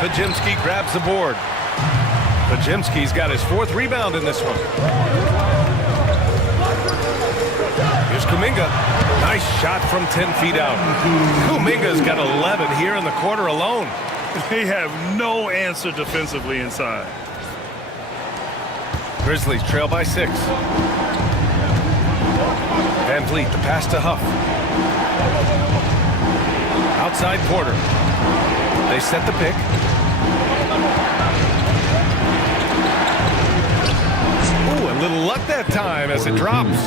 Pajimski grabs the board. Pajimski's got his 4th rebound in this one. Here's Kuminga. Nice shot from 10 feet out. Kuminga's got 11 here in the quarter alone. They have no answer defensively inside. Grizzlies trail by 6. Van Vliet, the pass to Huff. Outside Porter. They set the pick. Ooh, a little luck that time as it drops.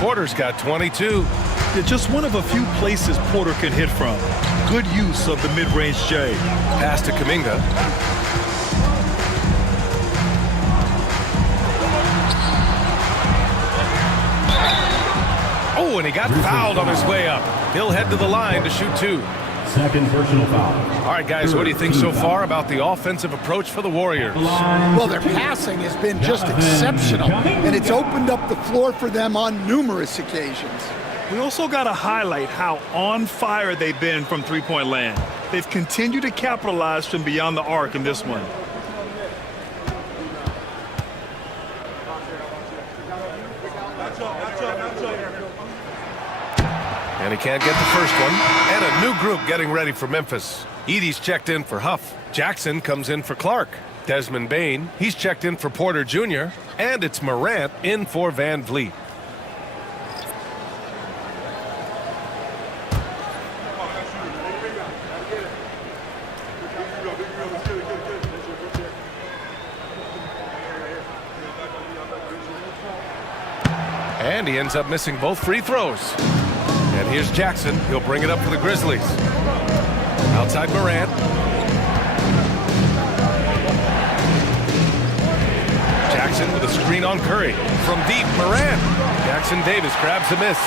Porter's got 22. They're just one of a few places Porter can hit from. Good use of the mid-range J. Pass to Kuminga. Oh, and he got fouled on his way up. He'll head to the line to shoot 2. Second personal foul. All right, guys, what do you think so far about the offensive approach for the Warriors? Well, their passing has been just exceptional, and it's opened up the floor for them on numerous occasions. We also got to highlight how on fire they've been from three-point land. They've continued to capitalize from beyond the arc in this one. And he can't get the first one. And a new group getting ready for Memphis. Edey's checked in for Huff. Jackson comes in for Clark. Desmond Bane, he's checked in for Porter Jr. And it's Morant in for Van Vliet. And he ends up missing both free throws. And here's Jackson. He'll bring it up for the Grizzlies. Outside Morant. Jackson with a screen on Curry. From deep, Morant. Jackson Davis grabs a miss.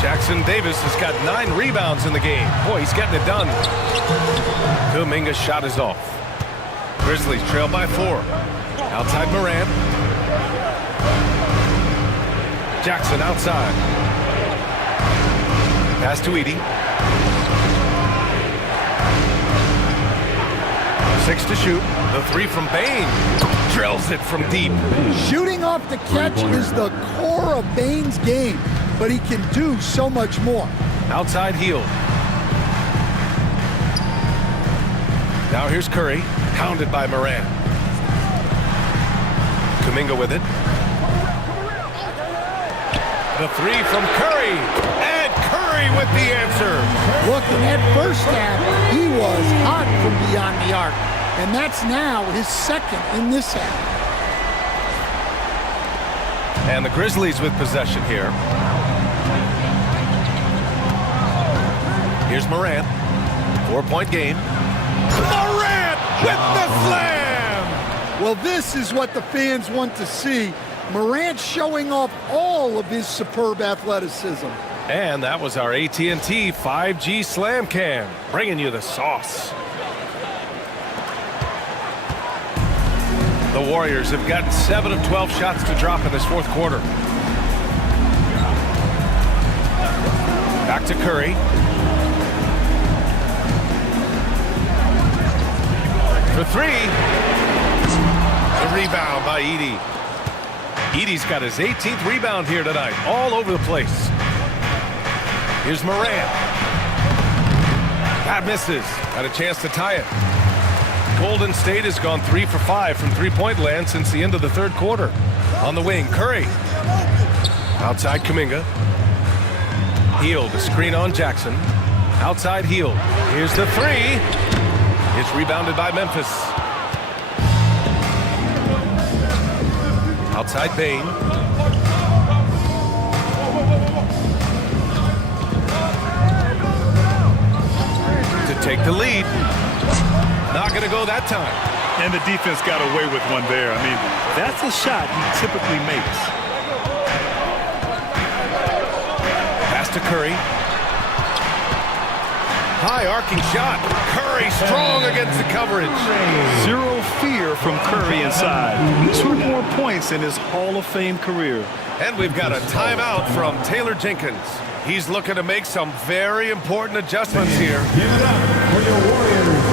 Jackson Davis has got 9 rebounds in the game. Boy, he's getting it done. Kuminga's shot is off. Grizzlies trail by 4. Outside Morant. Jackson outside. Pass to Edey. 6 to shoot. The 3 from Bane. Drills it from deep. Shooting off the catch is the core of Bane's game, but he can do so much more. Outside Hield. Now here's Curry. Pounded by Morant. Kuminga with it. The 3 from Curry. And Curry with the answer. Look, in that first half, he was hot from beyond the arc. And that's now his 2nd in this half. And the Grizzlies with possession here. Here's Morant. 4-point game. Morant with the slam! Well, this is what the fans want to see. Morant showing off all of his superb athleticism. And that was our AT&T 5G Slam Cam, bringing you the sauce. The Warriors have gotten 7 of 12 shots to drop in this 4th quarter. Back to Curry. For 3. The rebound by Edey. Edey's got his 18th rebound here tonight, all over the place. Here's Morant. That misses. Got a chance to tie it. Golden State has gone 3 for 5 from three-point land since the end of the 3rd quarter. On the wing, Curry. Outside Kuminga. Hield, the screen on Jackson. Outside Hield. Here's the 3. It's rebounded by Memphis. Outside Bane. To take the lead. Not going to go that time. And the defense got away with one there. I mean, that's a shot he typically makes. Pass to Curry. High arcing shot. Curry strong against the coverage. 0 fear from Curry inside. 2 more points in his Hall of Fame career. And we've got a timeout from Taylor Jenkins. He's looking to make some very important adjustments here. Give it up for your Warriors.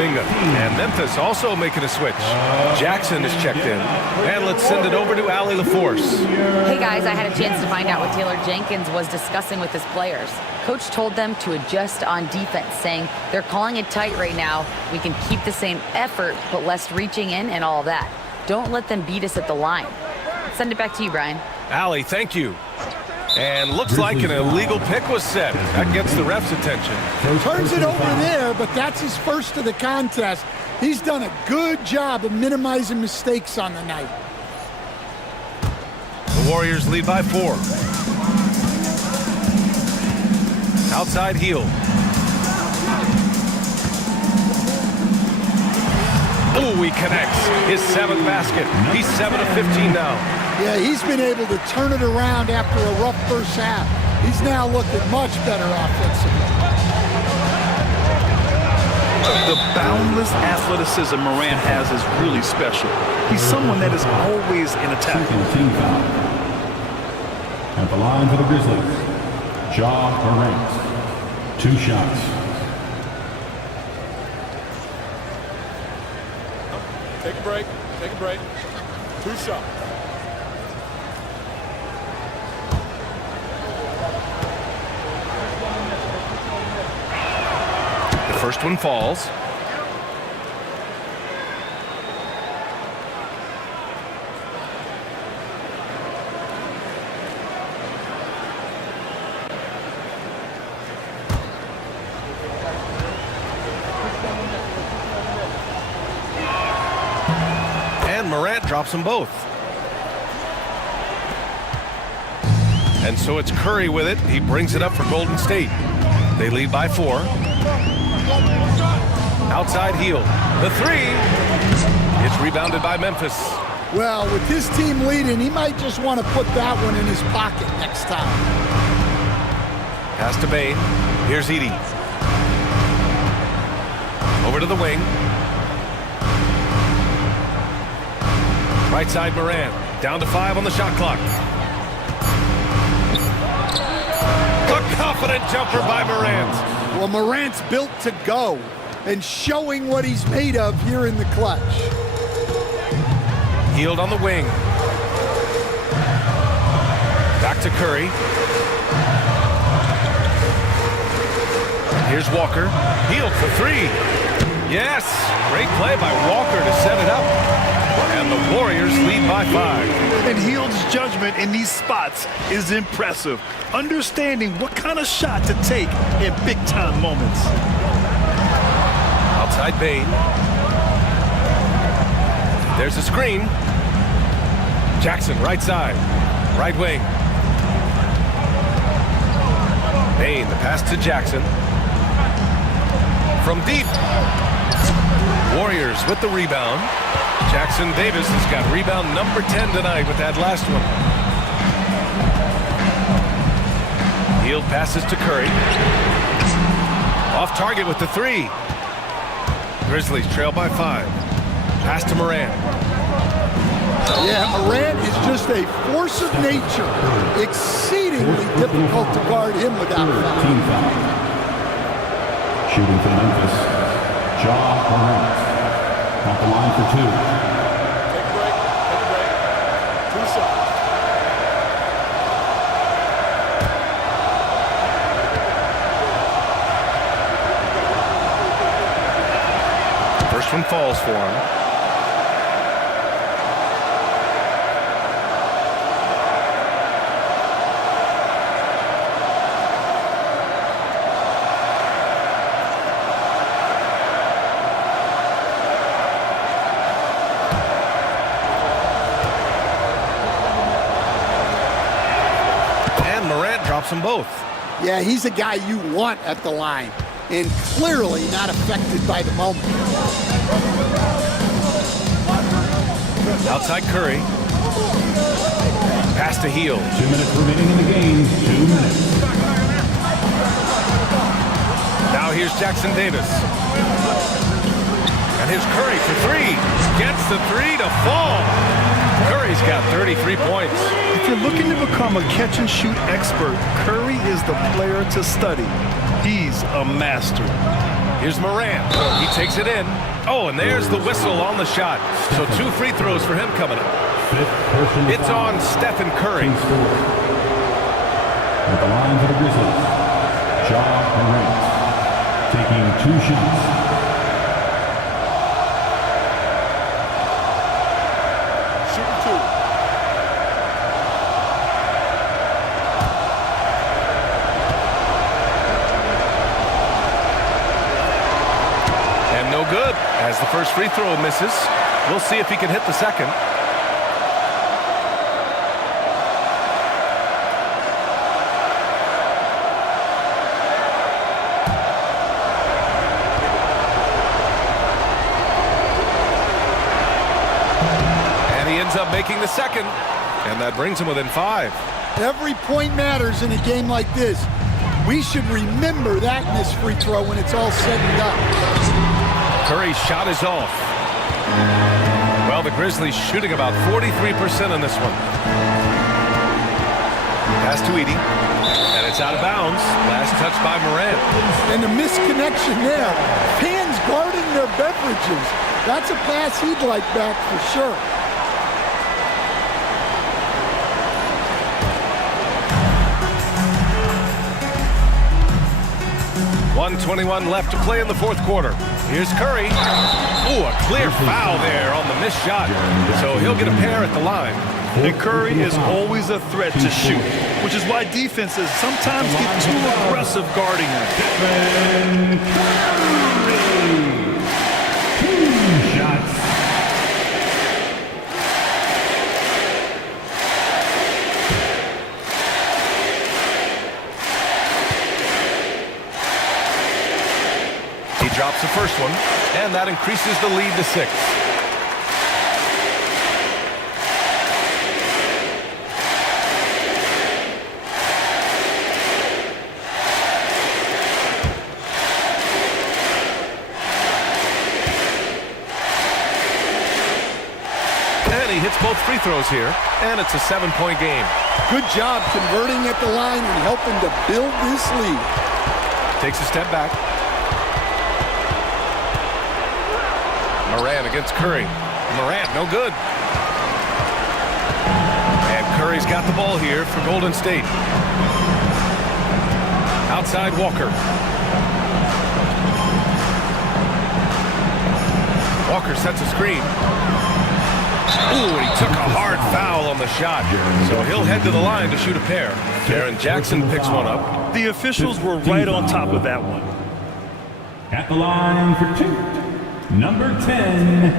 Kuminga. And Memphis also making a switch. Jackson is checked in. And let's send it over to Allie LaForce. Hey guys, I had a chance to find out what Taylor Jenkins was discussing with his players. Coach told them to adjust on defense, saying they're calling it tight right now. We can keep the same effort, but less reaching in and all that. Don't let them beat us at the line. Send it back to you, Brian. Allie, thank you. And looks like an illegal pick was set. That gets the ref's attention. Turns it over there, but that's his first of the contest. He's done a good job of minimizing mistakes on the night. The Warriors lead by 4. Outside heel. Oh, he connects. His 7th basket. He's 7 of 15 now. Yeah, he's been able to turn it around after a rough first half. He's now looking much better offensively. The boundless athleticism Morant has is really special. He's someone that is always in attack. Team foul. At the line for the Grizzlies, Ja Morant. 2 shots. Take a break. Take a break. 2 shots. The first one falls. Morant drops them both. And so it's Curry with it. He brings it up for Golden State. They lead by 4. Outside heel. The 3. It's rebounded by Memphis. Well, with his team leading, he might just want to put that one in his pocket next time. Pass to Bain. Here's Edie. Over to the wing. Right side Morant. Down to 5 on the shot clock. A confident jumper by Morant. Well, Morant's built to go and showing what he's made of here in the clutch. Healed on the wing. Back to Curry. Here's Walker. Healed for 3. Yes! Great play by Walker to set it up. And the Warriors lead by 5. And Hield's judgment in these spots is impressive. Understanding what kind of shot to take in big-time moments. Outside Bain. There's a screen. Jackson, right side. Right wing. Bain, the pass to Jackson. From deep. Warriors with the rebound. Jackson Davis has got rebound number 10 tonight with that last one. Hield passes to Curry. Off target with the 3. Grizzlies trail by 5. Pass to Morant. Yeah, Morant is just a force of nature. Exceedingly difficult to guard him without a foul. Team foul. Shooting for Memphis, Ja Morant. At the line for 2. Take a break. Take a break. 2 shots. First one falls for him. Drops them both. Yeah, he's a guy you want at the line, and clearly not affected by the moment. Outside Curry. Pass to Hield. 2 minutes remaining in the game. 2 minutes. Now here's Jackson Davis. And here's Curry for 3. Gets the 3 to fall. Curry's got 33 points. If you're looking to become a catch-and-shoot expert, Curry is the player to study. He's a master. Here's Morant. He takes it in. Oh, and there's the whistle on the shot. So 2 free throws for him coming up. It's on Stephen Curry. At the line for the Grizzlies, Ja Morant, taking 2 shots. Shooting 2. And no good, as the first free throw misses. We'll see if he can hit the second. Up making the second, and that brings him within 5. Every point matters in a game like this. We should remember that in this free throw when it's all said and done. Curry's shot is off. Well, the Grizzlies shooting about 43% on this one. Pass to Edey, and it's out of bounds. Last touch by Morant. And the misconnection there. Fans guarding their beverages. That's a pass he'd like back for sure. 1:21 left to play in the 4th quarter. Here's Curry. Ooh, a clear foul there on the missed shot. So he'll get a pair at the line. And Curry is always a threat to shoot, which is why defenses sometimes get too aggressive guarding him. Stephen Curry, 2 shots. Drops the first one, and that increases the lead to 6. And he hits both free throws here, and it's a 7-point game. Good job converting at the line and helping to build this lead. Takes a step back. Morant against Curry. Morant, no good. And Curry's got the ball here for Golden State. Outside Walker. Walker sets a screen. Ooh, he took a hard foul on the shot. So he'll head to the line to shoot a pair. Jaren Jackson picks one up. The officials were right on top of that one. At the line for 2. Number 10.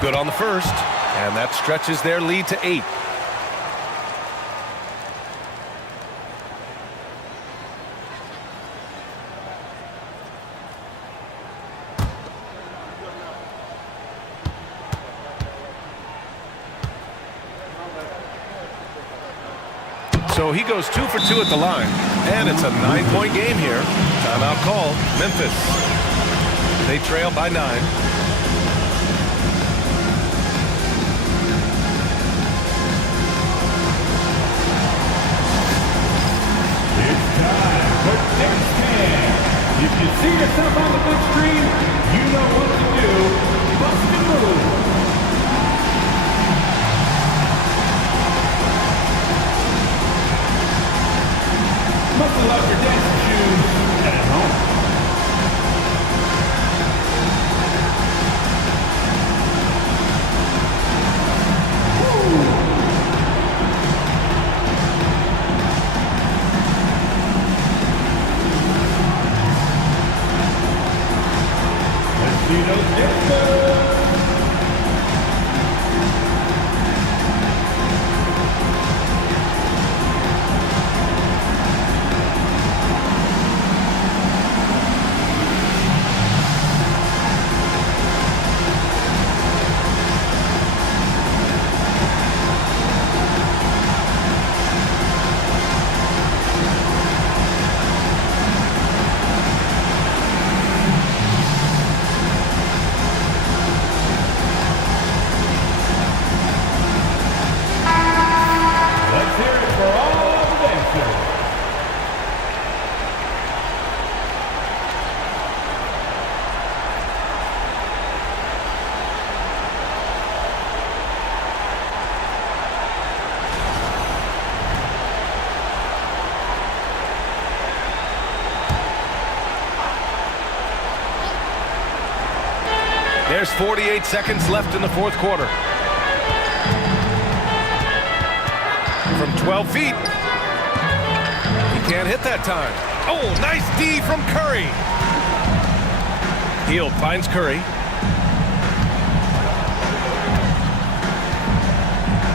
Good on the first, and that stretches their lead to 8. So he goes 2 for 2 at the line, and it's a 9-point game here. Timeout call, Memphis. They trail by 9. It's time for next man. If you see yourself on the big screen, you know what to do. Bust and move. Muscle up your dancing shoes and at home. There's 48 seconds left in the fourth quarter. From 12 feet. He can't hit that time. Oh, nice D from Curry. Hield finds Curry.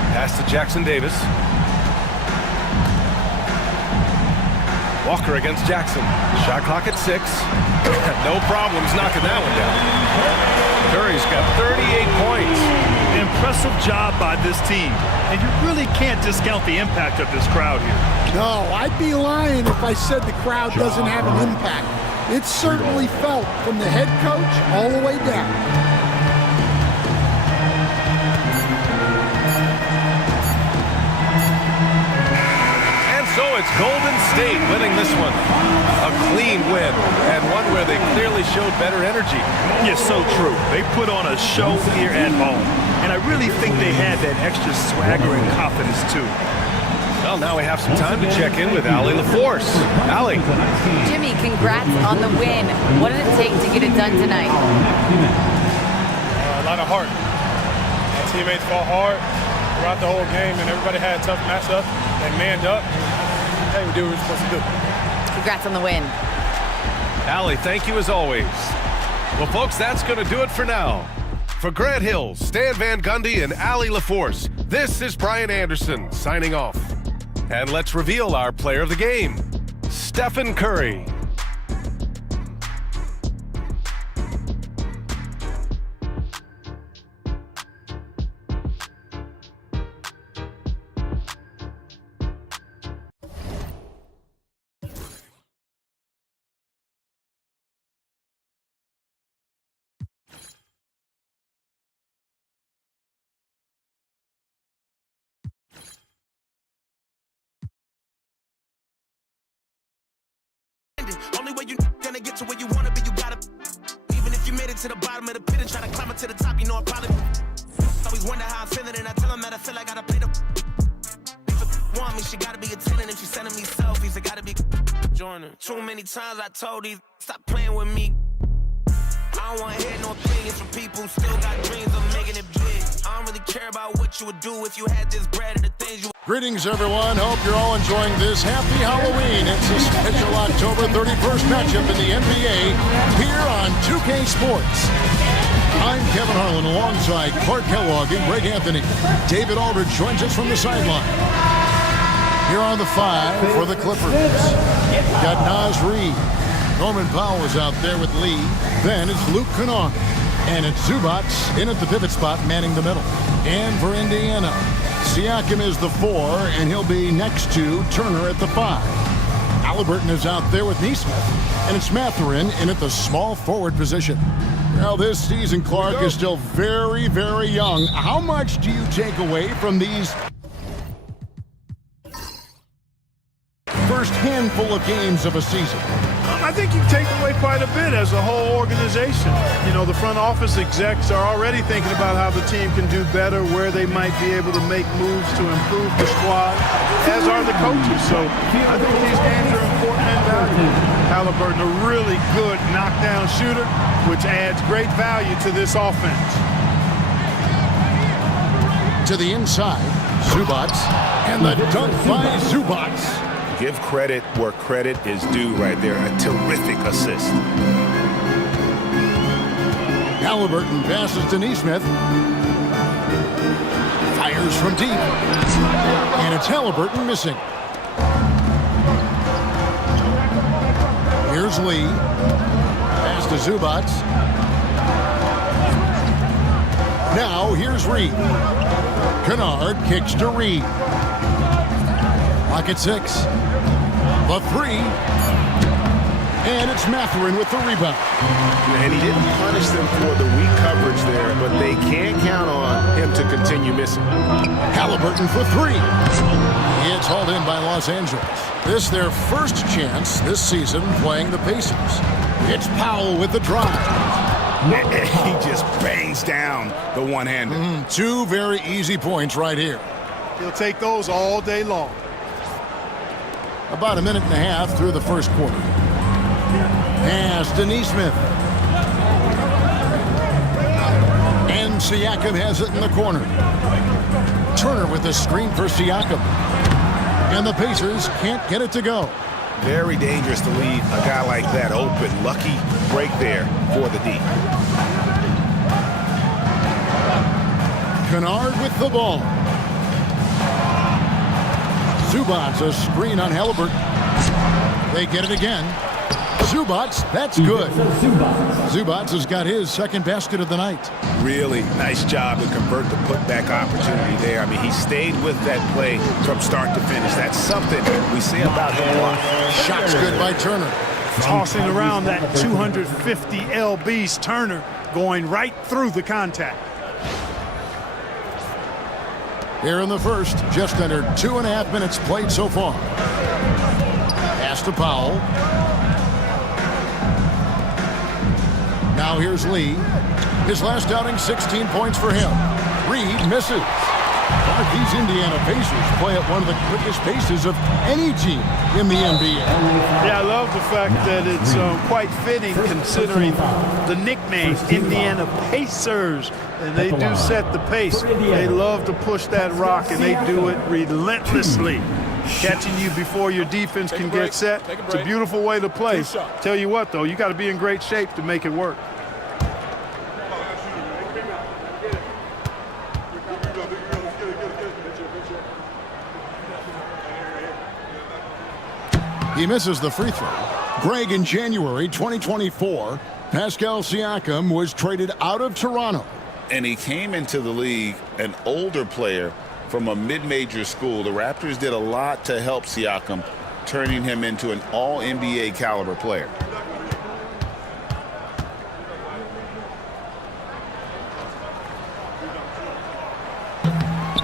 Pass to Jackson Davis. Walker against Jackson. Shot clock at 6. No problems knocking that one down. Curry's got 38 points. Impressive job by this team. And you really can't discount the impact of this crowd here. No, I'd be lying if I said the crowd doesn't have an impact. It's certainly felt from the head coach all the way down. So it's Golden State winning this one. A clean win, and one where they clearly showed better energy. Yes, so true. They put on a show here at home. And I really think they had that extra swagger and confidence, too. Well, now we have some time to check in with Allie LaForce. Allie. Jimmy, congrats on the win. What did it take to get it done tonight? A lot of heart. My teammates fought hard throughout the whole game, and everybody had a tough matchup. They manned up. Hey, we did what we were supposed to do. Congrats on the win. Allie, thank you as always. Well, folks, that's going to do it for now. For Grant Hill, Stan Van Gundy, and Allie LaForce, this is Brian Anderson signing off. And let's reveal our player of the game, Stephen Curry. Only way you gonna get to where you wanna be, you gotta. Even if you made it to the bottom of the pit and try to climb it to the top, you know I'm probably. Always wonder how I feel it, and I tell them that I feel like I gotta play the. If a want me, she gotta be attending. If she sending me selfies, I gotta be joining. Too many times I told these, stop playing with me. I don't wanna hear no opinions from people who still got dreams of making it big. I don't really care about what you would do if you had this bread and the things you. Greetings, everyone. Hope you're all enjoying this. Happy Halloween. It's a special October 31st matchup in the NBA here on 2K Sports. I'm Kevin Harlan alongside Clark Kellogg and Greg Anthony. David Aldridge joins us from the sideline. Here are the 5 for the Clippers. Got Naz Reid. Norman Powell is out there with Lee. Then it's Luke Kennard. And it's Zubac in at the pivot spot, manning the middle. And for Indiana, Siakam is the 4, and he'll be next to Turner at the 5. Halliburton is out there with Nesmith, and it's Mathurin in at the small forward position. Well, this season, Clark, is still very, very young. How much do you take away from these first handful of games of a season? I think you take away quite a bit as a whole organization. You know, the front office execs are already thinking about how the team can do better, where they might be able to make moves to improve the squad, as are the coaches. So I think these games are important and valuable. Halliburton, a really good knockdown shooter, which adds great value to this offense. To the inside, Zubac, and the dunk by Zubac. Give credit where credit is due right there. A terrific assist. Halliburton passes to Nesmith. Fires from deep. And it's Halliburton missing. Here's Lee. Pass to Zubac. Now here's Reid. Kennard kicks to Reid. Lock at 6. The 3. And it's Mathurin with the rebound. And he didn't punish them for the weak coverage there, but they can't count on him to continue missing. Halliburton for 3. It's hauled in by Los Angeles. This their first chance this season playing the Pacers. It's Powell with the drive. He just bangs down the one-hander. 2 very easy points right here. He'll take those all day long. About a minute and a half through the first quarter. Pass to Nesmith. Siakam has it in the corner. Turner with the screen for Siakam. And the Pacers can't get it to go. Very dangerous to leave a guy like that open. Lucky break there for the D. Kennard with the ball. Zubac, a screen on Halliburton. They get it again. Zubac, that's good. Zubac has got his second basket of the night. Really nice job to convert the putback opportunity there. I mean, he stayed with that play from start to finish. That's something we say about him a lot. Shot's good by Turner. Tossing around that 250 lbs, Turner going right through the contact. Here in the first, just under 2.5 minutes played so far. Pass to Powell. Now here's Lee. His last outing, 16 points for him. Reed misses. But these Indiana Pacers play at one of the quickest paces of any team in the NBA. Yeah, I love the fact that it's quite fitting considering the nickname Indiana Pacers. And they do set the pace. They love to push that rock, and they do it relentlessly. Catching you before your defense can get set. It's a beautiful way to play. Tell you what, though, you got to be in great shape to make it work. He misses the free throw. Greg, in January 2024, Pascal Siakam was traded out of Toronto. And he came into the league an older player from a mid-major school. The Raptors did a lot to help Siakam, turning him into an all-NBA caliber player.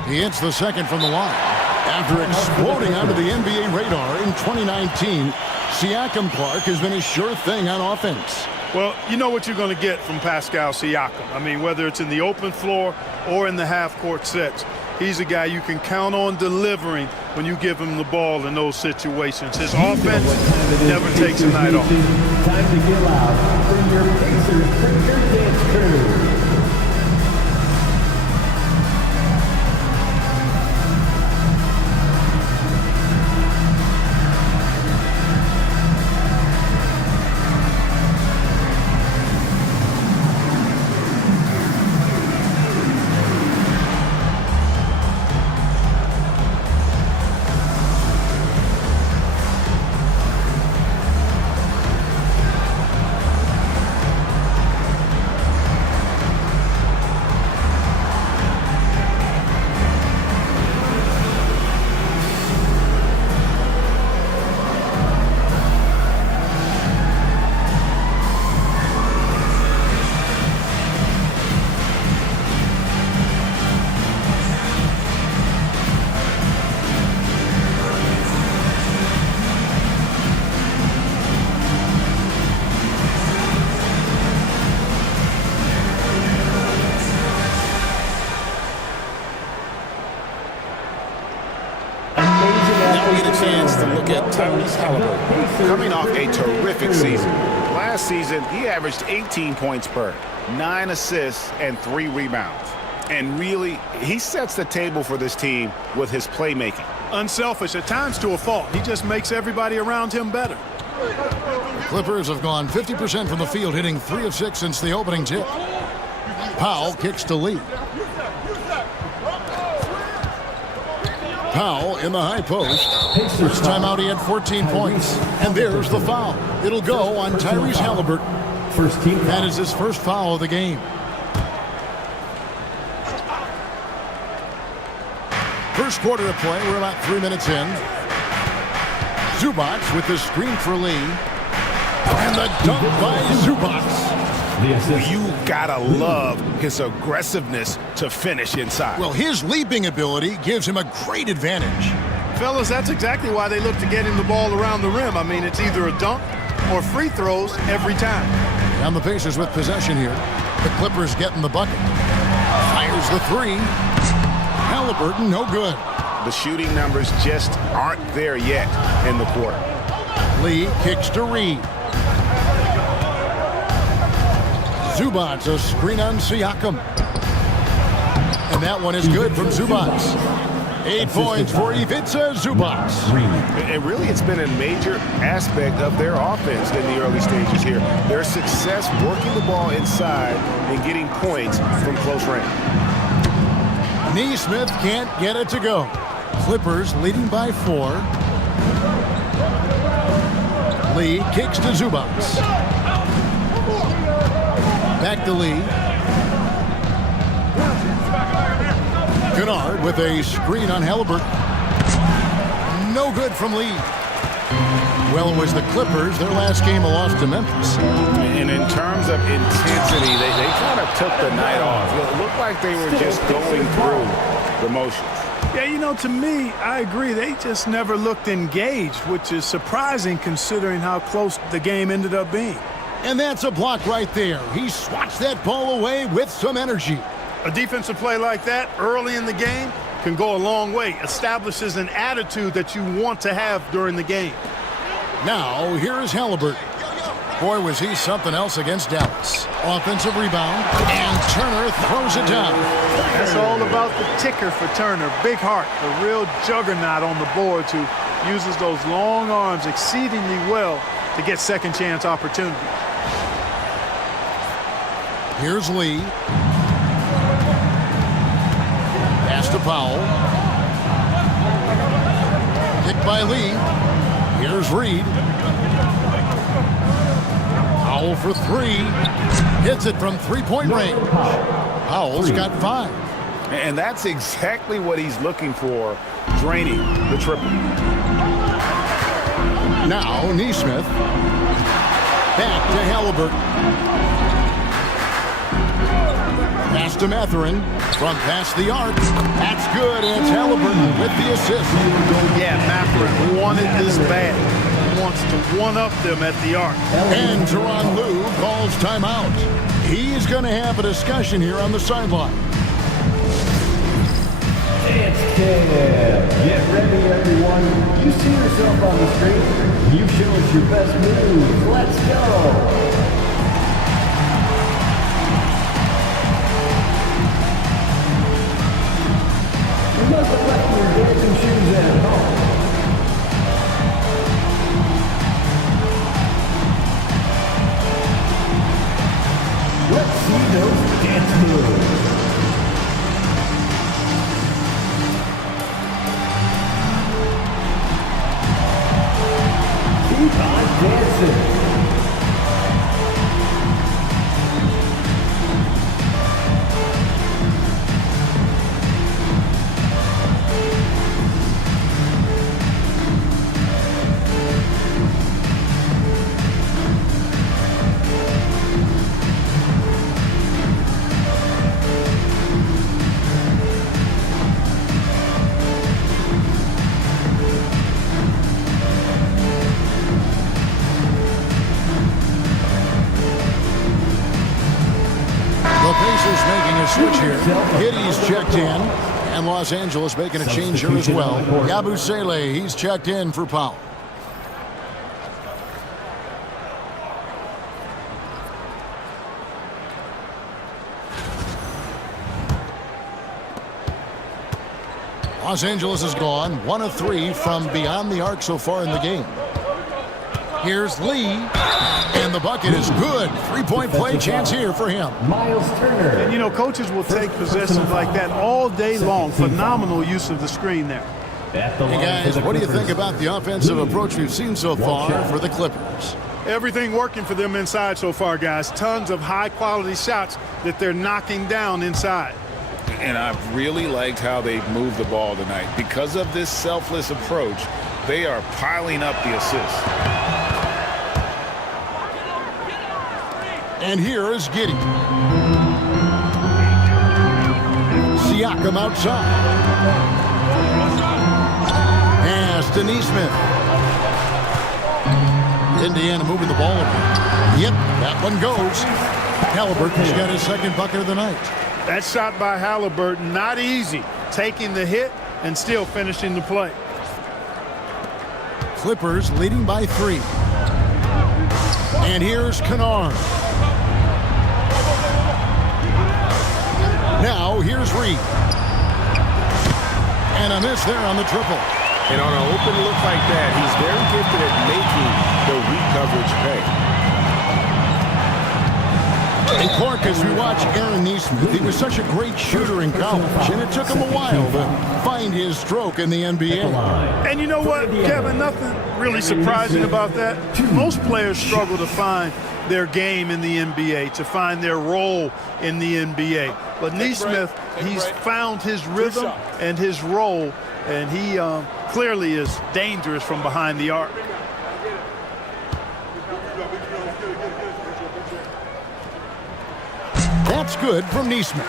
He hits the second from the line. After exploding onto the NBA radar in 2019, Siakam Clark has been a sure thing on offense. Well, you know what you're going to get from Pascal Siakam. I mean, whether it's in the open floor or in the half-court sets, he's a guy you can count on delivering when you give him the ball in those situations. His offense never takes a night off. Time to get loud for your Pacers Premier Dance Crew. Coming off a terrific season. Last season, he averaged 18 points per, 9 assists, and 3 rebounds. And really, he sets the table for this team with his playmaking. Unselfish, at times to a fault. He just makes everybody around him better. The Clippers have gone 50% from the field, hitting 3 of 6 since the opening tip. Powell kicks to Lee. Powell in the high post. First time out, he had 14 points. And there's the foul. It'll go on Tyrese Halliburton. First team. That is his first foul of the game. First quarter of play. We're about 3 minutes in. Zubac with the screen for Lee. And the dunk by Zubac. You gotta love his aggressiveness to finish inside. Well, his leaping ability gives him a great advantage. Fellas, that's exactly why they look to get him the ball around the rim. I mean, it's either a dunk or free throws every time. And the Pacers with possession here. The Clippers getting the bucket. Fires the three. Halliburton, no good. The shooting numbers just aren't there yet in the quarter. Lee kicks to Reed. Zubac, a screen on Siakam. And that one is good from Zubac. 8 points for Ivica Zubac. And really, it's been a major aspect of their offense in the early stages here. Their success working the ball inside and getting points from close range. Neesmith can't get it to go. Clippers leading by 4. Lee kicks to Zubac. Back to Lee. Kennard with a screen on Halliburton. No good from Lee. Well, it was the Clippers. Their last game a loss to Memphis. And in terms of intensity, they kind of took the night off. It looked like they were just going through the motions. Yeah, you know, to me, I agree. They just never looked engaged, which is surprising considering how close the game ended up being. And that's a block right there. He swats that ball away with some energy. A defensive play like that early in the game can go a long way. Establishes an attitude that you want to have during the game. Now, here is Halliburton. Boy, was he something else against Dallas. Offensive rebound, and Turner throws it down. That's all about the ticker for Turner. Big heart, a real juggernaut on the boards who uses those long arms exceedingly well to get second chance opportunities. Here's Lee. Pass to Powell. Kick by Lee. Here's Reed. Powell for 3. Hits it from three-point range. Powell's got 5. And that's exactly what he's looking for, draining the triple. Now Neesmith. Back to Halliburton. Pass to Mathurin. From past the arc. That's good, and it's Halliburton with the assist. Yeah, Mathurin wanted this bad. He wants to one-up them at the arc. And Tyronn Lue calls timeout. He's going to have a discussion here on the sideline. It's Cam. Get ready, everyone. You see yourself on the screen. You show us your best moves. Let's go. You must have left your dancing shoes at home. Let's see those dance moves. Keep on dancing. Switch here. Giddy's checked in, and Los Angeles making a change here as well. Yabusele, he's checked in for Powell. Los Angeles is gone 1 of 3 from beyond the arc so far in the game. Here's Lee, and the bucket is good. 3-point play chance here for him. Miles Turner. And, you know, coaches will take possessions like that all day long. Phenomenal use of the screen there. Hey, guys, what do you think about the offensive approach we've seen so far for the Clippers? Everything working for them inside so far, guys. Tons of high-quality shots that they're knocking down inside. And I've really liked how they've moved the ball tonight. Because of this selfless approach, they are piling up the assists. And here is Giddey. Siakam outside. Pass to Neesmith. Indiana moving the ball around. Yep, that one goes. Halliburton's got his second bucket of the night. That shot by Halliburton, not easy. Taking the hit and still finishing the play. Clippers leading by 3. And here's Kennard. Now, here's Here's Reed. And a miss there on the triple. And on an open look like that, he's very gifted at making the weak coverage pay. And Clark, as we watch Aaron Nesmith, he was such a great shooter in college, and it took him a while to find his stroke in the NBA. And you know what, Kevin, nothing really surprising about that. Most players struggle to find their game in the NBA, to find their role in the NBA. But Nesmith, he's found his rhythm and his role, and he clearly is dangerous from behind the arc. That's good from Nesmith.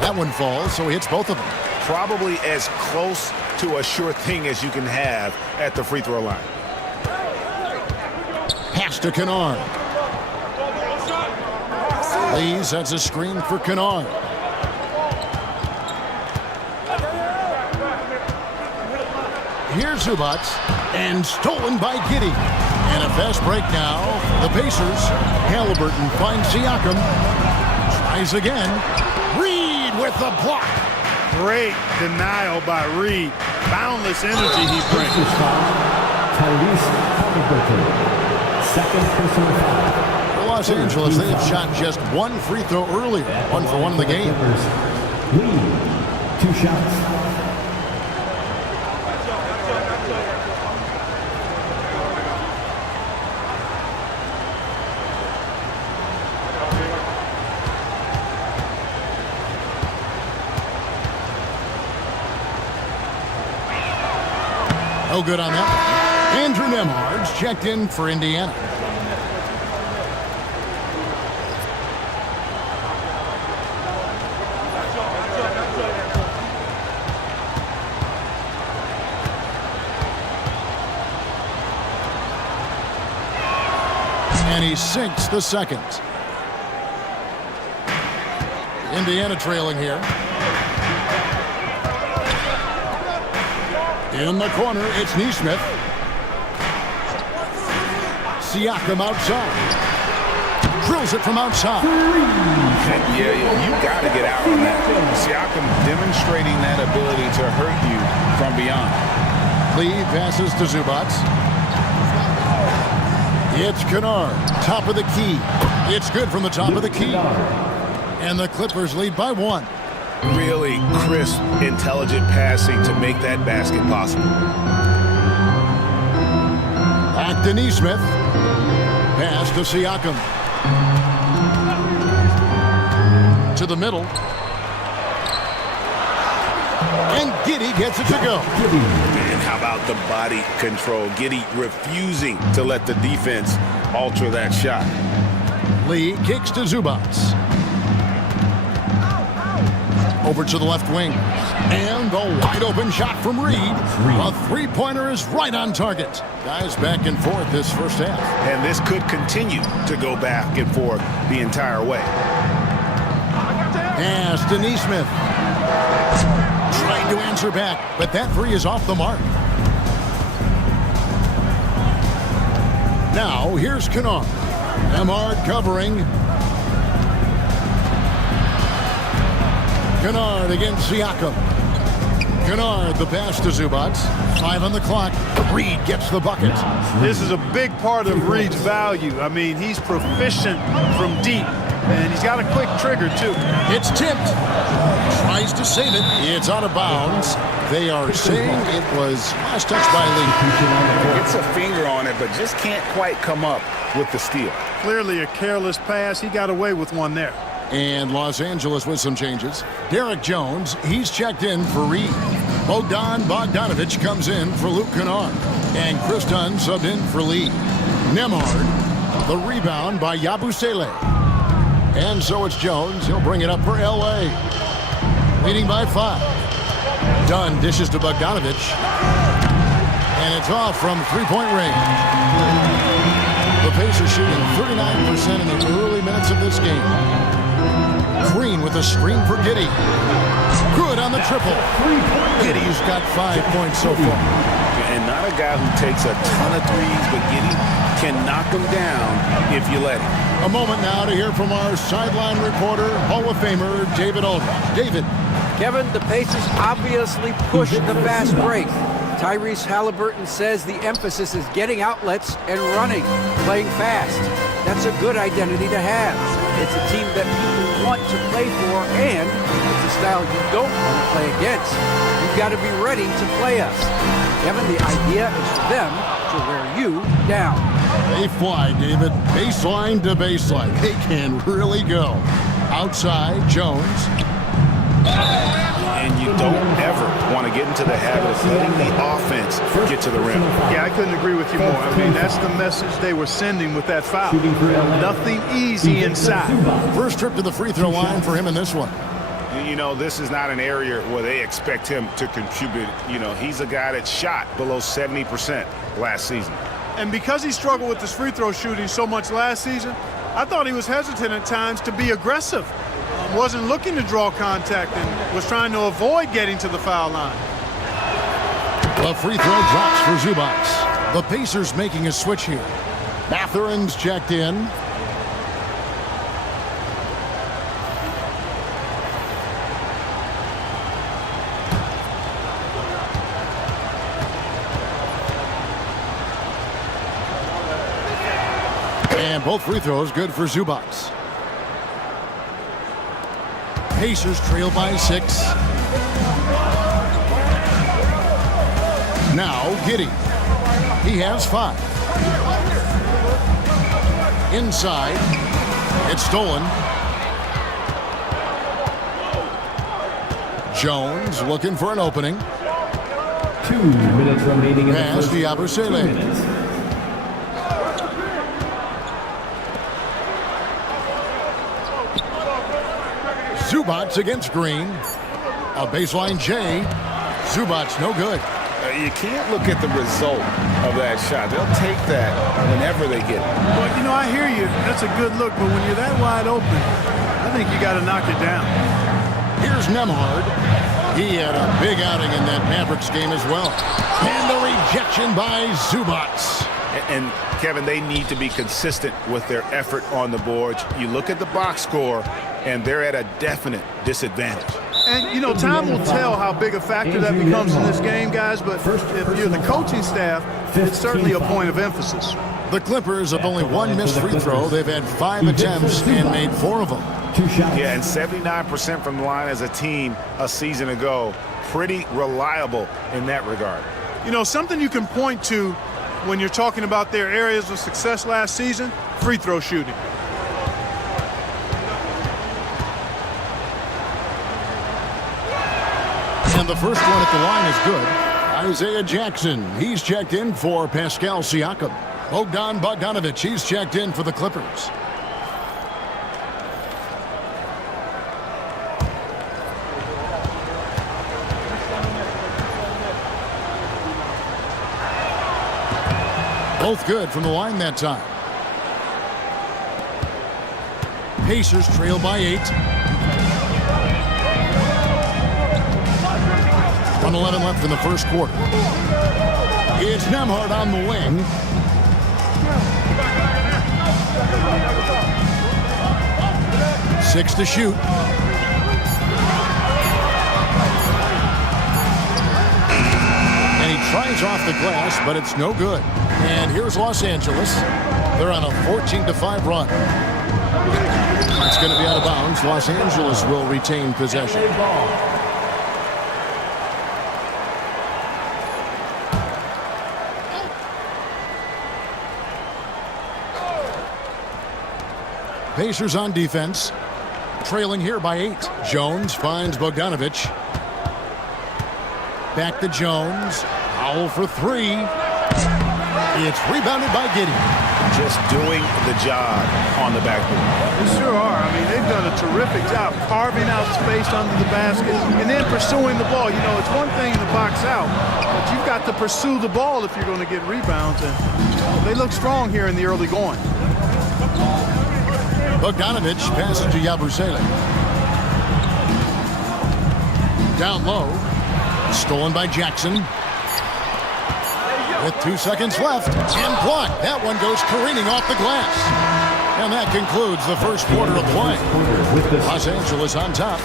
That one falls, so he hits both of them. Probably as close to a sure thing as you can have at the free throw line. Pass to Kennard. Lee sets a screen for Kennard. Here's Zubac, and stolen by Giddey. And a fast break now. The Pacers. Halliburton finds Siakam. Tries again. Reed with the block. Great denial by Reed. Boundless energy he brings. Second personal foul. For Los Angeles, they have shot just one free throw earlier. 1 for 1 in the game. Lee, 2 shots. No good on that. Andrew Nembhard's checked in for Indiana. And he sinks the second. Indiana trailing here. In the corner, it's Nesmith. Siakam outside. Drills it from outside. Yeah, you got to get out on that. Siakam demonstrating that ability to hurt you from beyond. Lee passes to Zubac. It's Kennard, top of the key. It's good from the top of the key. And the Clippers lead by 1. Really crisp, intelligent passing to make that basket possible. Back to Nesmith. Pass to Siakam. To the middle. And Giddey gets it to go. And how about the body control? Giddey refusing to let the defense alter that shot. Lee kicks to Zubac. Over to the left wing. And the wide open shot from Reed. A three-pointer is right on target. Guys back and forth this first half. And this could continue to go back and forth the entire way. Pass to Nesmith. Trying to answer back, but that three is off the mark. Now, here's Kennard. Nembhard covering. Kennard against Siakam. Kennard, the pass to Zubac. 5 on the clock. Reed gets the bucket. This is a big part of Reed's value. I mean, he's proficient from deep, and he's got a quick trigger, too. It's tipped. Tries to save it. It's out of bounds. They are saying it was last touch by Lee. Gets a finger on it, but just can't quite come up with the steal. Clearly a careless pass. He got away with one there. And Los Angeles with some changes. Derek Jones, he's checked in for Reed. Bogdan Bogdanovic comes in for Luke Kennard. And Chris Dunn subbed in for Lee. Nembhard, the rebound by Yabusele. And so it's Jones. He'll bring it up for L.A. Leading by 5. Dunn dishes to Bogdanovic. And it's off from three-point range. Pacers shooting 39% in the early minutes of this game. Green with a screen for Giddey. Good on the triple. Giddey's got 5 points so far. And not a guy who takes a ton of threes, but Giddey can knock them down if you let him. A moment now to hear from our sideline reporter, Hall of Famer David Aldridge. David. Kevin, the Pacers obviously pushed the fast break. Tyrese Halliburton says the emphasis is getting outlets and running, playing fast. That's a good identity to have. It's a team that people want to play for, and it's a style you don't want to play against. You've got to be ready to play us. Kevin, the idea is for them to wear you down. They fly, David. Baseline to baseline. They can really go. Outside, Jones. And you don't ever want to get into the habit of letting the offense get to the rim. Yeah, I couldn't agree with you more. I mean, that's the message they were sending with that foul. Nothing easy inside. First trip to the free throw line for him in this one. You know, this is not an area where they expect him to contribute. You know, he's a guy that shot below 70% last season. And because he struggled with his free throw shooting so much last season, I thought he was hesitant at times to be aggressive. Wasn't looking to draw contact and was trying to avoid getting to the foul line. The free throw drops for Zubac. The Pacers making a switch here. Mathurin's checked in. And both free throws good for Zubac. Pacers trail by 6. Now Giddey. He has 5. Inside. It's stolen. Jones looking for an opening. 2 minutes remaining in the Pass first to Yabusele. Zubac against Green. A baseline J. Zubac no good. You can't look at the result of that shot. They'll take that whenever they get it. Well, you know, I hear you. That's a good look, but when you're that wide open, I think you got to knock it down. Here's Nembhard. He had a big outing in that Mavericks game as well. And the rejection by Zubac. And Kevin, they need to be consistent with their effort on the boards. You look at the box score, and they're at a definite disadvantage. And, you know, time will tell how big a factor that becomes in this game, guys, but if you're the coaching staff, it's certainly a point of emphasis. The Clippers have only 1 missed free throw. They've had 5 attempts and made 4 of them. Yeah, and 79% from the line as a team a season ago. Pretty reliable in that regard. You know, something you can point to when you're talking about their areas of success last season, free throw shooting. And the first one at the line is good. Isaiah Jackson, he's checked in for Pascal Siakam. Bogdanovich, he's checked in for the Clippers. Both good from the line that time. Pacers trail by 8. 1:11 left in the first quarter. It's Nembhard on the wing. Six to shoot. And he tries off the glass, but it's no good. And here's Los Angeles. They're on a 14-5 run. It's going to be out of bounds. Los Angeles will retain possession. Pacers on defense. Trailing here by 8. Jones finds Bogdanovich. Back to Jones. Foul for 3. It's rebounded by Giddey. just doing the job on the backboard. They sure are. I mean, they've done a terrific job carving out space under the basket and then pursuing the ball. You know, it's one thing to box out, but you've got to pursue the ball if you're going to get rebounds. And they look strong here in the early going. Bogdanovich passes to Yabusele. Down low. Stolen by Jackson. With 2 seconds left. And blocked. That one goes careening off the glass. And that concludes the first quarter of play. Los Angeles on top.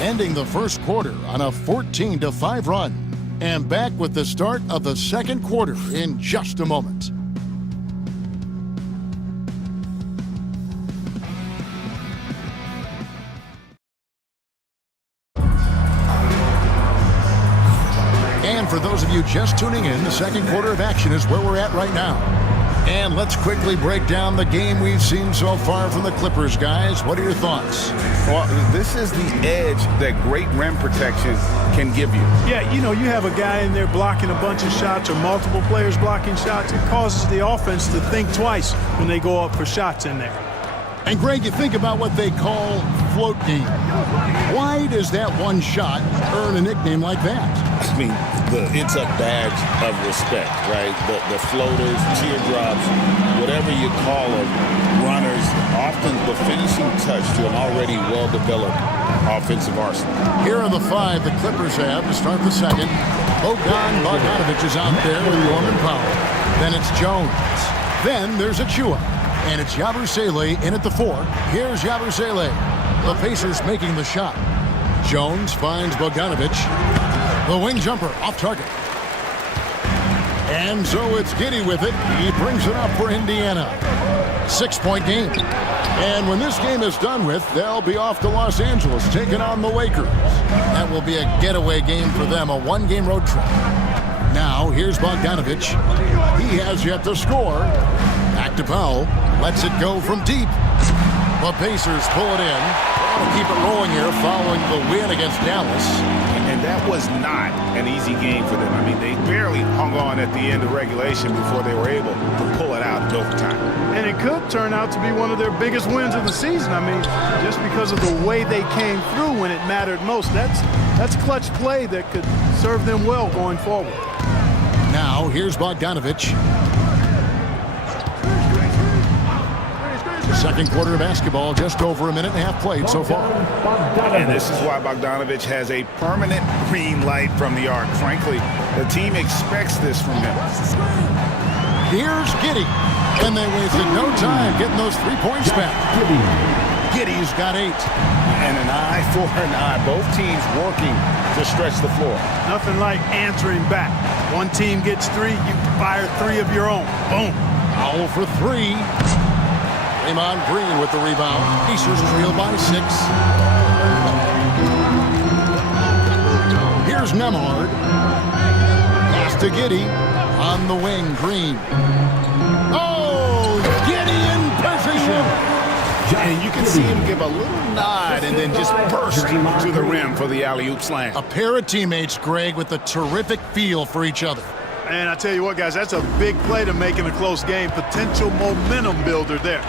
Ending the first quarter on a 14-5 run. And back with the start of the second quarter in just a moment. And for those of you just tuning in, the second quarter of action is where we're at right now. And let's quickly break down the game we've seen so far from the Clippers, guys. What are your thoughts? Well, this is the edge that great rim protection can give you. Yeah, you know, you have a guy in there blocking a bunch of shots or multiple players blocking shots. It causes the offense to think twice when they go up for shots in there. And, Greg, you think about what they call float game. Why does that one shot earn a nickname like that? I mean, it's a badge of respect, right? The floaters, teardrops, whatever you call them, runners, often the finishing touch to an already well-developed offensive arsenal. Here are the 5 the Clippers have to start the second. Bogdanovich is out there with Norman Powell. Then it's Jones. Then there's Achua. And it's Yabusele in at the 4. Here's Yabusele. The Pacers making the shot. Jones finds Bogdanovich. The wing jumper off target. And so it's Giddey with it. He brings it up for Indiana. 6-point game. And when this game is done with, they'll be off to Los Angeles taking on the Lakers. That will be a getaway game for them, a 1-game road trip. Now, here's Bogdanovich. He has yet to score. Back to Powell. Lets it go from deep. The Pacers pull it in. Want to keep it rolling here following the win against Dallas. And that was not an easy game for them. I mean, they barely hung on at the end of regulation before they were able to pull it out in overtime. And it could turn out to be one of their biggest wins of the season. I mean, just because of the way they came through when it mattered most. That's clutch play that could serve them well going forward. Now, here's Bogdanovich. Second quarter of basketball, just over a minute and a half played so far. And this is why Bogdanovich has a permanent green light from the arc. Frankly, the team expects this from him. Here's Giddey. And they wasted no time getting those 3 points back. Giddey's got 8. And an eye for an eye. Both teams working to stretch the floor. Nothing like answering back. One team gets 3, you fire 3 of your own. Boom. Powell for 3. Draymond Green with the rebound. Pacers trail by 6. Here's Nembhard. Pass to Giddey. On the wing, Green. Oh, Giddey in position. And you can see him give a little nod and then just burst to the rim for the alley-oop slam. A pair of teammates, Greg, with a terrific feel for each other. And I tell you what, guys, that's a big play to make in a close game. Potential momentum builder there.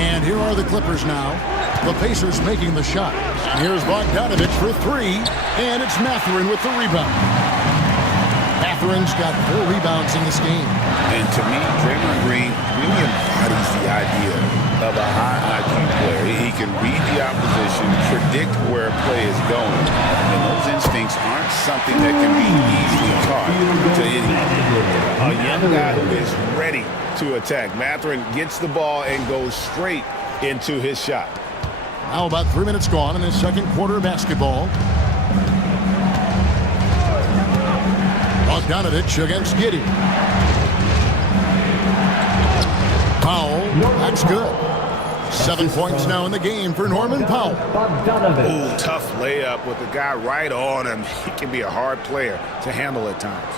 And here are the Clippers now. The Pacers making the shot. Here's Bogdanovich for 3. And it's Mathurin with the rebound. Matherin's got 4 rebounds in this game. And to me, Draymond Green really embodies the idea of a high IQ player. He can read the opposition, predict where a play is going, and those instincts aren't something that can be easily taught to anyone. A young guy who is ready to attack. Mathurin gets the ball and goes straight into his shot. Now about 3 minutes gone in the second quarter of basketball. Bogdanovich against Giddey. Powell, that's good. 7 points now in the game for Norman Powell. Ooh, tough layup with the guy right on him. He can be a hard player to handle at times.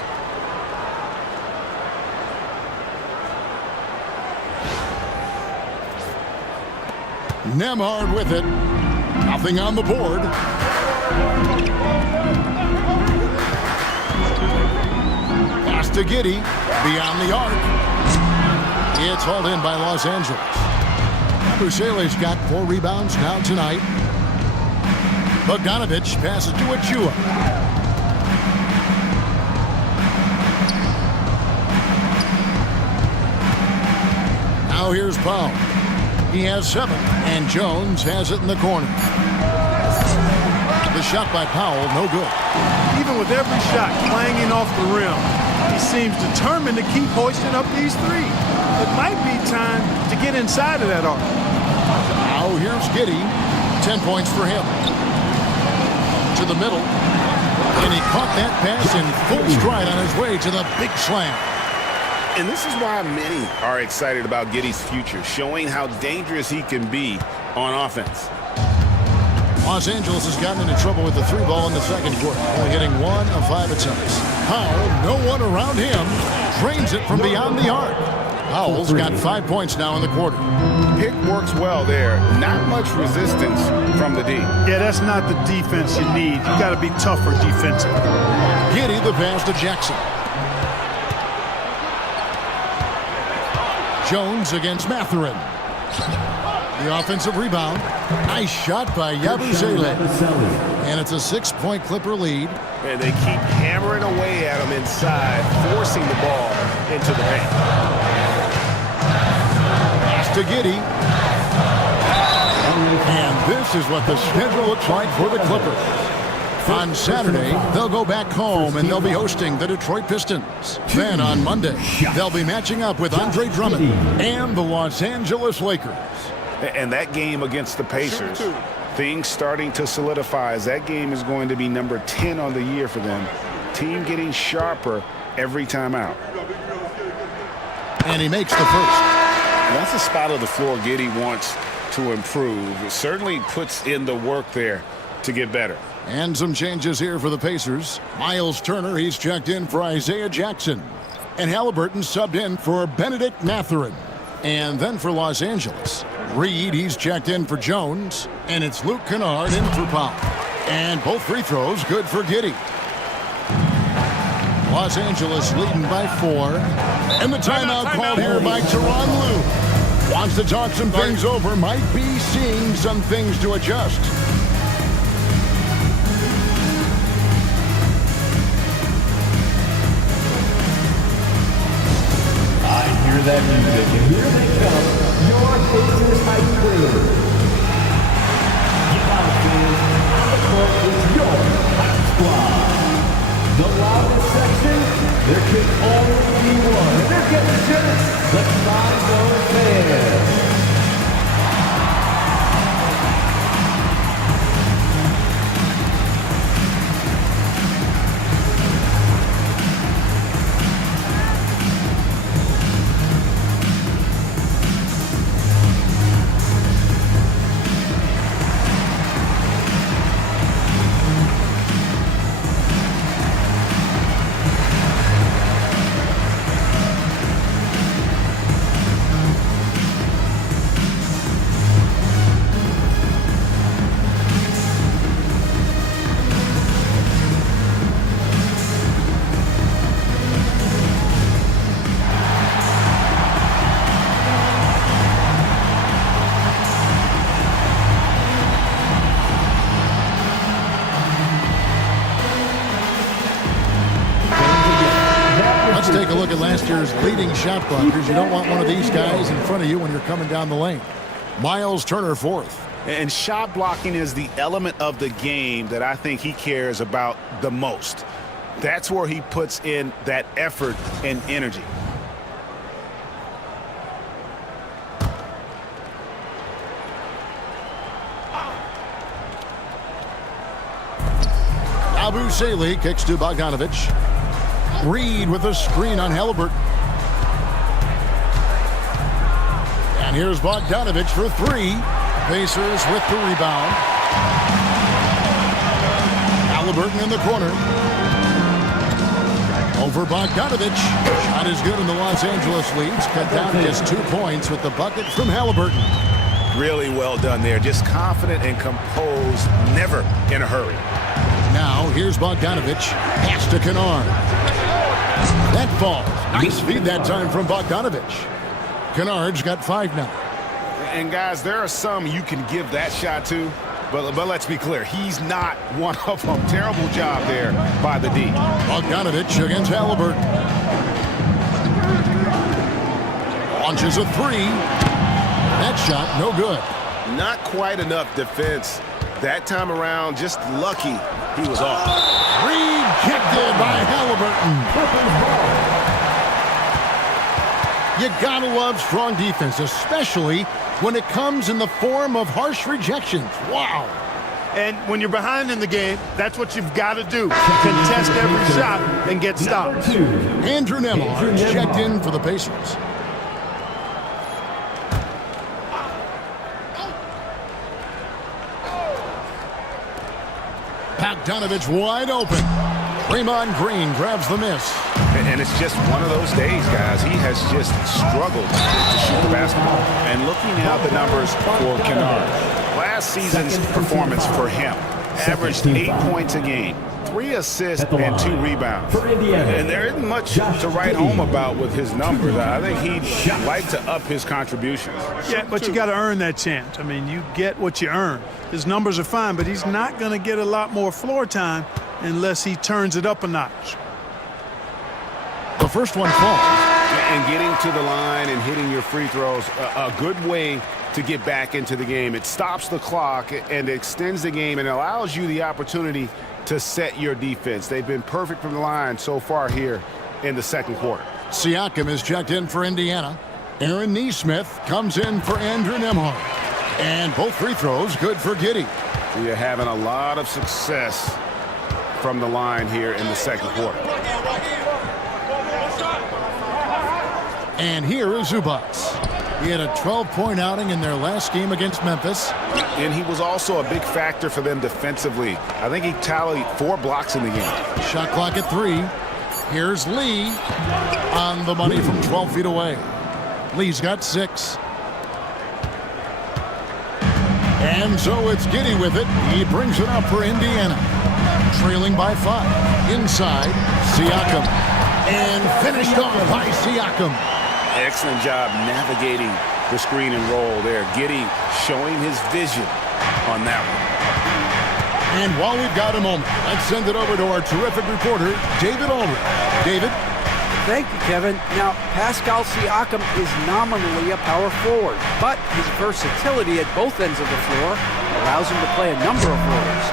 Nembhard with it. Nothing on the board. Pass to Giddey. Beyond the arc. It's hauled in by Los Angeles. Busele's got 4 rebounds now tonight. Bogdanovich passes to Achua. Now here's Powell. He has 7, and Jones has it in the corner. The shot by Powell, no good. Even with every shot clanging off the rim, he seems determined to keep hoisting up these threes. It might be time to get inside of that arc. Now here's Giddey. 10 points for him. To the middle. And he caught that pass in full stride on his way to the big slam. And this is why many are excited about Giddey's future, showing how dangerous he can be on offense. Los Angeles has gotten into trouble with the 3 ball in the second quarter, only hitting 1 of 5 attempts. Powell, no one around him, drains it from beyond the arc. Powell's got 5 points now in the quarter. Pick works well there. Not much resistance from the D. Yeah, that's not the defense you need. You got to be tougher defensively. Giddey the pass to Jackson. Jones against Mathurin. The offensive rebound. Nice shot by Yabusele. And it's a 6-point Clipper lead. And they keep hammering away at him inside, forcing the ball into the paint. Pass to Giddey. And this is what the schedule looks like for the Clippers. On Saturday, they'll go back home and they'll be hosting the Detroit Pistons. Then on Monday, they'll be matching up with Andre Drummond and the Los Angeles Lakers. And that game against the Pacers, things starting to solidify as that game is going to be number 10 on the year for them. Team getting sharper every time out. And he makes the first. And that's a spot of the floor Giddey wants to improve. It certainly puts in the work there to get better. And some changes here for the Pacers. Miles Turner, he's checked in for Isaiah Jackson. And Halliburton subbed in for Benedict Mathurin. And then for Los Angeles, Reed, he's checked in for Jones. And it's Luke Kennard in for Powell. And both free throws good for Giddey. Los Angeles leading by 4. And the timeout called here by Tyronn Lue. Wants to talk some things over, might be seeing some things to adjust. That music, and here they come, your Pacers High Crew. Get out, fans, on the court is your High Squad. The loudest section, there can only be one. And they're getting shirts, the 5-0 fans. Take a look at last year's leading shot blockers. You don't want one of these guys in front of you when you're coming down the lane. Miles Turner, 4th. And shot blocking is the element of the game that I think he cares about the most. That's where he puts in that effort and energy. Yabusele kicks to Bogdanovich. Reed with a screen on Halliburton. And here's Bogdanovich for 3. Pacers with the rebound. Halliburton in the corner. Over Bogdanovich. Shot is good, and the Los Angeles leads. Cut down to just 2 points with the bucket from Halliburton. Really well done there. Just confident and composed, never in a hurry. Now here's Bogdanovich. Pass to Kennard. That falls. Nice feed that time from Bogdanovich. Kennard's got 5 now. And guys, there are some you can give that shot to, but let's be clear, he's not one of them. Terrible job there by the D. Bogdanovich against Halliburton. Launches a 3. That shot, no good. Not quite enough defense that time around. Just lucky he was off. Rejected by Halliburton. You gotta love strong defense, especially when it comes in the form of harsh rejections. Wow. And when you're behind in the game, that's what you've got to do. Contest every shot and get stops. Andrew Nembhard checked in for the Pacers. Bogdanovich wide open. Draymond Green grabs the miss. And it's just one of those days, guys. He has just struggled to shoot the basketball. And looking at the numbers for Kennard, last season's performance for him averaged 8 points a game, 3 assists and 2 rebounds. And there isn't much to write home about with his numbers. I think he'd like to up his contributions. Yeah, but you got to earn that chance. I mean, you get what you earn. His numbers are fine, but he's not going to get a lot more floor time unless he turns it up a notch. The first one falls. And getting to the line and hitting your free throws, a good way to get back into the game. It stops the clock and extends the game and allows you the opportunity to set your defense. They've been perfect from the line so far here in the second quarter. Siakam is checked in for Indiana. Aaron Nesmith comes in for Andrew Nembhard. And both free throws good for Giddey. You're having a lot of success from the line here in the second quarter. And here is Zubac. He had a 12-point outing in their last game against Memphis. And he was also a big factor for them defensively. I think he tallied 4 blocks in the game. Shot clock at 3. Here's Lee on the money from 12 feet away. Lee's got 6. And so it's Giddey with it. He brings it up for Indiana. Trailing by 5. Inside, Siakam. And finished off by Siakam. Excellent job navigating the screen and roll there. Giddey showing his vision on that one. And while we've got a moment, let's send it over to our terrific reporter, David Aldridge. David? Thank you, Kevin. Now, Pascal Siakam is nominally a power forward, but his versatility at both ends of the floor allows him to play a number of roles.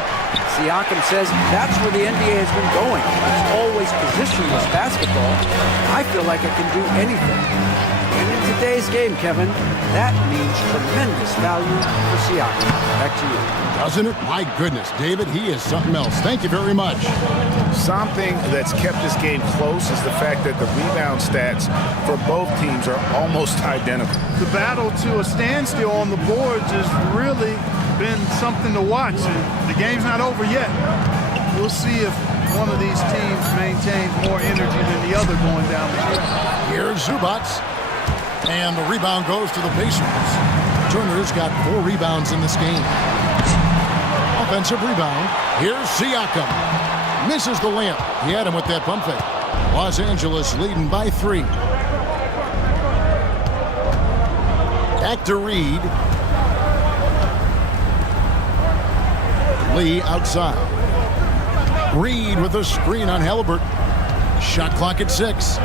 Siakam says that's where the NBA has been going. It's always positionless basketball. I feel like I can do anything. And in today's game, Kevin, that means tremendous value for Siakam. Back to you. Doesn't it? My goodness, David, he is something else. Thank you very much. Something that's kept this game close is the fact that the rebound stats for both teams are almost identical. The battle to a standstill on the boards has really been something to watch. The game's not over yet. We'll see if one of these teams maintains more energy than the other going down the stretch. Here's Zubac. And the rebound goes to the Pacers. Turner's got 4 rebounds in this game. Offensive rebound. Here's Siakam. Misses the layup. He had him with that pump fake. Los Angeles leading by 3. Back to Reed. Lee outside. Reed with a screen on Halliburton. Shot clock at 6.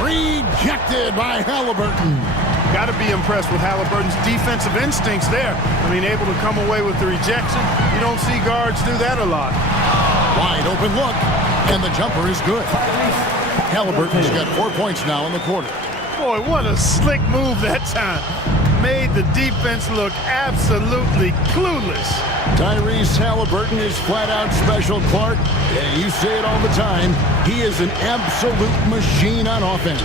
Rejected by Halliburton. Got to be impressed with Halliburton's defensive instincts there. I mean, able to come away with the rejection. You don't see guards do that a lot. Wide open look, and the jumper is good. Halliburton's got 4 points now in the quarter. Boy, what a slick move that time. Made the defense look absolutely clueless. Tyrese Halliburton is flat out special, Clark. And you say it all the time. He is an absolute machine on offense.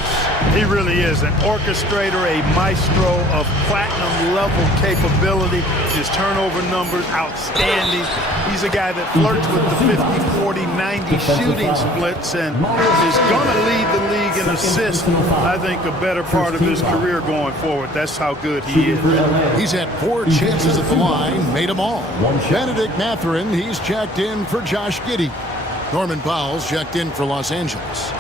He really is an orchestrator, a maestro of platinum-level capability. His turnover numbers, outstanding. He's a guy that flirts with the 50, 40, 90 shooting splits and is going to lead the league in assists, I think, a better part of his career going forward. That's how good he is. He's had 4 chances at the line, made them all. Benedict Mathurin, he's checked in for Josh Giddey. Norman Powell's checked in for Los Angeles.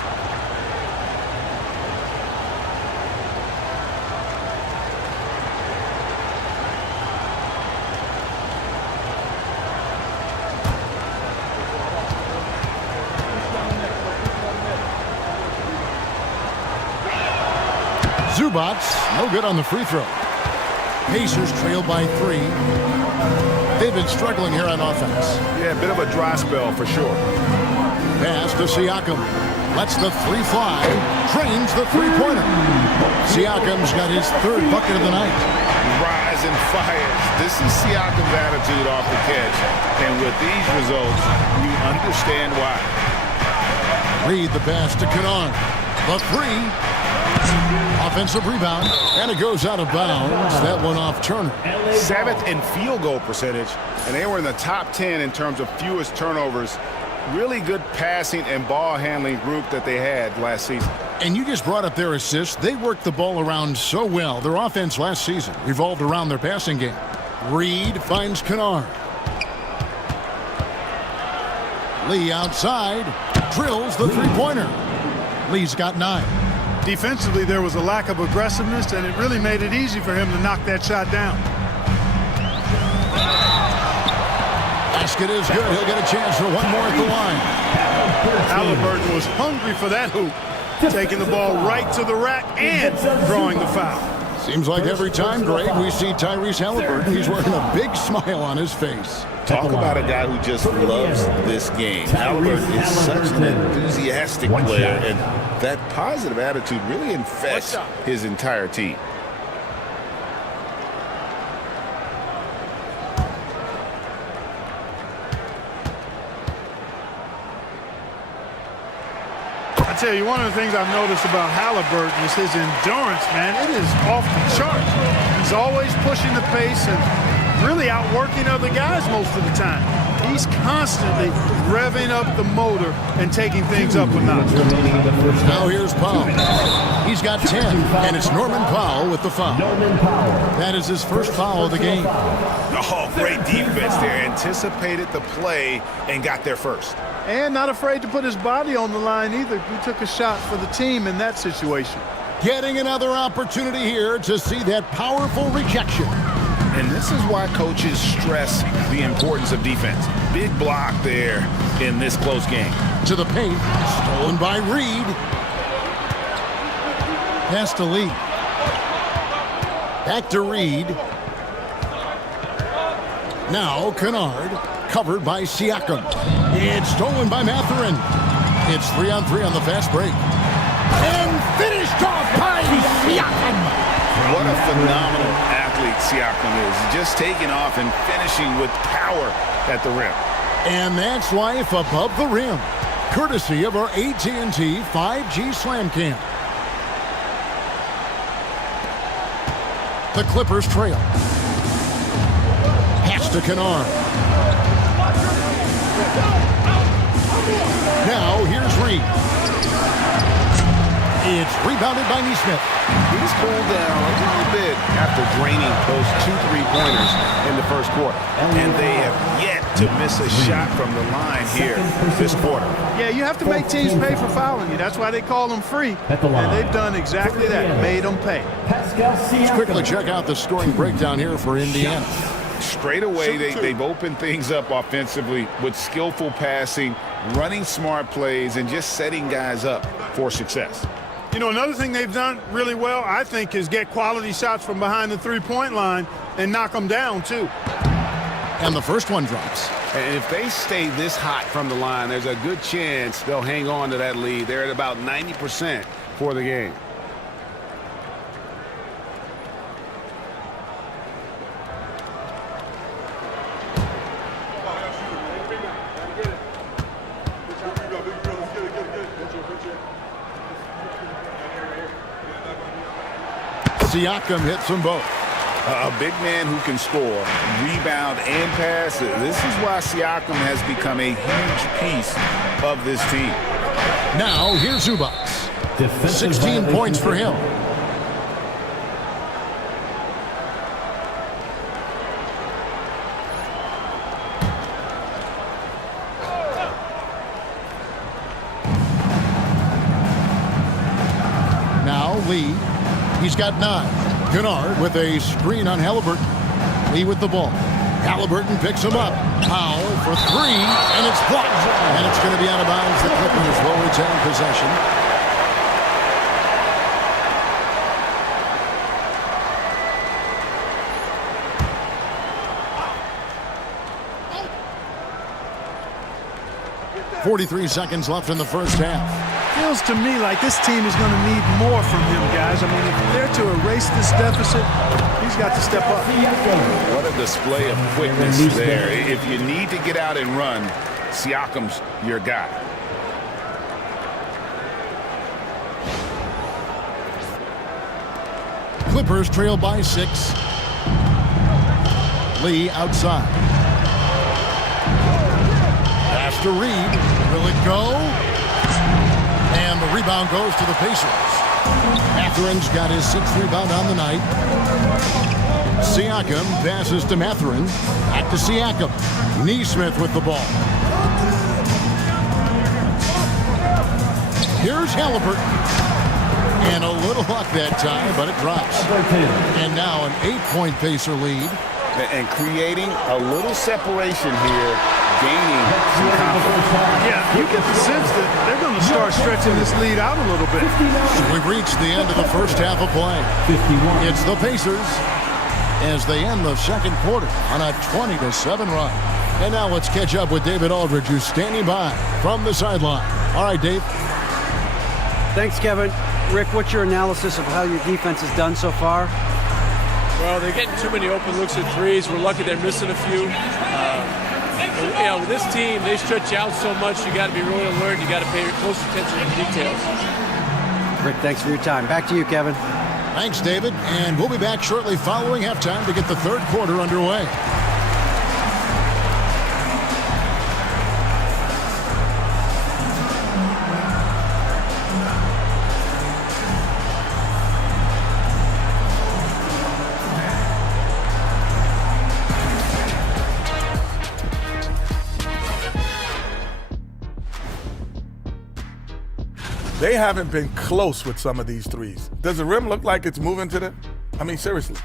Zubac, no good on the free throw. Pacers trail by 3. They've been struggling here on offense. Yeah, a bit of a dry spell for sure. Pass to Siakam. Lets the 3 fly. Drains the three-pointer. Siakam's got his 3rd bucket of the night. Rise and fires. This is Siakam's attitude off the catch. And with these results, you understand why. Reed the pass to Kennard. The 3. Offensive rebound. And it goes out of bounds. That one off Turner. 7th in field goal percentage. And they were in the top 10 in terms of fewest turnovers. Really good passing and ball handling group that they had last season. And you just brought up their assists. They worked the ball around so well. Their offense last season revolved around their passing game. Reed finds Kennard. Lee outside. Drills the three-pointer. Lee's got 9. Defensively, there was a lack of aggressiveness, and it really made it easy for him to knock that shot down. Basket is good. He'll get a chance for one more at the line. Halliburton was hungry for that hoop, taking the ball right to the rack and drawing the foul. Seems like every time, Greg, we see Tyrese Halliburton, he's wearing a big smile on his face. Talk about a guy who just loves this game. Halliburton is such an enthusiastic player, and that positive attitude really infects his entire team. I tell you, one of the things I've noticed about Halliburton is his endurance, man. It is off the charts. He's always pushing the pace and really outworking other guys most of the time. He's constantly revving up the motor and taking things up a notch. Now here's Powell. He's got 10, and it's Norman Powell with the foul. That is his first foul of the game. Oh, great defense there. Anticipated the play and got there first. And not afraid to put his body on the line either. He took a shot for the team in that situation. Getting another opportunity here to see that powerful rejection. And this is why coaches stress the importance of defense. Big block there in this close game. To the paint, stolen by Reed. Pass to Lee. Back to Reed. Now Kennard, covered by Siakam. It's stolen by Mathurin. It's 3-on-3 on the fast break. And finished off by Siakam. What a phenomenal athlete Siakam is. Just taking off and finishing with power at the rim. And that's life above the rim, courtesy of our AT&T 5G Slam Cam. The Clippers trail. Pass to Kennard. Now here's Reed. It's rebounded by Nesmith. He's cooled down a little bit after draining those 2 3-pointers in the first quarter. And they have yet to miss a shot from the line here this quarter. Yeah, you have to make teams pay for fouling you. That's why they call them free. And they've done exactly that, made them pay. Let's quickly check out the scoring breakdown here for Indiana. Straight away, they've opened things up offensively with skillful passing, running smart plays, and just setting guys up for success. You know, another thing they've done really well, I think, is get quality shots from behind the three-point line and knock them down, too. And the first one drops. And if they stay this hot from the line, there's a good chance they'll hang on to that lead. They're at about 90% for the game. Siakam hits them both. A big man who can score, rebound, and pass. This is why Siakam has become a huge piece of this team. Now, here's Zubac. 16 points for him. Now, Lee. He's got 9. Kennard with a screen on Halliburton. Lee with the ball. Halliburton picks him up. Powell for 3, and it's blocked. And it's going to be out of bounds. The Clippers will retain possession. 43 seconds left in the first half. Feels to me like this team is going to need more from him, guys. I mean, if they're to erase this deficit, he's got to step up. What a display of quickness there. If you need to get out and run, Siakam's your guy. Clippers trail by 6. Lee outside. Pass to Reed. Will it go? And the rebound goes to the Pacers. Matherin's got his 6th rebound on the night. Siakam passes to Mathurin. Back to Siakam. Neesmith with the ball. Here's Halliburton. And a little luck that time, but it drops. And now an 8-point Pacer lead. And creating a little separation here, gaining some confidence. Yeah, you get the sense that they're going to start stretching this lead out a little bit. We've reached the end of the first half of play. It's the Pacers as they end the second quarter on a 20-7 run. And now let's catch up with David Aldridge, who's standing by from the sideline. All right, Dave. Thanks, Kevin. Rick, what's your analysis of how your defense has done so far? Well, they're getting too many open looks at threes. We're lucky they're missing a few. With this team, they stretch out so much. You got to be really alert. You got to pay close attention to the details. Rick, thanks for your time. Back to you, Kevin. Thanks, David. And we'll be back shortly following halftime to get the third quarter underway. They haven't been close with some of these threes. Does the rim look like it's moving to the... I mean, seriously.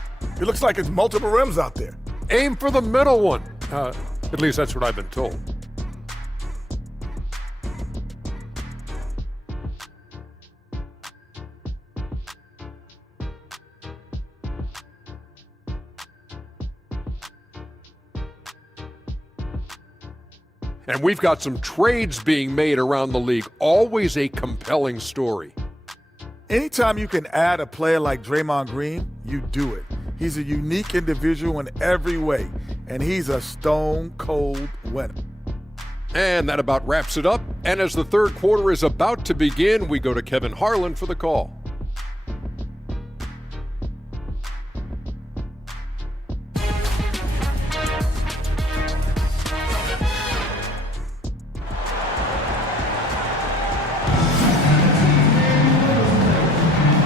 It looks like it's multiple rims out there. Aim for the middle one. At least that's what I've been told. And we've got some trades being made around the league. Always a compelling story. Anytime you can add a player like Draymond Green, you do it. He's a unique individual in every way, and he's a stone-cold winner. And that about wraps it up. And as the third quarter is about to begin, we go to Kevin Harlan for the call.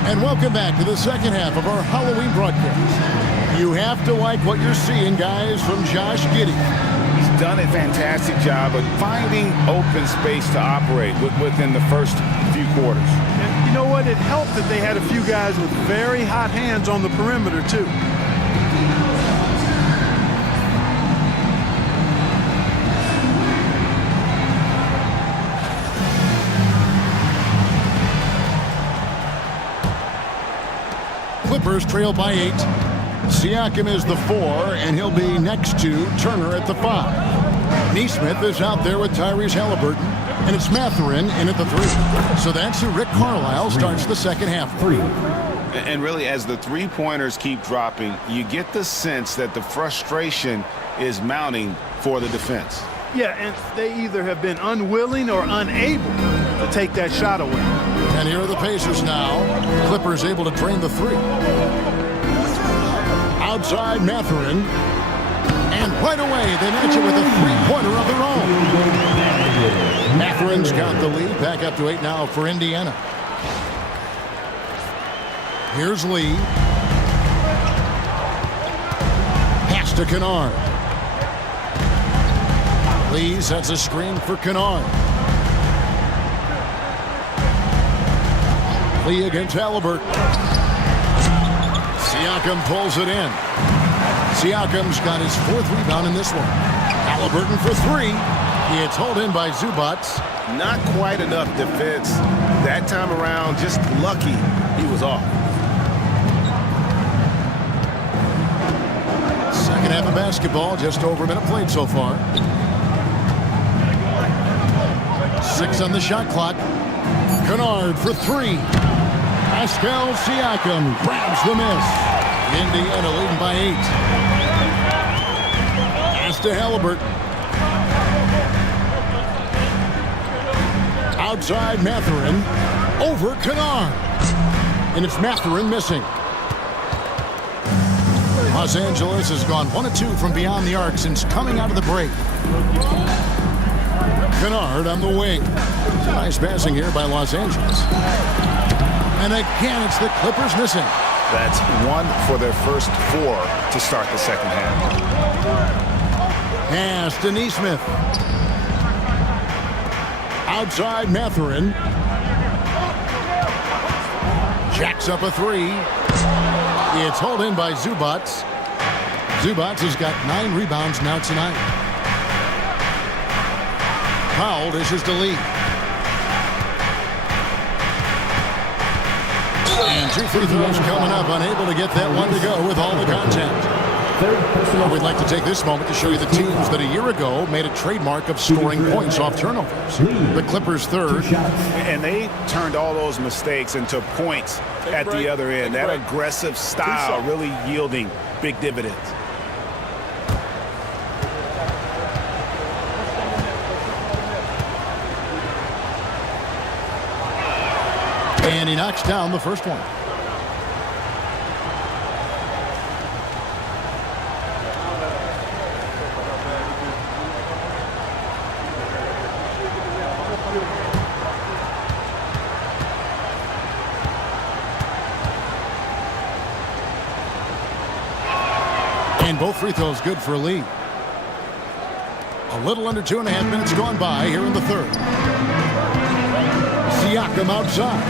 And welcome back to the second half of our Halloween broadcast. You have to like what you're seeing, guys, from Josh Giddey. He's done a fantastic job of finding open space to operate within the first few quarters. And you know what? It helped that they had a few guys with very hot hands on the perimeter, too. Clippers trail by 8. Siakam is the 4, and he'll be next to Turner at the 5. Neesmith is out there with Tyrese Halliburton, and it's Mathurin in at the 3. So that's who Rick Carlisle starts the second half. And really, as the three-pointers keep dropping, you get the sense that the frustration is mounting for the defense. Yeah, and they either have been unwilling or unable to take that shot away. And here are the Pacers now. Clippers able to drain the 3. Outside Mathurin. And right away, they match it with a three-pointer of their own. Mathurin's got the lead. Back up to 8 now for Indiana. Here's Lee. Pass to Kennard. Lee sets a screen for Kennard. Lee against Halliburton. Siakam pulls it in. Siakam's got his 4th rebound in this one. Halliburton for 3. It's hauled in by Zubac. Not quite enough defense that time around. Just lucky he was off. Second half of basketball, just over a minute played so far. 6 on the shot clock. Kennard for 3. Pascal Siakam grabs the miss. Indiana leading by 8. Pass to Halliburton. Outside Mathurin. Over Kennard. And it's Mathurin missing. Los Angeles has gone 1 of 2 from beyond the arc since coming out of the break. Kennard on the wing. Nice passing here by Los Angeles. And again, it's the Clippers missing. That's 1 for their first 4 to start the second half. Pass to Nesmith. Outside Mathurin. Jacks up a 3. It's hauled in by Zubats. Zubats has got 9 rebounds now tonight. Powell dishes to Lee. And 2 free throws coming up, unable to get that one to go with all the contact. We'd like to take this moment to show you the teams that a year ago made a trademark of scoring points off turnovers. The Clippers 3rd. And they turned all those mistakes into points at the other end. That aggressive style really yielding big dividends. And he knocks down the first one. And both free throws good for Lee. A little under 2.5 minutes gone by here in the 3rd. Siakam outside.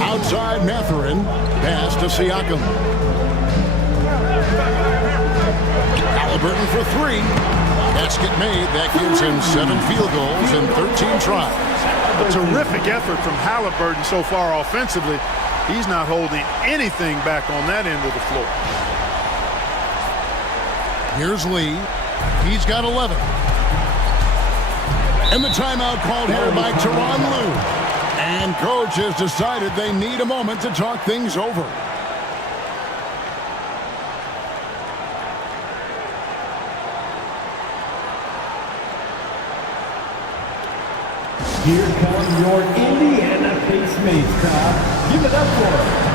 Outside Mathurin. Pass to Siakam. Halliburton for 3. Basket made. That gives him 7 field goals in 13 tries. A terrific effort from Halliburton so far offensively. He's not holding anything back on that end of the floor. Here's Lee. He's got 11. And the timeout called here by Tyronn Lue. And coach has decided they need a moment to talk things over. Here comes your Indiana Pacemates crowd. Give it up for them.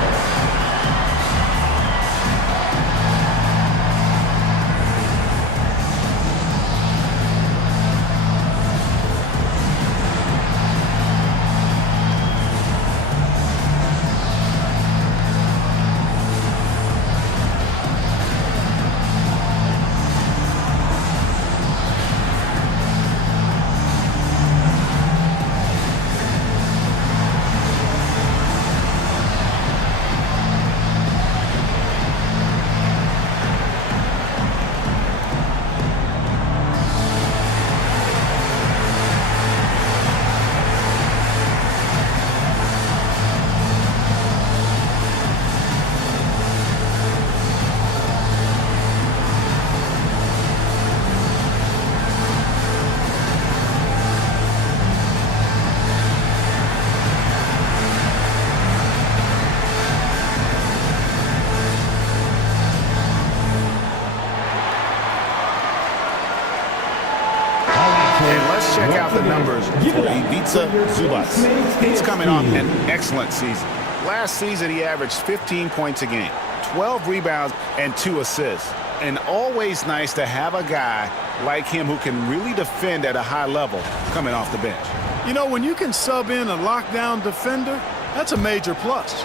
Check out the numbers for Ivica Zubac. He's coming off an excellent season. Last season, he averaged 15 points a game, 12 rebounds, and 2 assists. And always nice to have a guy like him who can really defend at a high level coming off the bench. You know, when you can sub in a lockdown defender, that's a major plus.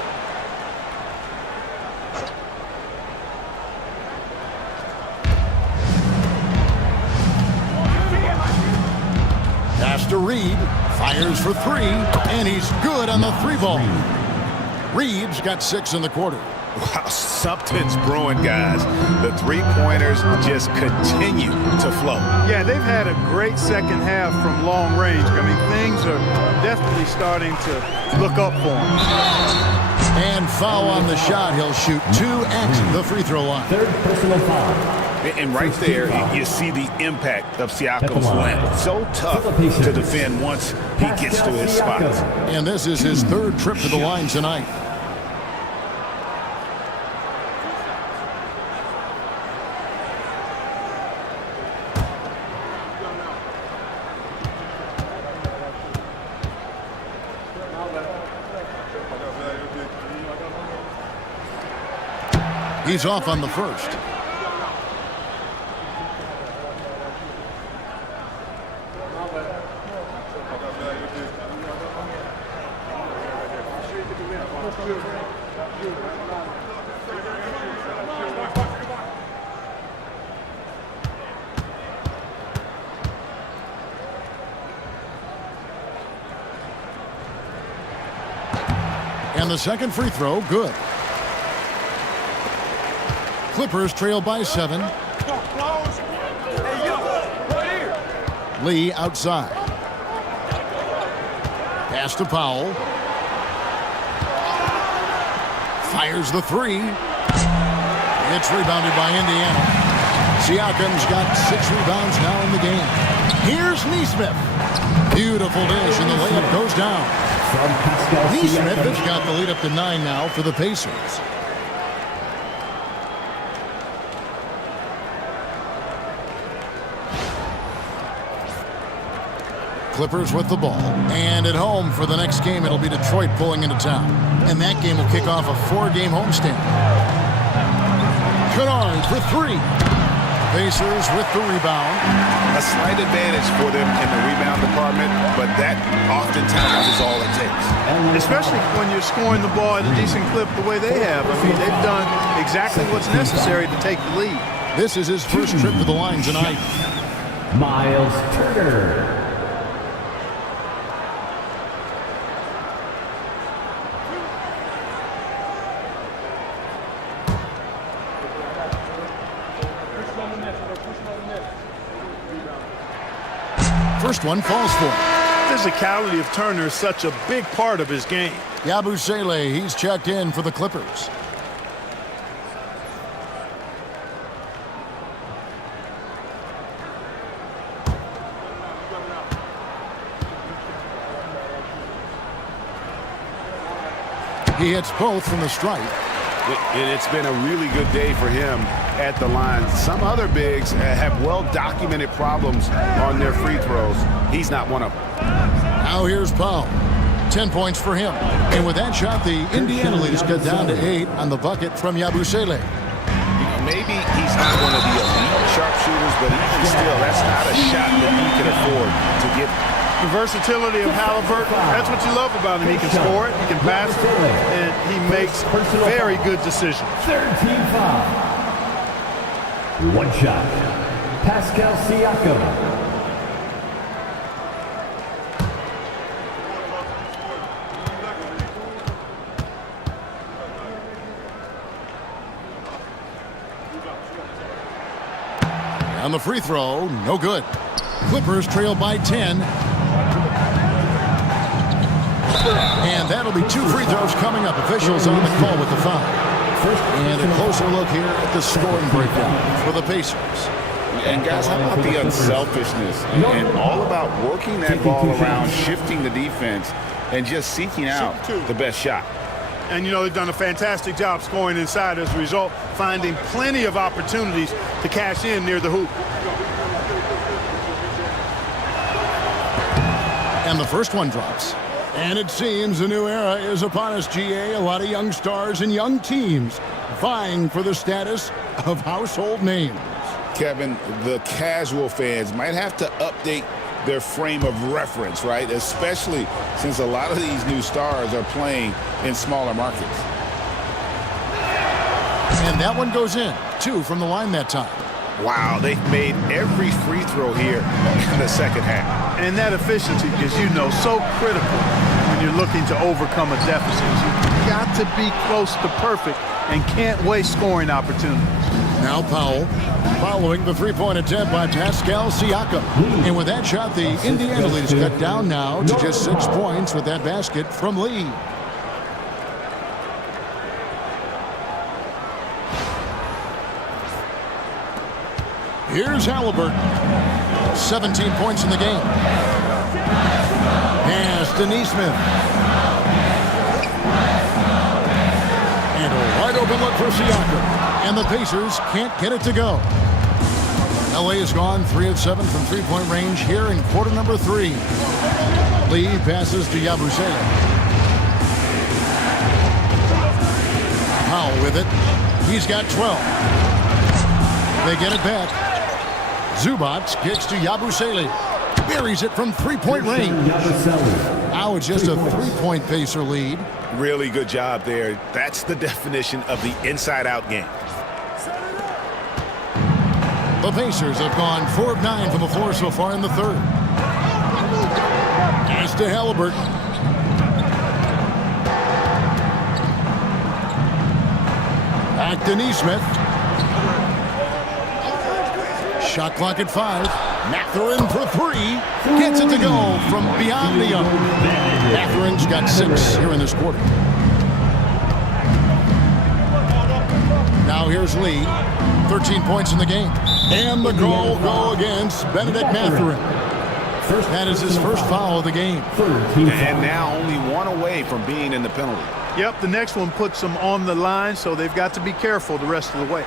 Pass to Reed, fires for 3, and he's good on the 3-ball. Reed's got 6 in the quarter. Wow, something's brewing, guys. The 3-pointers just continue to flow. Yeah, they've had a great second half from long range. I mean, things are definitely starting to look up for him. And foul on the shot. He'll shoot 2 at the free throw line. 3rd personal foul. And right there, you see the impact of Siakam's length. So tough to defend once he gets to his spots. And this is his third trip to the line tonight. He's off on the first. And the second free throw, good. Clippers trail by 7. Lee outside. Pass to Powell. Fires the 3. It's rebounded by Indiana. Siakam's got 6 rebounds now in the game. Here's Nesmith. Beautiful dish, and the layup goes down. Nesmith has got the lead up to 9 now for the Pacers. Clippers with the ball. And at home for the next game, it'll be Detroit pulling into town. And that game will kick off a 4-game homestand. Kennard for 3. Pacers with the rebound. A slight advantage for them in the rebound department, but that oftentimes is all it takes. Especially when you're scoring the ball at a decent clip the way they have. I mean, they've done exactly what's necessary to take the lead. This is his first trip to the line tonight. Miles Turner. First one falls for him. Physicality of Turner is such a big part of his game. Yabusele, he's checked in for the Clippers. He hits both from the stripe. And it's been a really good day for him at the line. Some other bigs have well-documented problems on their free throws. He's not one of them. Now here's Powell. 10 points for him. And with that shot, the Indiana lead is cut down to 8 on the bucket from Yabusele. Maybe he's not one of the elite sharpshooters, but even still, that's not a shot that he can afford to get. The versatility of Halliburton, that's what you love about him. He can score it, he can pass it, and he makes very good decisions. Third team foul. One shot. Pascal Siakam. On the free throw, no good. Clippers trail by 10. And that'll be 2 free throws coming up. Officials on the call with the foul. And a closer look here at the scoring breakdown for the Pacers. And guys, how about the unselfishness and all about working that ball around, shifting the defense, and just seeking out the best shot. And, you know, they've done a fantastic job scoring inside as a result, finding plenty of opportunities to cash in near the hoop. And the first one drops. And it seems a new era is upon us, GA. A lot of young stars and young teams vying for the status of household names. Kevin, the casual fans might have to update their frame of reference, right? Especially since a lot of these new stars are playing in smaller markets. And that one goes in. 2 from the line that time. Wow, they've made every free throw here in the second half. And that efficiency is, you know, so critical when you're looking to overcome a deficit. You've got to be close to perfect and can't waste scoring opportunities. Now Powell, following the three-point attempt by Pascal Siakam. And with that shot, the Indiana lead is cut down now to just 6 points with that basket from Lee. Here's Halliburton. 17 points in the game. Pass to Neesmith. And a wide open look for Siakam. And the Pacers can't get it to go. LA has gone 3 of 7 from three-point range here in quarter number 3. Lee passes to Yabusele. Powell with it. He's got 12. They get it back. Zubac kicks to Yabusele. Buries it from three-point range. Now it's just a three-point Pacer lead. Really good job there. That's the definition of the inside-out game. The Pacers have gone 4 of 9 from the floor so far in the third. Pass to Halliburton. Back to Neesmith. Shot clock at 5. Mathurin for 3. Gets it to go from beyond the arc. Mathurin's got 6 here in this quarter. Now here's Lee. 13 points in the game. And the goal will go against Benedict Mathurin. That is his first foul of the game. And now only one away from being in the penalty. Yep, the next one puts them on the line, so they've got to be careful the rest of the way.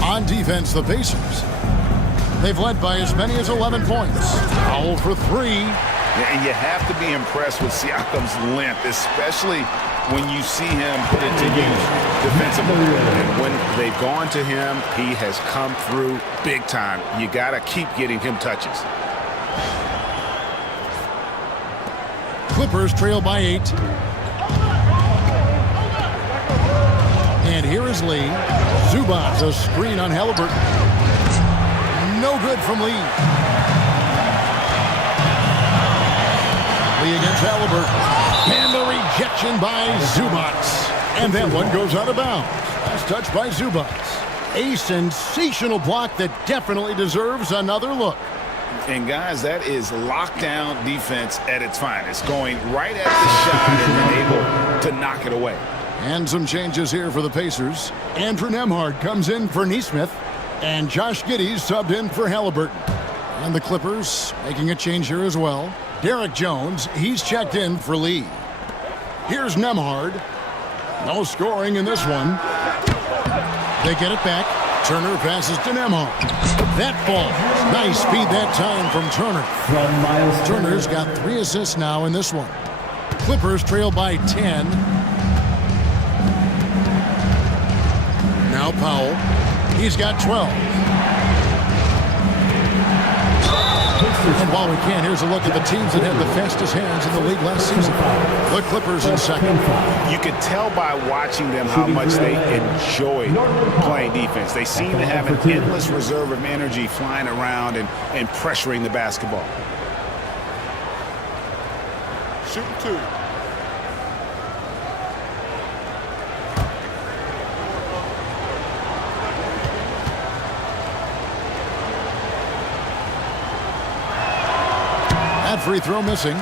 On defense, the Pacers. They've led by as many as 11 points. Foul for 3. And you have to be impressed with Siakam's length, especially when you see him put it to use defensively. And when they've gone to him, he has come through big time. You got to keep getting him touches. Clippers trail by 8. And here is Lee. Zubac, a screen on Halliburton. No good from Lee. Lee against Halliburton. And the rejection by Zubac. And that one goes out of bounds. Last touch by Zubac. A sensational block that definitely deserves another look. And guys, that is lockdown defense at its finest. Going right at the shot and then able to knock it away. And some changes here for the Pacers. Andrew Nembhard comes in for Neesmith. And Josh Giddey subbed in for Halliburton. And the Clippers making a change here as well. Derek Jones, he's checked in for Lee. Here's Nembhard. No scoring in this one. They get it back. Turner passes to Nembhard. That ball. Nice speed that time from Turner. Turner's got 3 assists now in this one. Clippers trail by 10. Now Powell. He's got 12. And while we can, here's a look at the teams that had the fastest hands in the league last season. The Clippers in second. You could tell by watching them how much they enjoy playing defense. They seem to have an endless reserve of energy flying around and pressuring the basketball. Shoot 2. That free throw missing.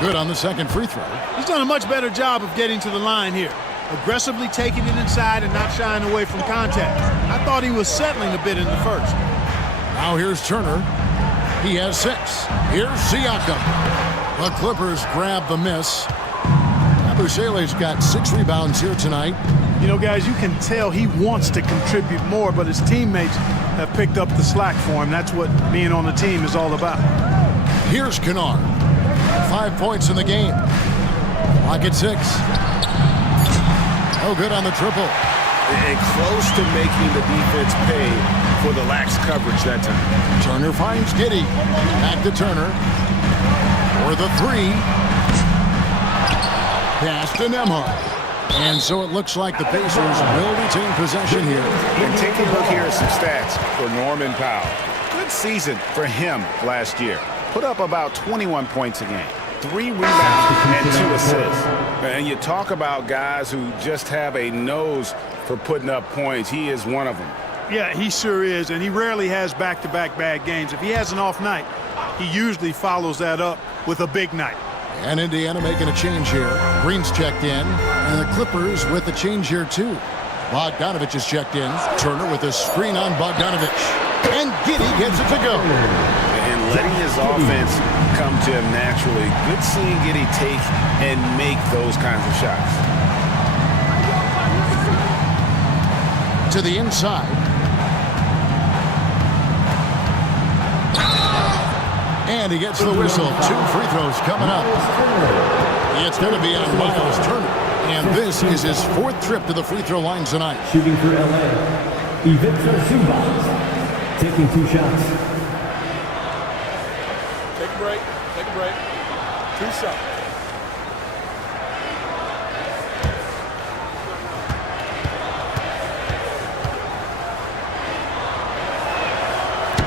Good on the second free throw. He's done a much better job of getting to the line here. Aggressively taking it inside and not shying away from contact. I thought he was settling a bit in the first. Now here's Turner. He has 6. Here's Siakam. The Clippers grab the miss. Yabusele's got 6 rebounds here tonight. You know, guys, you can tell he wants to contribute more, but his teammates have picked up the slack for him. That's what being on the team is all about. Here's Kennard. 5 points in the game. Clock at 6. Oh, good on the triple. And close to making the defense pay for the lax coverage that time. Turner finds Giddey. Back to Turner. For the 3. Pass to Nembhard. And so it looks like the Pacers will retain possession here. And take a look here at some stats for Norman Powell. Good season for him last year. put up about 21 points a game, 3 rebounds and 2 assists. And you talk about guys who just have a nose for putting up points. He is one of them. Yeah, he sure is, and he rarely has back-to-back bad games. If he has an off night, he usually follows that up with a big night. And Indiana making a change here. Green's checked in, and the Clippers with a change here too. Bogdanovich is checked in. Turner with a screen on Bogdanovich. And Giddey gets it to go. And letting his offense come to him naturally. Good seeing Giddey take and make those kinds of shots. To the inside. And he gets the whistle. 2 free throws coming up. It's going to be on Miles Turner. And this is his 4th trip to the free throw line tonight. Shooting for LA, Ivica Zubac, taking 2 shots. Take a break. Take a break. 2 shots.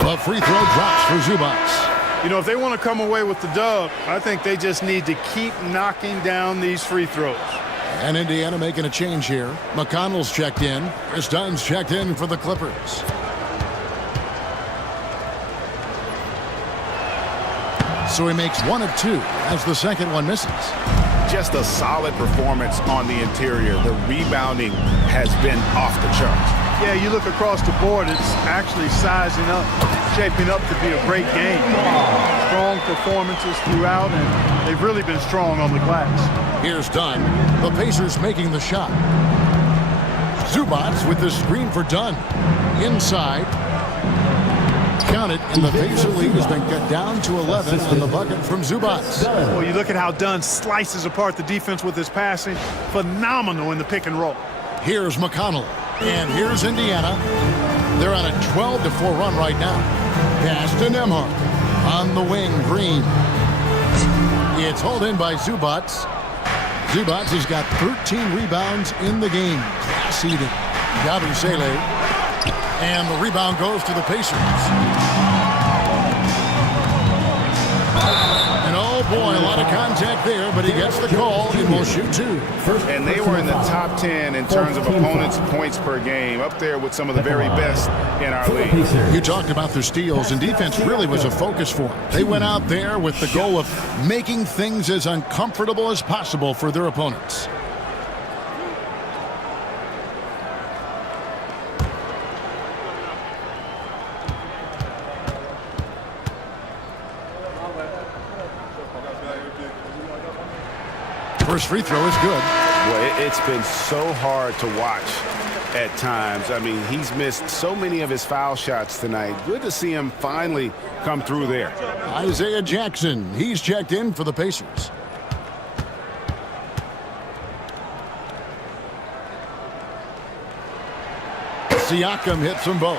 A free throw drops for Zubac. You know, if they want to come away with the dub, I think they just need to keep knocking down these free throws. And Indiana making a change here. McConnell's checked in. Chris Dunn's checked in for the Clippers. So he makes 1 of 2 as the second one misses. Just a solid performance on the interior. The rebounding has been off the charts. Yeah, you look across the board, it's actually sizing up, shaping up to be a great game. Strong performances throughout, and they've really been strong on the glass. Here's Dunn. The Pacers making the shot. Zubac with the screen for Dunn. Inside. Count it, and the Pacer lead has been cut down to 11 on the bucket from Zubac. Well, you look at how Dunn slices apart the defense with his passing. Phenomenal in the pick and roll. Here's McConnell. And here's Indiana. They're on a 12-4 run right now. Pass to Nembhard. On the wing, Green. It's hauled in by Zubac. Zubac has got 13 rebounds in the game. Class-eating. Yabusele. And the rebound goes to the Pacers. And oh boy, a lot of contact there, but he gets the call and will shoot 2. And they were in the top 10 in terms of opponents' points per game, up there with some of the very best in our league. You talked about their steals, and defense really was a focus for them. They went out there with the goal of making things as uncomfortable as possible for their opponents. First free throw is good. Well, it's been so hard to watch at times. I mean, he's missed so many of his foul shots tonight. Good to see him finally come through there. Isaiah Jackson, he's checked in for the Pacers. Siakam hits them both.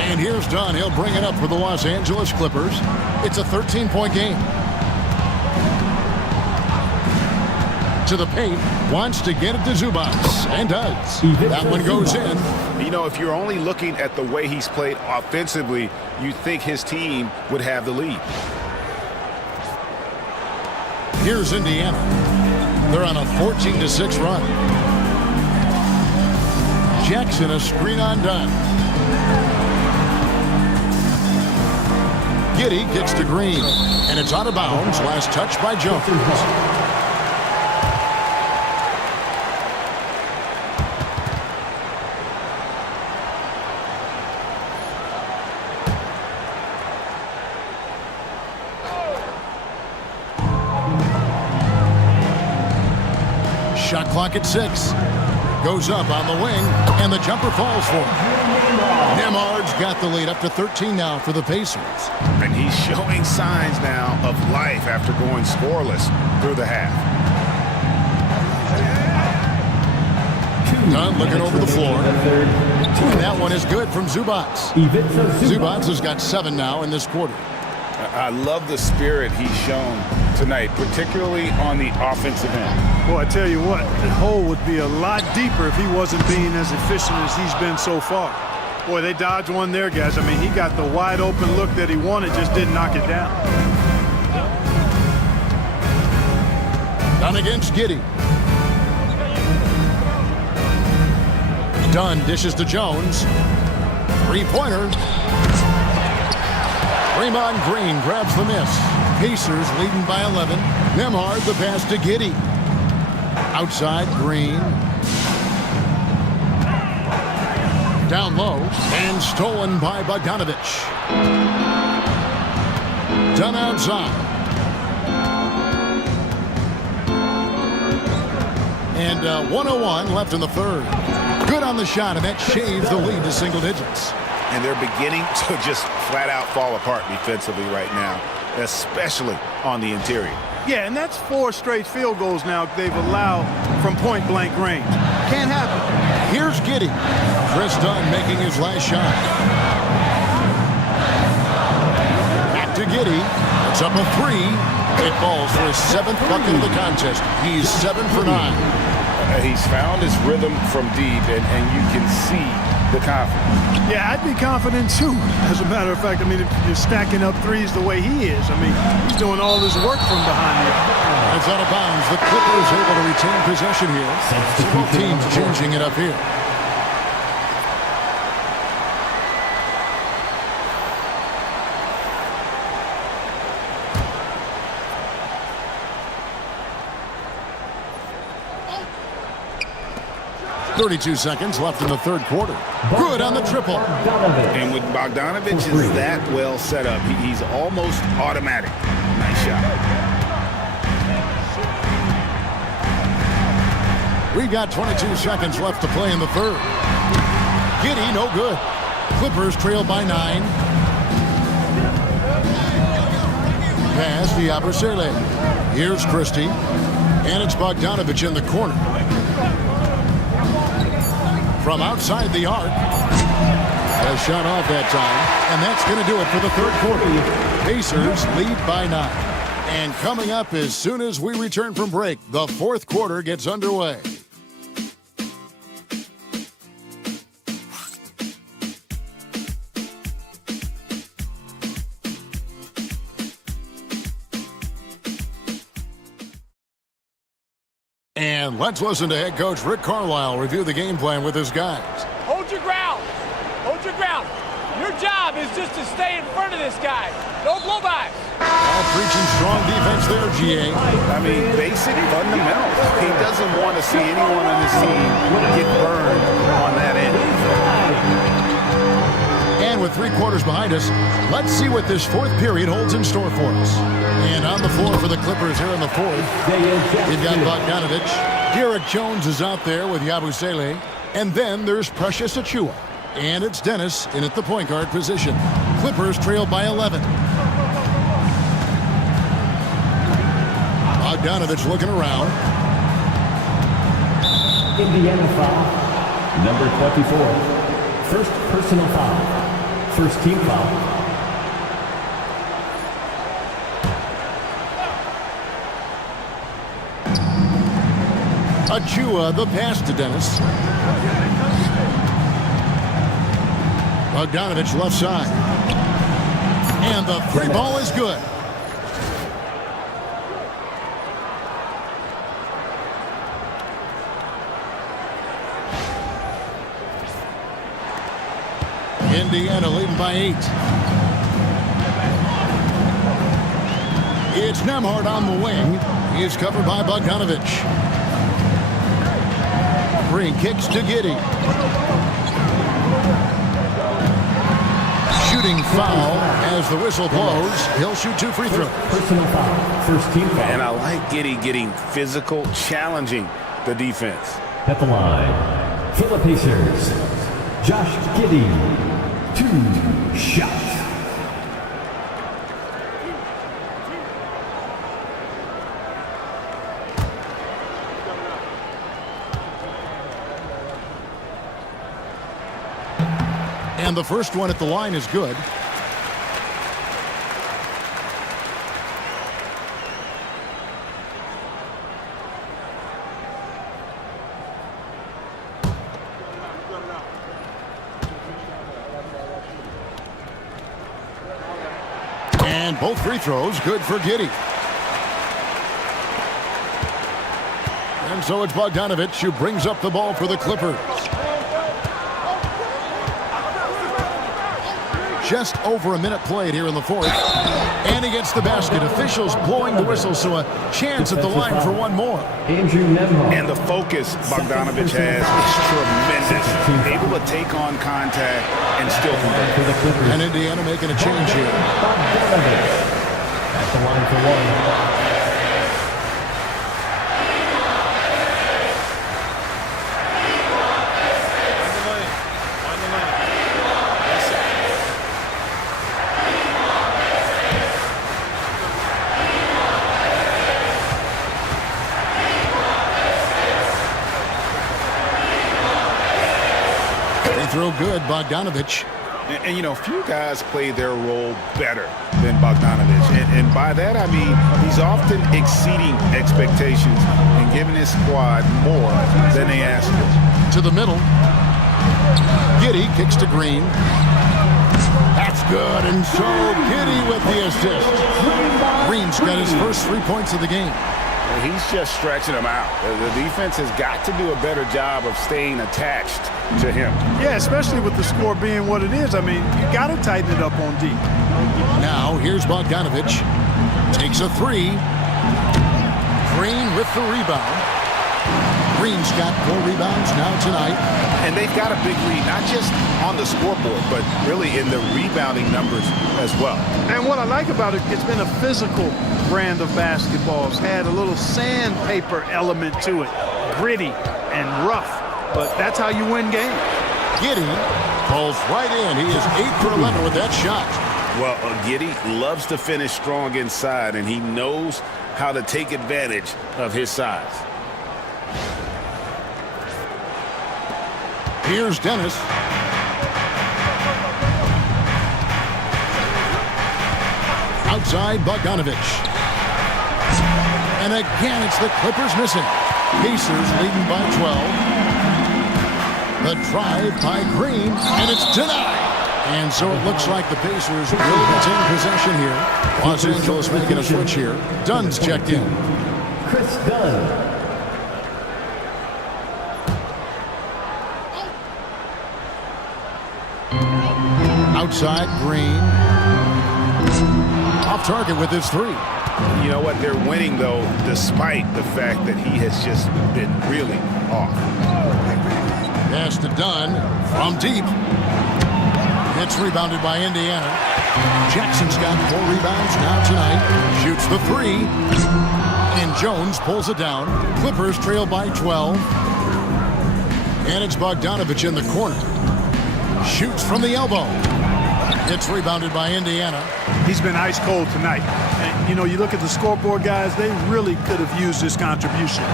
And here's Dunn. He'll bring it up for the Los Angeles Clippers. It's a 13-point game. To the paint, wants to get it to Zubac, and does. That one goes in. You know, if you're only looking at the way he's played offensively, you'd think his team would have the lead. Here's Indiana. They're on a 14-6 run. Jackson, a screen on Dunn. Giddey gets to Green, and it's out of bounds. Last touch by Jones. Shot clock at 6. Goes up on the wing, and the jumper falls for him. Nembhard's got the lead up to 13 now for the Pacers. And he's showing signs now of life after going scoreless through the half. Dunn looking over the floor. And that one is good from Zubac. Zubac has got 7 now in this quarter. I love the spirit he's shown tonight, particularly on the offensive end. Boy, I tell you what, the hole would be a lot deeper if he wasn't being as efficient as he's been so far. Boy, they dodged one there, guys. I mean, he got the wide open look that he wanted, just didn't knock it down. Dunn against Giddey. Dunn dishes to Jones. Three-pointer. Draymond Green grabs the miss. Pacers leading by 11. Nembhard the pass to Giddey. Outside, Green. Down low, and stolen by Bogdanovich. Dunn outside. And 1:01 left in the third. Good on the shot, and that shaves the lead to single digits. And they're beginning to just flat out fall apart defensively right now, especially on the interior. Yeah, and that's 4 straight field goals now they've allowed from point-blank range. Can't happen. Here's Giddey. Chris Dunn making his last shot. Back to Giddey. It's up a 3. It falls for his 7th bucket of the contest. He's 7 for 9. He's found his rhythm from deep, and you can see the confidence. Yeah, I'd be confident too. As a matter of fact, I mean, if you're stacking up threes the way he is, I mean, he's doing all this work from behind the arc. It's out of bounds. The Clippers able to retain possession here. Both teams changing it up here. .32 seconds left in the third quarter. Good on the triple. And with Bogdanovich is that well set up, he's almost automatic. Nice shot. We've got 22 seconds left to play in the third. Giddey, no good. Clippers trail by 9. Pass to Yabusele. Here's Christie. And it's Bogdanovich in the corner. From outside the arc. A shot off that time. And that's going to do it for the third quarter. Pacers lead by 9. And coming up as soon as we return from break, the fourth quarter gets underway. And let's listen to head coach Rick Carlisle review the game plan with his guys. Hold your ground. Hold your ground. Your job is just to stay in front of this guy. No blow-bys. All preaching strong defense there, GA. I mean, basic fundamentals. He doesn't want to see anyone on his team get burned on that end. And with 3 quarters behind us, let's see what this fourth period holds in store for us. And on the floor for the Clippers here in the fourth, we've got Bogdanovich. Derek Jones is out there with Yabusele. And then there's Precious Achiuwa. And it's Dennis in at the point guard position. Clippers trail by 11. Bogdanovich looking around. Indiana foul. Number 24. First personal foul. First team foul. Achiuwa, the pass to Dennis. Bogdanovich left side. And the free ball is good. Indiana leading by 8. It's Nembhard on the wing. He is covered by Bogdanovich. Green kicks to Giddey. Shooting foul as the whistle blows. He'll shoot 2 free throws. Personal foul. First team foul. And I like Giddey getting physical, challenging the defense. At the line, for the Pacers, Josh Giddey. 2 shots. And the first one at the line is good. And both free throws good for Giddey. And so it's Bogdanovich who brings up the ball for the Clippers. Just over a minute played here in the fourth. And he gets the basket. Officials blowing the whistle, so a chance at the line for one more. And the focus Bogdanovich has is tremendous. Able to take on contact and still convert. And Indiana making a change here. At the line for one. Throw good, Bogdanovich. And, you know, few guys play their role better than Bogdanovich. And by that, I mean he's often exceeding expectations and giving his squad more than they ask for. To the middle. Giddey kicks to Green. That's good, and so Giddey with the assist. Green's got his first 3 points of the game. He's just stretching them out. The defense has got to do a better job of staying attached to him. Yeah, especially with the score being what it is. I mean, you got to tighten it up on D. Now, here's Bogdanovich. Takes a three. Green with the rebound. Green's got 4 rebounds now tonight. And they've got a big lead, not just on the scoreboard, but really in the rebounding numbers as well. And what I like about it, it's been a physical brand of basketball. It's had a little sandpaper element to it. Gritty and rough. But that's how you win games. Giddey falls right in. He is 8 for 11 with that shot. Well, Giddey loves to finish strong inside, and he knows how to take advantage of his size. Here's Dennis. Outside, Bogdanovich. And again, it's the Clippers missing. Pacers leading by 12. The drive by Green, and it's denied. And so it looks like the Pacers will retain possession here. Los Angeles making a switch here. Dunn's checked in. Chris Dunn. Outside, Green. Off target with his three. You know what? They're winning, though, despite the fact that he has just been really off. Pass to Dunn from deep. It's rebounded by Indiana. Jackson's got 4 rebounds now tonight. Shoots the three. And Jones pulls it down. Clippers trail by 12. And it's Bogdanovich in the corner. Shoots from the elbow. It's rebounded by Indiana. He's been ice cold tonight. And, you know, you look at the scoreboard, guys, they really could have used this contribution.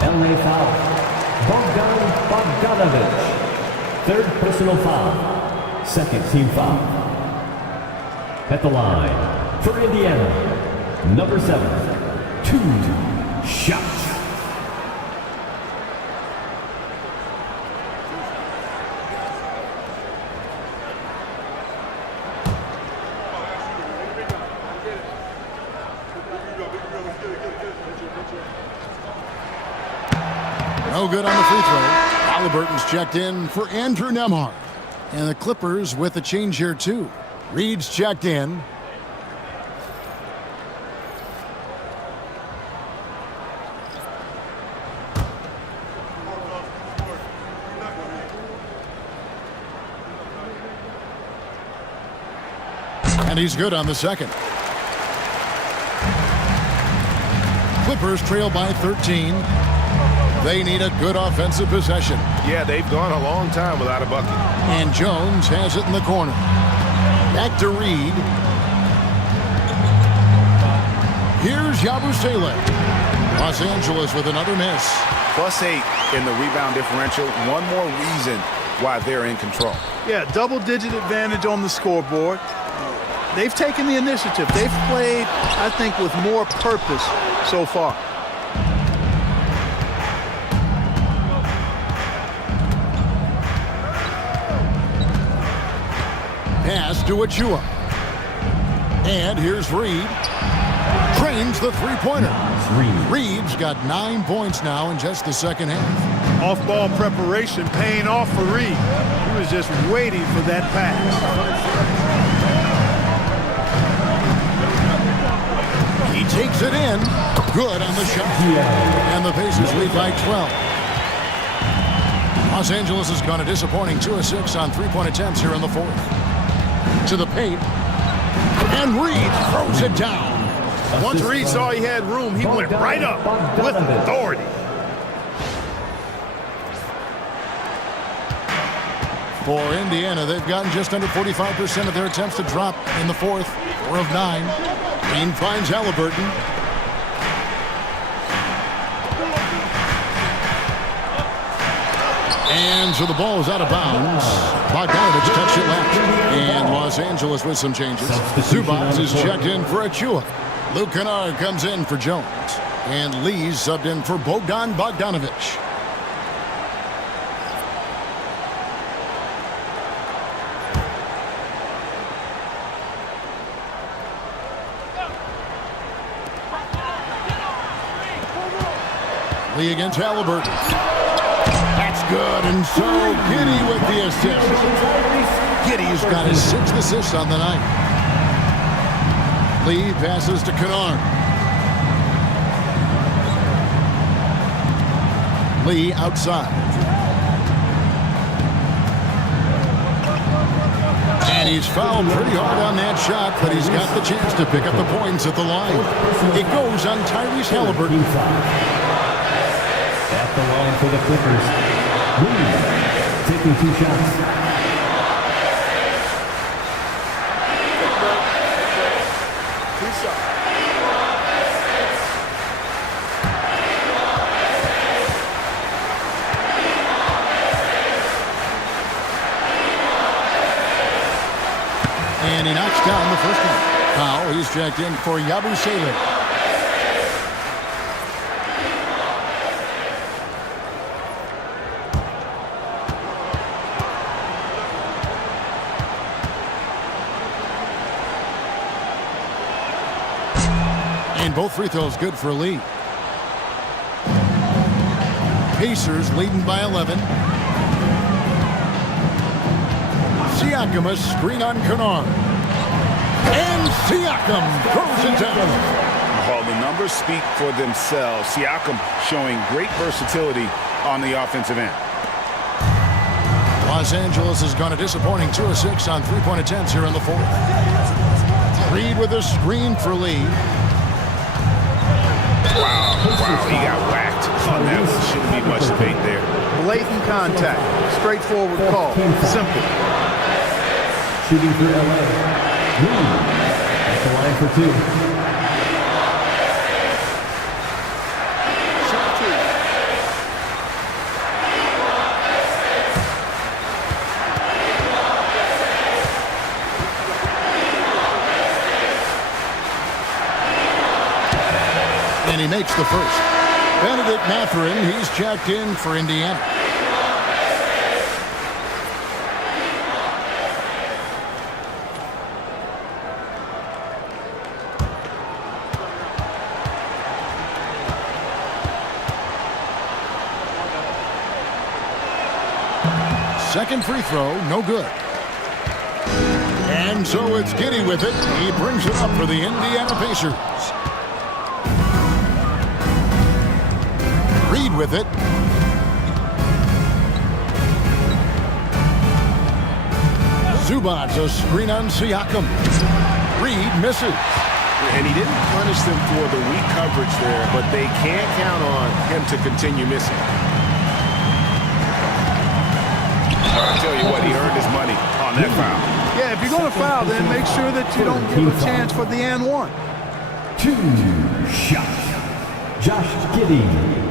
LA foul. Bogdanovich. 3rd personal foul. 2nd team foul. At the line for Indiana, number 7, 2 shots. No good on the free throw. Halliburton's checked in for Andrew Nembhard. And the Clippers with a change here, too. Reed's checked in. And he's good on the second. Clippers trail by 13. They need a good offensive possession. Yeah, they've gone a long time without a bucket. And Jones has it in the corner. Back to Reed. Here's Yabusele. Los Angeles with another miss. +8 in the rebound differential. One more reason why they're in control. Yeah, double-digit advantage on the scoreboard. They've taken the initiative. They've played, I think, with more purpose so far. Pass to Achua. And here's Reed. Drains the three-pointer. Reed's got 9 points now in just the second half. Off-ball preparation paying off for Reed. He was just waiting for that pass. He takes it in. Good on the shot. And the Pacers lead by 12. Los Angeles has gone a disappointing 2 of 6 on three-point attempts here in the fourth. To the paint. And Reed throws it down. Once Reed saw he had room, he went right up with authority. For Indiana, they've gotten just under 45% of their attempts to drop in the fourth. 4 of 9. Green finds Halliburton. And so the ball is out of bounds. Bogdanovich touched it left. And Los Angeles with some changes. Zubac is checked in for Achua. Luke Kennard comes in for Jones. And Lee's subbed in for Bogdanovich. Lee against Halliburton. That's good, and so Giddey with the assist. Giddey's got his 6th assist on the night. Lee passes to Kennard. Lee outside. And he's fouled pretty hard on that shot, but he's got the chance to pick up the points at the line. It goes on Tyrese Halliburton. At the line for the Clippers, Lee taking 2 shots. And he knocks down the first one. Foul, he's checked in for Yabusele. And both free throws good for Lee. Pacers leading by 11. Siakam, a screen on Kennard. And Siakam throws it down. Well, the numbers speak for themselves. Siakam showing great versatility on the offensive end. Los Angeles has gone a disappointing 2 of 6 on three-point attempts here in the fourth. Reed with a screen for Lee. Wow, he got whacked on that one. Shouldn't be much debate there. Blatant contact. Straightforward call. Simple. Shooting for LA. Lee at the line for 2. And he makes the first. Benedict Mathurin, he's checked in for Indiana. Second free throw, no good. And so it's Giddey with it. He brings it up for the Indiana Pacers. Reed with it. Zubac, a screen on Siakam. Reed misses. And he didn't punish them for the weak coverage there, but they can't count on him to continue missing. I'll tell you what, he earned his money on that foul. Yeah, if you're going to foul, then make sure that you don't give a chance for the and one. 2 shots. Josh Giddey.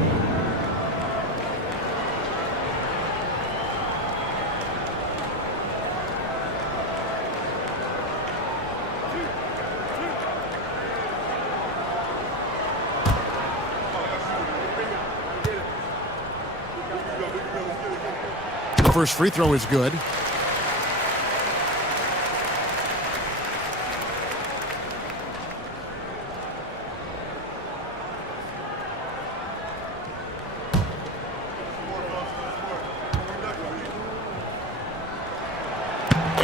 First free throw is good.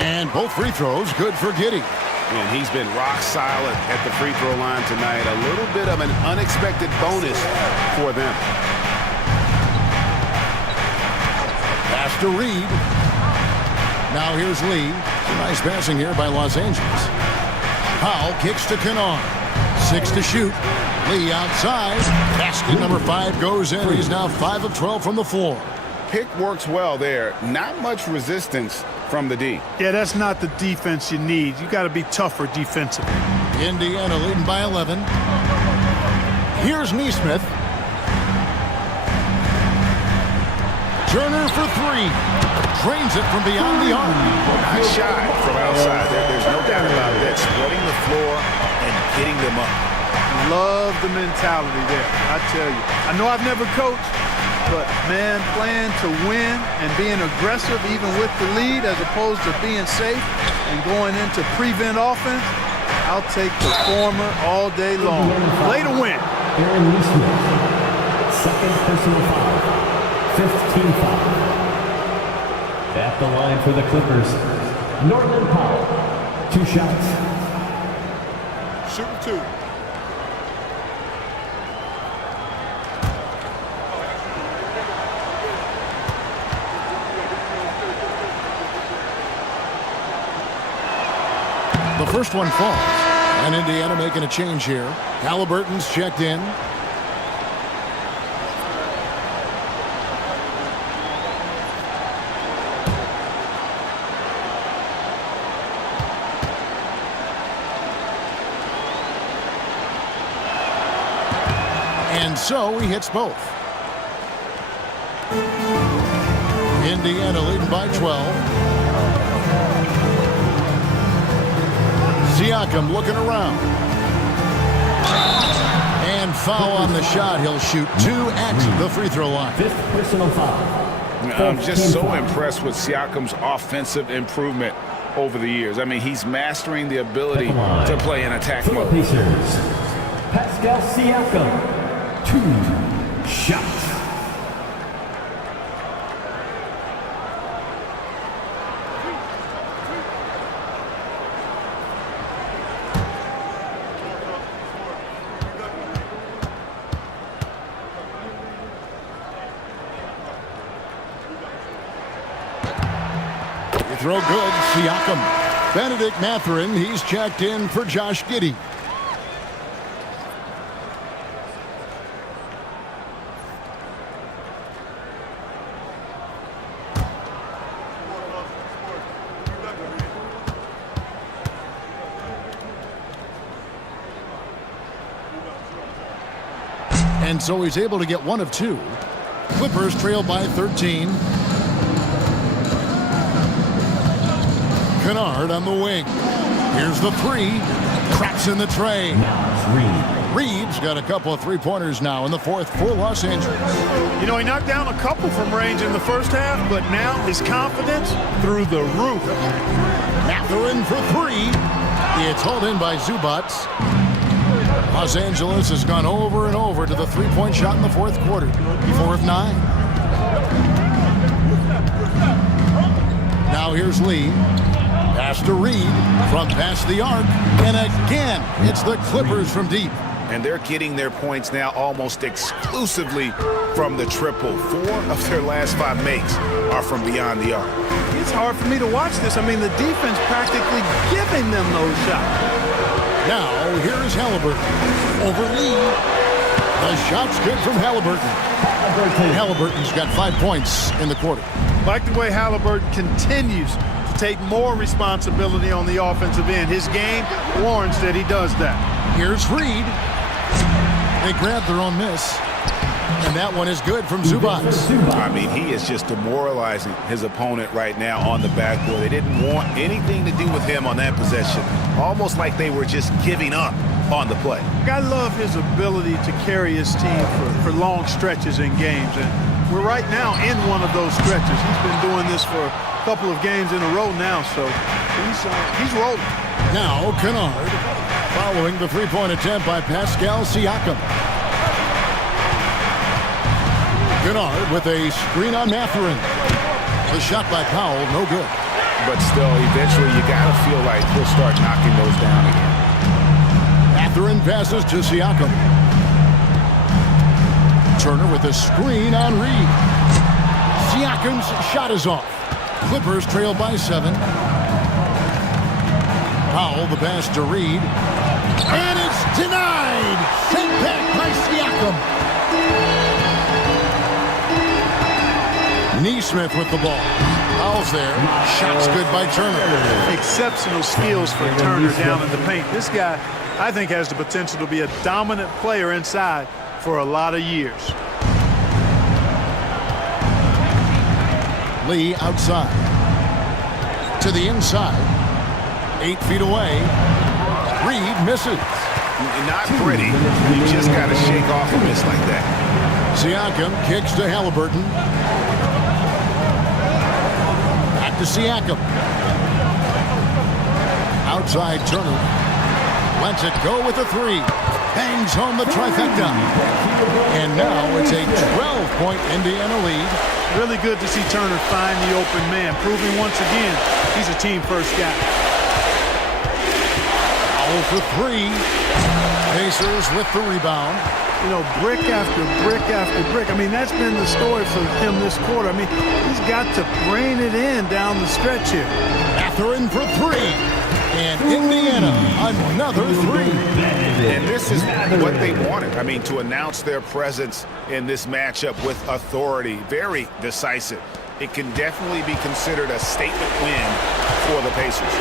And both free throws good for Giddey. And he's been rock solid at the free throw line tonight. A little bit of an unexpected bonus for them. Pass to Reed. Now here's Lee. Nice passing here by Los Angeles. Powell kicks to Kennard. 6 to shoot. Lee outside. Basket number 5 goes in. He's now 5 of 12 from the floor. Pick works well there. Not much resistance from the D. Yeah, that's not the defense you need. You got to be tougher defensively. Indiana leading by 11. Here's Neesmith. Turner for 3. Drains it from beyond the arc. Nice shot from outside. There's no doubt about that. Spreading the floor and getting them up. Love the mentality there, I tell you. I know I've never coached, but, man, playing to win and being aggressive even with the lead as opposed to being safe and going into prevent offense, I'll take the former all day long. Play to win. Aaron Neesmith, second personal foul, 5th team foul. At the line for the Clippers, Norman Powell, 2 shots. Shooting 2. The first one falls, and Indiana making a change here. Halliburton's checked in. And so he hits both. Indiana leading by 12. Siakam looking around. And foul on the shot. He'll shoot 2 at the free throw line. 5th personal foul. I'm just so impressed with Siakam's offensive improvement over the years. I mean, he's mastering the ability to play in attack mode. Pacers, Pascal Siakam, 2 shots. Throw good, Siakam. Benedict Mathurin, he's checked in for Josh Giddey. And so he's able to get 1 of 2. Clippers trail by 13. Kennard on the wing. Here's the 3. Cracks in the tray. Reed's got a couple of 3-pointers now in the 4th for Los Angeles. You know, he knocked down a couple from range in the first half, but now his confidence through the roof. Mathurin for 3. It's hauled in by Zubac. Los Angeles has gone over and over to the 3-point shot in the 4th quarter. 4 of 9. Now here's Lee. Pass to Reed from past the arc. And again, it's the Clippers from deep. And they're getting their points now almost exclusively from the triple. 4 of their last 5 makes are from beyond the arc. It's hard for me to watch this. I mean, the defense practically giving them those shots. Now, here's Halliburton. Over Lee. The shot's good from Halliburton. Halliburton's got 5 points in the quarter. Like the way Halliburton continues to take more responsibility on the offensive end. His game warrants that he does that. Here's Reed. They grab their own miss. And that one is good from Zubac. I mean, he is just demoralizing his opponent right now on the backboard. They didn't want anything to do with him on that possession. Almost like they were just giving up on the play. I love his ability to carry his team for long stretches in games. And we're right now in one of those stretches. He's been doing this for a couple of games in a row now, so he's rolling. Now Kennard following the 3-point attempt by Pascal Siakam. Kennard with a screen on Mathurin. The shot by Powell, no good. but still, eventually you got to feel like he'll start knocking those down again. Mathurin passes to Siakam. Turner with a screen on Reed. Siakam's shot is off. Clippers trail by 7. Powell, the pass to Reed. And it's denied! Sent back by Siakam. Neesmith with the ball. Powell's there. Shot's good by Turner. Exceptional skills for Turner down in the paint. This guy, I think, has the potential to be a dominant player inside for a lot of years. Lee outside. To the inside. 8 feet away. Reed misses. Not pretty. You just got to shake off a miss like that. Siakam kicks to Halliburton. Back to Siakam. Outside Turner. Lets it go with a 3. Bangs home the trifecta. And now it's a 12-point Indiana lead. Really good to see Turner find the open man, proving once again he's a team-first guy. Powell for 3. Pacers with the rebound. You know, brick after brick after brick. I mean, that's been the story for him this quarter. I mean, he's got to brain it in down the stretch here. Mathurin for 3. And Indiana, another 3. And this is what they wanted. I mean, to announce their presence in this matchup with authority. Very decisive. It can definitely be considered a statement win for the Pacers.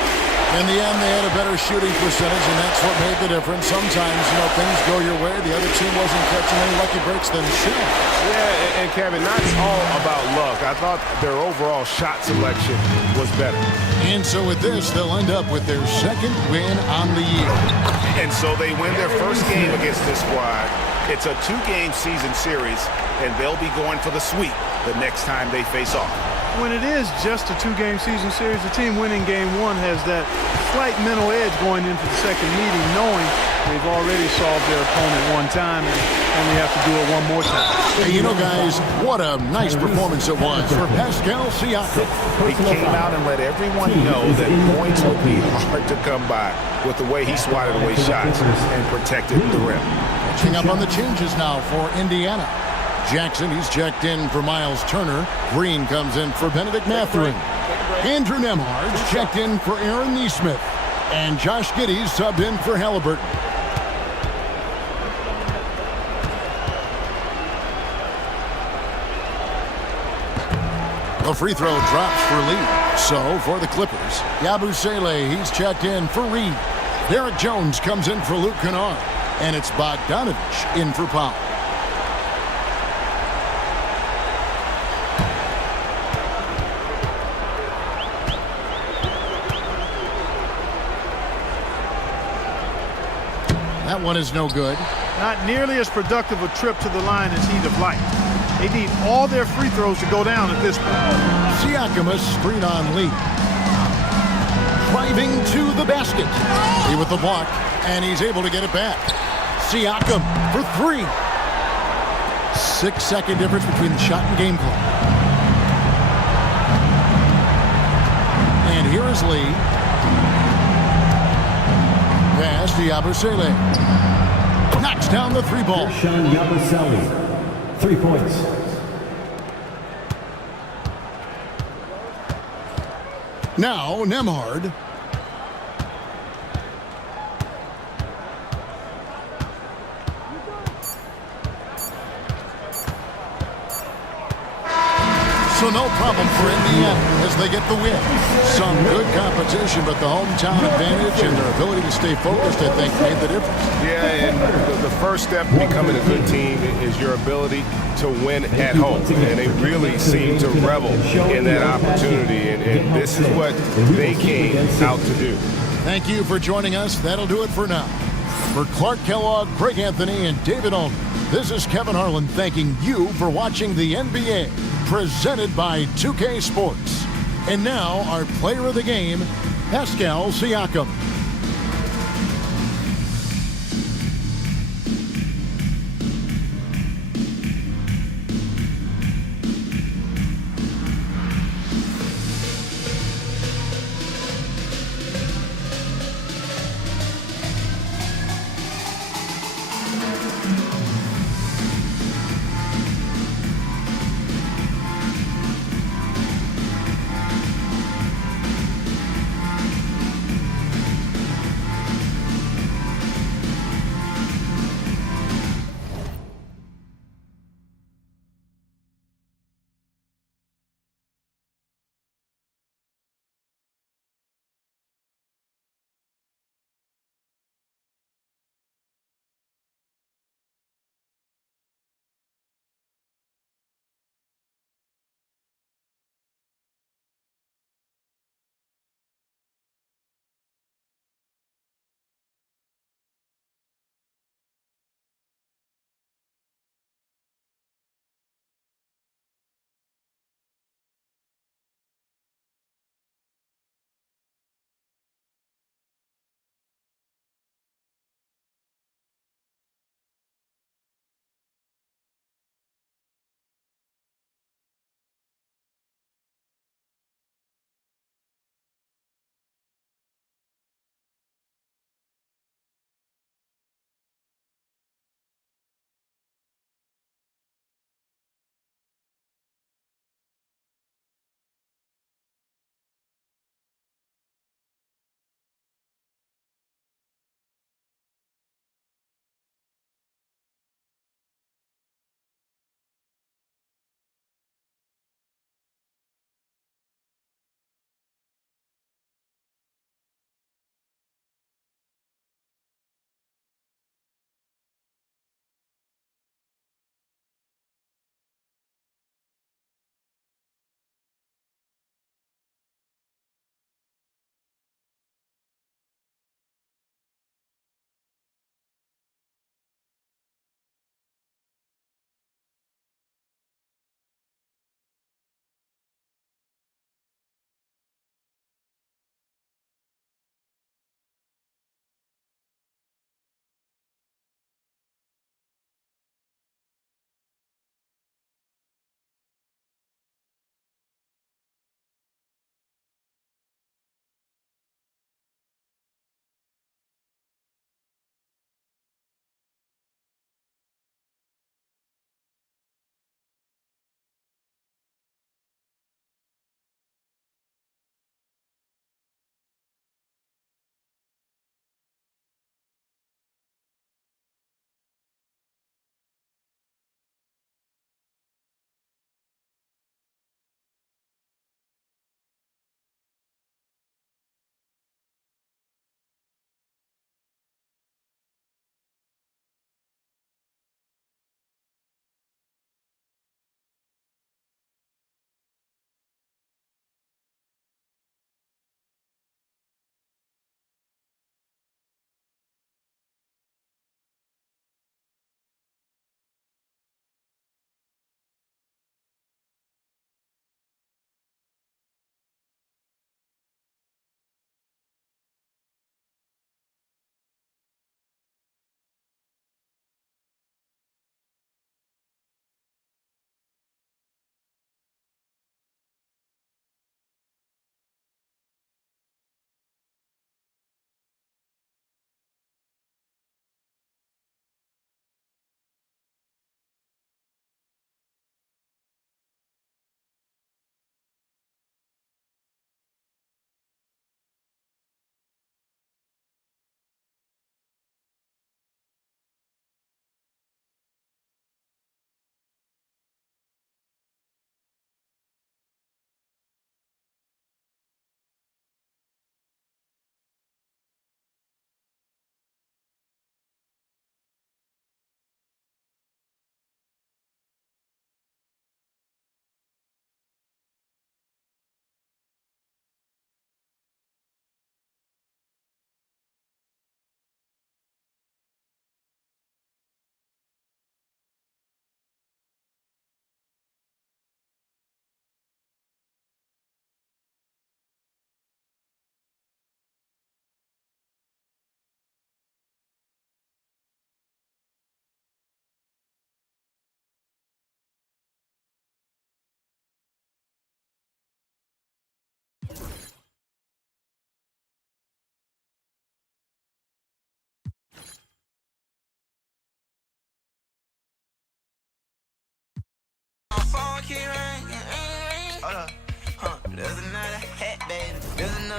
In the end, they had a better shooting percentage, and that's what made the difference. Sometimes, things go your way. The other team wasn't catching any lucky breaks themselves. Yeah, and Kevin, not all about luck. I thought their overall shot selection was better. And so with this, they'll end up with their second win on the year. And so they win their first game against this squad. It's a 2-game season series, and they'll be going for the sweep the next time they face off. When it is just a 2-game season series, the team winning game 1 has that slight mental edge going into the second meeting, knowing they've already solved their opponent one time and only have to do it one more time. Hey, guys, what a nice performance it was for Pascal Siakam. He came out and let everyone know that points would be hard to come by with the way he swatted away shots and protected the rim. Catching up on the changes now for Indiana. Jackson, he's checked in for Miles Turner. Green comes in for Benedict Mathurin. Andrew Nembhard's checked in for Aaron Neesmith. And Josh Giddey's subbed in for Halliburton. The free throw drops for Lee. So, for the Clippers, Yabusele, he's checked in for Reed. Derek Jones comes in for Luke Kennard. And it's Bogdanovich in for Powell. That one is no good. Not nearly as productive a trip to the line as he'd have liked. They need all their free throws to go down at this point. Siakam a screen on Lee. Driving to the basket. Lee with the block, and he's able to get it back. Siakam for 3. 6-second difference between the shot and game clock. And here is Lee. Pass to Yabusele. Knocks down the 3 ball. Sean Yabusele, 3 points. Now Nembhard. So no problem for Indiana as they get the win. Some good competition, but the hometown advantage and their ability to stay focused, I think, made the difference. Yeah, and the first step in becoming a good team is your ability to win at home. And they really seem to revel in that opportunity, and this is what they came out to do. Thank you for joining us. That'll do it for now. For Clark Kellogg, Craig Anthony, and David Ullman, this is Kevin Harlan thanking you for watching the NBA, presented by 2K Sports. And now, our player of the game, Pascal Siakam.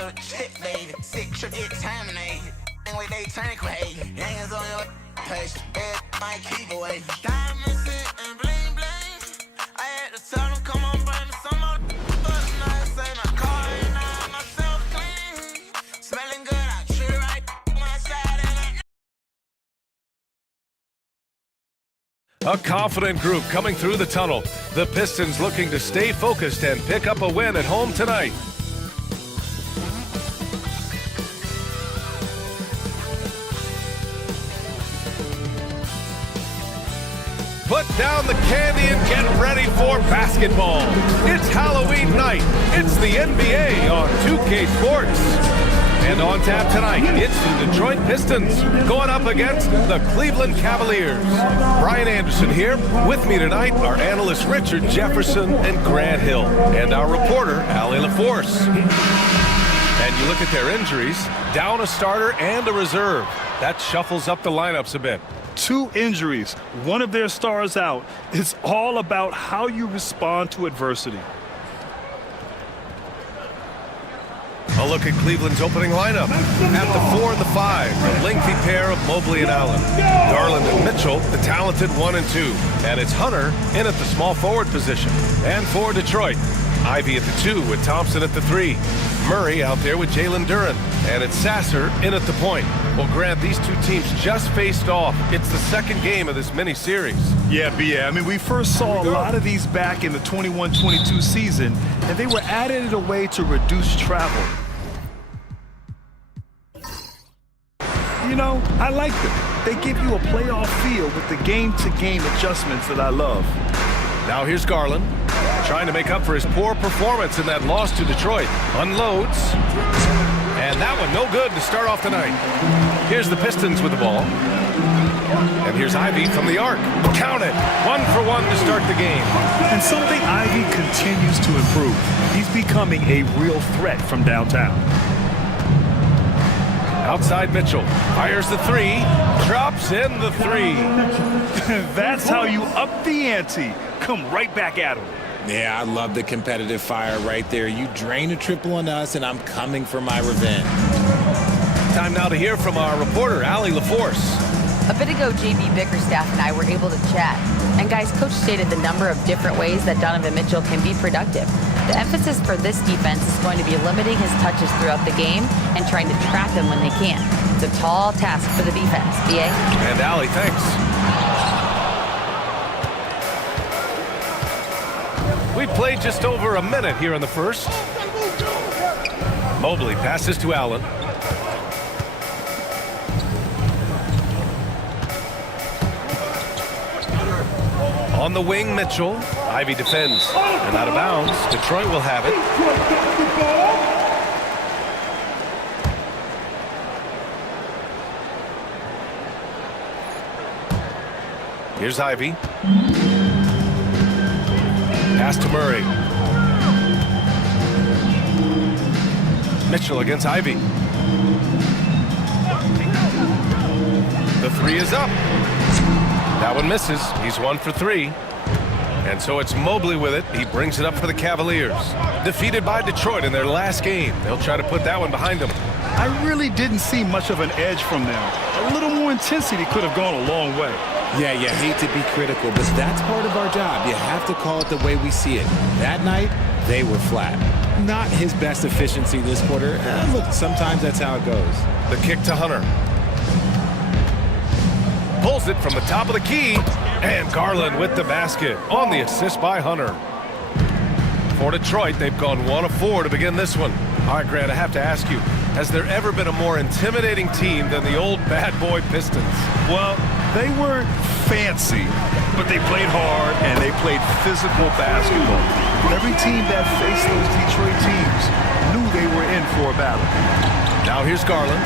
little chick, baby. Sick trip, get terminated. And with they turn crazy. Hands on your page. Might keep away. Diamonds and bling bling. I had to tell them, come on, burn some more. But now say my car ain't now myself clean. Smelling good, I treat right my side and A confident group coming through the tunnel. The Pistons looking to stay focused and pick up a win at home tonight. Put down the candy and get ready for basketball. It's Halloween night. It's the NBA on 2K Sports. And on tap tonight, it's the Detroit Pistons going up against the Cleveland Cavaliers. Brian Anderson here. With me tonight are analysts Richard Jefferson and Grant Hill, and our reporter, Allie LaForce. And you look at their injuries, down a starter and a reserve. That shuffles up the lineups a bit. 2 injuries, one of their stars out. It's all about how you respond to adversity. A look at Cleveland's opening lineup. At the 4 and the 5, a lengthy pair of Mobley and Allen. Garland and Mitchell, the talented 1 and 2. And it's Hunter in at the small forward position. And for Detroit, Ivy at the 2 with Thompson at the 3. Murray out there with Jalen Duren. And it's Sasser in at the point. Well, Grant, these two teams just faced off. It's the second game of this mini-series. Yeah, I mean, we first saw a lot of these back in the 21-22 season, and they were added in a way to reduce travel. You know, I like them. They give you a playoff feel with the game-to-game adjustments that I love. Now here's Garland, trying to make up for his poor performance in that loss to Detroit. Unloads. And that one no good to start off the night. Here's the Pistons with the ball. And here's Ivy from the arc. Count it. 1 for 1 to start the game. And something Ivy continues to improve. He's becoming a real threat from downtown. Outside Mitchell. Fires the 3. Drops in the 3. That's how you up the ante. Come right back at him. Yeah, I love the competitive fire right there. You drain a triple on us, and I'm coming for my revenge. Time now to hear from our reporter, Allie LaForce. A bit ago, JB Bickerstaff and I were able to chat. And guys, Coach stated the number of different ways that Donovan Mitchell can be productive. The emphasis for this defense is going to be limiting his touches throughout the game and trying to trap him when they can. It's a tall task for the defense. BA? And Allie, thanks. We played just over a minute here in the first. Mobley passes to Allen. On the wing, Mitchell. Ivy defends. And out of bounds. Detroit will have it. Here's Ivy. Pass to Murray. Mitchell against Ivy. The 3 is up. That one misses. He's 1 for 3. And so it's Mobley with it. He brings it up for the Cavaliers. Defeated by Detroit in their last game. They'll try to put that one behind them. I really didn't see much of an edge from them. A little more intensity could have gone a long way. Yeah, you hate to be critical, but that's part of our job. You have to call it the way we see it. That night, they were flat. Not his best efficiency this quarter. Look, sometimes that's how it goes. The kick to Hunter. Pulls it from the top of the key. And Garland with the basket on the assist by Hunter. For Detroit, they've gone 1 of 4 to begin this one. All right, Grant, I have to ask you, has there ever been a more intimidating team than the old bad boy Pistons? Well, they weren't fancy, but they played hard and they played physical basketball. Every team that faced those Detroit teams knew they were in for a battle. Now here's Garland.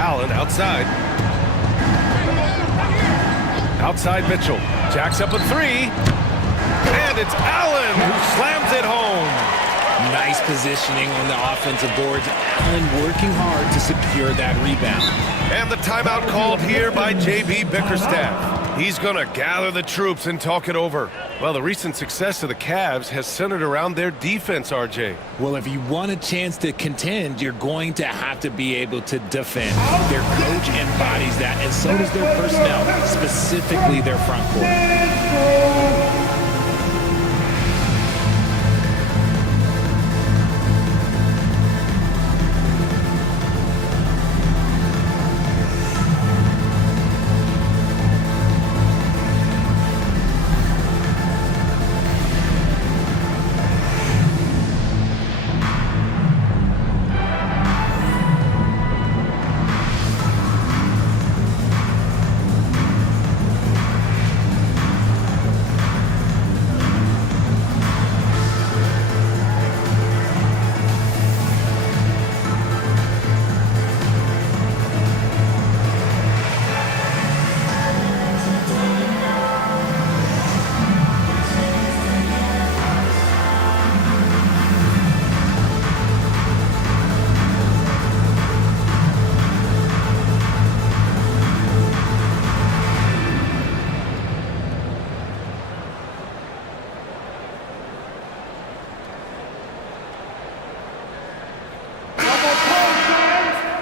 Allen outside. Outside Mitchell. Jacks up a 3. And it's Allen who slams it home. Nice positioning on the offensive boards. Allen working hard to secure that rebound. And the timeout called here by JB Bickerstaff. He's going to gather the troops and talk it over. Well, the recent success of the Cavs has centered around their defense, RJ. Well, if you want a chance to contend, you're going to have to be able to defend. Their coach embodies that, and so does their personnel, specifically their front court.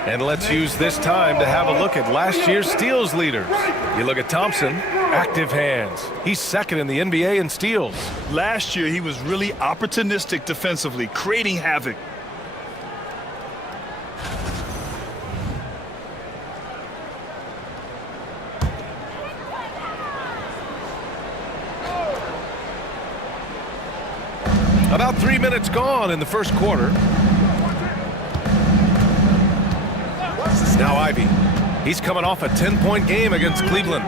And let's use this time to have a look at last year's steals leaders. You look at Thompson, active hands. He's second in the NBA in steals. Last year, he was really opportunistic defensively, creating havoc. About 3 minutes gone in the first quarter. Now Ivy. He's coming off a 10-point game against Cleveland.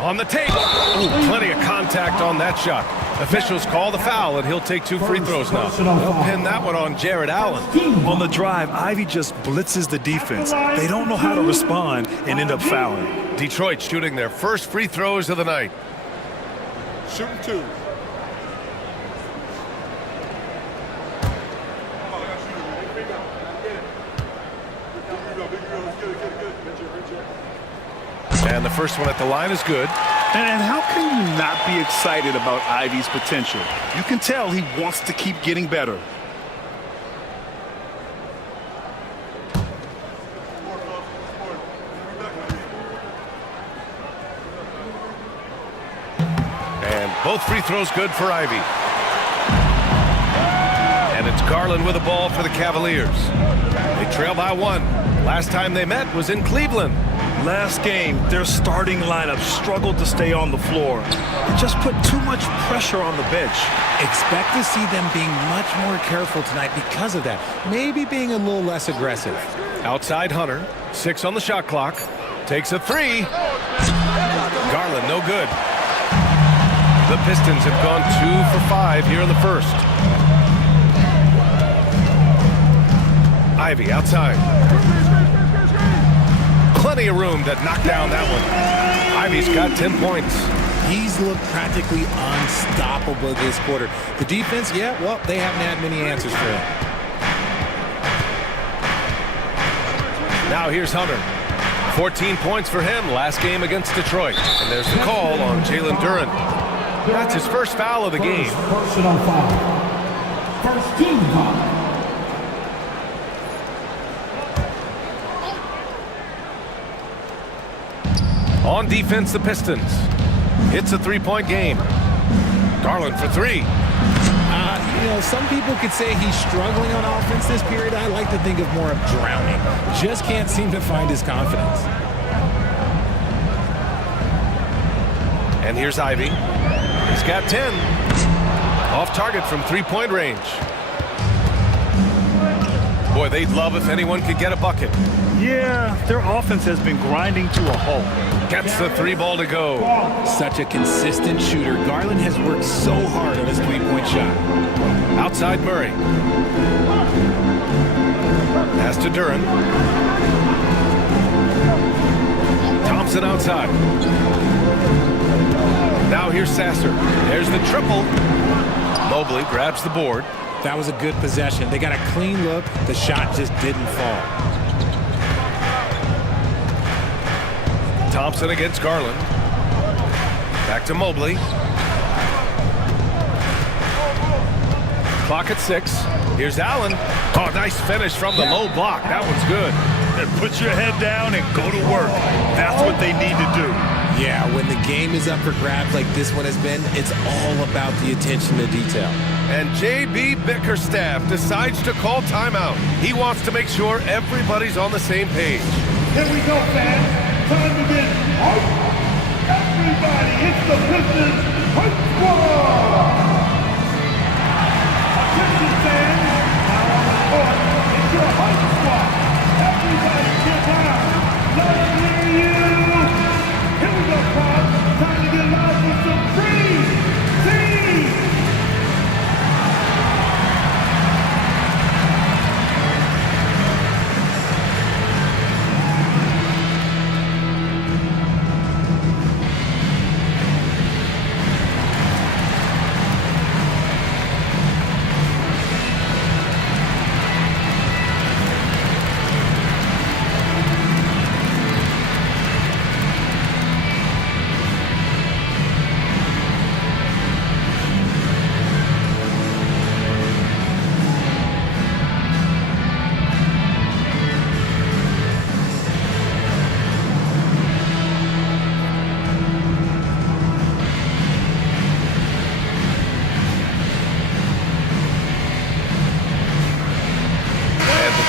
On the tape. Ooh, plenty of contact on that shot. Officials call the foul, and he'll take 2 free throws now. They'll pin that one on Jared Allen. On the drive, Ivy just blitzes the defense. They don't know how to respond and end up fouling. Detroit shooting their first free throws of the night. Shooting 2. And the first one at the line is good. And how can you not be excited about Ivy's potential? You can tell he wants to keep getting better. And both free throws good for Ivy. And it's Garland with the ball for the Cavaliers. They trail by 1. Last time they met was in Cleveland. Last game, their starting lineup struggled to stay on the floor. It just put too much pressure on the bench. Expect to see them being much more careful tonight because of that. Maybe being a little less aggressive. Outside Hunter, 6 on the shot clock. Takes a 3. Garland, no good. The Pistons have gone 2 for 5 here in the first. Ivy outside. Plenty of room to knock down that one. Ivy's got 10 points. He's looked practically unstoppable this quarter. The defense, yeah, well, they haven't had many answers for him. Now here's Hunter. 14 points for him last game against Detroit. And there's the call on Jalen Duren. That's his first foul of the game. Personal foul. First team foul. On defense, the Pistons. It's a 3-point game. Garland for 3. You know, some people could say he's struggling on offense this period. I like to think of more of drowning. Just can't seem to find his confidence. And here's Ivy. He's got 10. Off target from 3-point range. Boy, they'd love if anyone could get a bucket. Yeah, their offense has been grinding to a halt. Gets the 3 ball to go. Such a consistent shooter. Garland has worked so hard on his 3-point shot. Outside Murray. Pass to Duren. Thompson outside. Now here's Sasser. There's the triple. Mobley grabs the board. That was a good possession. They got a clean look. The shot just didn't fall. Thompson against Garland. Back to Mobley. Clock at 6. Here's Allen. Oh, nice finish from the low block. That one's good. And put your head down and go to work. That's what they need to do. Yeah, when the game is up for grabs like this one has been, it's all about the attention to detail. And J.B. Bickerstaff decides to call timeout. He wants to make sure everybody's on the same page. Here we go, fans. Time to get hype. Everybody, it's the Pistons Hype Squad. Attention, fans. Now on the court, it's your Hype Squad. Everybody get down. Let them hear you. Here we go, Bob. Time to get live with some free team.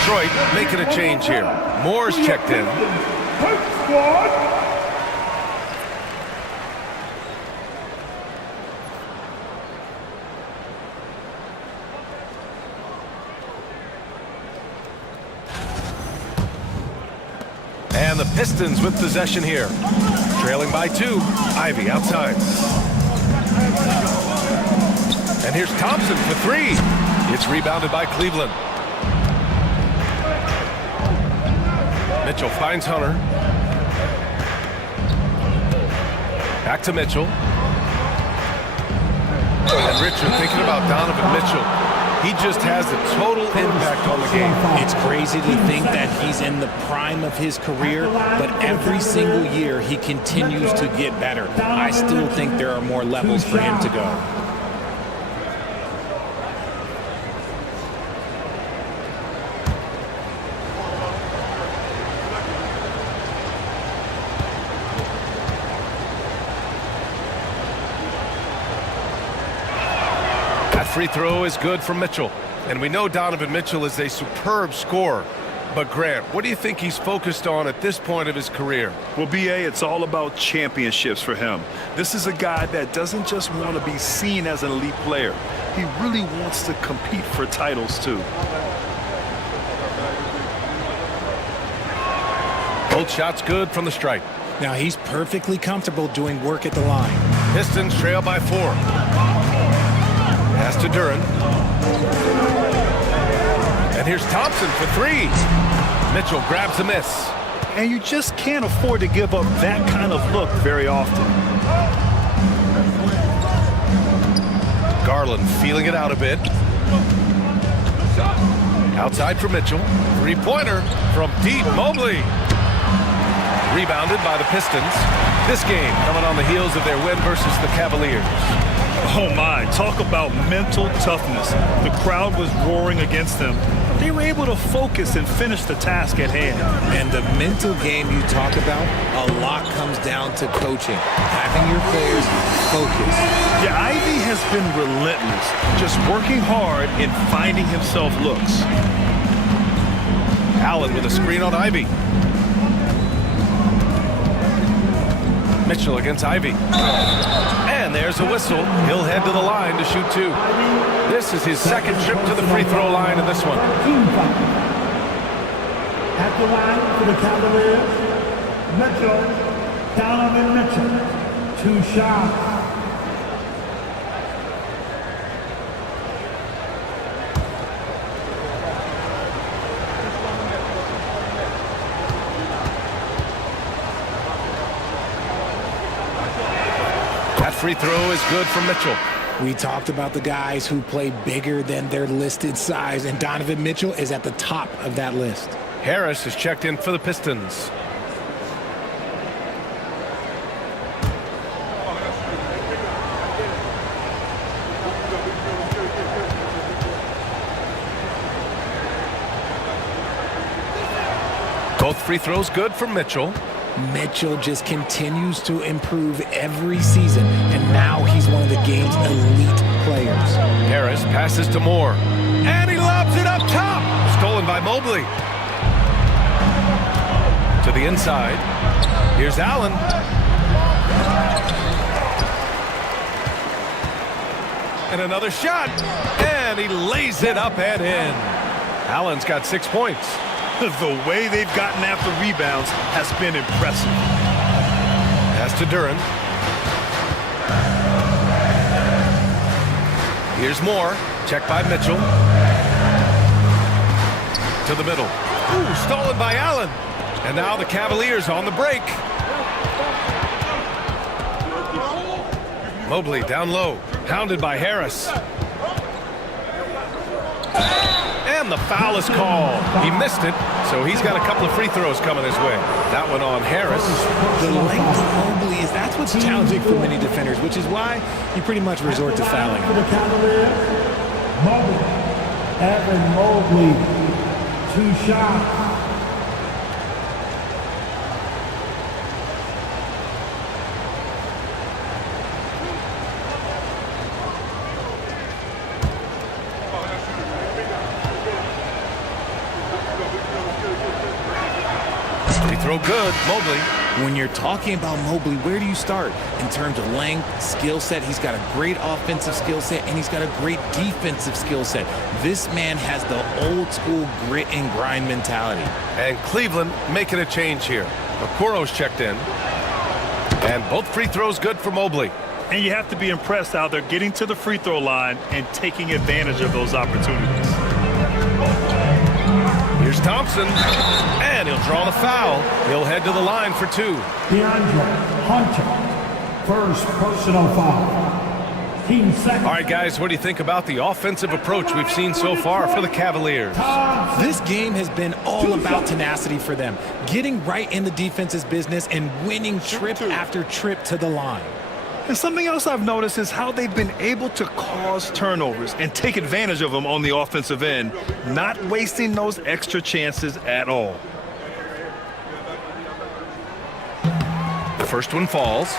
Detroit making a change here. Moore's checked in. And the Pistons with possession here. Trailing by 2. Ivy outside. And here's Thompson for 3. It's rebounded by Cleveland. Mitchell finds Hunter. Back to Mitchell. And Richard thinking about Donovan Mitchell. He just has a total impact on the game. It's crazy to think that he's in the prime of his career, but every single year he continues to get better. I still think there are more levels for him to go. Free throw is good from Mitchell. And we know Donovan Mitchell is a superb scorer. But Grant, what do you think he's focused on at this point of his career? Well, B.A., it's all about championships for him. This is a guy that doesn't just want to be seen as an elite player. He really wants to compete for titles, too. Both shots good from the stripe. Now he's perfectly comfortable doing work at the line. Pistons trail by 4. Pass to Duran. And here's Thompson for 3. Mitchell grabs a miss. And you just can't afford to give up that kind of look very often. Garland feeling it out a bit. Outside for Mitchell. 3-pointer from deep. Mobley. Rebounded by the Pistons. This game coming on the heels of their win versus the Cavaliers. Oh my, talk about mental toughness. The crowd was roaring against them. They were able to focus and finish the task at hand. And the mental game you talk about, a lot comes down to coaching. Having your players focus. Yeah, Ivy has been relentless, just working hard and finding himself looks. Allen with a screen on Ivy. Mitchell against Ivy. And there's a whistle. He'll head to the line to shoot 2. This is his second trip to the free throw line in this one. At the line for the Cavaliers, Mitchell, Donovan Mitchell, 2 shots. Free throw is good from Mitchell. We talked about the guys who play bigger than their listed size, and Donovan Mitchell is at the top of that list. Harris is checked in for the Pistons. Both free throws good for Mitchell. Mitchell just continues to improve every season, and now he's one of the game's elite players. Harris passes to Moore, and he lobs it up top. Stolen by Mobley. To the inside. Here's Allen. And another shot, and he lays it up and in. Allen's got 6 points. The way they've gotten after rebounds has been impressive. Pass to Duren. Here's Moore. Check by Mitchell. To the middle. Ooh, stolen by Allen. And now the Cavaliers on the break. Mobley down low. Hounded by Harris. And the foul is called. He missed it, so he's got a couple of free throws coming his way. That one on Harris. The length of Mobley that's what's challenging for many defenders, which is why you pretty much resort to fouling. For the Cavaliers, Mobley. Evan Mobley, 2 shots. Throw good, Mobley. When you're talking about Mobley, where do you start? In terms of length, skill set, he's got a great offensive skill set, and he's got a great defensive skill set. This man has the old school grit and grind mentality. And Cleveland making a change here. Okoro's checked in. And both free throws good for Mobley. And you have to be impressed how they're getting to the free throw line and taking advantage of those opportunities. Here's Thompson, and he'll draw the foul. He'll head to the line for 2. DeAndre Hunter, first personal foul. Team second. All right, guys, what do you think about the offensive approach we've seen so far for the Cavaliers? This game has been all about tenacity for them, getting right in the defense's business and winning trip after trip to the line. And something else I've noticed is how they've been able to cause turnovers and take advantage of them on the offensive end, not wasting those extra chances at all. The first one falls.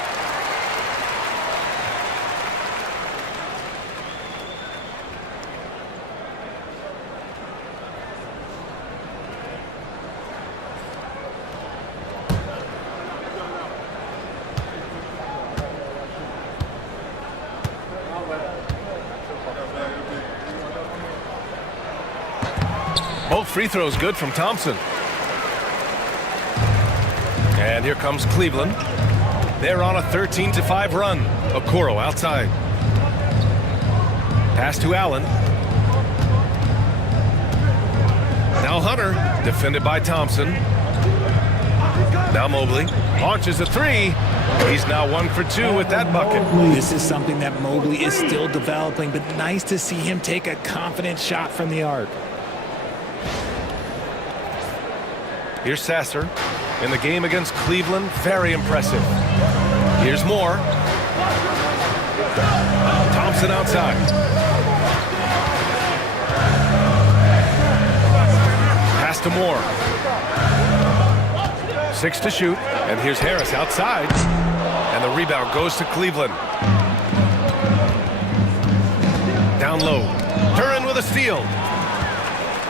Both free throws good from Thompson. And here comes Cleveland. They're on a 13-5 run. Okoro outside. Pass to Allen. Now Hunter, defended by Thompson. Now Mobley launches a 3. He's now 1 for 2 with that bucket. This is something that Mobley is still developing, but nice to see him take a confident shot from the arc. Here's Sasser in the game against Cleveland. Very impressive. Here's Moore. Thompson outside. Pass to Moore. 6 to shoot. And here's Harris outside. And the rebound goes to Cleveland. Down low. Duren with a steal.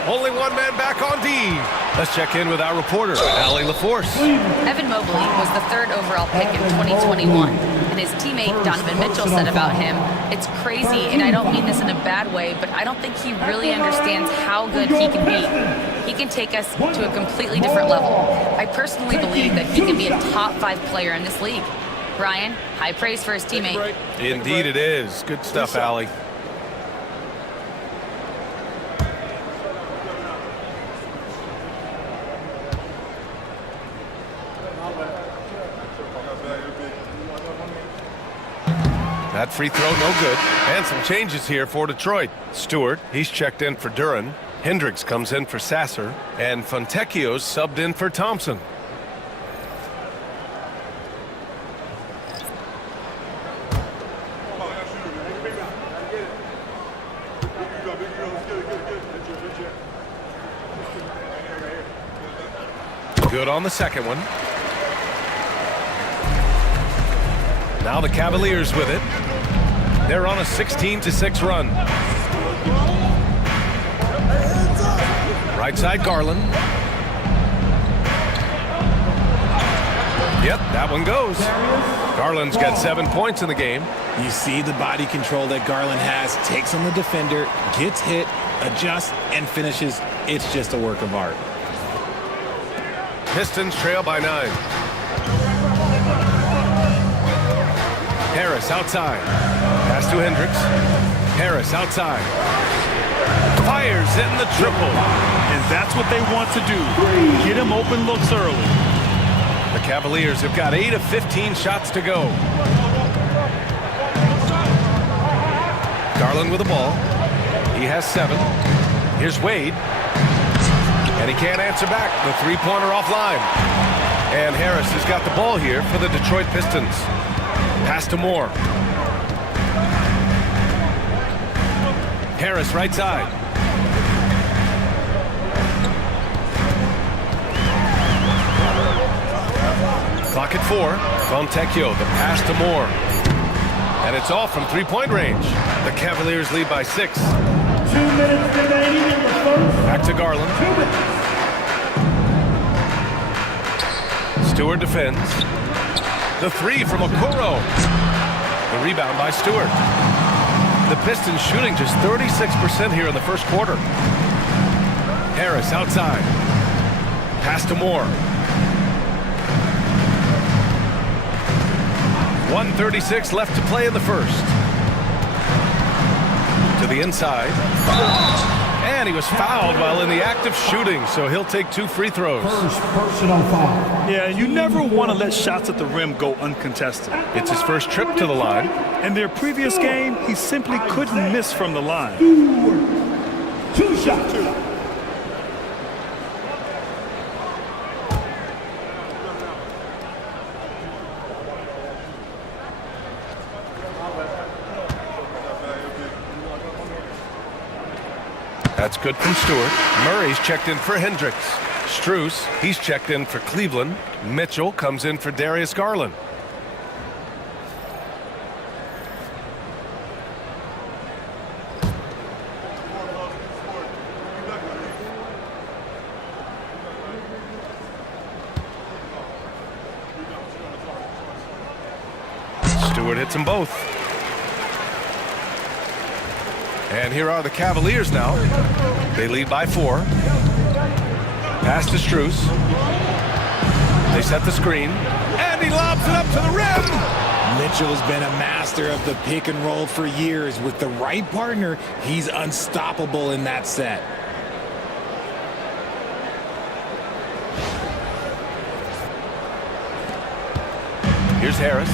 Only one man back on D. Let's check in with our reporter, Allie LaForce. Evan Mobley was the 3rd overall pick in 2021, and his teammate Donovan Mitchell said about him, "It's crazy, and I don't mean this in a bad way, but I don't think he really understands how good he can be. He can take us to a completely different level. I personally believe that he can be a top 5 player in this league." Brian, high praise for his teammate. Indeed it is. Good stuff, Allie. That free throw, no good. And some changes here for Detroit. Stewart, he's checked in for Duren. Hendricks comes in for Sasser. And Fontecchio's subbed in for Thompson. Good on the second one. Now the Cavaliers with it. They're on a 16-6 run. Right side, Garland. Yep, that one goes. Garland's got 7 points in the game. You see the body control that Garland has. Takes on the defender, gets hit, adjusts, and finishes. It's just a work of art. Pistons trail by 9. Harris outside. Pass to Hendricks. Harris outside. Fires in the triple. And that's what they want to do. Get him open looks early. The Cavaliers have got 8 of 15 shots to go. Garland with the ball. He has 7. Here's Wade. And he can't answer back. The three-pointer offline. And Harris has got the ball here for the Detroit Pistons. Pass to Moore. Harris right side. Clock at 4. Fontecchio, the pass to Moore. And it's off from three-point range. The Cavaliers lead by 6. 2 minutes remaining in the first. Back to Garland. Stewart defends. The 3 from Okoro. The rebound by Stewart. The Pistons shooting just 36% here in the first quarter. Harris outside. Pass to Moore. 1:36 left to play in the first. To the inside. And he was fouled while in the act of shooting, so he'll take 2 free throws. First personal foul. Yeah, you never want to let shots at the rim go uncontested. It's his first trip to the line. In their previous game, he simply couldn't miss from the line. 2 shots. That's good from Stewart. Murray's checked in for Hendricks. Strus, he's checked in for Cleveland. Mitchell comes in for Darius Garland. Stewart hits them both. And here are the Cavaliers now. They lead by 4. Pass to Strus. They set the screen. And he lobs it up to the rim. Mitchell's been a master of the pick and roll for years. With the right partner, he's unstoppable in that set. Here's Harris.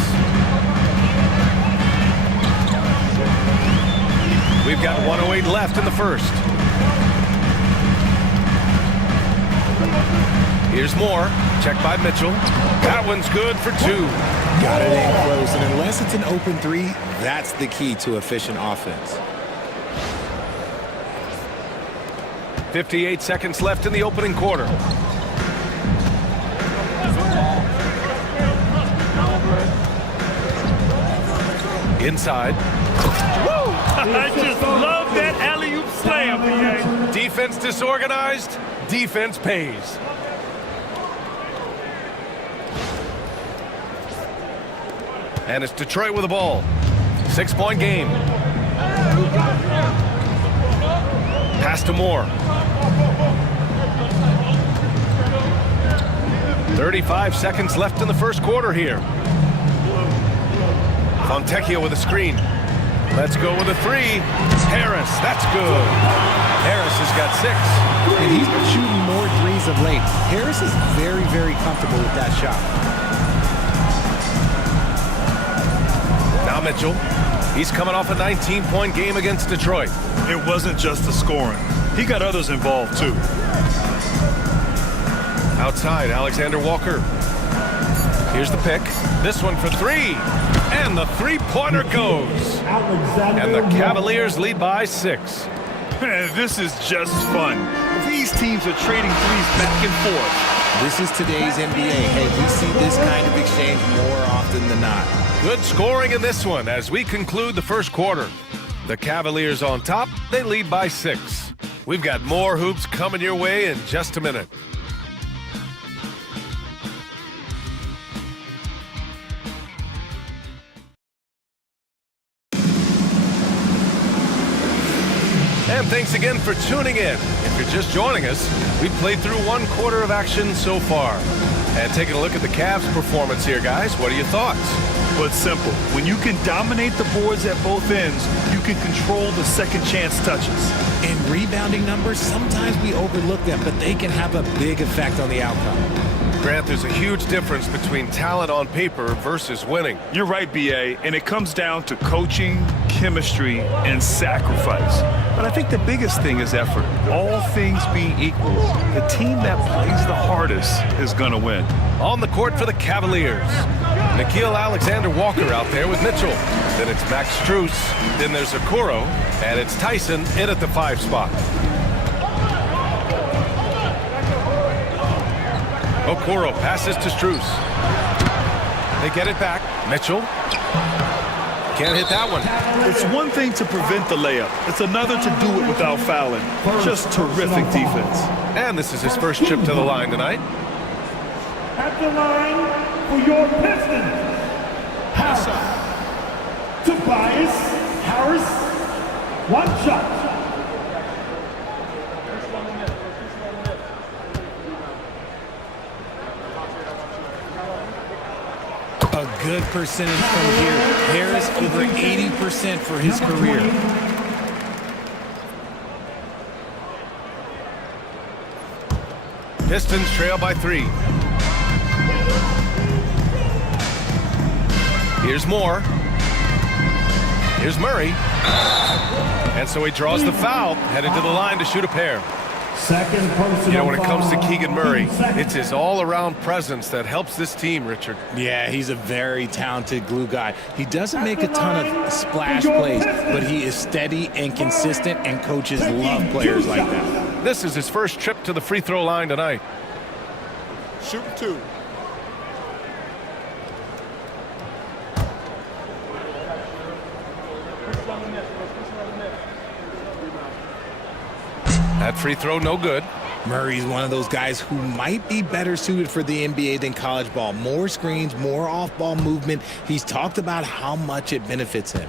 We've got 1:08 left in the first. Here's Moore. Checked by Mitchell. That one's good for 2. Got it in close, and unless it's an open 3, that's the key to efficient offense. 58 seconds left in the opening quarter. Inside. Woo! I just love that alley-oop slam. Defense disorganized. Defense pays. And it's Detroit with the ball. 6-point game. Pass to Moore. 35 seconds left in the first quarter here. Fontecchio with a screen. Let's go with a 3. Harris, that's good. Harris has got 6. And he's been shooting more 3s of late. Harris is very, very comfortable with that shot. Now Mitchell. He's coming off a 19-point game against Detroit. It wasn't just the scoring. He got others involved, too. Outside, Alexander Walker. Here's the pick. This one for 3. And the three-pointer goes. And the Cavaliers lead by 6. Man, this is just fun. These teams are trading threes back and forth. This is today's NBA. Hey, we see this kind of exchange more often than not. Good scoring in this one as we conclude the first quarter. The Cavaliers on top. They lead by 6. We've got more hoops coming your way in just a minute. And thanks again for tuning in. If you're just joining us, we've played through 1 quarter of action so far. And taking a look at the Cavs' performance here, guys, what are your thoughts? Well, it's simple. When you can dominate the boards at both ends, you can control the second chance touches. In rebounding numbers, sometimes we overlook them, but they can have a big effect on the outcome. Grant, there's a huge difference between talent on paper versus winning. You're right, B.A., and it comes down to coaching, chemistry, and sacrifice. But I think the biggest thing is effort. All things being equal, the team that plays the hardest is going to win. On the court for the Cavaliers, Nickeil Alexander-Walker out there with Mitchell. Then it's Max Strus, then there's Okoro, and it's Tyson in at the 5 spot. Okoro passes to Strus. They get it back. Mitchell. Can't hit that one. It's one thing to prevent the layup. It's another to do it without fouling. Just terrific defense. And this is his first trip to the line tonight. At the line for your Pistons, Tobias Harris, 1 shot. A good percentage from here. Harris over 80% for his career. Pistons trail by 3. Here's Moore. Here's Murray. And so he draws the foul, headed to the line to shoot a pair. Second personal. You know, when it comes to Keegan Murray, it's his all-around presence that helps this team, Richard. Yeah, he's a very talented glue guy. He doesn't make a ton of splash plays, but he is steady and consistent, and coaches love players like that. This is his first trip to the free throw line tonight. Shoot 2. That free throw, no good. Murray's one of those guys who might be better suited for the NBA than college ball. More screens, more off-ball movement. He's talked about how much it benefits him.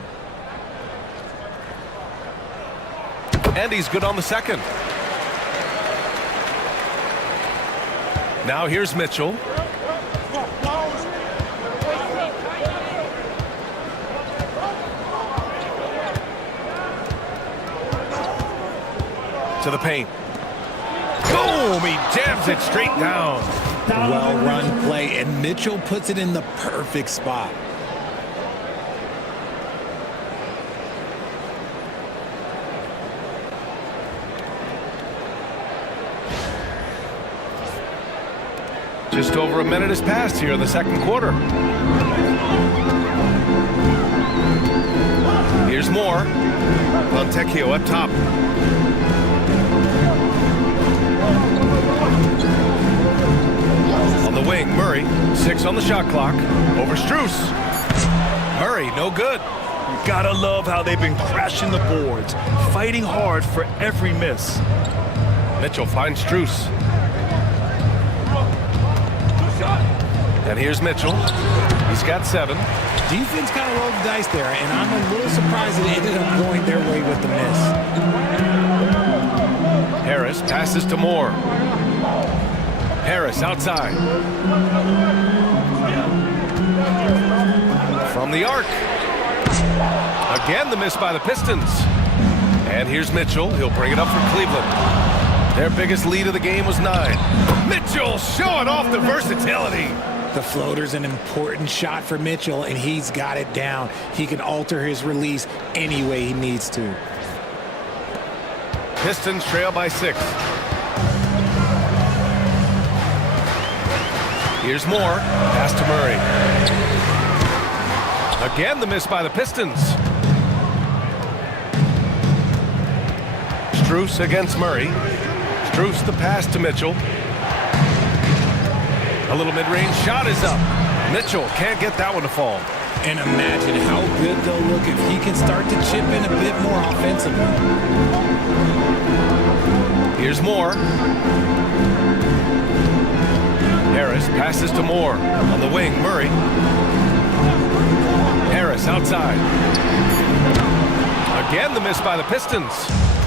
And he's good on the second. Now here's Mitchell. To the paint. Boom! He jams it straight down. Well-run play, and Mitchell puts it in the perfect spot. Just over a minute has passed here in the second quarter. Here's Moore. Fontecchio up top. On the wing, Murray. 6 on the shot clock. Over Strus. Murray, no good. You gotta love how they've been crashing the boards, fighting hard for every miss. Mitchell finds Strus. And here's Mitchell. He's got 7. Defense kind of rolled the dice there, and I'm a little surprised it ended up going their way with the miss. Harris passes to Moore. Harris outside. From the arc. Again, the miss by the Pistons. And here's Mitchell. He'll bring it up for Cleveland. Their biggest lead of the game was 9. Mitchell showing off the versatility. The floater's an important shot for Mitchell, and he's got it down. He can alter his release any way he needs to. Pistons trail by 6. Here's Moore. Pass to Murray. Again, the miss by the Pistons. Strus against Murray. Strus the pass to Mitchell. A little mid-range shot is up. Mitchell can't get that one to fall. And imagine how good they'll look if he can start to chip in a bit more offensively. Here's Moore. Harris passes to Moore. On the wing, Murray. Harris outside. Again, the miss by the Pistons.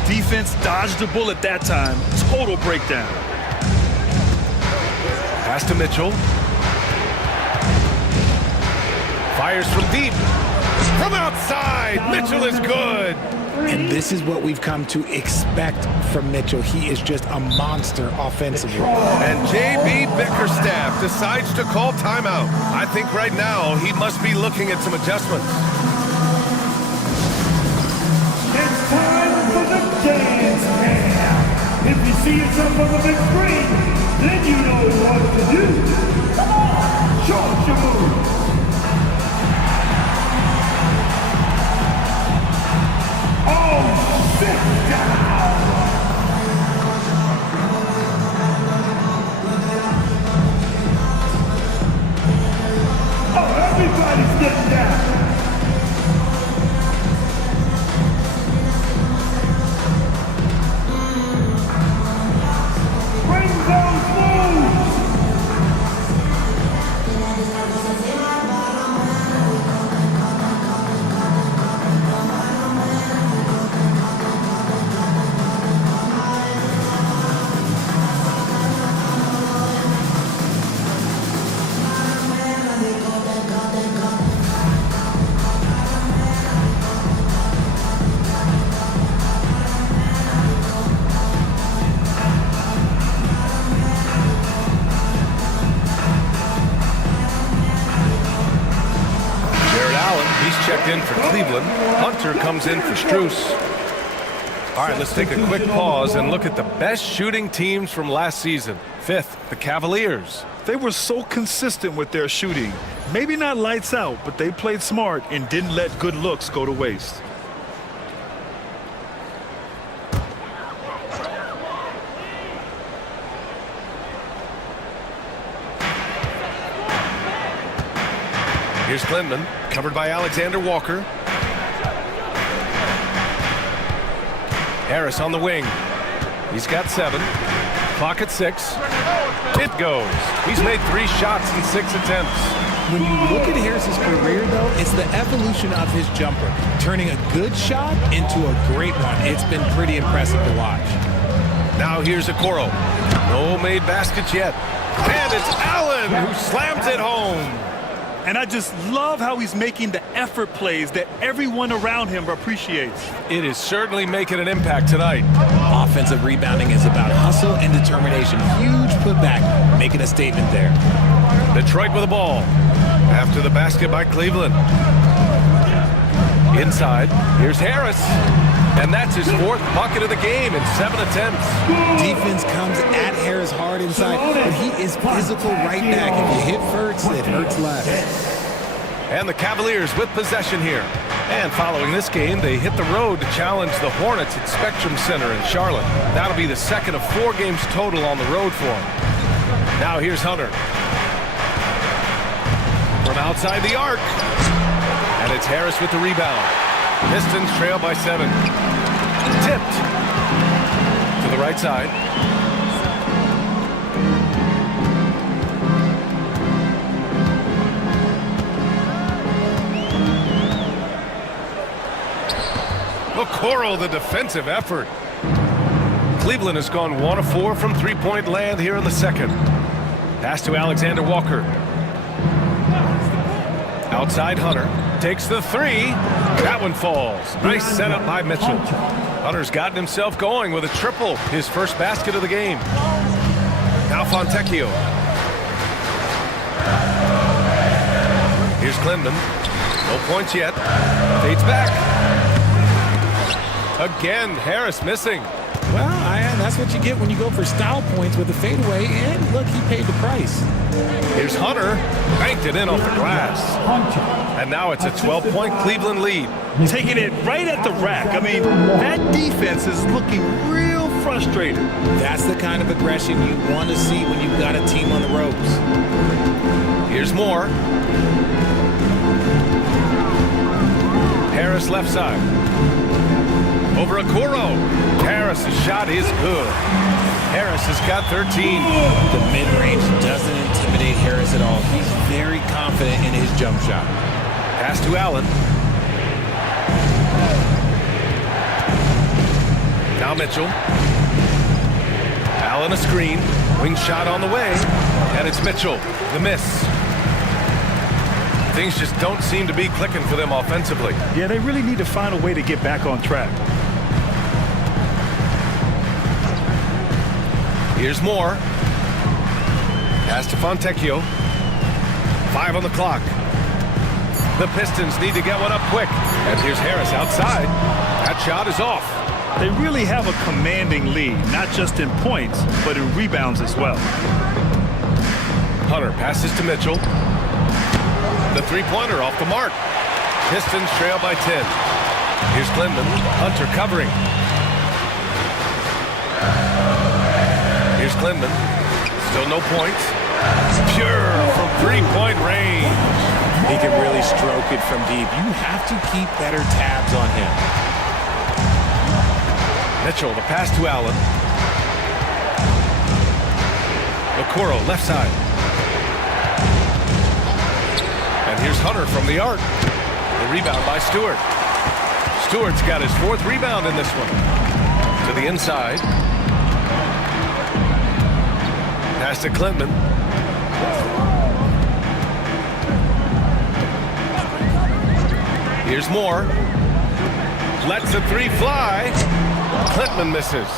Defense dodged the bullet that time. Total breakdown. Pass to Mitchell. Fires from deep. From outside. Mitchell is good. And this is what we've come to expect from Mitchell. He is just a monster offensively. And J.B. Bickerstaff decides to call timeout. I think right now he must be looking at some adjustments. It's time for the dance cam. If you see yourself on the big screen, then you know what to do. Come on, show us your moves. Oh, sit down. Oh, everybody's getting down. Bring those moves. Checked in for Cleveland. Hunter comes in for Strus. All right, let's take a quick pause and look at the best shooting teams from last season. Fifth, the Cavaliers. They were so consistent with their shooting. Maybe not lights out, but they played smart and didn't let good looks go to waste. Here's Klinman, covered by Alexander Walker. Harris on the wing. He's got 7. Clock at 6. It goes. He's made 3 shots in 6 attempts. When you look at Harris's career, though, it's the evolution of his jumper, turning a good shot into a great one. It's been pretty impressive to watch. Now here's Okoro. No made baskets yet. And it's Allen who slams it home. And I just love how he's making the effort plays that everyone around him appreciates. It is certainly making an impact tonight. Offensive rebounding is about hustle and determination. Huge putback, making a statement there. Detroit with the ball. After the basket by Cleveland. Inside, here's Harris. And that's his 4th bucket of the game in 7 attempts. Defense comes at Harris hard inside, but he is physical right back. If you hit first, it hurts less. And the Cavaliers with possession here. And following this game, they hit the road to challenge the Hornets at Spectrum Center in Charlotte. That'll be the 2nd of 4 games total on the road for them. Now here's Hunter. From outside the arc. And it's Harris with the rebound. Pistons trail by 7. Tipped to the right side. Okoro, the defensive effort. Cleveland has gone 1 of 4 from three-point land here in the 2nd. Pass to Alexander Walker. Outside Hunter. Takes the 3. That one falls. Nice setup by Mitchell. Hunter's gotten himself going with a triple. His first basket of the game. Now Fontecchio. Here's Klinman. No points yet. Fades back. Again, Harris missing. Well, that's what you get when you go for style points with the fadeaway. And look, he paid the price. Here's Hunter. Banked it in off the glass. And now it's a 12-point Cleveland lead. Taking it right at the rack. I mean, that defense is looking real frustrated. That's the kind of aggression you want to see when you've got a team on the ropes. Here's more. Harris left side. Over Okoro. Harris' shot is good. Harris has got 13. The mid-range doesn't intimidate Harris at all. He's very confident in his jump shot. Pass to Allen. Now Mitchell. Allen a screen. Wing shot on the way. And it's Mitchell. The miss. Things just don't seem to be clicking for them offensively. Yeah, they really need to find a way to get back on track. Here's more. Pass to Fontecchio. 5 on the clock. The Pistons need to get one up quick. And here's Harris outside. That shot is off. They really have a commanding lead, not just in points, but in rebounds as well. Hunter passes to Mitchell. The three-pointer off the mark. Pistons trail by 10. Here's Clinton. Hunter covering. Here's Clinton. Still no points. Pure from three-point range. He can really stroke it from deep. You have to keep better tabs on him. Mitchell, the pass to Allen. Okoro, left side. And here's Hunter from the arc. The rebound by Stewart. Stewart's got his 4th rebound in this one. To the inside. Pass to Clinton. Here's more. Lets the three fly. Clinton misses.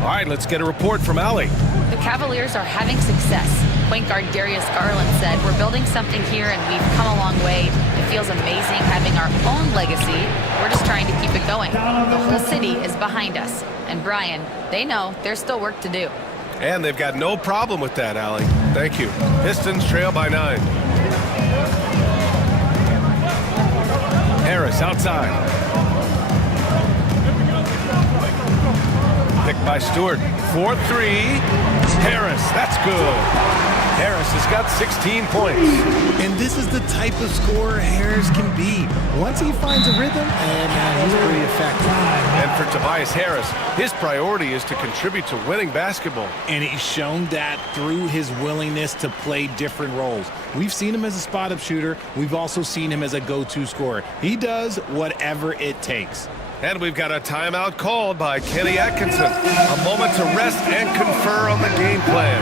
All right, let's get a report from Allie. The Cavaliers are having success. Point guard Darius Garland said, "We're building something here and we've come a long way. It feels amazing having our own legacy. We're just trying to keep it going. The whole city is behind us." And Brian, they know there's still work to do. And they've got no problem with that, Allie. Thank you. Pistons trail by 9. Harris outside. Picked by Stewart. 4-3. Harris, that's good. Harris has got 16 points. And this is the type of scorer Harris can be. Once he finds a rhythm, and he's pretty effective. And for Tobias Harris, his priority is to contribute to winning basketball. And he's shown that through his willingness to play different roles. We've seen him as a spot-up shooter. We've also seen him as a go-to scorer. He does whatever it takes. And we've got a timeout called by Kenny Atkinson. A moment to rest and confer on the game plan.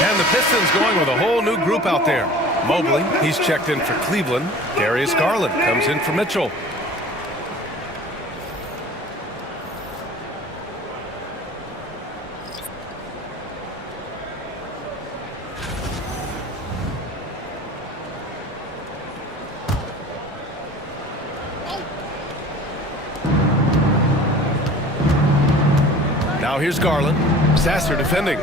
And the Pistons going with a whole new group out there. Mobley, he's checked in for Cleveland. Darius Garland comes in for Mitchell. Now here's Garland. Sasser defending.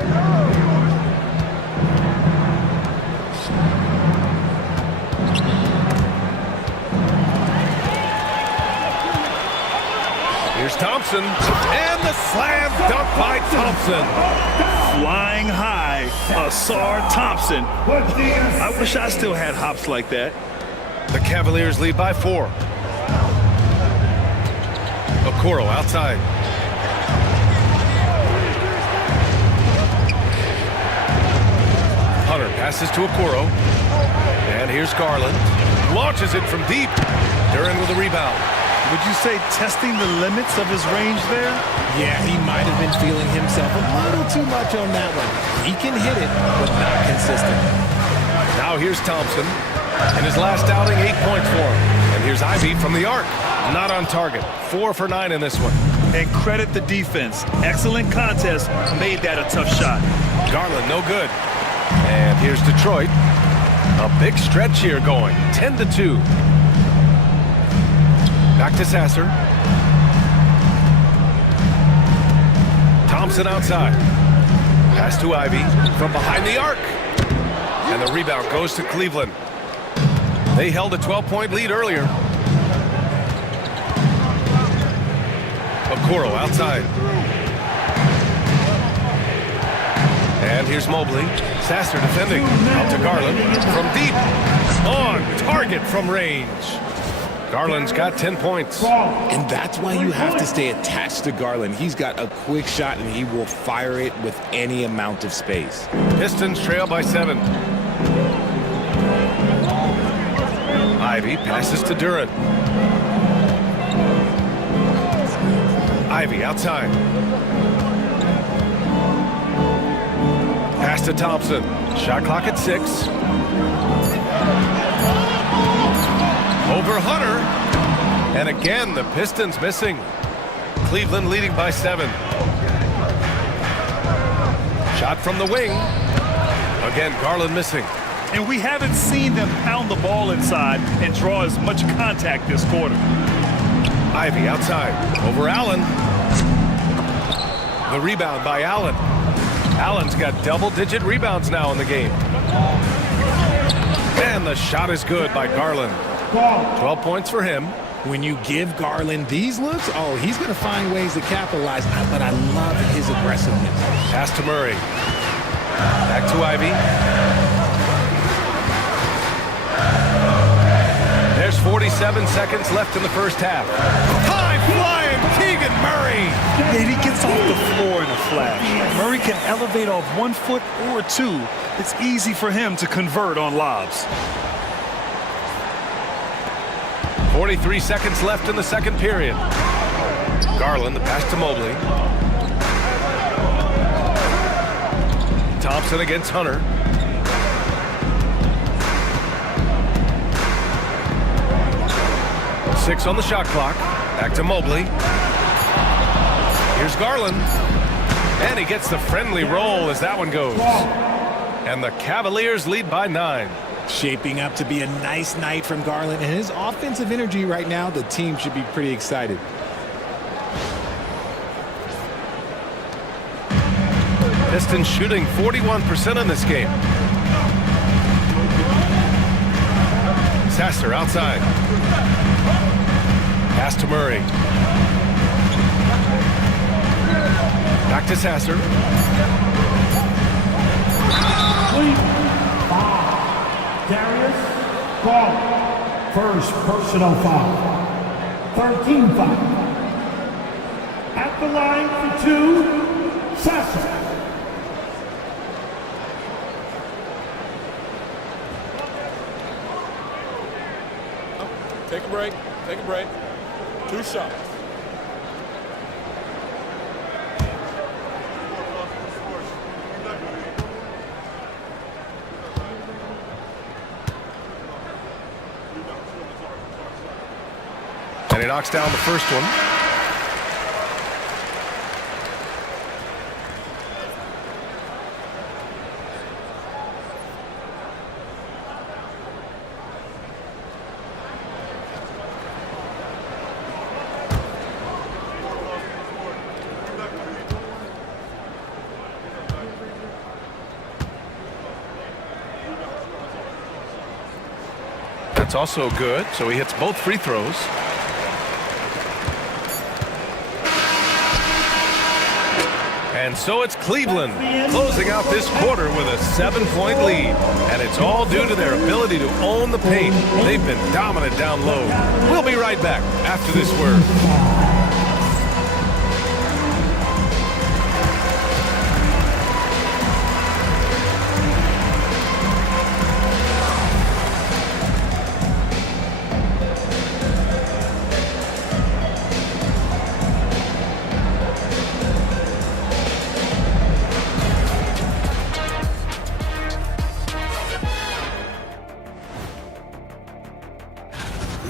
Here's Thompson, and the slam dunk by Thompson. flying high, Asar Thompson. I wish I still had hops like that. The Cavaliers lead by 4. Okoro outside. Hunter passes to Okoro. And here's Garland. Launches it from deep. Duren with a rebound. Would you say testing the limits of his range there? Yeah, he might have been feeling himself a little too much on that one. He can hit it, but not consistent. Now here's Thompson. In his last outing, 8 points for him. And here's Ivy from the arc. Not on target. 4 for 9 in this one. And credit the defense. Excellent contest. Made that a tough shot. Garland, no good. And here's Detroit. A big stretch here going. 10-2. Back to Sasser. Thompson outside. Pass to Ivy from behind the arc. And the rebound goes to Cleveland. They held a 12-point lead earlier. Okoro outside. And here's Mobley. Sasser defending. Out to Garland from deep. On target from range. Garland's got 10 points. And that's why you have to stay attached to Garland. He's got a quick shot, and he will fire it with any amount of space. Pistons trail by 7. Ivy passes to Duren. Ivy outside. Pass to Thompson. Shot clock at 6. Over Hunter. And again, the Pistons missing. Cleveland leading by 7. Shot from the wing. Again, Garland missing. And we haven't seen them pound the ball inside and draw as much contact this quarter. Ivy outside. Over Allen. The rebound by Allen. Allen's got double-digit rebounds now in the game. And the shot is good by Garland. 12 points for him. When you give Garland these looks, oh, he's going to find ways to capitalize. But I love his aggressiveness. Pass to Murray. Back to Ivy. There's 47 seconds left in the first half. High-flying Keegan Murray. And he gets off the floor in a flash. Murray can elevate off 1 foot or 2. It's easy for him to convert on lobs. 43 seconds left in the second period. Garland, the pass to Mobley. Thompson against Hunter. Six on the shot clock. Back to Mobley. Here's Garland. And he gets the friendly roll as that one goes. And the Cavaliers lead by 9. Shaping up to be a nice night from Garland, and his offensive energy right now, the team should be pretty excited. Pistons shooting 41% in this game. Sasser outside. Pass to Murray. Back to Sasser. Darius Ball, first personal foul. 13 foul. At the line for 2, Sasser. Take a break. Take a break. 2 shots. And he knocks down the first one. That's also good, so he hits both free throws. And And so it's Cleveland closing out this quarter with a 7-point lead. And it's all due to their ability to own the paint. They've been dominant down low. We'll be right back after this word.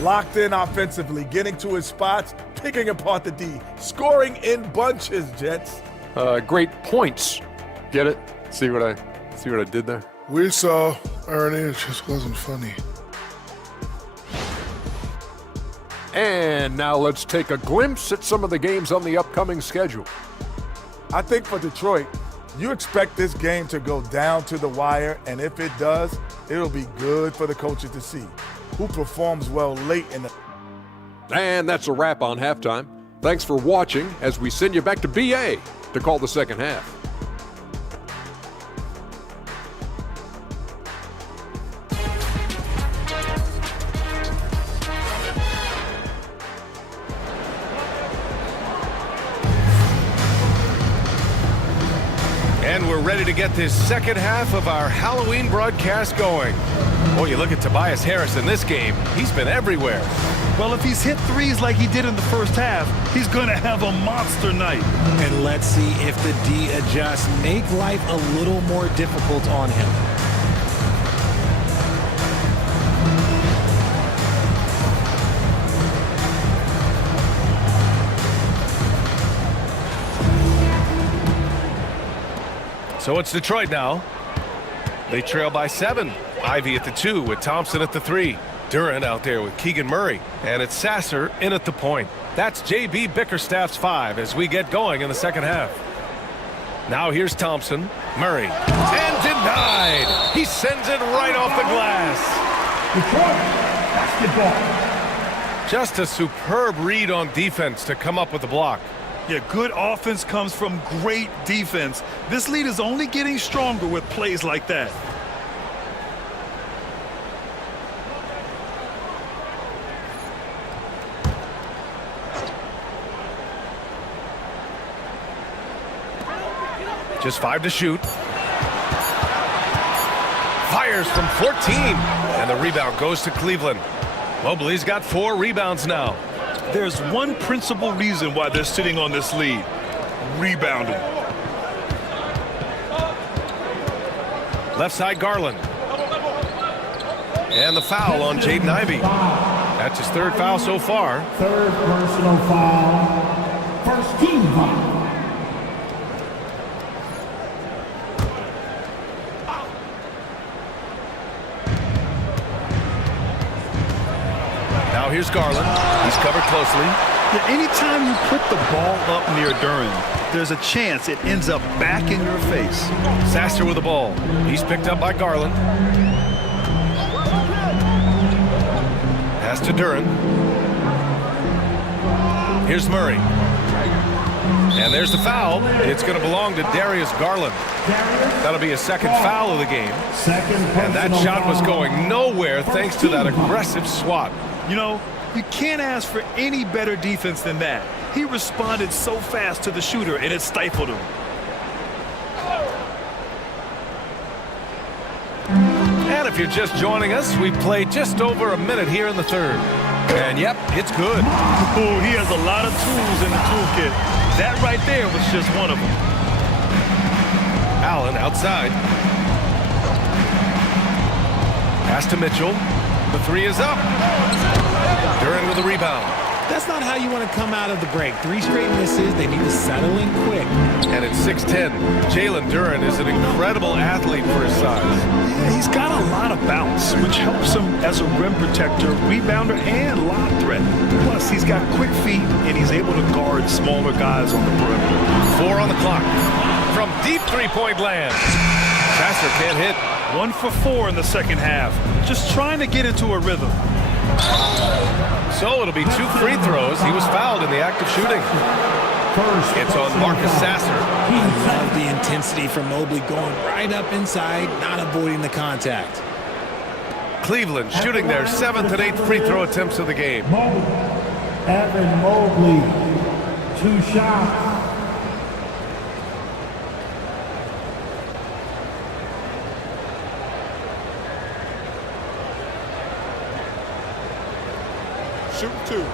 Locked in offensively, getting to his spots, picking apart the D, scoring in bunches, Jets. Great points. Get it? See what I did there? We saw, Ernie, it just wasn't funny. And now let's take a glimpse at some of the games on the upcoming schedule. I think for Detroit, you expect this game to go down to the wire, and if it does, it'll be good for the coaches to see who performs well late in the... And that's a wrap on halftime. Thanks for watching as we send you back to BA to call the second half. And we're ready to get this second half of our Halloween broadcast going. Oh, you look at Tobias Harris in this game. He's been everywhere. Well, if he's hit threes like he did in the first half, he's going to have a monster night. And let's see if the D adjusts, make life a little more difficult on him. So it's Detroit now. They trail by 7. Ivy at the 2 with Thompson at the 3. Duran out there with Keegan Murray. And it's Sasser in at the point. That's J.B. Bickerstaff's 5 as we get going in the second half. Now here's Thompson. Murray. And denied. He sends it right off the glass. Detroit basketball. Just a superb read on defense to come up with the block. Yeah, good offense comes from great defense. This lead is only getting stronger with plays like that. Just 5 to shoot. Fires from 14. And the rebound goes to Cleveland. Mobley's got 4 rebounds now. There's one principal reason why they're sitting on this lead. Rebounding. Left side, Garland. And the foul on Jaden Ivey. That's his 3rd foul so far. 3rd personal foul. First team foul. Now here's Garland. He's covered closely. Yeah, anytime you put the ball up near Duran, there's a chance it ends up back in your face. Sasser with the ball. He's picked up by Garland. Pass to Duran. Here's Murray. And there's the foul. It's going to belong to Darius Garland. That'll be a 2nd foul of the game. And that shot was going nowhere thanks to that aggressive swat. You know, you can't ask for any better defense than that. He responded so fast to the shooter, and it stifled him. And if you're just joining us, we've played just over a minute here in the 3rd. And yep, it's good. Oh, he has a lot of tools in the toolkit. That right there was just one of them. Allen outside. Pass to Mitchell. The 3 is up. Duran with the rebound. That's not how you want to come out of the break. 3 straight misses. They need to settle in quick. And it's 6'10". Jalen Duran is an incredible athlete for his size. Yeah, he's got a lot of bounce, which helps him as a rim protector, rebounder, and lob threat. Plus, he's got quick feet, and he's able to guard smaller guys on the perimeter. 4 on the clock. From deep 3-point land. Sasser can't hit. 1 for 4 in the second half. Just trying to get into a rhythm. So it'll be 2 free throws. He was fouled in the act of shooting. It's on Marcus Sasser. I love the intensity from Mobley going right up inside, not avoiding the contact. Cleveland shooting their 7th and 8th free throw attempts of the game. Evan Mobley, 2 shots. Shoot 2.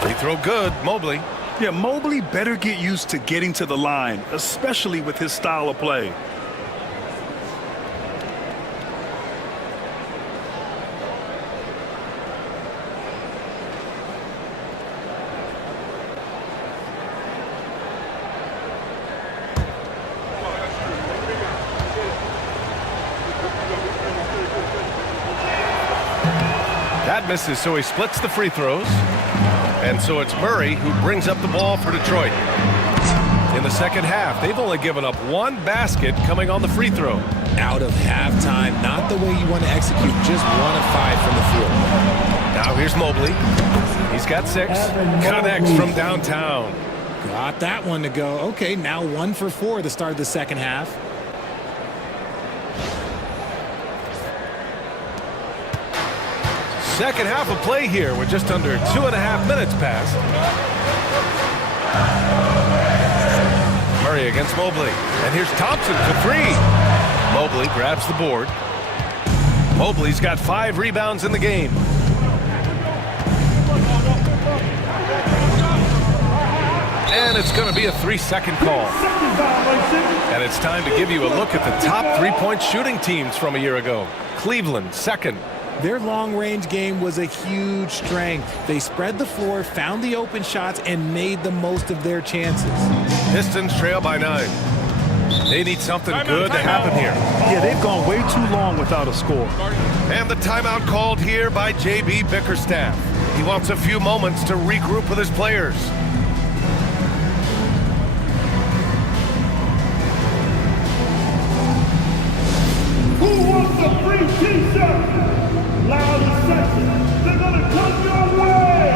Free throw good, Mobley. Yeah, Mobley better get used to getting to the line, especially with his style of play. That misses, so he splits the free throws. And so it's Murray who brings up the ball for Detroit. In the second half, they've only given up 1 basket coming on the free throw. Out of halftime, not the way you want to execute, just 1 of 5 from the field. Now here's Mobley. He's got 6. Connects from downtown. Got that one to go. Okay, now 1 for 4 at the start of the second half. Second half of play here with just under 2.5 minutes passed. Murray against Mobley. And here's Thompson for 3. Mobley grabs the board. Mobley's got 5 rebounds in the game. And it's going to be a 3-second call. And it's time to give you a look at the top 3-point shooting teams from a year ago. Cleveland, second. Their long-range game was a huge strength. They spread the floor, found the open shots, and made the most of their chances. Pistons trail by 9. They need something good to happen here. Yeah, they've gone way too long without a score. And the timeout called here by J.B. Bickerstaff. He wants a few moments to regroup with his players. Who wants a free t-shirt? Loudest section, they're gonna come your way!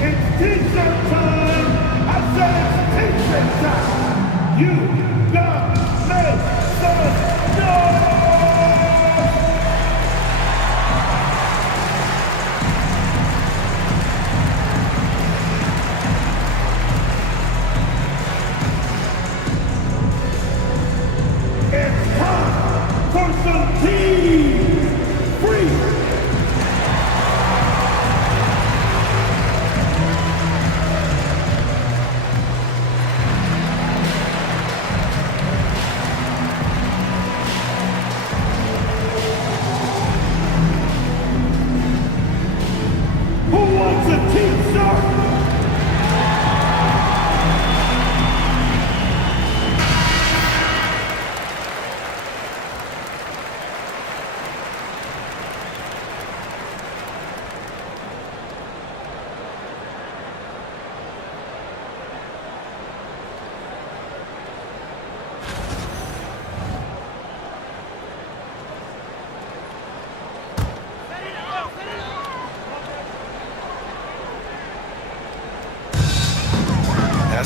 It's t-shirt time! I said it's t-shirt time! You got make some noise!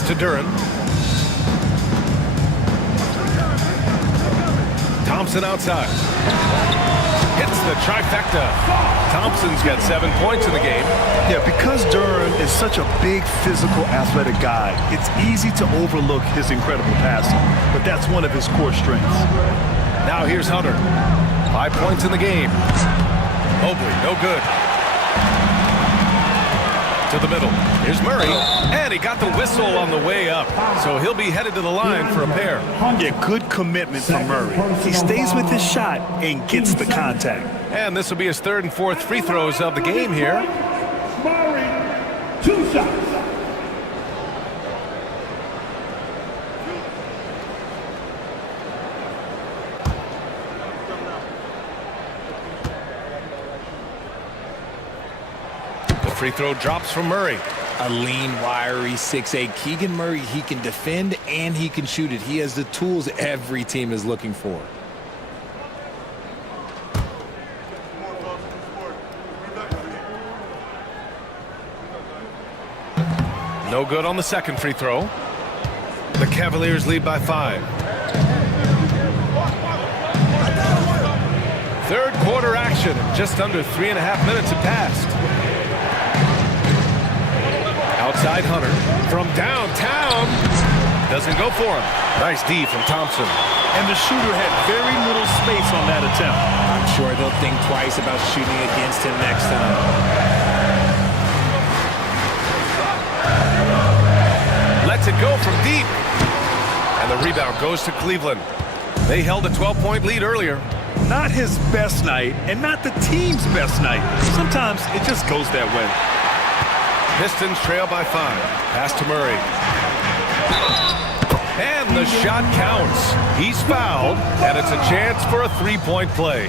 To Duran. Thompson outside. Hits the trifecta. Thompson's got 7 points in the game. Yeah, because Duran is such a big, physical, athletic guy, it's easy to overlook his incredible passing, but that's one of his core strengths. Now here's Hunter. 5 points in the game. Mobley, no good. To the middle. Here's Murray, and he got the whistle on the way up, so he'll be headed to the line for a pair. Yeah, good commitment from Murray. He stays with his shot and gets the contact. And this will be his 3rd and 4th free throws of the game here. Murray, 2 shots. Free throw drops from Murray. A lean, wiry 6'8" Keegan Murray, he can defend and he can shoot it. He has the tools every team is looking for. No good on the second free throw. The Cavaliers lead by 5. Third quarter action. Just under 3.5 minutes have passed. Outside Hunter from downtown. Doesn't go for him. Nice D from Thompson. And the shooter had very little space on that attempt. I'm sure they'll think twice about shooting against him next time. Lets it go from deep. And the rebound goes to Cleveland. They held a 12-point lead earlier. Not his best night and not the team's best night. Sometimes it just goes that way. Pistons trail by 5. Pass to Murray. And the shot counts. He's fouled, and it's a chance for a 3-point play.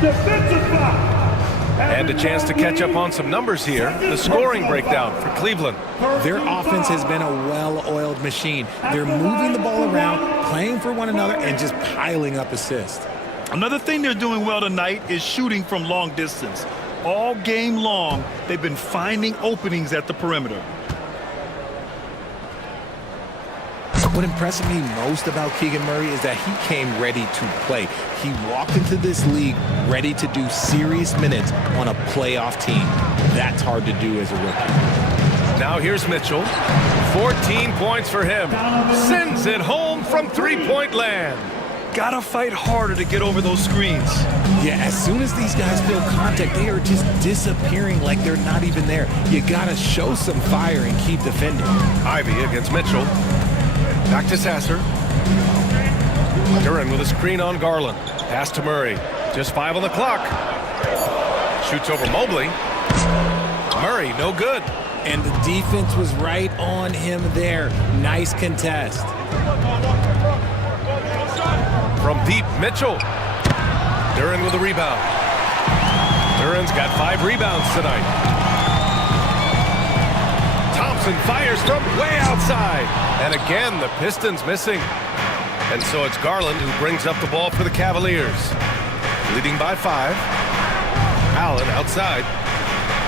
Defensive foul. And a chance to catch up on some numbers here. The scoring breakdown for Cleveland. Their offense has been a well-oiled machine. They're moving the ball around, playing for one another, and just piling up assists. Another thing they're doing well tonight is shooting from long distance. All game long, they've been finding openings at the perimeter. What impressed me most about Keegan Murray is that he came ready to play. He walked into this league ready to do serious minutes on a playoff team. That's hard to do as a rookie. Now here's Mitchell. 14 points for him. Sends it home from three-point land. Gotta fight harder to get over those screens. Yeah, as soon as these guys feel contact, they are just disappearing like they're not even there. You gotta show some fire and keep defending. Ivy against Mitchell. Back to Sasser. Duran with a screen on Garland. Pass to Murray. Just 5 on the clock. Shoots over Mobley. Murray, no good. And the defense was right on him there. Nice contest. From deep, Mitchell. Duran with a rebound. Duran's got 5 rebounds tonight. Thompson fires from way outside. And again, the Pistons missing. And so it's Garland who brings up the ball for the Cavaliers. Leading by 5. Allen outside.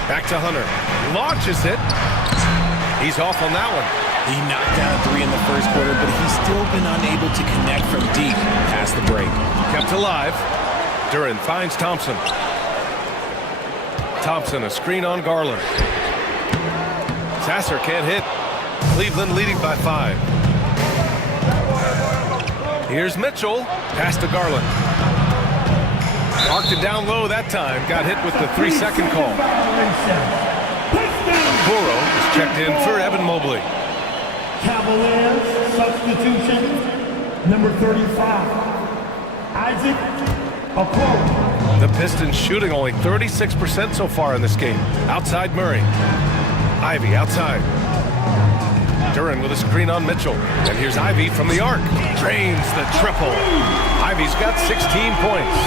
Back to Hunter. Launches it. He's off on that one. He knocked down 3 in the first quarter, but he's still been unable to connect from deep past the break. Kept alive. Duran finds Thompson. Thompson, a screen on Garland. Sasser can't hit. Cleveland leading by 5. Here's Mitchell. Pass to Garland. Marked it down low that time. Got hit with the 3-second call. Boro is checked in for Evan Mobley. Cavaliers substitution, number 35, Isaac Okoro. The Pistons shooting only 36% so far in this game. Outside Murray. Ivy outside. Duran with a screen on Mitchell. And here's Ivy from the arc. Drains the triple. Ivy's got 16 points.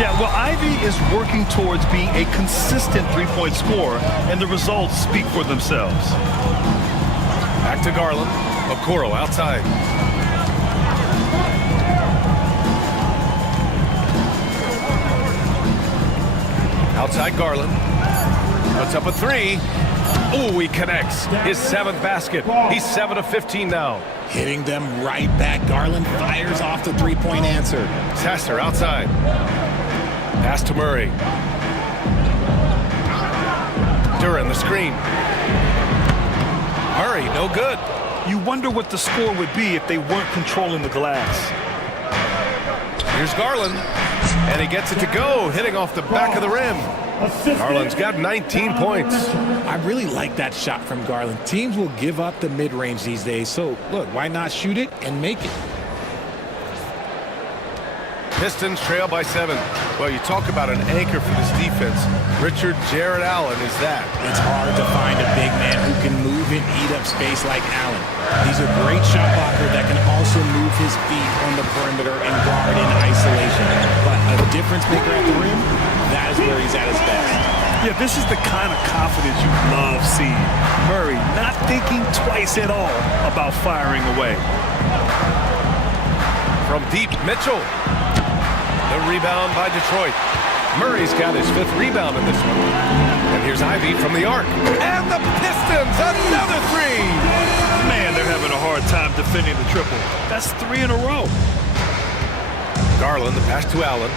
Yeah, well, Ivy is working towards being a consistent three-point scorer, and the results speak for themselves. Back to Garland. Okoro outside. Outside Garland. Puts up a 3. Ooh, he connects. His 7th basket. He's 7 of 15 now. Hitting them right back. Garland fires off the 3-point answer. Sasser outside. Pass to Murray. Duran the screen. Murray, no good. You wonder what the score would be if they weren't controlling the glass. Here's Garland. And he gets it to go, hitting off the back of the rim. Garland's got 19 points. I really like that shot from Garland. Teams will give up the mid-range these days, so look, why not shoot it and make it? Pistons trail by 7. Well, you talk about an anchor for this defense. Richard Jared Allen is that. It's hard to find a big man who can move and eat up space like Allen. He's a great shot blocker that can also move his feet on the perimeter and guard in isolation. But a difference maker at the rim, that is where he's at his best. Yeah, this is the kind of confidence you love seeing. Murray not thinking twice at all about firing away. From deep, Mitchell. The rebound by Detroit. Murray's got his 5th rebound in this one. And here's Ivy from the arc. And the Pistons, another 3. Man, they're having a hard time defending the triple. That's 3 in a row. Garland, the pass to Allen.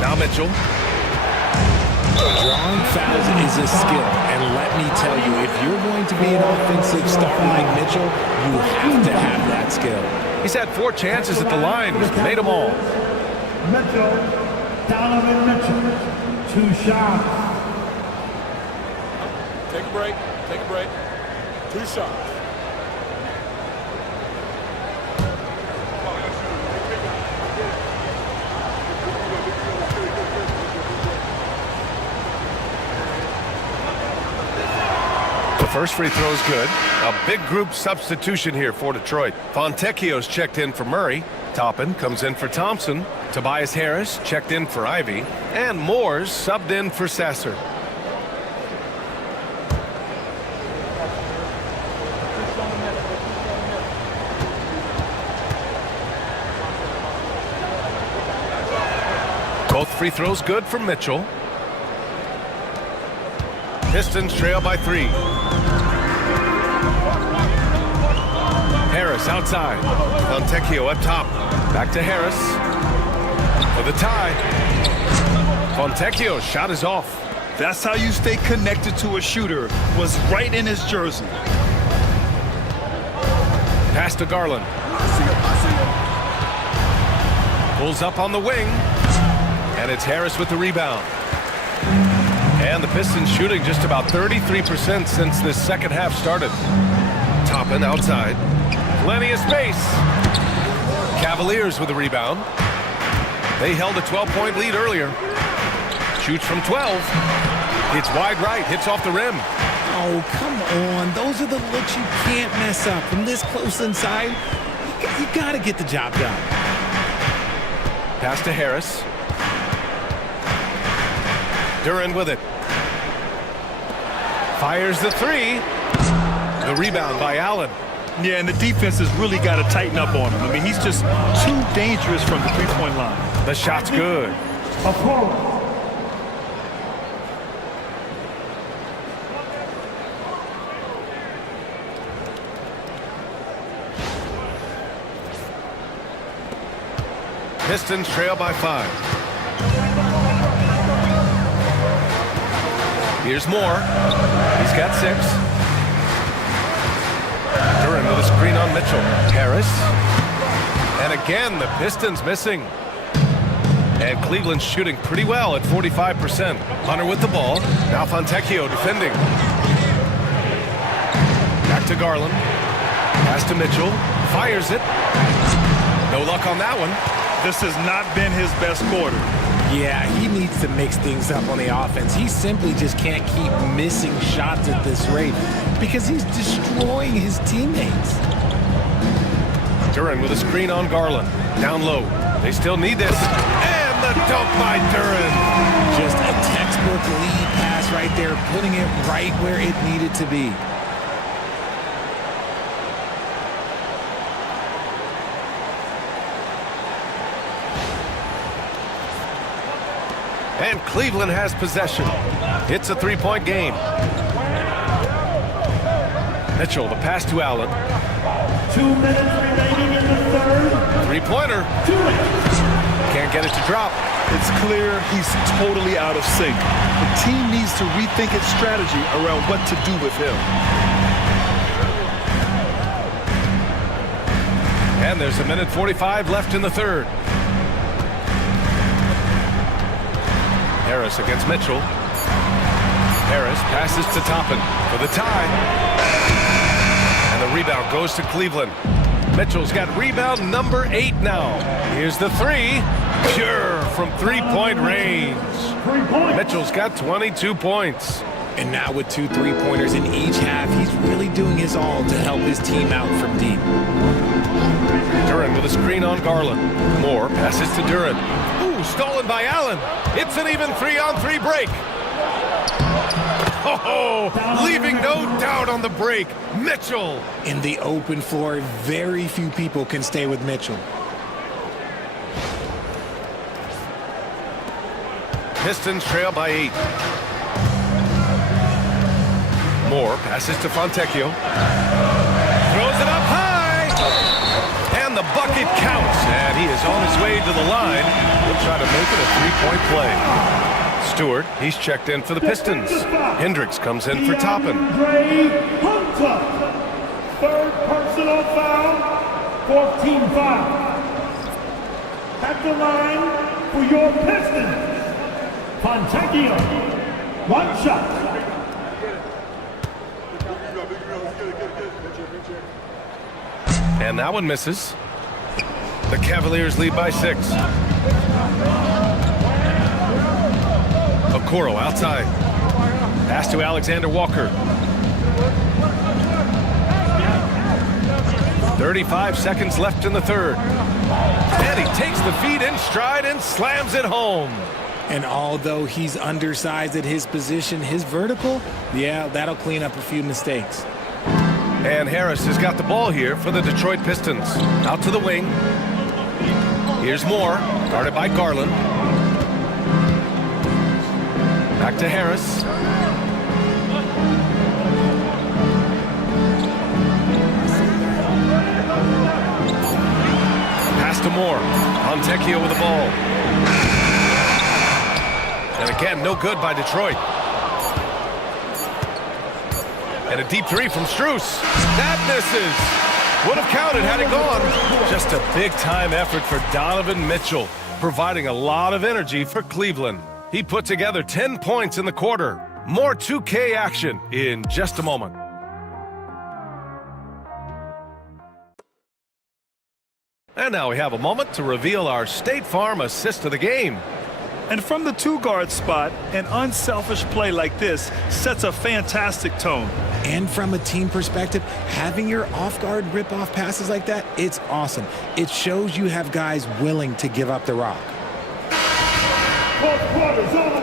Now Mitchell. Drawing fouls is a skill, and let me tell you, if you're going to be an offensive star like Mitchell, you have to have that skill. He's had 4 chances at the line, made them all. Mitchell, Donovan Mitchell, 2 shots. Take a break. Take a break. 2 shots. First free throw is good. A big group substitution here for Detroit. Fontecchio's checked in for Murray. Toppin comes in for Thompson. Tobias Harris checked in for Ivy. And Moores subbed in for Sasser. Both free throws good from Mitchell. Pistons trail by 3. Harris outside. Fontecchio up top. Back to Harris. For the tie. Fontecchio's shot is off. That's how you stay connected to a shooter. Was right in his jersey. Pass to Garland. Pulls up on the wing. And it's Harris with the rebound. And the Pistons shooting just about 33% since this second half started. Toppin outside. Plenty of space. Cavaliers with the rebound. They held a 12-point lead earlier. Shoots from 12. Hits wide right. Hits off the rim. Oh, come on. Those are the looks you can't mess up. From this close inside, you got to get the job done. Pass to Harris. Duran with it. Fires the 3. The rebound by Allen. Yeah, and the defense has really got to tighten up on him. I mean, he's just too dangerous from the three-point line. The shot's good. Pistons trail by 5. Here's Moore. He's got 6. Duran with a screen on Mitchell. Harris. And again, the Pistons missing. And Cleveland's shooting pretty well at 45%. Hunter with the ball. Now Fontecchio defending. Back to Garland. Pass to Mitchell. Fires it. No luck on that one. This has not been his best quarter. Yeah, he needs to mix things up on the offense. He simply just can't keep missing shots at this rate because he's destroying his teammates. Duran with a screen on Garland. Down low. They still need this. And the dunk by Duran. Just a textbook lead pass right there, putting it right where it needed to be. And Cleveland has possession. It's a 3-point game. Mitchell, the pass to Allen. 2 minutes remaining in the third. 3-pointer. Can't get it to drop. It's clear he's totally out of sync. The team needs to rethink its strategy around what to do with him. And there's 1:45 left in the third. Harris against Mitchell. Harris passes to Toppin for the tie. And the rebound goes to Cleveland. Mitchell's got rebound number 8 now. Here's the 3. Pure from 3-point range. Mitchell's got 22 points. And now with 2 3-pointers in each half, he's really doing his all to help his team out from deep. Duran with a screen on Garland. Moore passes to Duran. Ooh, Stolen by Allen. It's an even 3-on-3 break. Oh, leaving no doubt on the break. Mitchell. In the open floor, very few people can stay with Mitchell. Pistons trail by 8. Moore passes to Fontecchio. Throws it up high. And the bucket counts. And he is on his way to the line. He'll try to make it a three-point play. Stewart, he's checked in for the Pistons. Hendricks comes in for Toppin. Third personal foul, 4th team foul. At the line for your Pistons, Fontecchio, 1 shot. And that one misses. The Cavaliers lead by 6. Okoro outside. Pass to Alexander Walker. 35 seconds left in the third. And he takes the feed in stride and slams it home. And although he's undersized at his position, his vertical, yeah, that'll clean up a few mistakes. And Harris has got the ball here for the Detroit Pistons. Out to the wing. Here's Moore, guarded by Garland. Back to Harris. Pass to Moore. Fontecchio with the ball. And again, no good by Detroit. And a deep three from Strus. That misses. Would have counted had it gone. Just a big-time effort for Donovan Mitchell, providing a lot of energy for Cleveland. He put together 10 points in the quarter. More 2K action in just a moment. And now we have a moment to reveal our State Farm assist of the game. And from the 2-guard spot, an unselfish play like this sets a fantastic tone. And from a team perspective, having your off-guard rip-off passes like that, it's awesome. It shows you have guys willing to give up the rock.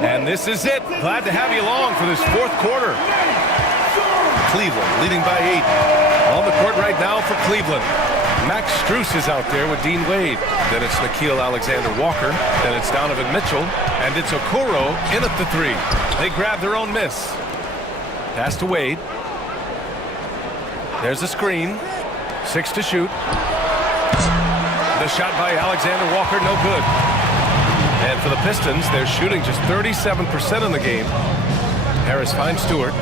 And this is it. Glad to have you along for this fourth quarter. Cleveland leading by 8. On the court right now for Cleveland. Max Strus is out there with Dean Wade. Then it's Nickeil Alexander-Walker. Then it's Donovan Mitchell. And it's Okoro in at the 3. They grab their own miss. Pass to Wade. There's a screen. 6 to shoot. The shot by Alexander-Walker, no good. And for the Pistons, they're shooting just 37% in the game. Harris finds Stewart.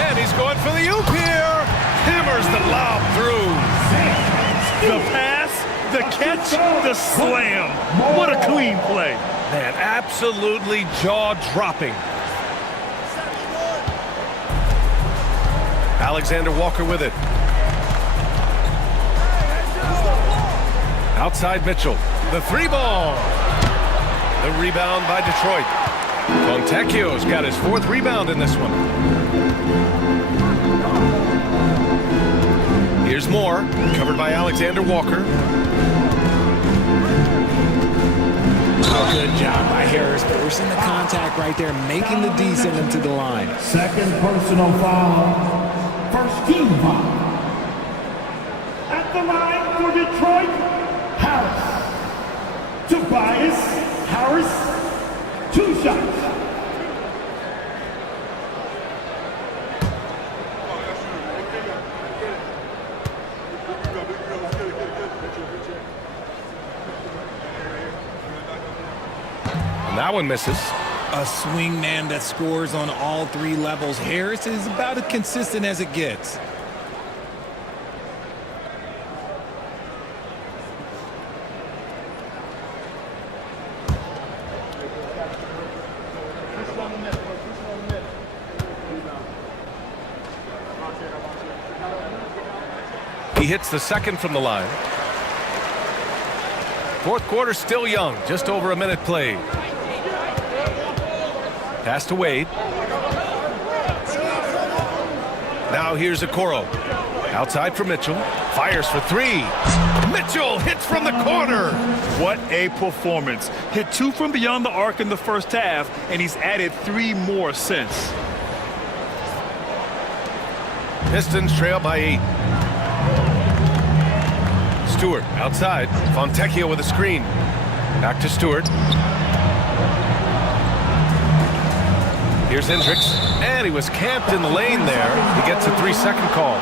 And he's going for the oop here. Hammers the lob through. The pass, the catch, the slam. What a clean play. Man, absolutely jaw-dropping. Alexander Walker with it. Outside Mitchell. The 3-ball. The rebound by Detroit. Fontecchio's got his 4th rebound in this one. Here's Moore, covered by Alexander Walker. Good job by Harris, forcing the contact right there, making the D send him to the line. Second personal foul, 1st team foul. At the line for Detroit, Harris. Tobias Harris, 2 shots. That one misses. A swing man that scores on all 3 levels. Harris is about as consistent as it gets. He hits the 2nd from the line. 4th quarter still young, just over a minute played. Pass to Wade. Now here's Okoro. Outside for Mitchell. Fires for three. Mitchell hits from the corner. What a performance. Hit 2 from beyond the arc in the first half, and he's added 3 more since. Pistons trail by 8. Stewart outside. Fontecchio with a screen. Back to Stewart. Here's Hendricks, and he was camped in the lane there. He gets a 3-second call.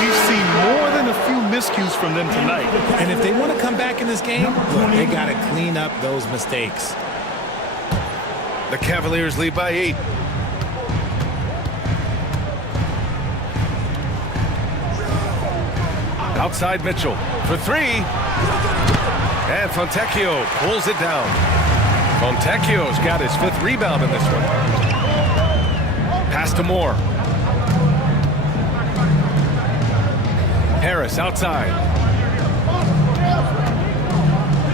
We've seen more than a few miscues from them tonight. And if they want to come back in this game, look, they got to clean up those mistakes. The Cavaliers lead by 8. Outside Mitchell for 3. And Fontecchio pulls it down. Fontecchio's got his 5th rebound in this one. Pass to Moore. Harris outside.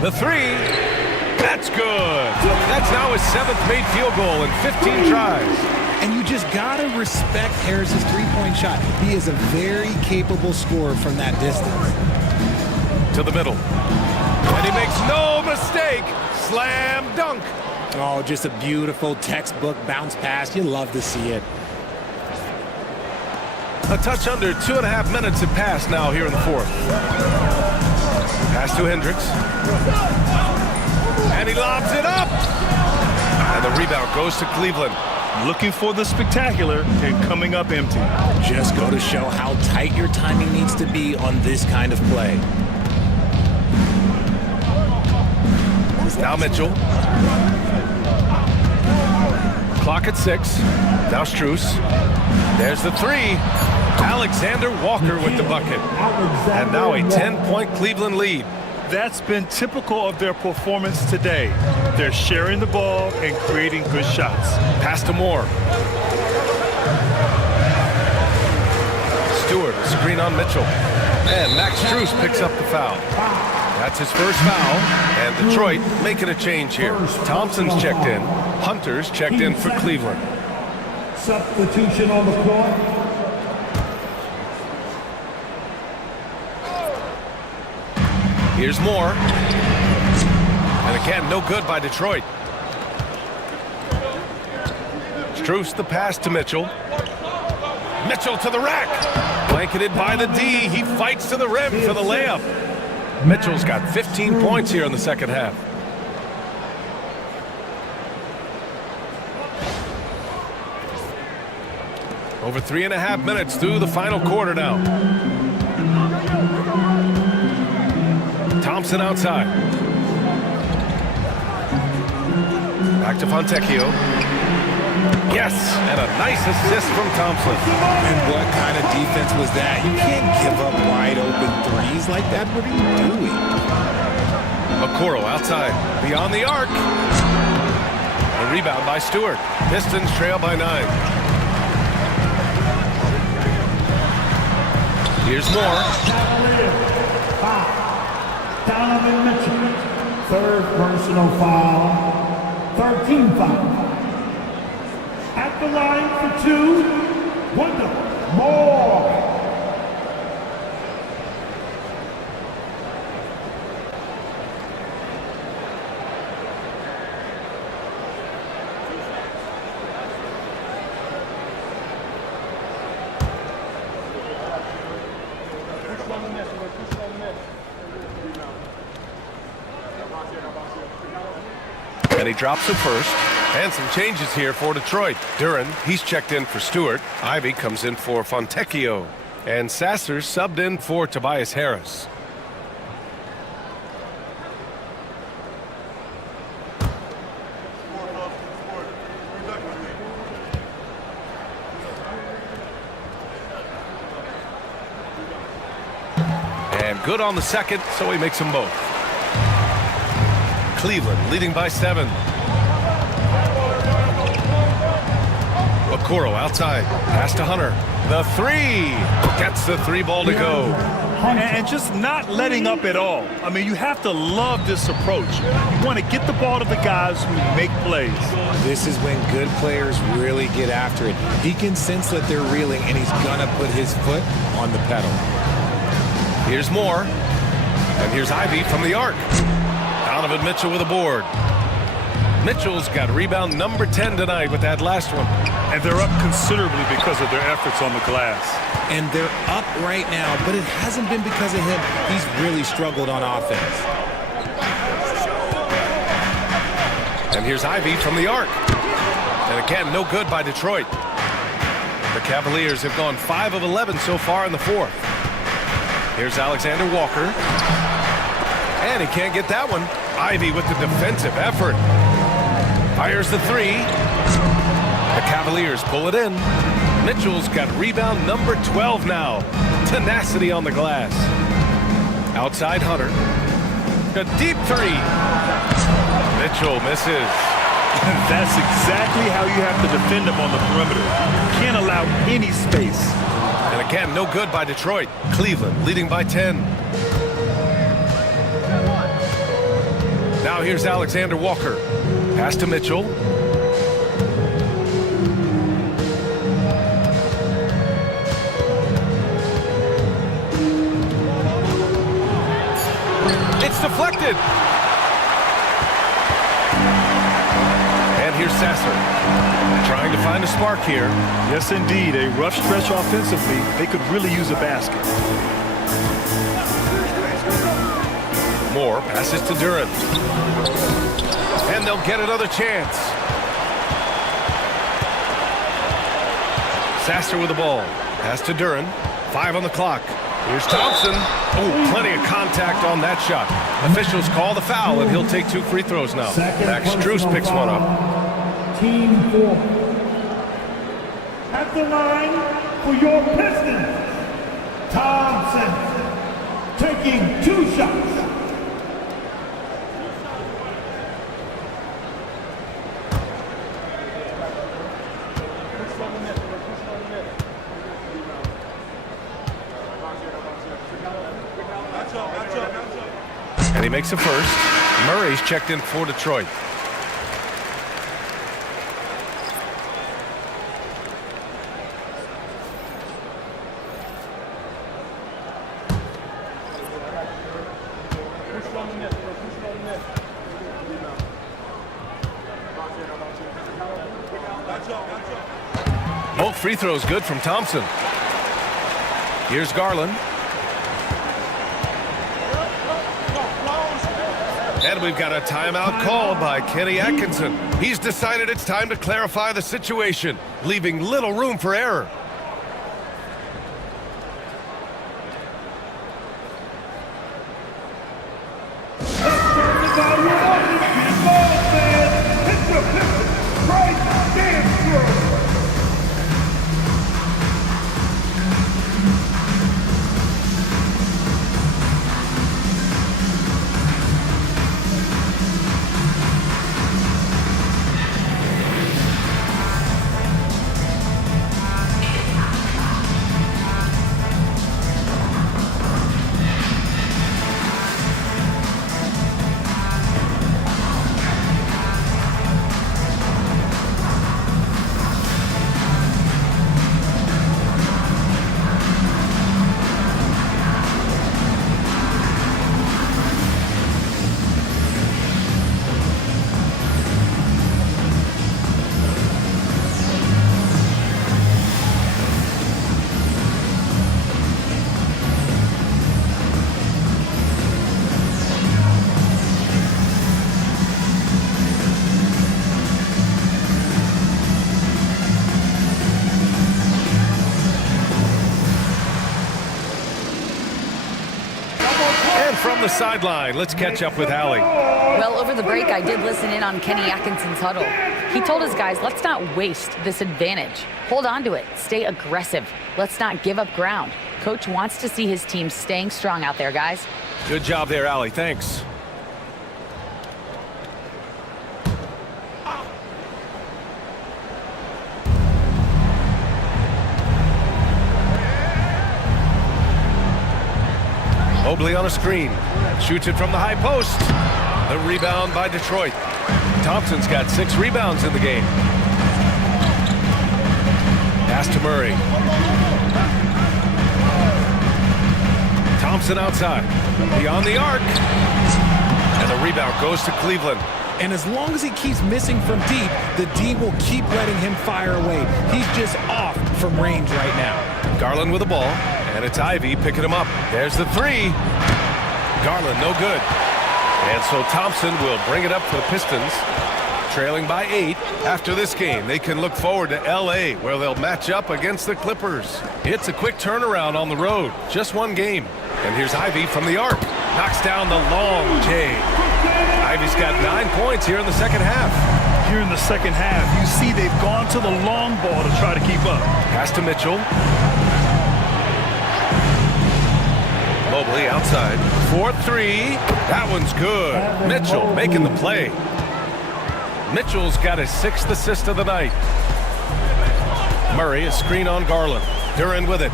The 3. That's good. That's now his 7th made field goal in 15 tries. And you just got to respect Harris's three-point shot. He is a very capable scorer from that distance. To the middle. And he makes no mistake. Slam dunk. Oh, just a beautiful textbook bounce pass. You love to see it. A touch under 2.5 minutes have passed now here in the 4th. Pass to Hendricks. And he lobs it up. And the rebound goes to Cleveland. Looking for the spectacular and coming up empty. Just go to show how tight your timing needs to be on this kind of play. Now Mitchell. Clock at 6. Now Strus. There's the 3. Alexander Walker with the bucket. And now a 10-point Cleveland lead. That's been typical of their performance today. They're sharing the ball and creating good shots. Pass to Moore. Stewart, screen on Mitchell. And Max Strus picks up the foul. That's his first foul. And Detroit making a change here. Thompson's checked in. Hunter's checked in for Cleveland. Substitution on the court. Here's Moore. And again, no good by Detroit. Strus the pass to Mitchell. Mitchell to the rack. Blanketed by the D. He fights to the rim for the layup. Mitchell's got 15 points here in the second half. Over 3.5 minutes through the final quarter now. Thompson outside. Back to Fontecchio. Yes, and a nice assist from Thompson. And what kind of defense was that? You can't give up wide open threes like that. What are you doing? Okoro outside, beyond the arc. The rebound by Stewart. Pistons trail by 9. Here's Moore. Donovan Mitchell, 3rd personal foul, 13 foul. At the line for 2, Wendell Moore. And he drops it first. And some changes here for Detroit. Duran, he's checked in for Stewart. Ivy comes in for Fontecchio. And Sasser subbed in for Tobias Harris. And good on the second, so he makes them both. Cleveland leading by 7. Okoro outside. Pass to Hunter. The 3. Gets the 3 ball to go. and just not letting up at all. I mean, you have to love this approach. You want to get the ball to the guys who make plays. This is when good players really get after it. He can sense that they're reeling, and he's going to put his foot on the pedal. Here's Moore. And here's Ivy from the arc. Donovan Mitchell with a board. Mitchell's got rebound number 10 tonight with that last one. And they're up considerably because of their efforts on the glass. And they're up right now, but it hasn't been because of him. He's really struggled on offense. And here's Ivy from the arc. And again, no good by Detroit. The Cavaliers have gone 5 of 11 so far in the fourth. Here's Alexander Walker. And he can't get that one. Ivy with the defensive effort. Fires the three. The Cavaliers pull it in. Mitchell's got rebound number 12 now. Tenacity on the glass. Outside Hunter. A deep three. Mitchell misses. That's exactly how you have to defend him on the perimeter. Can't allow any space. And again, no good by Detroit. Cleveland leading by 10. Now here's Alexander Walker. Pass to Mitchell. It's deflected. And here's Sasser. Trying to find a spark here. Yes, indeed. A rough stretch offensively. They could really use a basket. Moore passes to Duran. And they'll get another chance. Sasser with the ball. Pass to Duran. 5 on the clock. Here's Thompson. Oh, plenty of contact on that shot. Officials call the foul, and he'll take 2 free throws now. Max Strus picks one up. Team 4. At the line for your Pistons, Thompson taking 2 shots. And he makes a first. Murray's checked in for Detroit. Both free throws good from Thompson. Here's Garland. And we've got a timeout called by Kenny Atkinson. He's decided it's time to clarify the situation, leaving little room for error. From the sideline, let's catch up with Allie. Well, over the break, I did listen in on Kenny Atkinson's huddle. He told his guys, let's not waste this advantage. Hold on to it. Stay aggressive. Let's not give up ground. Coach wants to see his team staying strong out there, guys. Good job there, Allie. Thanks. Mobley on a screen. Shoots it from the high post. The rebound by Detroit. Thompson's got 6 rebounds in the game. Pass to Murray. Thompson outside. Beyond the arc. And the rebound goes to Cleveland. And as long as he keeps missing from deep, the D will keep letting him fire away. He's just off from range right now. Garland with the ball, and it's Ivy picking him up. There's the 3. Garland, no good. And so Thompson will bring it up for the Pistons, trailing by 8. After this game, they can look forward to L.A., where they'll match up against the Clippers. It's a quick turnaround on the road, just one game. And here's Ivy from the arc. Knocks down the long J. Ivy's got 9 points here in the second half. Here in the second half, you see they've gone to the long ball to try to keep up. Pass to Mitchell. Mobley outside. 4-3. That one's good. Mitchell making the play. Mitchell's got his 6th assist of the night. Murray, a screen on Garland. Duran with it.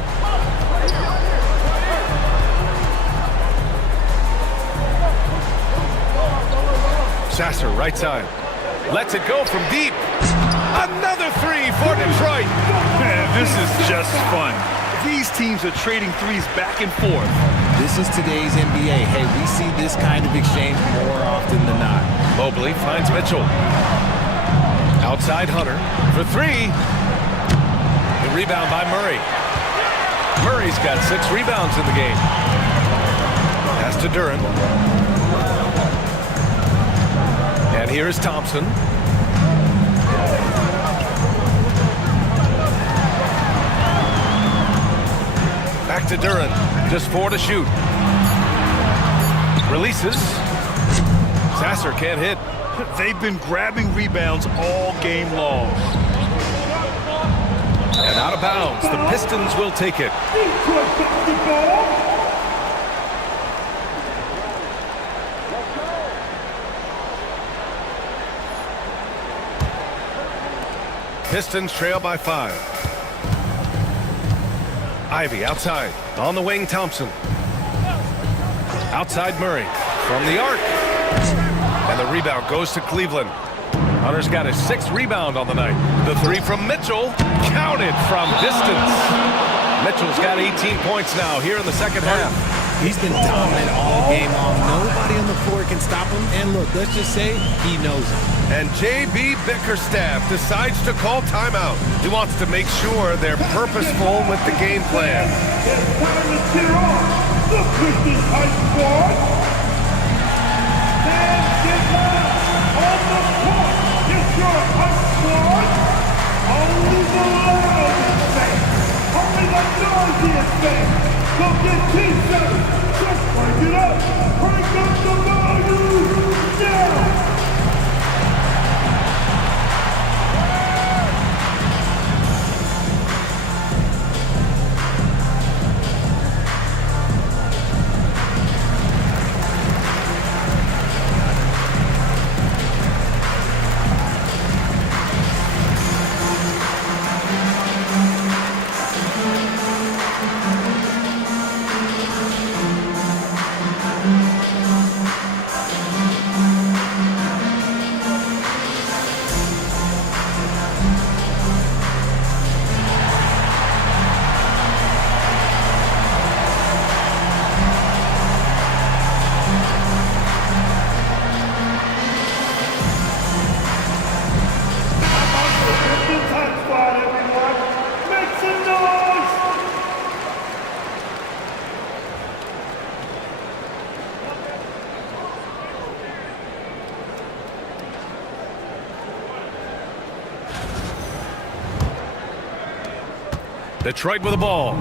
Sasser, right side. Lets it go from deep. Another 3 for Detroit. Man, this is just fun. These teams are trading threes back and forth. This is today's NBA. Hey, we see this kind of exchange more often than not. Mobley finds Mitchell. Outside Hunter for 3. The rebound by Murray. Murray's got 6 rebounds in the game. Pass to Duran. And here is Thompson. Back to Duran. Just 4 to shoot. Releases. Sasser can't hit. They've been grabbing rebounds all game long. And out of bounds. The Pistons will take it. Pistons trail by 5. Ivy outside. On the wing, Thompson. Outside Murray. From the arc. And the rebound goes to Cleveland. Hunter's got his 6th rebound on the night. The 3 from Mitchell. Counted from distance. Mitchell's got 18 points now here in the second half. He's been dominant all game long. Nobody on the floor can stop him. And look, let's just say he knows it. And J.B. Bickerstaff decides to call timeout. He wants to make sure they're purposeful with the game plan. It's time to cheer on the Pistons High Squad. And get down on the court. It's your High Squad. Only the loudest fans. Only the noisiest fans. Go get T-shirts. Just crank it up. Crank up the volume. Now. Detroit with the ball.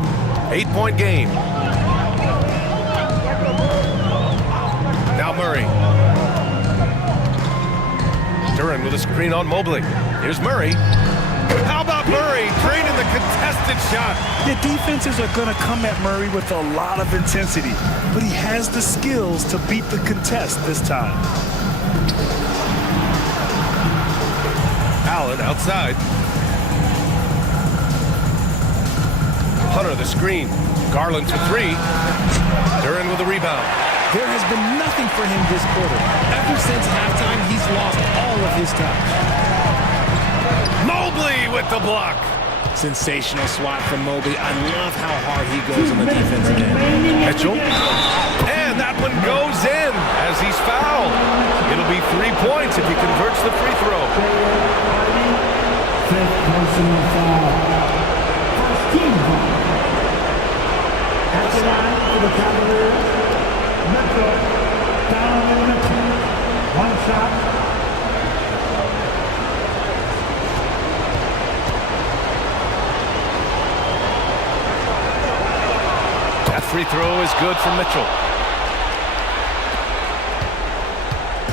8-point game. Now Murray. Duran with a screen on Mobley. Here's Murray. How about Murray draining the contested shot? The defenses are going to come at Murray with a lot of intensity, but he has the skills to beat the contest this time. Allen outside. Hunter the screen. Garland for 3. Duran with the rebound. There has been nothing for him this quarter. Ever since halftime, he's lost all of his touch. Mobley with the block. Sensational swat from Mobley. I love how hard he goes on the defensive end. Mitchell. And that one goes in as he's fouled. It'll be 3 points if he converts the free throw. Fifth personal foul. First team foul. At the line for the Cavaliers, Mitchell, Donovan Mitchell. One shot. That free throw is good for Mitchell.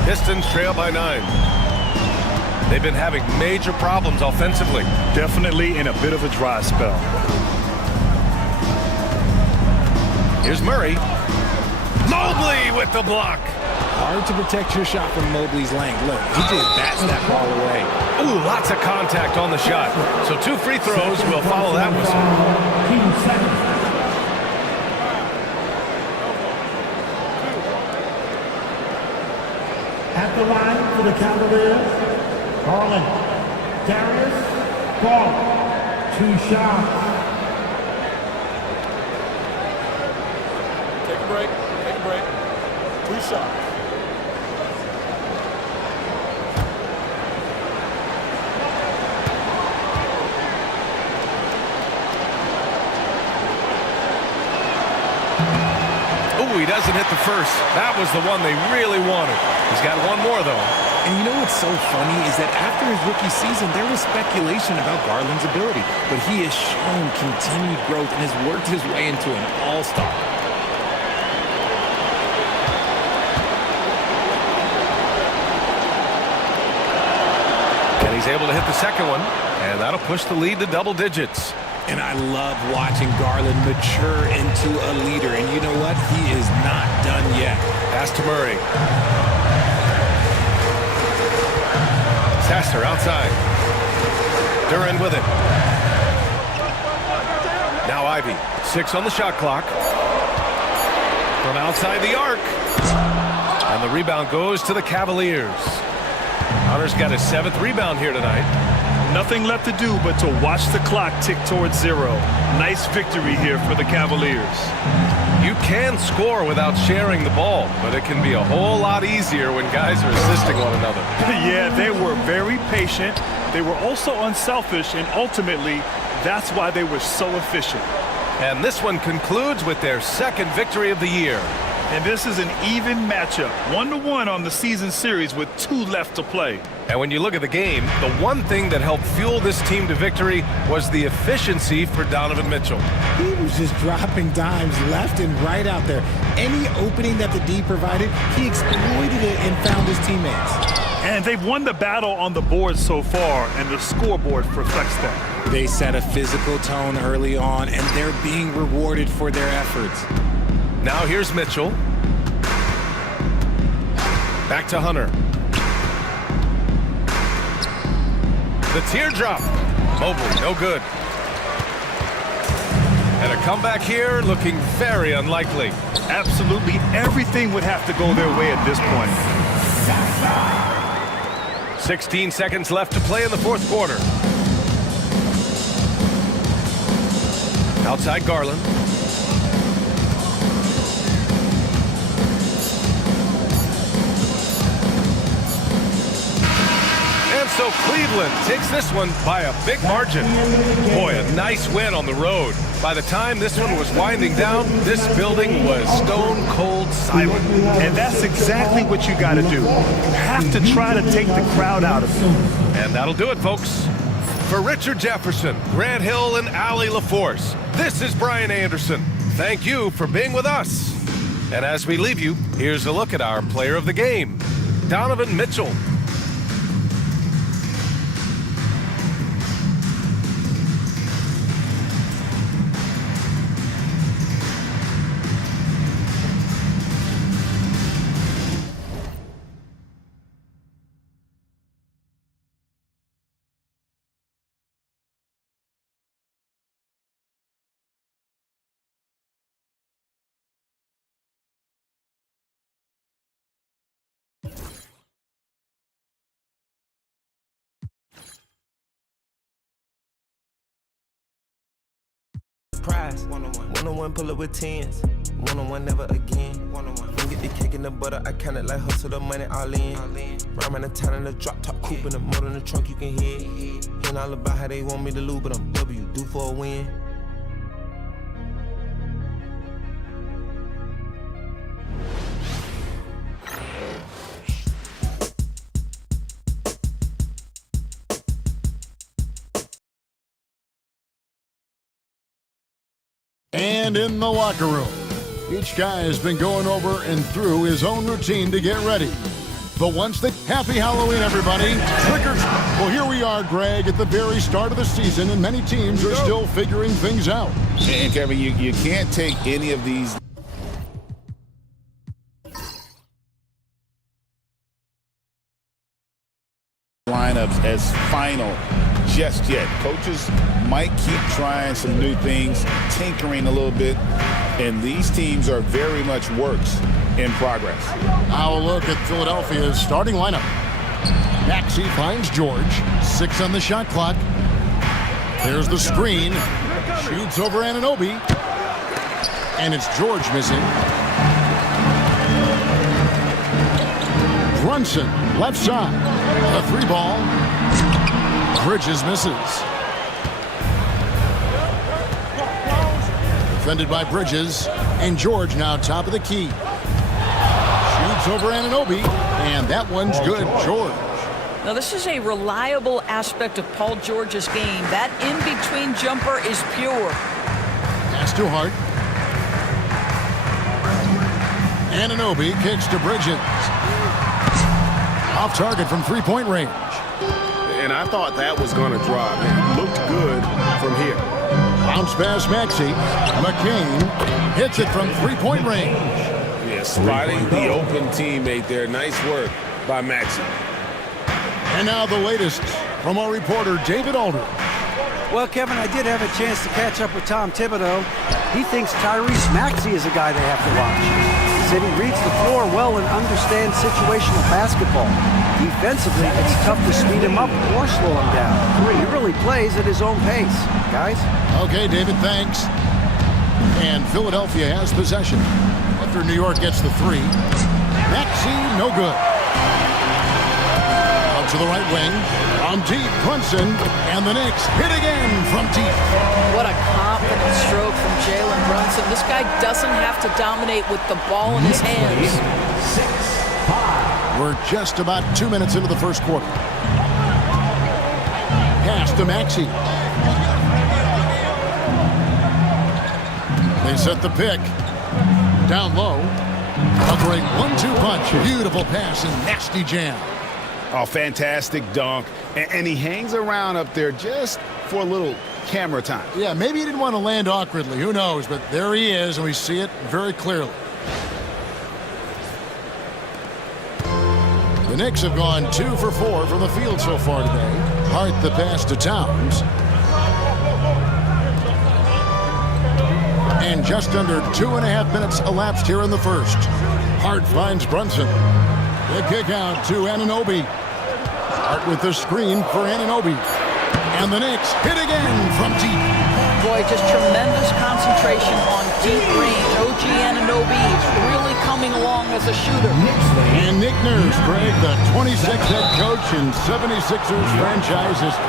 Pistons trail by 9. They've been having major problems offensively. Definitely in a bit of a dry spell. Here's Murray. Mobley with the block. Hard to protect your shot from Mobley's length. Look, he just bats that ball away. Ooh, lots of contact on the shot. So 2 free throws will follow that whistle. At the line for the Cavaliers, Garland, Darius, Garland, 2 shots. Take a break. Take a break. 2 shots. Ooh, he doesn't hit the first. That was the one they really wanted. He's got one more, though. And you know what's so funny is that after his rookie season, there was speculation about Garland's ability. But he has shown continued growth and has worked his way into an all-star. And he's able to hit the second one. And that'll push the lead to double digits. And I love watching Garland mature into a leader. And you know what? He is not done yet. Pass to Murray. Sasser outside. Duran with it. Now Ivy. 6 on the shot clock. From outside the arc. And the rebound goes to the Cavaliers. Hunter's got his 7th rebound here tonight. Nothing left to do but to watch the clock tick towards 0. Nice victory here for the Cavaliers. You can score without sharing the ball, but it can be a whole lot easier when guys are assisting one another. Yeah, they were very patient. They were also unselfish, and ultimately, that's why they were so efficient. And this one concludes with their 2nd victory of the year. And this is an even matchup, 1-1 on the season series with 2 left to play. And when you look at the game, the one thing that helped fuel this team to victory was the efficiency for Donovan Mitchell. He was just dropping dimes left and right out there. Any opening that the D provided, he exploited it and found his teammates. And they've won the battle on the board so far, and the scoreboard reflects that. They set a physical tone early on, and they're being rewarded for their efforts. Now here's Mitchell. Back to Hunter. The teardrop. Mobley, no good. And a comeback here looking very unlikely. Absolutely everything would have to go their way at this point. 16 seconds left to play in the 4th quarter. Outside Garland. So Cleveland takes this one by a big margin. Boy, a nice win on the road. By the time this one was winding down, this building was stone cold silent. And that's exactly what you got to do. You have to try to take the crowd out of it. And that'll do it, folks. For Richard Jefferson, Grant Hill, and Allie LaForce, this is Brian Anderson. Thank you for being with us. And as we leave you, here's a look at our player of the game, Donovan Mitchell. Surprise. One-on-one, pull up with tens. One-on-one, never again. Don't get the cake in the butter, I count it like hustle the money all in. Rhyme the town in the drop top coupe in the motor in the trunk, you can hear it. Hearing all about how they want me to lose, but I'm W, due for a win. And in the locker room, each guy has been going over and through his own routine to get ready. But once they... Happy Halloween, everybody. Triggers. Well, here we are, Greg, at the very start of the season, and many teams are still figuring things out. And, Kevin, you can't take any of these lineups as final just yet. Coaches might keep trying some new things, tinkering a little bit, and these teams are very much works in progress. Now a look at Philadelphia's starting lineup. Maxey finds George. 6 on the shot clock. There's the screen. Shoots over Anunoby. And it's George missing. Brunson, left side. A 3-ball. Bridges misses. Defended by Bridges. And George now top of the key. Shoots over Anunoby. And that one's good. George. Now, this is a reliable aspect of Paul George's game. That in-between jumper is pure. Pass to Hart. Anunoby kicks to Bridges. Off target from three-point range. And I thought that was going to drop. It looked good from here. Bounce pass Maxey. McCain hits it from three-point range. Yeah, spotting the open teammate there. Nice work by Maxey. And now the latest from our reporter, David Aldridge. Well, Kevin, I did have a chance to catch up with Tom Thibodeau. He thinks Tyrese Maxey is a guy they have to watch. He said he reads the floor well and understands situational basketball. Defensively, it's tough to speed him up or slow him down. He really plays at his own pace, guys. Okay, David, thanks. And Philadelphia has possession. After New York gets the 3. Maxey, no good. To the right wing, on deep, Brunson, and the Knicks hit again from deep. What a confident stroke from Jalen Brunson. This guy doesn't have to dominate with the ball in his hands. We're just about 2 minutes into the first quarter. Pass to Maxey. They set the pick. Down low. A great 1-2 punch. Beautiful pass and nasty jam. Oh, fantastic dunk. And he hangs around up there just for a little camera time. Yeah, maybe he didn't want to land awkwardly. Who knows? But there he is, and we see it very clearly. The Knicks have gone 2 for 4 from the field so far today. Hart the pass to Towns. And just under 2.5 minutes elapsed here in the first. Hart finds Brunson. The kick out to Anunoby. Hart with the screen for Anunoby. And the Knicks hit again from deep. Boy, just tremendous concentration on deep range. OG Anunoby is really coming along as a shooter. And Nick Nurse, Greg, the 26th head coach in 76ers franchise history.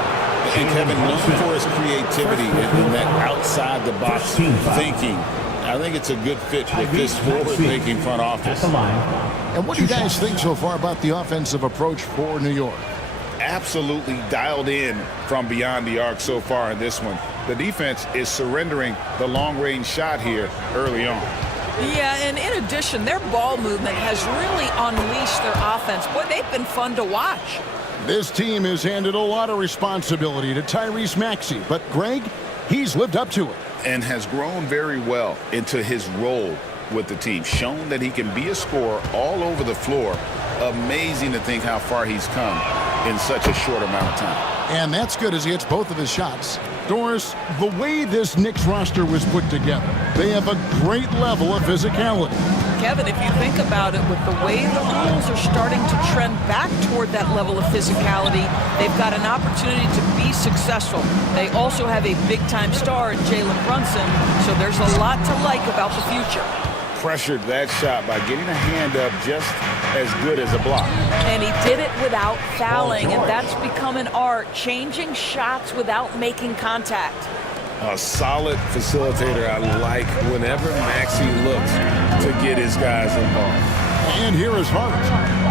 And Kevin, known for his creativity and that outside-the-box thinking. I think it's a good fit with this forward-thinking front office. And what do you guys think so far about the offensive approach for New York? Absolutely dialed in from beyond the arc so far in this one. The defense is surrendering the long-range shot here early on. Yeah, and in addition, their ball movement has really unleashed their offense. Boy, they've been fun to watch. This team has handed a lot of responsibility to Tyrese Maxey, but Greg, he's lived up to it. And has grown very well into his role with the team. Shown that he can be a scorer all over the floor. Amazing to think how far he's come in such a short amount of time. And that's good as he hits both of his shots. Doris, the way this Knicks roster was put together, they have a great level of physicality. Kevin, if you think about it, with the way the rules are starting to trend back toward that level of physicality, they've got an opportunity to be successful. They also have a big-time star in Jalen Brunson, so there's a lot to like about the future. Pressured that shot by getting a hand up just as good as a block. And he did it without fouling, and that's become an art, changing shots without making contact. A solid facilitator. I like whenever Maxey looks to get his guys involved. And here is Hart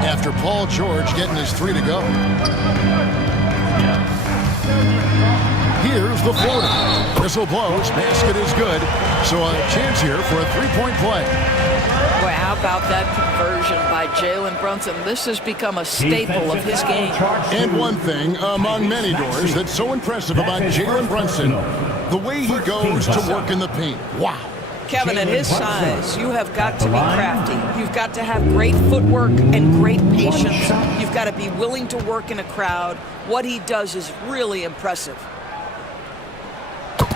after Paul George getting his 3 to go. Here's the floater. Whistle blows. Basket is good. So a chance here for a 3-point play. Boy, how about that conversion by Jalen Brunson? This has become a staple of his game. And one thing among many doors that's so impressive about Jalen Brunson, the way he goes to work in the paint. Wow. Kevin, at his size, you have got to be crafty. You've got to have great footwork and great patience. You've got to be willing to work in a crowd. What he does is really impressive.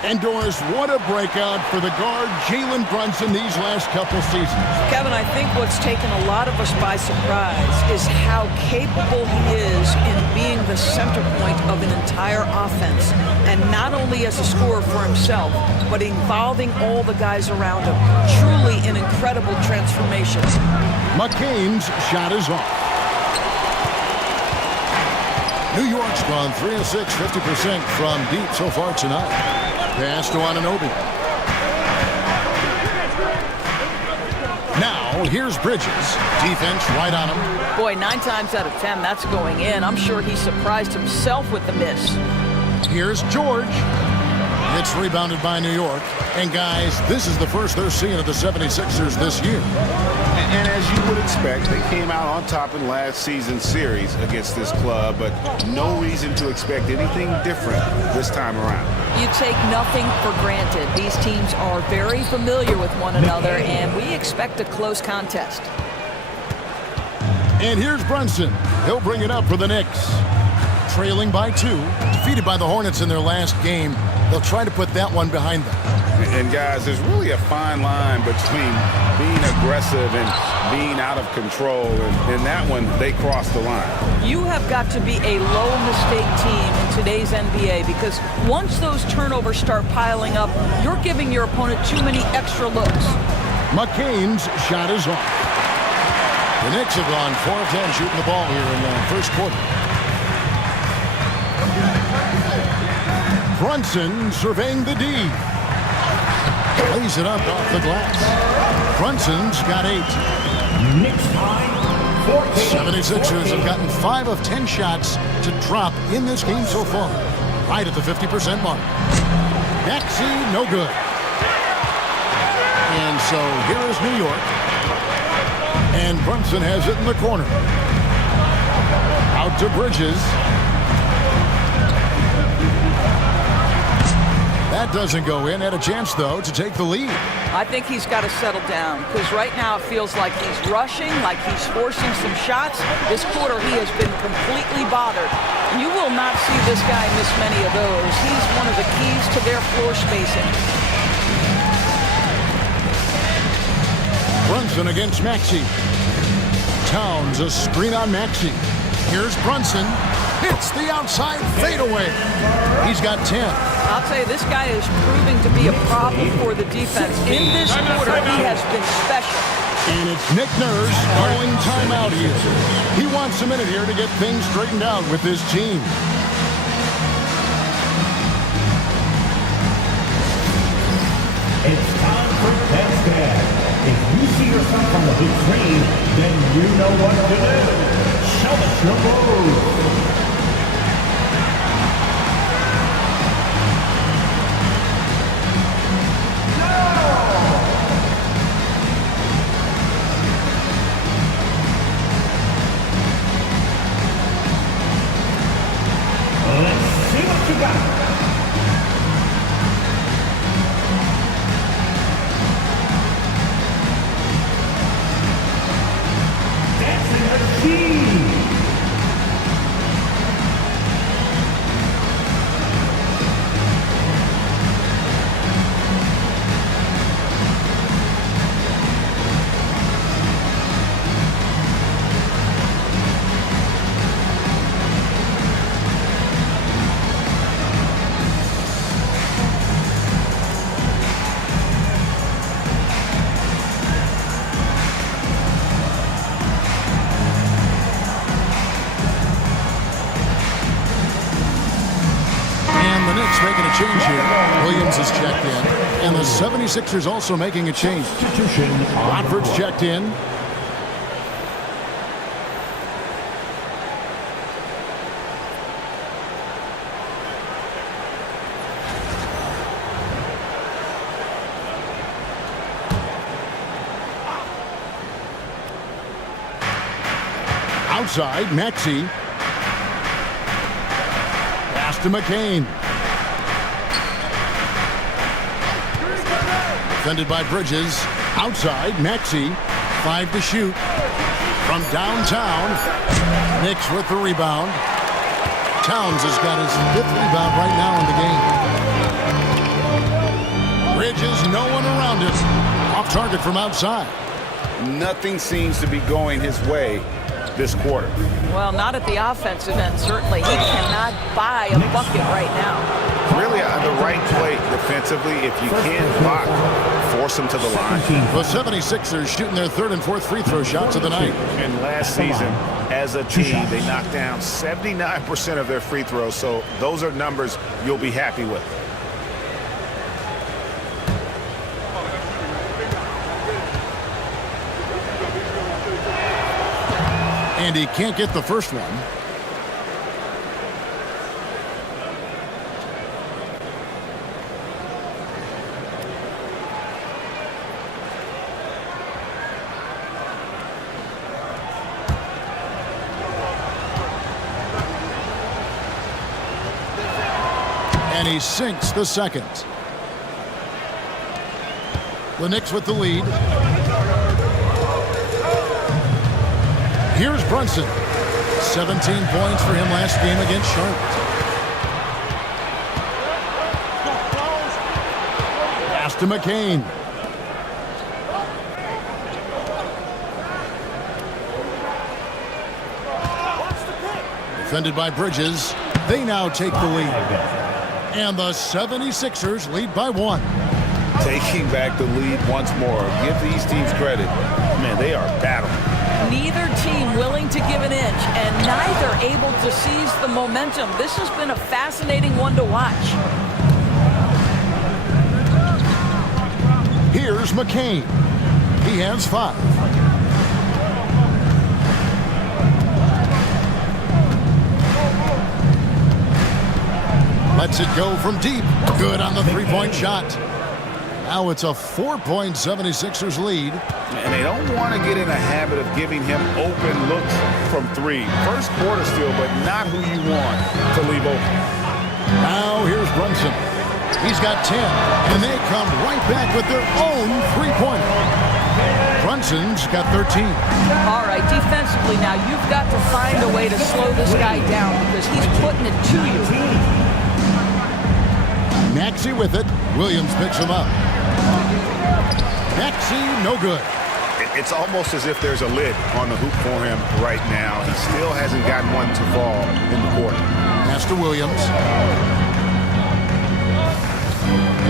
And Doris, what a breakout for the guard Jalen Brunson these last couple seasons. Kevin, I think what's taken a lot of us by surprise is how capable he is in being the center point of an entire offense. And not only as a scorer for himself, but involving all the guys around him. Truly an incredible transformation. McCain's shot is off. New York's gone 3 of 6, 50% from deep so far tonight. Pass to Anunoby. Now, here's Bridges. Defense right on him. Boy, 9 times out of 10, that's going in. I'm sure he surprised himself with the miss. Here's George. It's rebounded by New York. And, guys, this is the first they're seeing of the 76ers this year. And as you would expect, they came out on top in last season's series against this club, but no reason to expect anything different this time around. You take nothing for granted. These teams are very familiar with one another, and we expect a close contest. And here's Brunson. He'll bring it up for the Knicks. Trailing by 2, defeated by the Hornets in their last game. They'll try to put that one behind them. And guys, there's really a fine line between being aggressive and being out of control. And in that one, they crossed the line. You have got to be a low-mistake team in today's NBA because once those turnovers start piling up, you're giving your opponent too many extra looks. McCain's shot is off. The Knicks have gone 4 of 10 shooting the ball here in the first quarter. Brunson surveying the D. Lays it up off the glass. Brunson's got 8. 76ers have gotten 5 of 10 shots to drop in this game so far. Right at the 50% mark. Maxey, no good. And so here is New York. And Brunson has it in the corner. Out to Bridges. That doesn't go in. Had a chance, though, to take the lead. I think he's got to settle down because right now it feels like he's rushing, like he's forcing some shots. This quarter he has been completely bothered. You will not see this guy miss many of those. He's one of the keys to their floor spacing. Brunson against Maxey. Towns a screen on Maxey. Here's Brunson. Hits the outside fadeaway. He's got 10. I'll tell you, this guy is proving to be a problem for the defense. In this quarter, he has been special. And it's Nick Nurse calling timeout here. He wants a minute here to get things straightened out with his team. It's time for Next Dad. If you see yourself on the big screen, then you know what to do. Show us your move. Let's see what you got. Dancing the key. Williams is checked in, and the 76ers also making a change. Watford's checked in. Outside, Maxey. Pass to McCain. Defended by Bridges. Outside, Maxey. 5 to shoot. From downtown, Knicks with the rebound. Towns has got his 5th rebound right now in the game. Bridges, no one around him. Off target from outside. Nothing seems to be going his way this quarter. Well, not at the offensive end, certainly. He cannot buy a bucket right now. Really the right play defensively. If you can't block, force him to the line. The 76ers shooting their 3rd and 4th free throw shots of the night. And last season, as a team, they knocked down 79% of their free throws. So those are numbers you'll be happy with. And he can't get the first one. And he sinks the second. The Knicks with the lead. Here's Brunson. 17 points for him last game against Charlotte. Pass to McCain. Defended by Bridges. They now take the lead. And the 76ers lead by 1. Taking back the lead once more. Give these teams credit. Man, they are battling. Neither team willing to give an inch, and neither able to seize the momentum. This has been a fascinating one to watch. Here's McCain. He has 5. Lets it go from deep. Good on the 3-point shot. Now it's a 4-point 76ers lead. And they don't want to get in a habit of giving him open looks from 3. First quarter still, but not who you want to leave open. Now here's Brunson. He's got 10, and they come right back with their own 3-pointer. Brunson's got 13. All right, defensively now, you've got to find a way to slow this guy down because he's putting it to you. Maxey with it. Williams picks him up. Maxey, no good. It's almost as if there's a lid on the hoop for him right now. He still hasn't gotten one to fall in the court. Pass to Williams.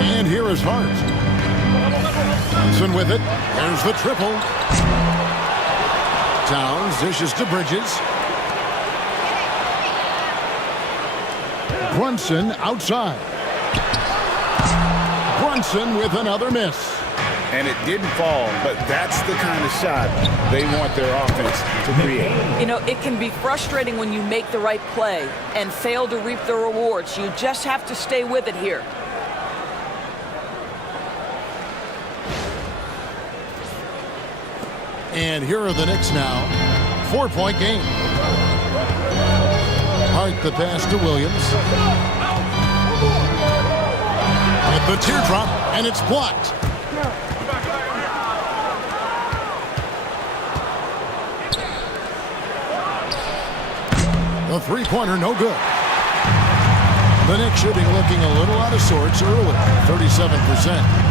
And here is Hart. Johnson with it. There's the triple. Towns dishes to Bridges. Brunson outside. Brunson with another miss. And it didn't fall, but that's the kind of shot they want their offense to create. You know, it can be frustrating when you make the right play and fail to reap the rewards. You just have to stay with it here. And here are the Knicks now. 4-point game. Hart the pass to Williams. With the teardrop, and it's blocked. The 3-pointer, no good. The Knicks shooting looking a little out of sorts early, 37%.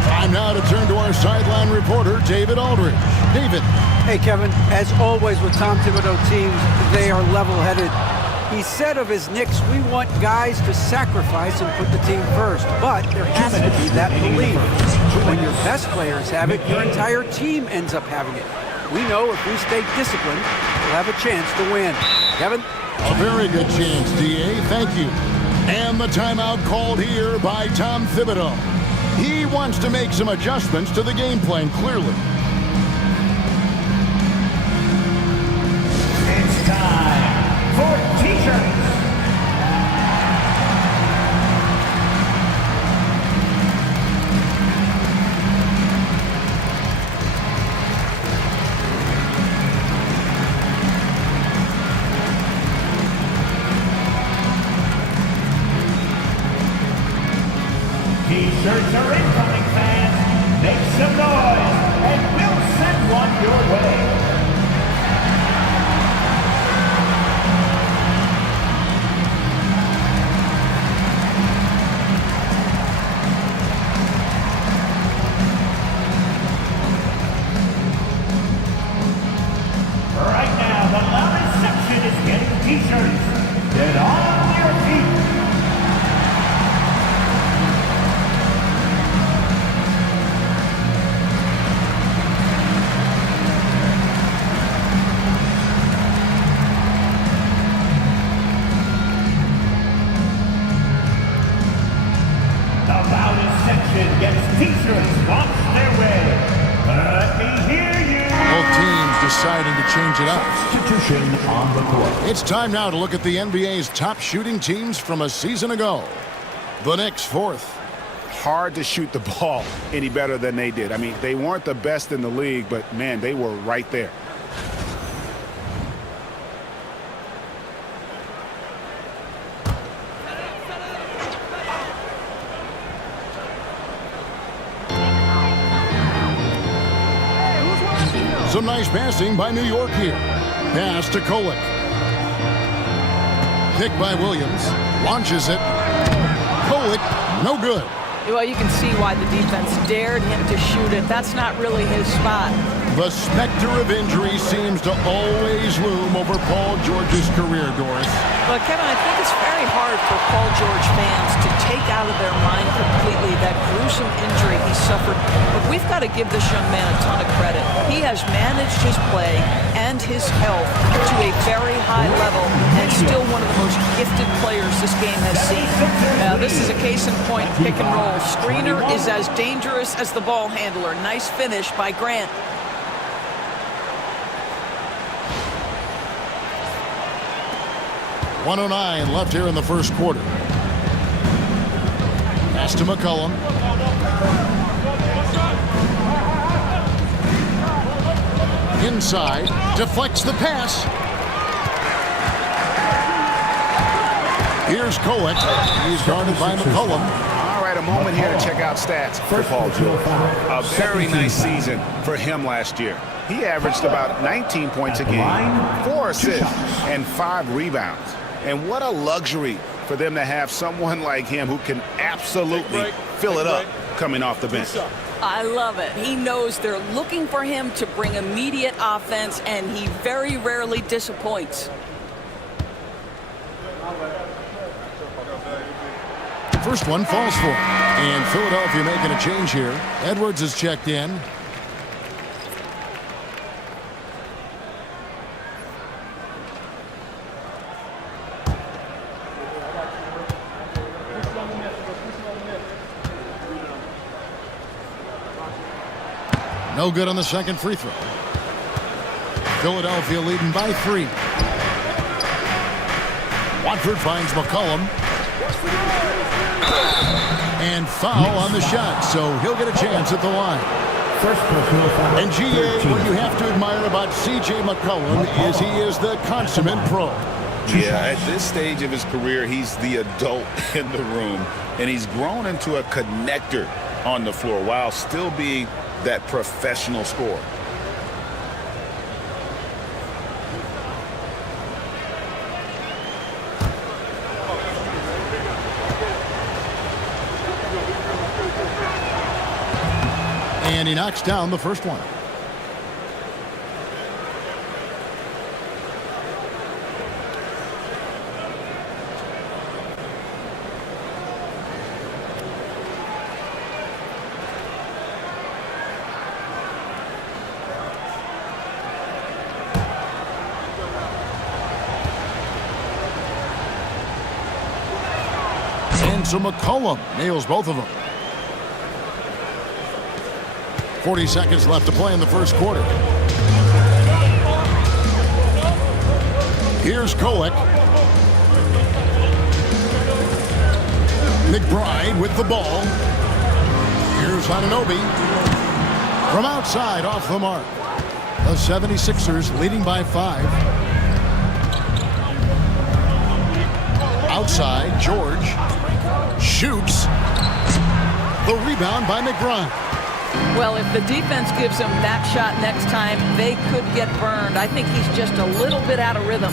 Time now to turn to our sideline reporter, David Aldridge. David. Hey, Kevin, as always with Tom Thibodeau teams, they are level-headed. He said of his Knicks, we want guys to sacrifice and put the team first, but there has to be that belief. When your best players have it, your entire team ends up having it. We know if we stay disciplined, we'll have a chance to win. Kevin? A very good chance, D.A. Thank you. And the timeout called here by Tom Thibodeau. He wants to make some adjustments to the game plan, clearly. It's time for T-shirts. T-shirts are incoming, fans. Make some noise, and we'll send one your way. Right now, the loudest section is getting T-shirts. Get on your feet. Gets T-shirts on their way. Let me hear you. Both teams deciding to change it up. Substitution on the court. It's time now to look at the NBA's top shooting teams from a season ago. The Knicks fourth. Hard to shoot the ball any better than they did. I mean, they weren't the best in the league, but man, they were right there. Some nice passing by New York here. Pass to Kolek. Pick by Williams. Launches it. Kolek, no good. Well, you can see why the defense dared him to shoot it. That's not really his spot. The specter of injury seems to always loom over Paul George's career, Doris. Well, Kevin, I think it's very hard for Paul George fans to take out of their mind completely that gruesome injury he suffered. But we've got to give this young man a ton of credit. He has managed his play and his health to a very high level and still one of the most gifted players this game has seen. Now, this is a case in point pick and roll. Screener is as dangerous as the ball handler. Nice finish by Grant. .109 left here in the first quarter. Pass to McCollum. Inside, deflects the pass. Here's Kolek. He's guarded by McCollum. All right, a moment here to check out stats for Paul George. A very nice season for him last year. He averaged about 19 points a game, 4 assists, and 5 rebounds. And what a luxury for them to have someone like him who can absolutely fill it up coming off the bench. I love it. He knows they're looking for him to bring immediate offense, and he very rarely disappoints. First one falls for him. And Philadelphia making a change here. Edwards is checked in. No good on the second free throw. Philadelphia leading by 3. Watford finds McCollum. And foul on the shot, so he'll get a chance at the line. First personal foul. And GA, what you have to admire about C.J. McCollum is he is the consummate pro. Yeah, at this stage of his career, he's the adult in the room, and he's grown into a connector on the floor while still being that professional scorer. And he knocks down the first one. And so McCollum nails both of them. 40 seconds left to play in the first quarter. Here's Kolek. McBride with the ball. Here's Anunoby. From outside, off the mark. The 76ers leading by 5. Outside, George shoots. The rebound by McBride. Well, if the defense gives him that shot next time, they could get burned. I think he's just a little bit out of rhythm.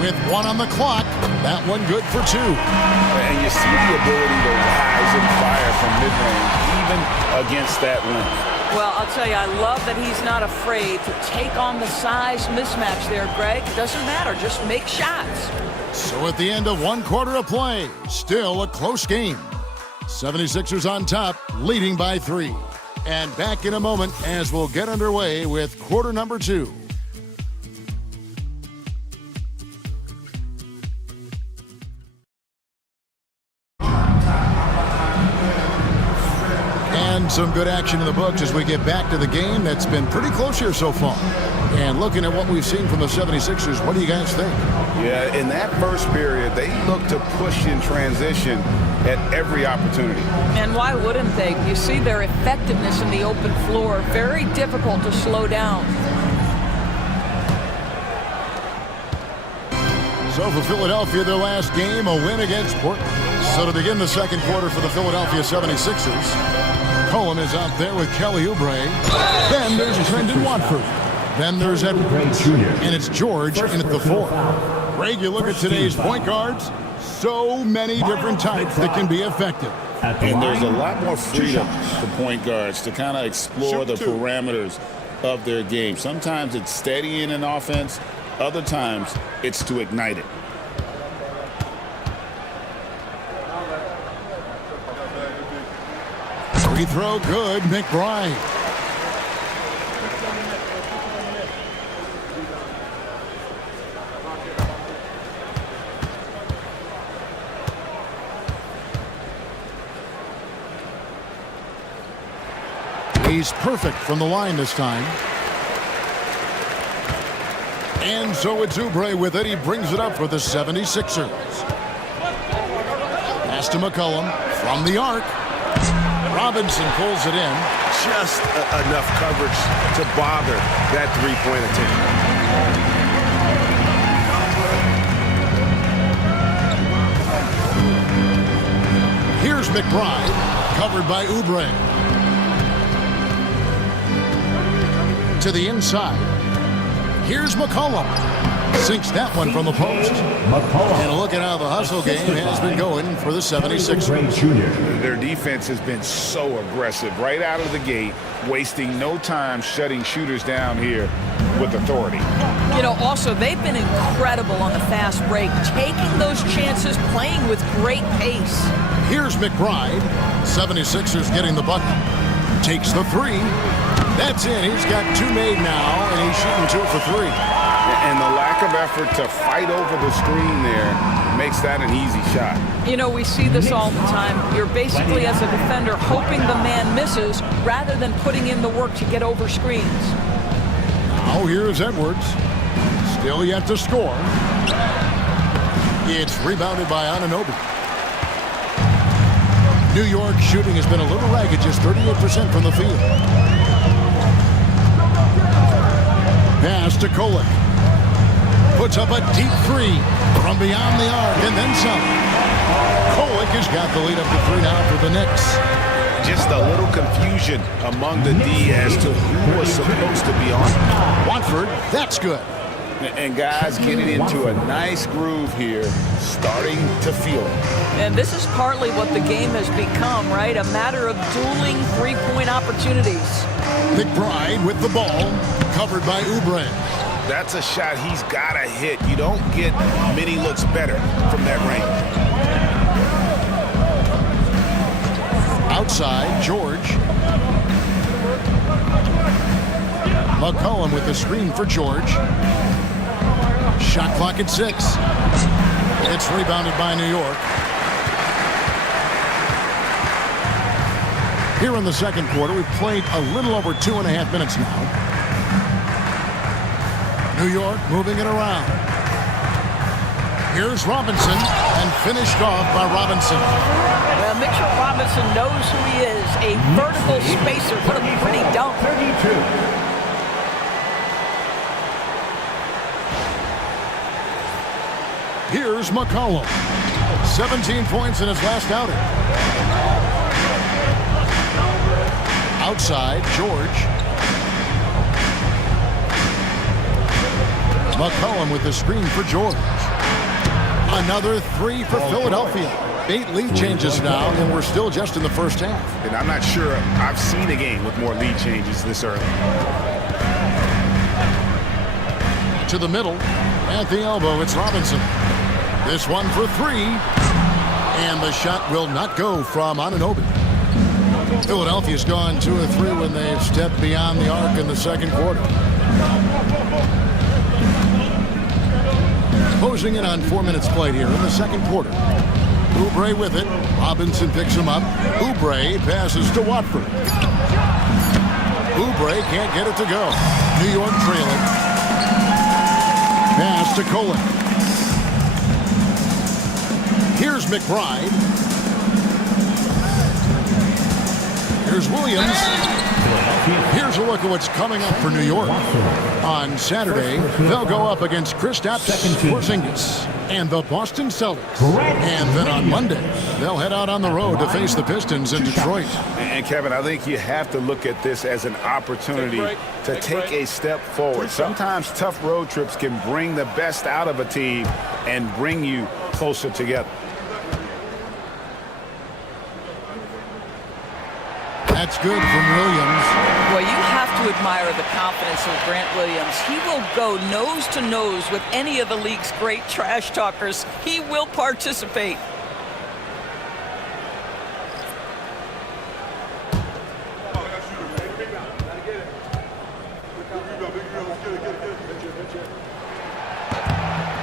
With 1 on the clock, that one good for 2. And you see the ability to rise and fire from mid-range, even against that length. Well, I'll tell you, I love that he's not afraid to take on the size mismatch there, Greg. Doesn't matter. Just make shots. So at the end of 1 quarter of play, still a close game. 76ers on top, leading by 3. And back in a moment as we'll get underway with quarter number 2. And some good action in the books as we get back to the game that's been pretty close here so far. And looking at what we've seen from the 76ers, what do you guys think? Yeah, in that first period, they looked to push in transition at every opportunity. And why wouldn't they? You see their effectiveness in the open floor. Very difficult to slow down. So for Philadelphia, their last game, a win against Portland. So to begin the second quarter for the Philadelphia 76ers, Cohen is out there with Kelly Oubre. Then there's Brendan Watford. Then there's Edward. And it's George in at the 4. Greg, you look at today's point guards, so many different types that can be effective. And there's a lot more freedom for point guards to kind of explore the parameters of their game. Sometimes it's steadying an offense. Other times it's to ignite it. Free throw good, McBride. He's perfect from the line this time. And so it's Oubre with it. He brings it up for the 76ers. Pass to McCollum from the arc. Robinson pulls it in. Just enough coverage to bother that three-point attempt. Here's McBride, covered by Oubre. To the inside. Here's McCollum. Sinks that one from the post. And look at how the hustle game has been going for the 76ers. Their defense has been so aggressive right out of the gate, wasting no time shutting shooters down here with authority. You know, also, they've been incredible on the fast break, taking those chances, playing with great pace. Here's McBride. 76ers getting the bucket. Takes the 3. That's in. He's got 2 made now, and he's shooting 2 for 3. And the lack of effort to fight over the screen there makes that an easy shot. You know, we see this all the time. You're basically, as a defender, hoping the man misses rather than putting in the work to get over screens. Now here's Edwards. Still yet to score. It's rebounded by Anunoby. New York shooting has been a little ragged, just 38% from the field. Pass to Kolek. Puts up a deep 3 from beyond the arc and then some. Kolek has got the lead up to 3 now for the Knicks. Just a little confusion among the D as to who was supposed to be on. Watford, that's good. And guys getting into a nice groove here, starting to feel it. And this is partly what the game has become, right? A matter of dueling three-point opportunities. McBride with the ball, covered by Oubre. That's a shot he's got to hit. You don't get many looks better from that range. Outside, George. McCollum with the screen for George. Shot clock at 6. It's rebounded by New York. Here in the second quarter, we've played a little over 2.5 minutes now. New York moving it around. Here's Robinson, and finished off by Robinson. Well, Mitchell Robinson knows who he is, a vertical spacer. What a pretty dunk. 32. Here's McCollum. 17 points in his last outing. Outside, George. McCollum with the screen for George. Another 3 for Philadelphia. 8 lead changes now, and we're still just in the first half. And I'm not sure I've seen a game with more lead changes this early. To the middle. At the elbow, it's Robinson. This one for 3. And the shot will not go from Anunoby. Philadelphia's gone 2 of 3 when they've stepped beyond the arc in the second quarter. Closing in on 4 minutes played here in the second quarter. Oubre with it. Robinson picks him up. Oubre passes to Watford. Oubre can't get it to go. New York trailing. Pass to Colin. Here's McBride. Here's Williams. Here's a look at what's coming up for New York. On Saturday, they'll go up against Kristaps Porzingis and the Boston Celtics. And then on Monday, they'll head out on the road to face the Pistons in Detroit. And Kevin, I think you have to look at this as an opportunity to take a step forward. Sometimes tough road trips can bring the best out of a team and bring you closer together. That's good from Williams. Well, you have to admire the confidence of Grant Williams. He will go nose to nose with any of the league's great trash talkers. He will participate.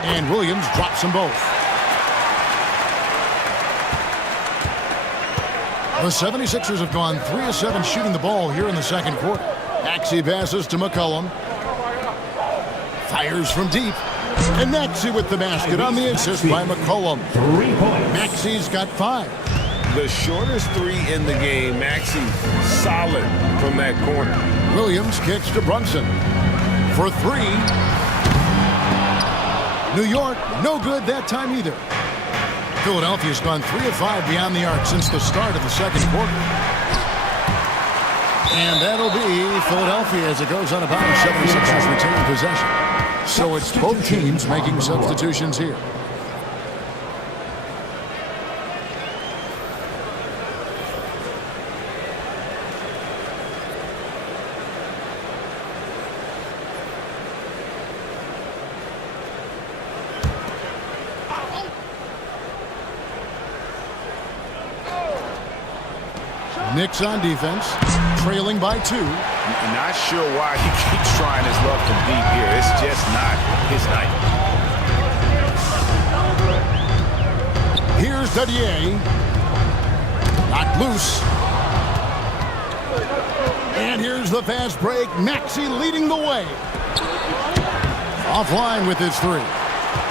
And Williams drops them both. The 76ers have gone 3 of 7 shooting the ball here in the second quarter. Maxey passes to McCollum. Fires from deep. And Maxey with the basket on the assist by McCollum. 3 points. Maxey's got 5. The shortest 3 in the game. Maxey solid from that corner. Williams kicks to Brunson for 3. New York, no good that time either. Philadelphia's gone 3 of 5 beyond the arc since the start of the second quarter. And that'll be Philadelphia as it goes on about 76ers retain possession. So it's both teams making substitutions here. Knicks on defense, trailing by 2. Not sure why he keeps trying his luck from deep here. It's just not his night. Here's Dadier. Knocked loose. And here's the fast break. Maxey leading the way. Offline with his 3.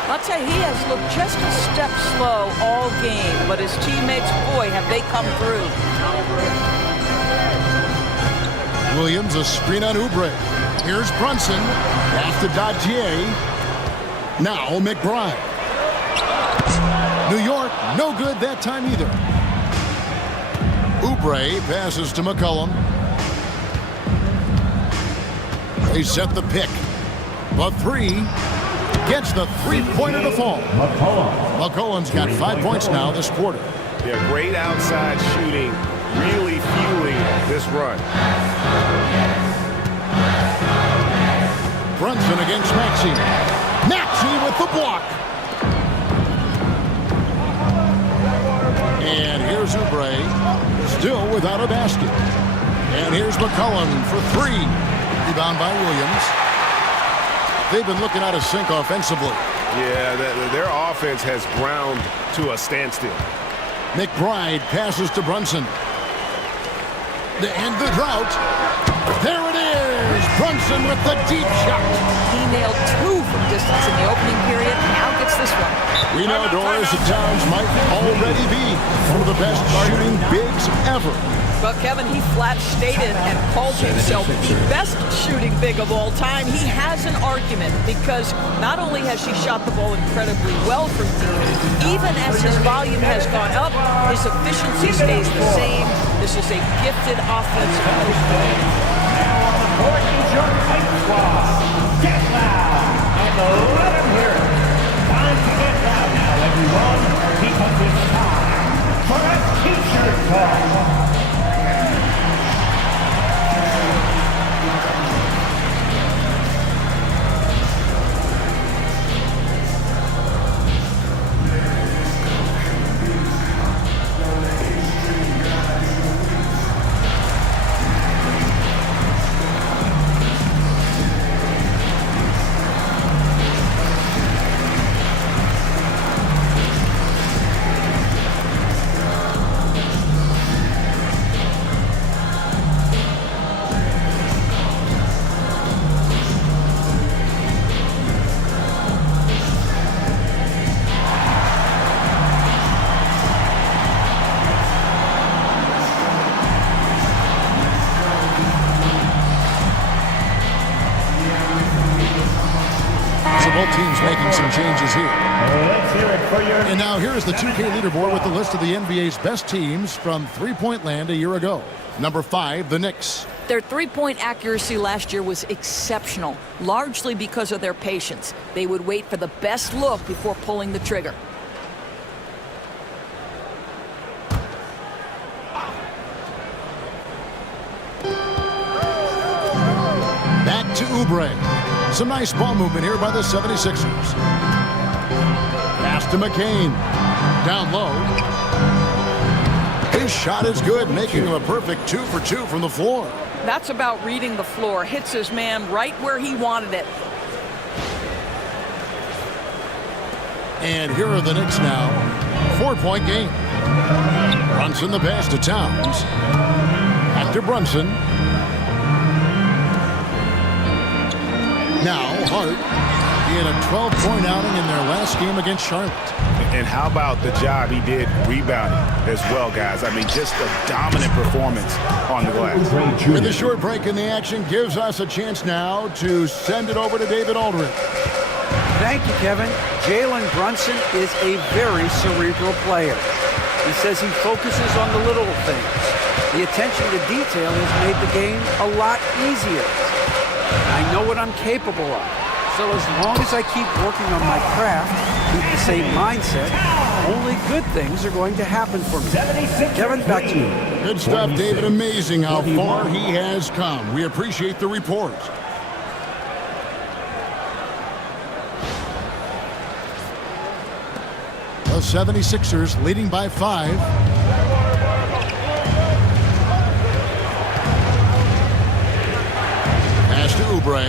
I'll tell you, he has looked just a step slow all game, but his teammates, boy, have they come through. Williams, a screen on Oubre. Here's Brunson. Pass to Dadier. Now McBride. New York, no good that time either. Oubre passes to McCollum. They set the pick. The 3. Gets the 3-pointer to fall. McCollum's got 5 points now this quarter. Yeah, great outside shooting, really fueling this run. Brunson against Maxey. Maxey with the block. And here's Oubre, still without a basket. And here's McCollum for 3. Rebound by Williams. They've been looking out of sync offensively. Yeah, their offense has ground to a standstill. McBride passes to Brunson. to end the drought. There it is! Brunson with the deep shot. He nailed 2 from distance in the opening period. Now gets this one. We know Doris that Towns might already be one of the best shooting bigs ever. Well, Kevin, he flat stated and called himself the best shooting big of all time. He has an argument because not only has he shot the ball incredibly well from deep, even as his volume has gone up, his efficiency stays the same. This is a gifted offensive post player. Now on the court is your fight squad. Get loud and let them hear it. Time to get loud now, everyone, because it's time for a t-shirt talk. Both teams making some changes here. And now here's the 2K leaderboard with the list of the NBA's best teams from three-point land a year ago. Number 5, the Knicks. Their three-point accuracy last year was exceptional, largely because of their patience. They would wait for the best look before pulling the trigger. Back to Oubre. Some nice ball movement here by the 76ers. Pass to McCain. Down low. His shot is good, making him a perfect 2 for 2 from the floor. That's about reading the floor. Hits his man right where he wanted it. And here are the Knicks now. 4-point game. Brunson the pass to Towns. Back to Brunson. Now Hart. He had a 12-point outing in their last game against Charlotte. And how about the job he did rebounding as well, guys? I mean, just a dominant performance on the glass. And the short break in the action gives us a chance now to send it over to David Aldridge. Thank you, Kevin. Jalen Brunson is a very cerebral player. He says he focuses on the little things. The attention to detail has made the game a lot easier. I know what I'm capable of. So as long as I keep working on my craft, keep the same mindset, only good things are going to happen for me. Kevin, back to you. Good stuff, David. Amazing how far he has come. We appreciate the report. The 76ers leading by 5. Pass to Oubre.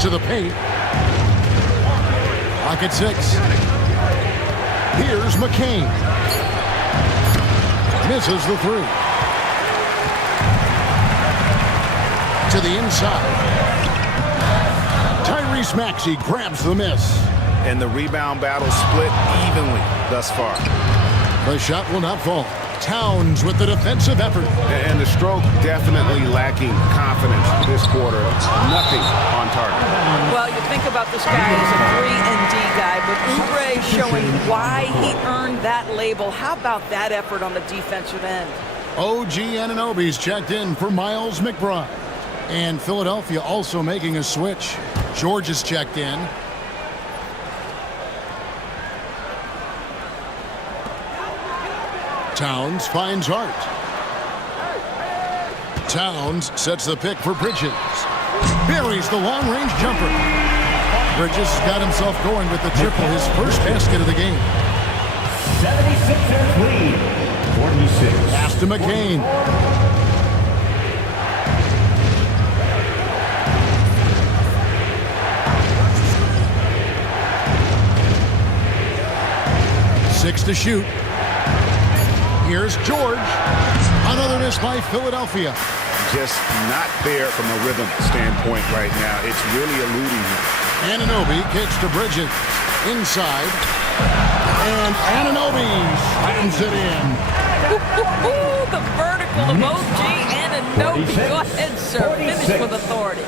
To the paint. Pocket 6. Here's McCain. Misses the 3. To the inside. Tyrese Maxey grabs the miss. And the rebound battle split evenly thus far. The shot will not fall. Towns with the defensive effort. And the stroke definitely lacking confidence this quarter. Nothing on target. Well, you think about this guy as a 3-and-D guy, but Oubre showing why he earned that label. How about that effort on the defensive end? OG Anunoby's checked in for Miles McBride. And Philadelphia also making a switch. George is checked in. Towns finds Hart. Towns sets the pick for Bridges. Buries the long-range jumper. Bridges got himself going with the triple, his first basket of the game. 76ers lead. 46. Pass to McCain. Six to shoot. Here's George. Another miss by Philadelphia. Just not there from a rhythm standpoint right now. It's really eluding him. Anunoby kicks to Bridges. Inside. And Anunoby slams it in. The vertical emoji. Anunoby. Go ahead, sir. Finish with authority.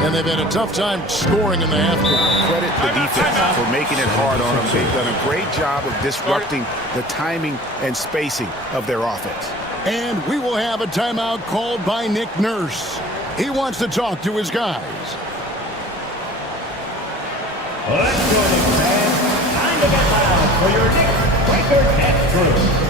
And they've had a tough time scoring in the half court. Credit the defense for making it hard on them. They've done a great job of disrupting the timing and spacing of their offense. And we will have a timeout called by Nick Nurse. He wants to talk to his guys. Let's go, Knicks fans. Time to get loud for your Knicks Breaker Test Crew.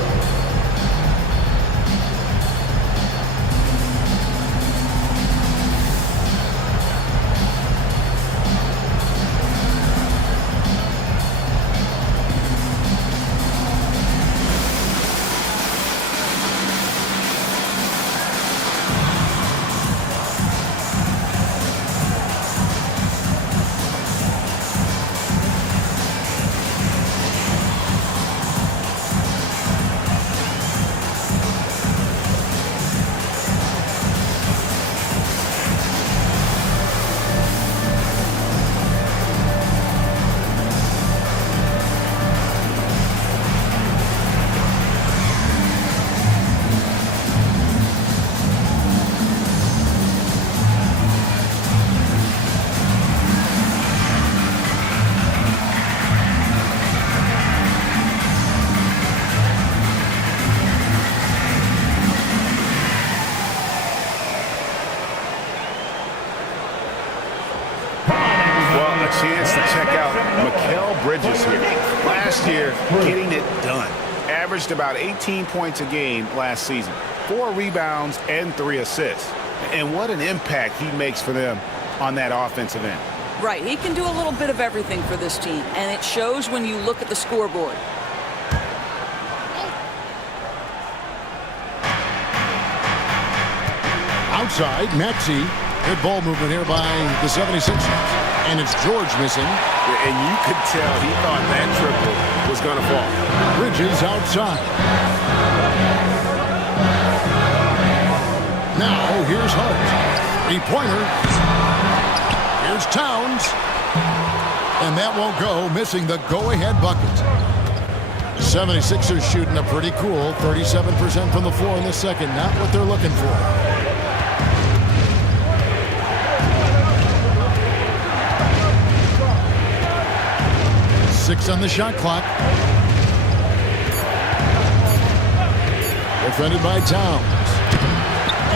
Getting it done. Averaged about 18 points a game last season. 4 rebounds and 3 assists. And what an impact he makes for them on that offensive end. Right. He can do a little bit of everything for this team, and it shows when you look at the scoreboard. Outside, Maxey. Good ball movement here by the 76ers. And it's George missing. And you could tell he thought that triple was going to fall. Bridges outside. Now here's Hart. 3-pointer. Here's Towns. And that won't go, missing the go-ahead bucket. 76ers shooting a pretty cool 37% from the floor in the second. Not what they're looking for. 6 on the shot clock. Defended by Towns.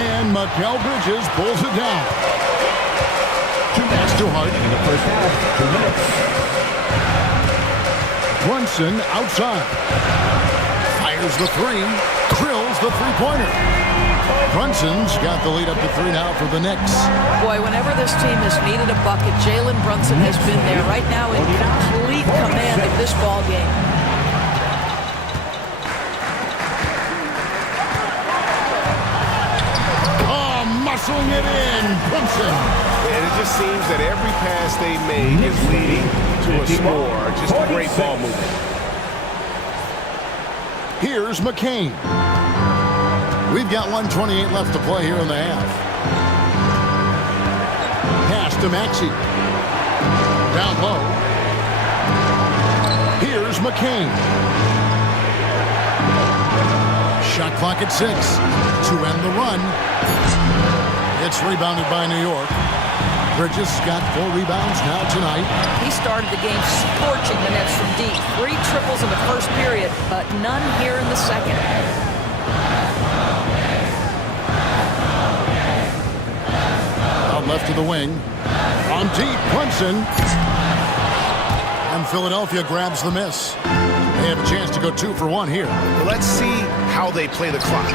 And Mikal Bridges pulls it down. 2 pass to Hart. In the first half, 2 minutes. Brunson outside. Fires the 3. Drills the 3-pointer. Brunson's got the lead up to 3 now for the Knicks. Boy, whenever this team has needed a bucket, Jalen Brunson has been there right now in complete command of this ball game. Oh, muscling it in, Brunson. And it just seems that every pass they make is leading to a score. Just a great ball movement. Here's McCain. We've got 1:28 left to play here in the half. Pass to Maxey. Down low. Here's McCain. Shot clock at 6 to end the run. It's rebounded by New York. Bridges got 4 rebounds now tonight. He started the game scorching the Nets from deep. 3 triples in the first period, but none here in the second. Left to the wing. On deep, Brunson. And Philadelphia grabs the miss. They have a chance to go 2 for 1 here. Well, let's see how they play the clock.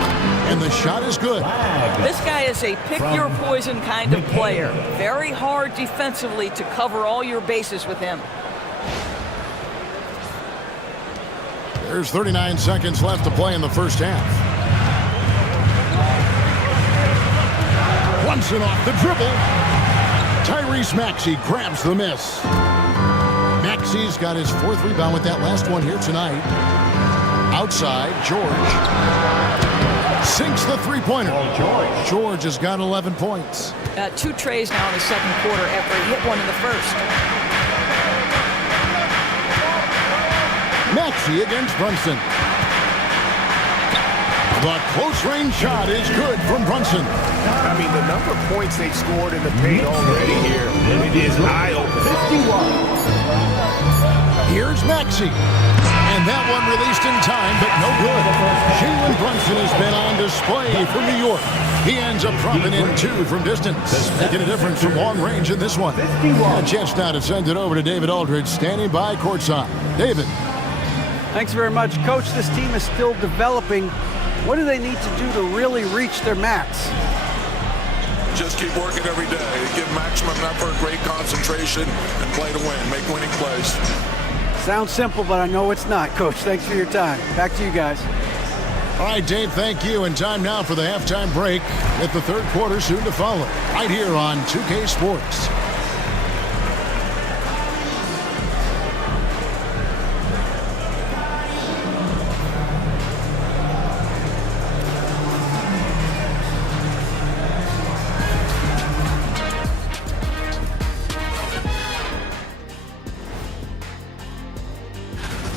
And the shot is good. This guy is a pick-your-poison kind of player. Very hard defensively to cover all your bases with him. There's 39 seconds left to play in the first half. Brunson off the dribble. Tyrese Maxey grabs the miss. Maxey's got his 4th rebound with that last one here tonight. Outside, George sinks the three-pointer. George has got 11 points. 2 trays now in the second quarter after he hit one in the first. Maxey against Brunson. The close-range shot is good from Brunson. I mean, the number of points they've scored in the paint already here, it is eye-opening. Here's Maxey. And that one released in time, but no good. Jalen Brunson has been on display for New York. He ends up dropping in 2 from distance, making a difference from long range in this one. A chance now to send it over to David Aldridge, standing by courtside. David. Thanks very much. Coach, this team is still developing. What do they need to do to really reach their max? Just keep working every day. Give maximum effort, great concentration, and play to win. Make winning plays. Sounds simple, but I know it's not, Coach. Thanks for your time. Back to you guys. All right, Dave, thank you. And time now for the halftime break with the third quarter soon to follow. Right here on 2K Sports.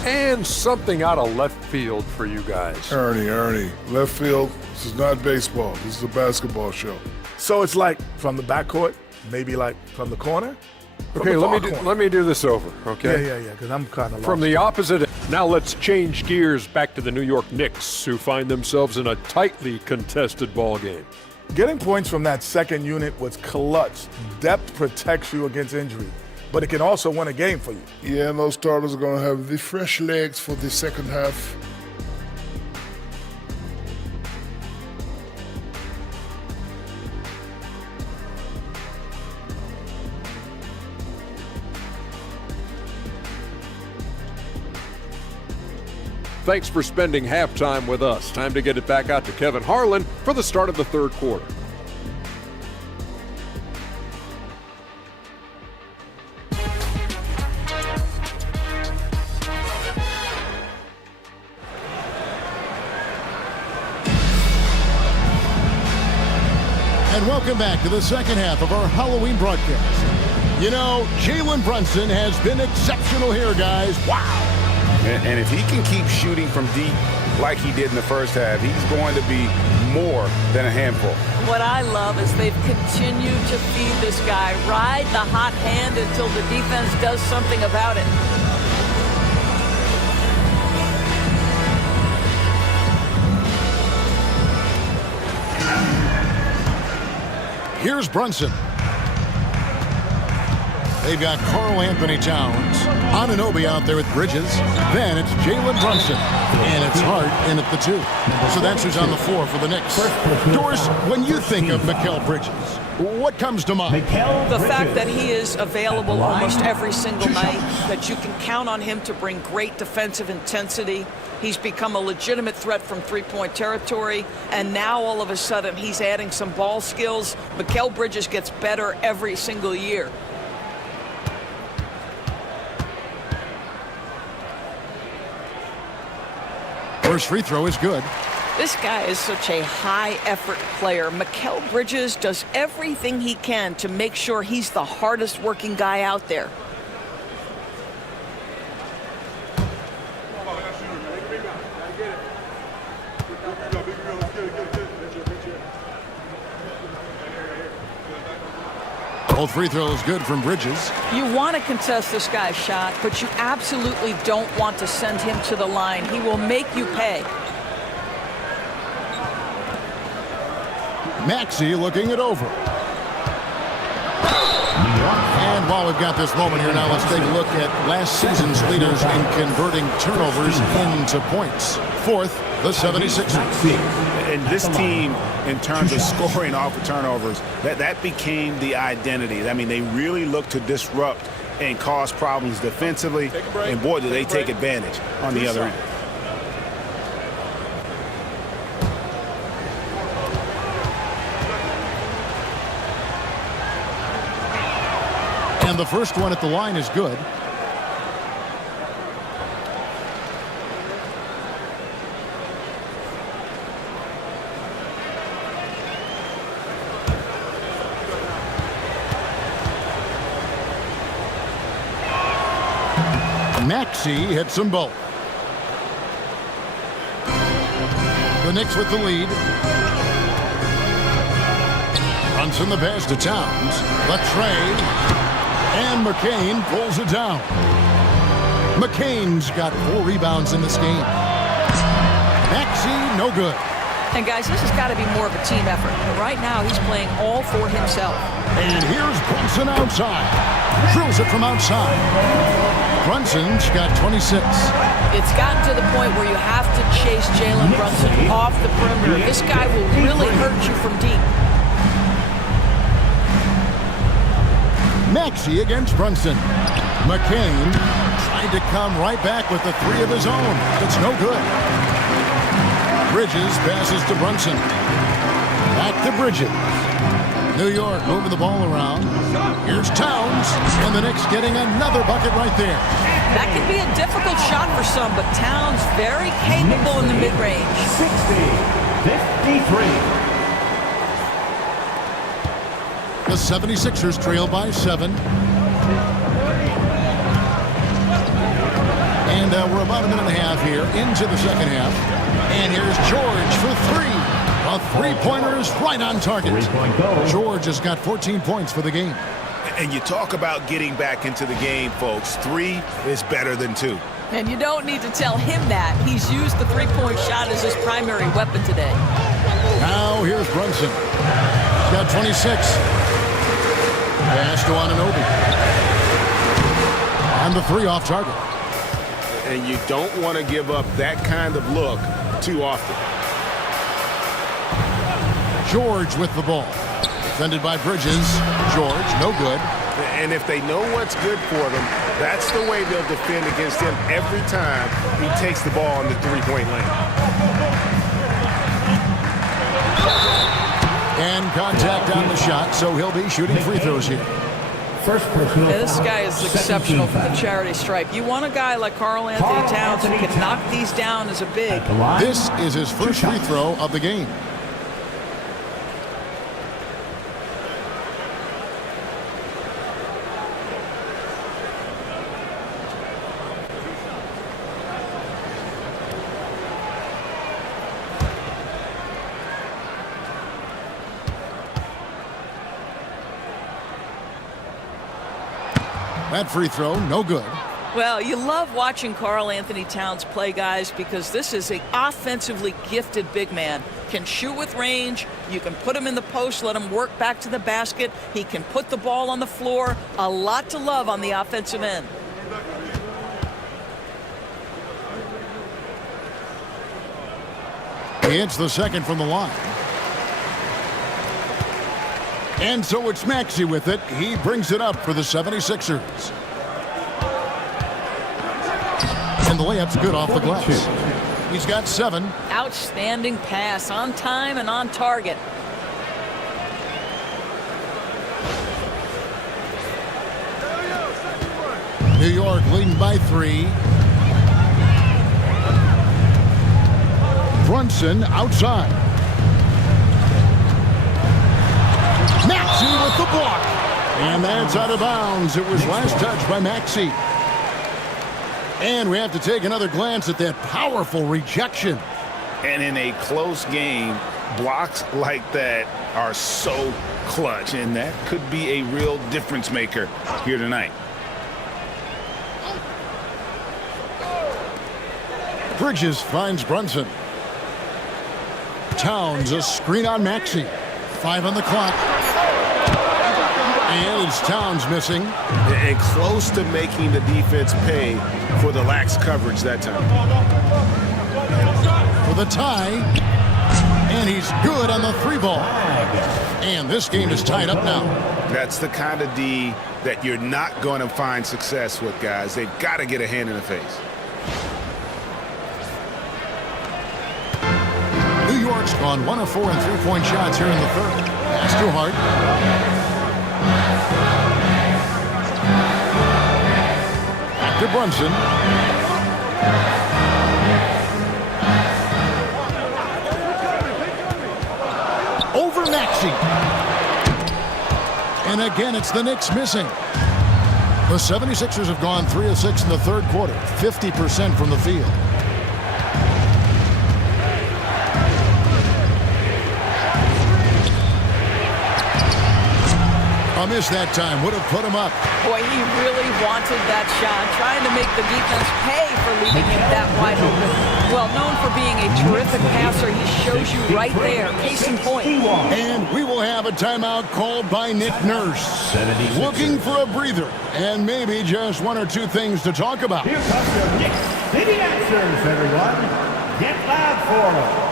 And something out of left field for you guys. Ernie, left field, this is not baseball. This is a basketball show. So it's like from the backcourt, maybe like from the corner? Okay, let me do this over, okay? Yeah, because I'm kind of lost. From the opposite, now let's change gears back to the New York Knicks, who find themselves in a tightly contested ball game. Getting points from that second unit was clutch. Depth protects you against injury, but it can also win a game for you. Yeah, and those starters are going to have the fresh legs for the second half. Thanks for spending halftime with us. Time to get it back out to Kevin Harlan for the start of the third quarter. And welcome back to the second half of our Halloween broadcast. You know, Jalen Brunson has been exceptional here, guys. Wow. And if he can keep shooting from deep like he did in the first half, he's going to be more than a handful. What I love is they've continued to feed this guy, ride the hot hand until the defense does something about it. Here's Brunson. They've got Karl Anthony Towns, Anunoby out there with Bridges. Then it's Jalen Brunson, and it's Hart in at the 2. So that's who's on the floor for the Knicks. Doris, when you think of Mikal Bridges, what comes to mind? The fact that he is available almost every single night, that you can count on him to bring great defensive intensity. He's become a legitimate threat from three-point territory, and now all of a sudden he's adding some ball skills. Mikal Bridges gets better every single year. First free throw is good. This guy is such a high-effort player. Mikal Bridges does everything he can to make sure he's the hardest-working guy out there. Both free throws good from Bridges. You want to contest this guy's shot, but you absolutely don't want to send him to the line. He will make you pay. Maxey looking it over. And while we've got this moment here now, let's take a look at last season's leaders in converting turnovers into points. Fourth, the 76ers. And this team, in terms of scoring off of turnovers, that became the identity. I mean, they really look to disrupt and cause problems defensively, and boy, do they take advantage on the other end. And the first one at the line is good. Maxey hits them both. The Knicks with the lead. Brunson the pass to Towns. The trade. And McCain pulls it down. McCain's got 4 rebounds in this game. Maxey, no good. And guys, this has got to be more of a team effort. But right now, he's playing all for himself. And here's Brunson outside. Drills it from outside. Brunson's got 26. It's gotten to the point where you have to chase Jalen Brunson off the perimeter. This guy will really hurt you from deep. Maxey against Brunson. McCain tried to come right back with the 3 of his own. It's no good. Bridges passes to Brunson. Back to Bridges. New York moving the ball around. Here's Towns, and the Knicks getting another bucket right there. That can be a difficult shot for some, but Towns very capable in the mid-range. 60-53. The 76ers trail by 7. And we're about a minute and a half here into the second half. And here's George for 3. A three-pointer is right on target. George has got 14 points for the game. And you talk about getting back into the game, folks. 3 is better than 2. And you don't need to tell him that. He's used the three-point shot as his primary weapon today. Now here's Brunson. He's got 26. Pass to Anunoby. And the 3 off target. And you don't want to give up that kind of look too often. George with the ball. Defended by Bridges. George, no good. And if they know what's good for them, that's the way they'll defend against him every time he takes the ball in the three-point lane. And contact on the shot, so he'll be shooting free throws here. This guy is exceptional for the charity stripe. You want a guy like Karl Anthony Towns who can knock these down as a big. This is his first free throw of the game. That free throw, no good. Well, you love watching Karl Anthony Towns play, guys, because this is an offensively gifted big man. Can shoot with range. You can put him in the post, let him work back to the basket. He can put the ball on the floor. A lot to love on the offensive end. He hits the second from the line. And so it's Maxey with it. He brings it up for the 76ers. And the layup's good off the glass. He's got 7. Outstanding pass, on time and on target. New York leading by 3. Brunson outside. Maxey with the block. And that's out of bounds. It was last touched by Maxey. And we have to take another glance at that powerful rejection. And in a close game, blocks like that are so clutch. And that could be a real difference maker here tonight. Bridges finds Brunson. Towns, a screen on Maxey. 5 on the clock. And it's Towns missing. And close to making the defense pay for the lax coverage that time. For the tie. And he's good on the 3-ball. And this game is tied up now. That's the kind of D that you're not going to find success with, guys. They've got to get a hand in the face. New York's gone 1 of 4 in 3-point shots here in the third. Pass too hard. to Brunson. Over Maxey. And again, it's the Knicks missing. The 76ers have gone 3 of 6 in the third quarter, 50% from the field. A miss that time would have put him up. Boy, he really wanted that shot, trying to make the defense pay for leaving him that wide open. Well, known for being a terrific passer, he shows you right there. Case in point. And we will have a timeout called by Nick Nurse. Looking for a breather and maybe just one or two things to talk about. Here comes your Knicks City answers, everyone. Get loud for them.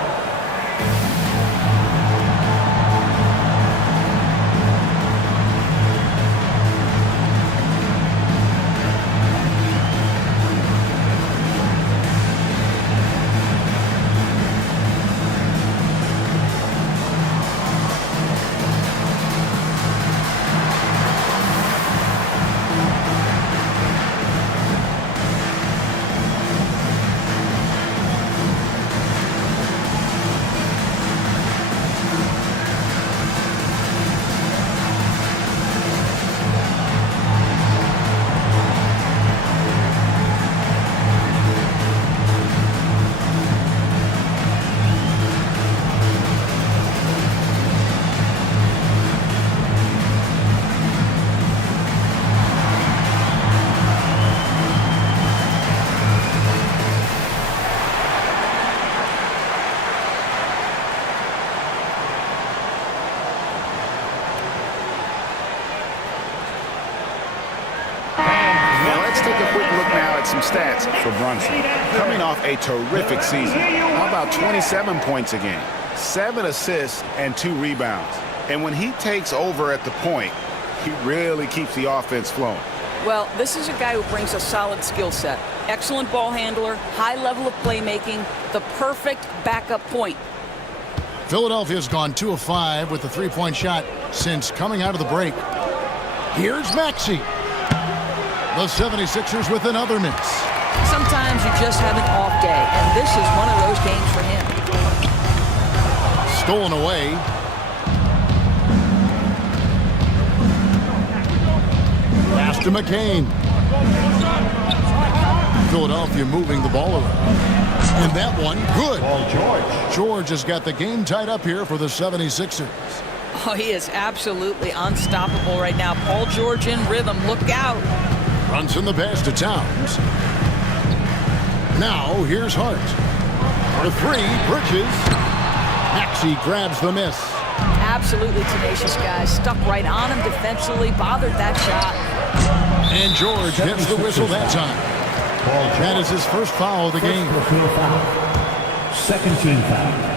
Some stats for Brunson. Coming off a terrific season. How about 27 points a game, 7 assists, and 2 rebounds. And when he takes over at the point, he really keeps the offense flowing. Well, this is a guy who brings a solid skill set. Excellent ball handler, high level of playmaking, the perfect backup point. Philadelphia's gone 2 of 5 with the three-point shot since coming out of the break. Here's Maxey. The 76ers with another miss. Sometimes you just have an off day, and this is one of those games for him. Stolen away. Pass to McCain. Philadelphia moving the ball around. And that one, good. George has got the game tied up here for the 76ers. Oh, he is absolutely unstoppable right now. Paul George in rhythm. Look out. Brunson the pass to Towns. Now here's Hart. For 3, Bridges. Maxey grabs the miss. Absolutely tenacious, guys. Stuck right on him defensively. Bothered that shot. And George gets the whistle that time. That is his first foul of the game. Second team foul.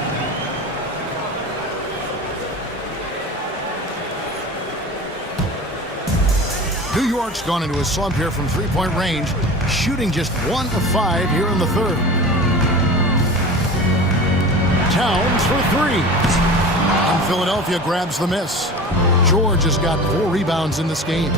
New York's gone into a slump here from three-point range, shooting just 1 of 5 here in the third. Towns for 3. And Philadelphia grabs the miss. George has got 4 rebounds in this game.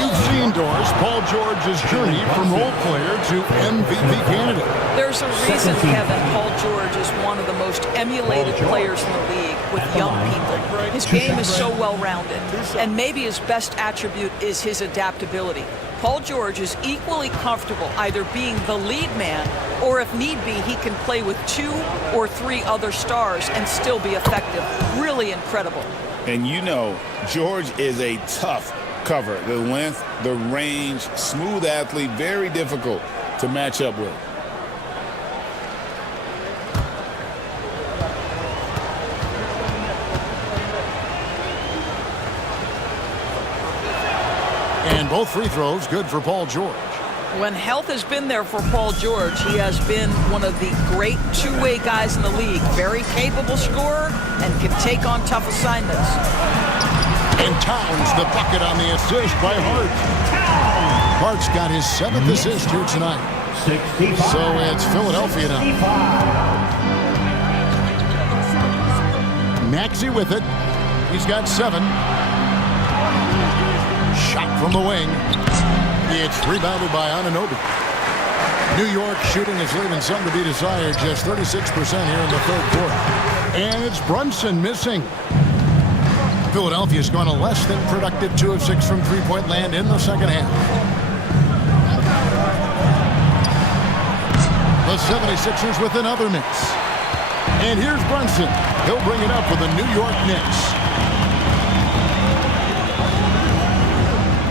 You've seen, Doris, Paul George's journey from role player to MVP candidate. There's a reason, Kevin, Paul George is one of the most emulated players in the league with young people. His game is so well-rounded, and maybe his best attribute is his adaptability. Paul George is equally comfortable either being the lead man, or if need be, he can play with 2 or 3 other stars and still be effective. Really incredible. And you know, George is a tough cover. The length, the range, smooth athlete, very difficult to match up with. And both free throws good for Paul George. When health has been there for Paul George, he has been one of the great two-way guys in the league. Very capable scorer and can take on tough assignments. And Towns the bucket on the assist by Hart. Hart's got his 7th assist here tonight. So it's Philadelphia now. Maxey with it. He's got 7. Shot from the wing. It's rebounded by Anunoby. New York shooting is leaving some to be desired. Just 36% here in the third quarter. And it's Brunson missing. Philadelphia's gone a less than productive 2 of 6 from three-point land in the second half. The 76ers with another miss. And here's Brunson. He'll bring it up for the New York Knicks.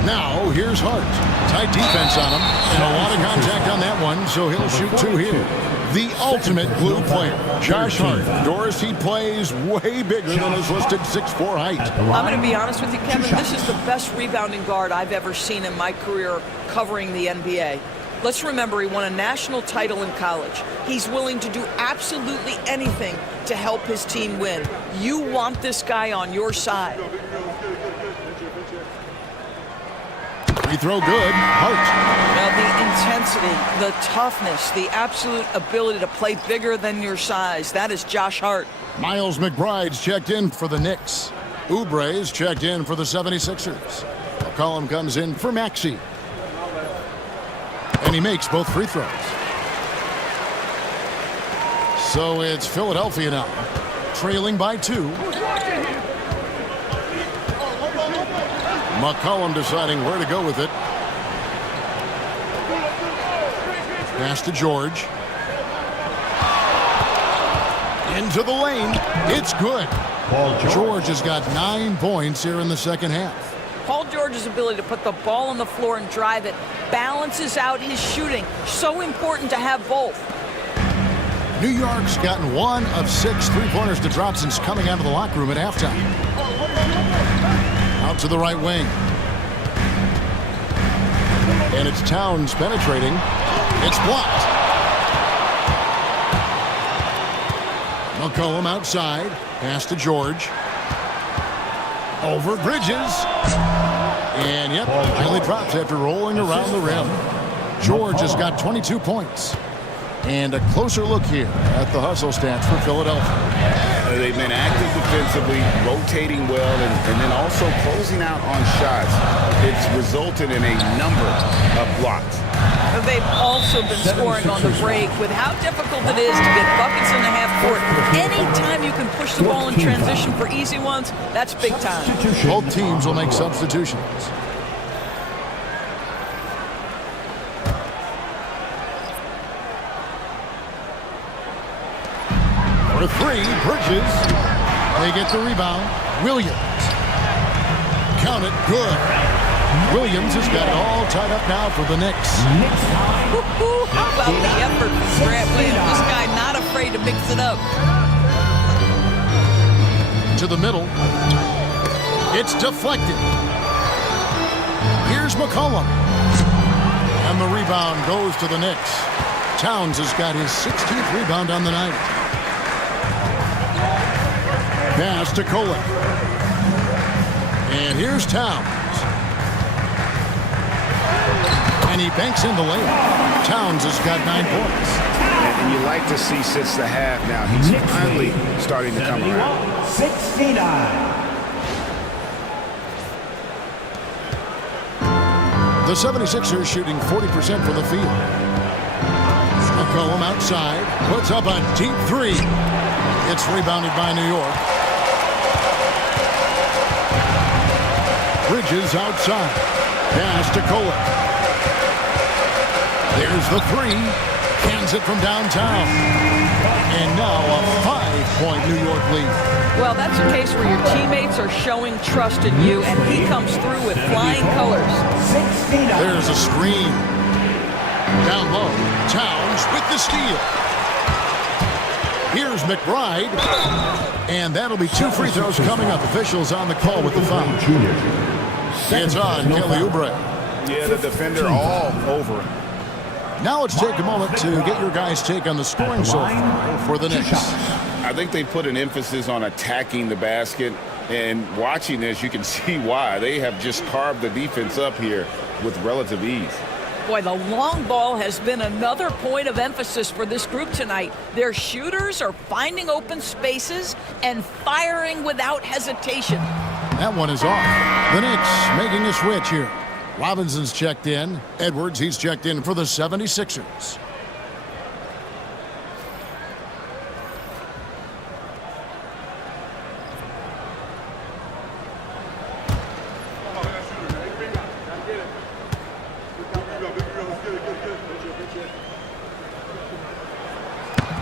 Now, here's Hart. Tight defense on him, and a lot of contact on that one, so he'll shoot 2 here. The ultimate glue player, Josh Hart. Doris, he plays way bigger than his listed 6'4" height. I'm going to be honest with you, Kevin. This is the best rebounding guard I've ever seen in my career covering the NBA. Let's remember, he won a national title in college. He's willing to do absolutely anything to help his team win. You want this guy on your side. Free throw good. Hart. Now the intensity, the toughness, the absolute ability to play bigger than your size. That is Josh Hart. Miles McBride's checked in for the Knicks. Oubre's checked in for the 76ers. McCollum comes in for Maxey. And he makes both free throws. So it's Philadelphia now, trailing by 2. McCollum deciding where to go with it. Pass to George. Into the lane. It's good. George has got 9 points here in the second half. Paul George's ability to put the ball on the floor and drive it balances out his shooting. So important to have both. New York's gotten 1 of 6 three-pointers to drop since coming out of the locker room at halftime. Out to the right wing. And it's Towns penetrating. It's blocked. McCollum outside. Pass to George. Over Bridges. And yep, finally drops after rolling around the rim. George has got 22 points. And a closer look here at the hustle stats for Philadelphia. They've been active defensively, rotating well, and then also closing out on shots. It's resulted in a number of blocks. They've also been scoring on the break. With how difficult it is to get buckets in the half court, anytime you can push the ball in transition for easy ones, that's big time. Both teams will make substitutions. For 3, Bridges. They get the rebound. Williams. Count it, good. Williams has got it all tied up now for the Knicks. How about the effort from Grant Williams? This guy not afraid to mix it up. To the middle. It's deflected. Here's McCollum. And the rebound goes to the Knicks. Towns has got his 16th rebound on the night. Pass to Kolek. And here's Towns. And he banks in the lane. Towns has got 9 points. And you like to see since the half now, he's finally starting to come around. 69. The 76ers shooting 40% from the field. McCollum outside. Puts up a deep 3. It's rebounded by New York. Bridges outside. Pass to Kolek. There's the 3. Cans it from downtown. And now a 5-point New York lead. Well, that's a case where your teammates are showing trust in you, and he comes through with flying colors. There's a screen. Down low. Towns with the steal. Here's McBride. And that'll be 2 free throws coming up. Officials on the call with the foul. It's on Kelly Oubre. Yeah, the defender all over him. Now let's take a moment to get your guys' take on the scoring so far for the Knicks. I think they put an emphasis on attacking the basket, and watching this, you can see why. They have just carved the defense up here with relative ease. Boy, the long ball has been another point of emphasis for this group tonight. Their shooters are finding open spaces and firing without hesitation. That one is off. The Knicks making a switch here. Robinson's checked in. Edwards, he's checked in for the 76ers.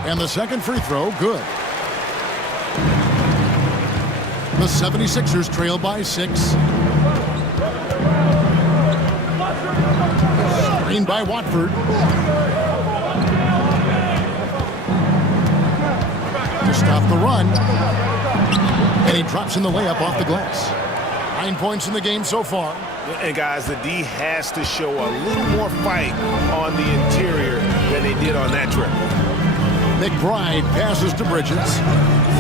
And the second free throw, good. The 76ers trail by 6. Screen by Watford. To stop the run. And he drops in the layup off the glass. 9 points in the game so far. And guys, the D has to show a little more fight on the interior than they did on that trip. McBride passes to Bridges.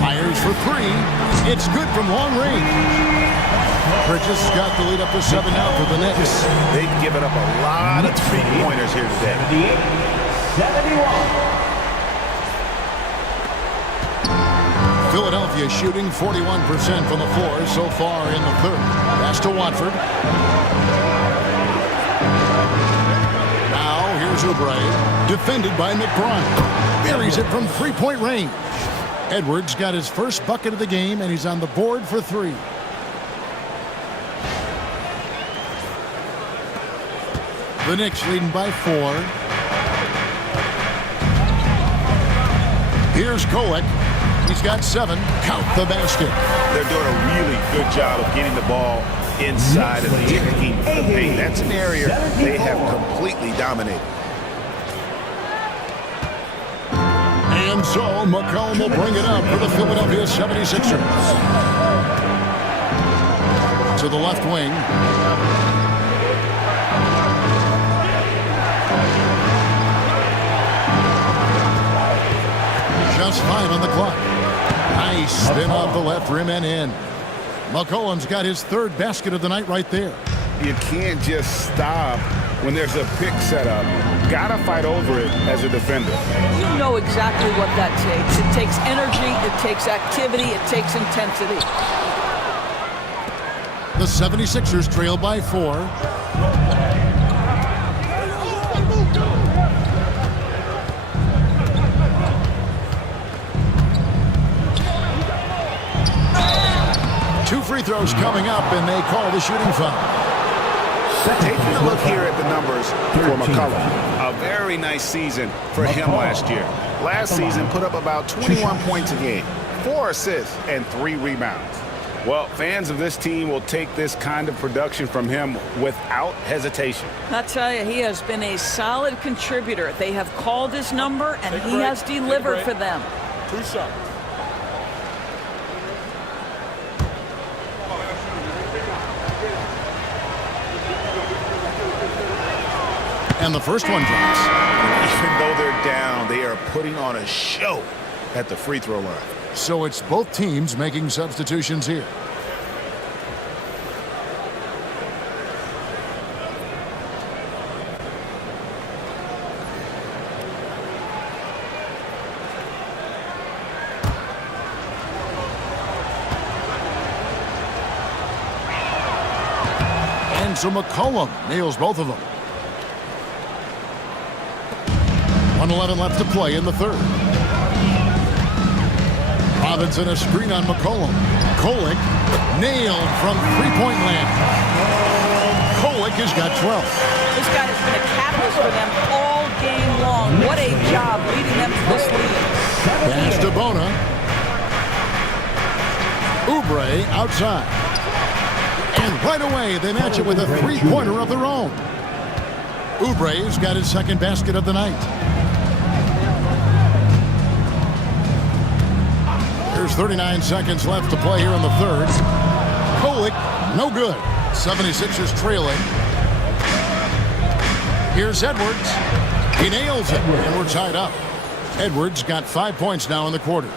Fires for 3. It's good from long range. Bridges got the lead up to 7 now for the Knicks. They've given up a lot of three-pointers here today. 71. Philadelphia shooting 41% from the floor so far in the third. Pass to Watford. Now here's Oubre. Defended by McBride. Buries it from three-point range. Edwards got his first bucket of the game, and he's on the board for 3. The Knicks leading by 4. Here's Kolek. He's got 7. Count the basket. They're doing a really good job of getting the ball inside and attacking the paint. That's an area they have completely dominated. And so McCollum will bring it up for the Philadelphia 76ers. To the left wing. Just 5 on the clock. Nice spin off the left rim and in. McCollum's got his 3rd basket of the night right there. You can't just stop when there's a pick set up. Gotta fight over it as a defender. You know exactly what that takes. It takes energy, it takes activity, it takes intensity. The 76ers trail by 4. Two free throws coming up, and they call the shooting foul. Taking a look here at the numbers for McCollum. A very nice season for him last year. Last season put up about 21 points a game, 4 assists, and 3 rebounds. Well, fans of this team will take this kind of production from him without hesitation. I tell you, he has been a solid contributor. They have called his number, and he has delivered for them. 2 shots. And the first one drops. Even though they're down, they are putting on a show at the free throw line. So it's both teams making substitutions here. And so McCollum nails both of them. 1:11 left to play in the third. Robinson a screen on McCollum. Kolek nailed from three-point land. Kolek has got 12. This guy has been a catalyst for them all game long. What a job leading them to this lead. Pass to Bona. Oubre outside. And right away they match it with a three-pointer of their own. Oubre's got his 2nd basket of the night. There's 39 seconds left to play here in the third. Kolek, no good. 76ers trailing. Here's Edwards. He nails it, and we're tied up. Edwards got 5 points now in the quarter.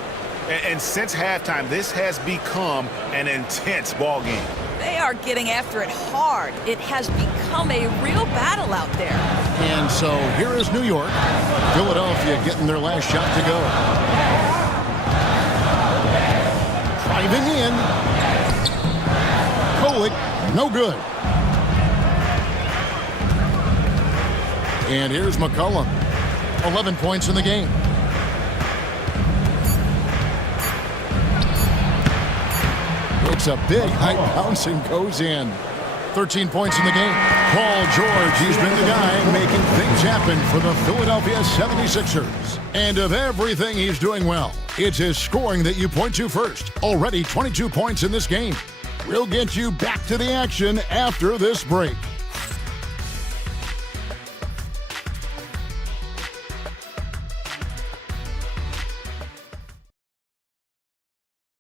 And since halftime, this has become an intense ball game. They are getting after it hard. It has become become a real battle out there. And so here is New York. Philadelphia getting their last shot to go. Driving in. Kolek, no good. And here's McCollum. 11 points in the game. It's a big high bounce and goes in. 13 points in the game. Paul George, he's been the guy making things happen for the Philadelphia 76ers. And of everything he's doing well, it's his scoring that you point to first. Already 22 points in this game. We'll get you back to the action after this break.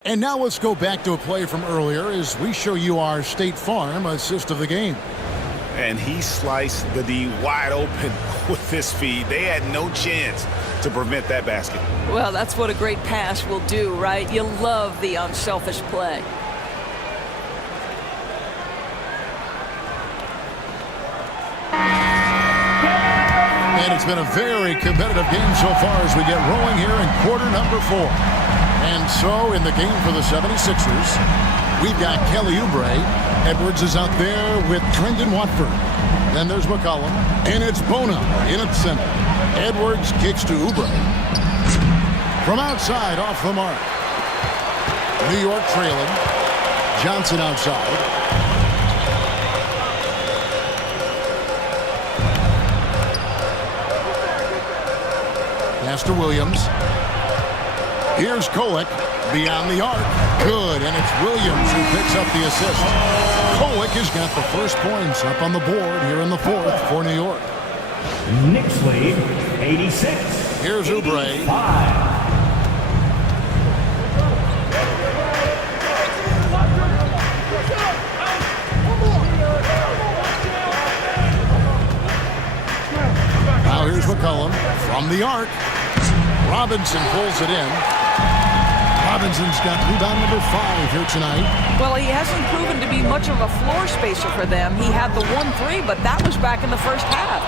And now let's go back to a play from earlier as we show you our State Farm assist of the game. And he sliced the D wide open with his feed. They had no chance to prevent that basket. Well, that's what a great pass will do, right? You love the unselfish play. And it's been a very competitive game so far as we get rolling here in quarter number 4. And so in the game for the 76ers, we've got Kelly Oubre. Edwards is out there with Trendon Watford. Then there's McCollum. And it's Bona in at center. Edwards kicks to Oubre. From outside, off the mark. New York trailing. Johnson outside. Pass to Williams. Here's Kolek beyond the arc. Good, and it's Williams who picks up the assist. Kolek has got the first points up on the board here in the 4th for New York. Knicks lead, 86. Here's Oubre. Now here's McCollum from the arc. Robinson pulls it in. Robinson's got rebound number 5 here tonight. Well, he hasn't proven to be much of a floor spacer for them. He had the 1-3, but that was back in the first half.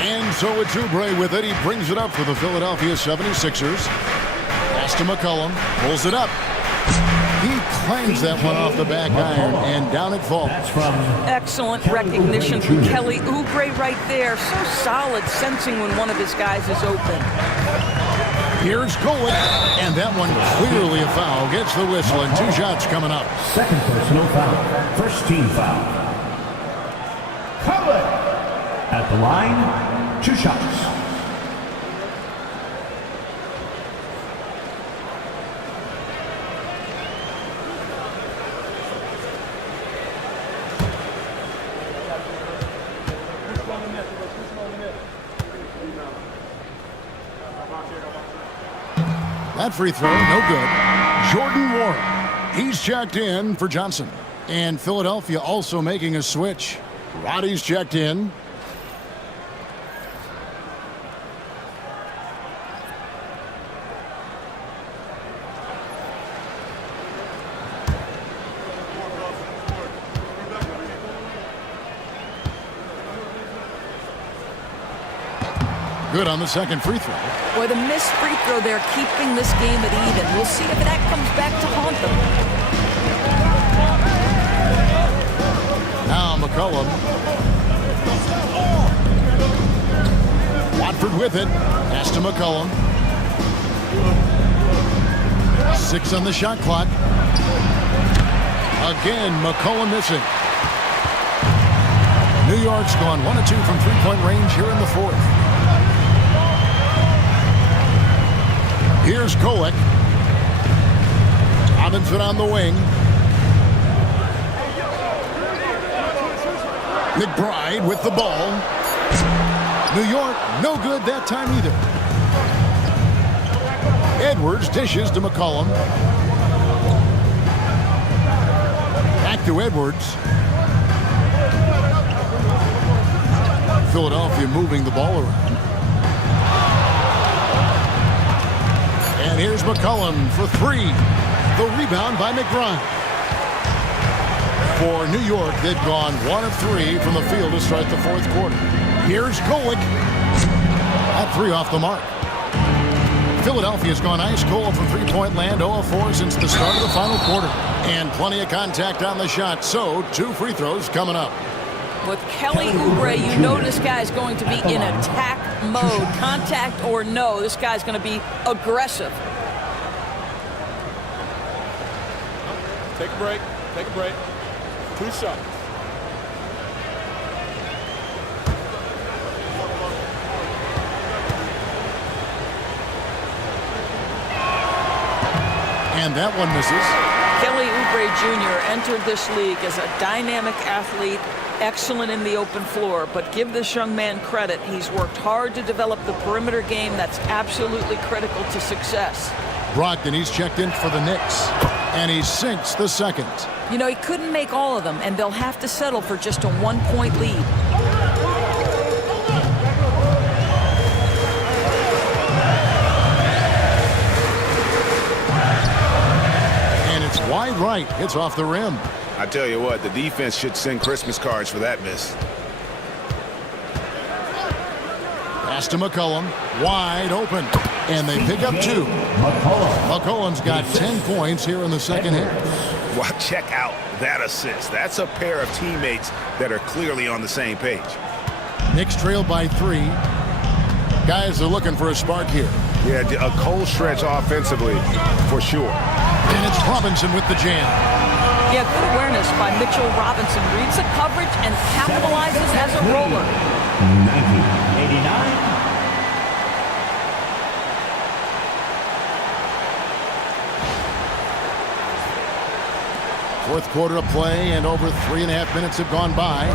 And so it's Oubre with it. He brings it up for the Philadelphia 76ers. Pass to McCollum. Pulls it up. He clangs that one off the back iron, and down it falls. Excellent recognition from Kelly Oubre right there. So solid, sensing when one of his guys is open. Here's Kolek, and that one clearly a foul. Gets the whistle, and 2 shots coming up. Second personal foul. First team foul. Kolek at the line. 2 shots. That free throw, no good. Jordan Warren, he's checked in for Johnson. And Philadelphia also making a switch. Roddy's checked in. Good on the second free throw. Boy, the missed free throw there, keeping this game at even. We'll see if that comes back to haunt them. Now McCollum. Watford with it. Pass to McCollum. 6 on the shot clock. Again, McCollum missing. New York's gone 1 of 2 from three-point range here in the 4th. Here's Kolek. Robinson on the wing. McBride with the ball. New York, no good that time either. Edwards dishes to McCollum. Back to Edwards. Philadelphia moving the ball around. And here's McCollum for 3. The rebound by McBride. For New York, they've gone 1 of 3 from the field to start the fourth quarter. Here's Golick. At 3 off the mark. Philadelphia's gone ice cold from three-point land, 0 of 4 since the start of the final quarter. And plenty of contact on the shot, so 2 free throws coming up. With Kelly Oubre, you know this guy's going to be in attack mode. Contact or no, this guy's going to be aggressive. Take a break. Take a break. 2 shots. And that one misses. Kelly Oubre Jr. entered this league as a dynamic athlete, excellent in the open floor, but give this young man credit. He's worked hard to develop the perimeter game that's absolutely critical to success. Brogdon, he's checked in for the Knicks, and he sinks the second. You know, he couldn't make all of them, and they'll have to settle for just a 1-point lead. Wide right, it's off the rim. I tell you what, the defense should send Christmas cards for that miss. Pass to McCollum, wide open, and they pick up 2. McCollum's got 10 points here in the second half. Well, check out that assist. That's a pair of teammates that are clearly on the same page. Knicks trail by 3. Guys are looking for a spark here. Yeah, a cold stretch offensively, for sure. And it's Robinson with the jam. Yeah, good awareness by Mitchell Robinson. Reads the coverage and capitalizes as a roller. 1989. Fourth quarter of play, and over 3.5 minutes have gone by.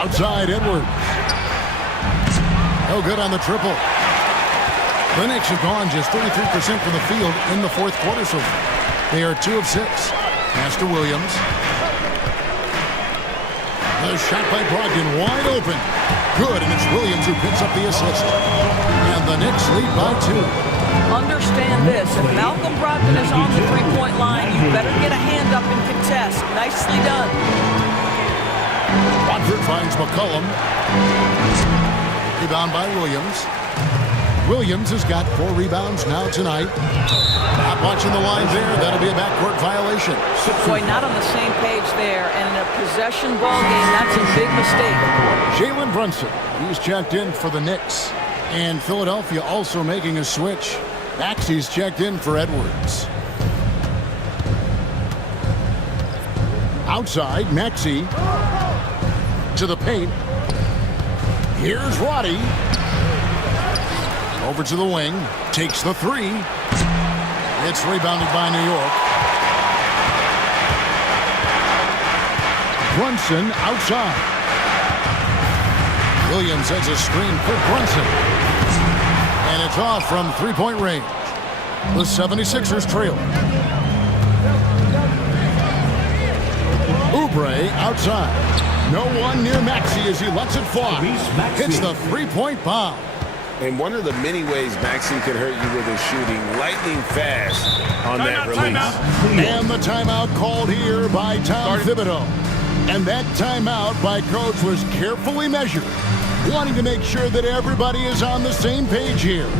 Outside, Edwards. No good on the triple. The Knicks have gone just 33% from the field in the fourth quarter so far. They are 2 of 6. Pass to Williams. The shot by Brogdon, wide open. Good, and it's Williams who picks up the assist. And the Knicks lead by 2. Understand this. If Malcolm Brogdon is on the three-point line, you better get a hand up and contest. Nicely done. Watford finds McCollum. Rebound by Williams. Williams has got 4 rebounds now tonight. Not watching the line there. That'll be a backcourt violation. Boy, not on the same page there. And in a possession ball game, that's a big mistake. Jalen Brunson, he's checked in for the Knicks. And Philadelphia also making a switch. Maxey's checked in for Edwards. Outside, Maxey to the paint. Here's Roddy. Over to the wing. Takes the 3. It's rebounded by New York. Brunson outside. Williams has a screen for Brunson. And it's off from three-point range. The 76ers trail. Oubre outside. No one near Maxey as he lets it fly. Hits the three-point bomb. And one of the many ways Maxey can hurt you with his shooting, lightning fast on that release. And the timeout called here by Tom Thibodeau. And that timeout by Coach was carefully measured, wanting to make sure that everybody is on the same page here.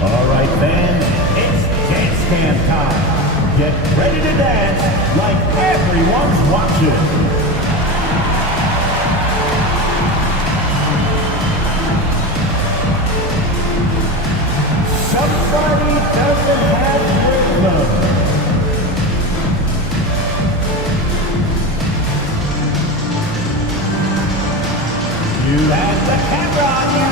All right, fans, it's dance cam time. Get ready to dance like everyone's watching. Somebody doesn't have rhythm. You have the camera on you.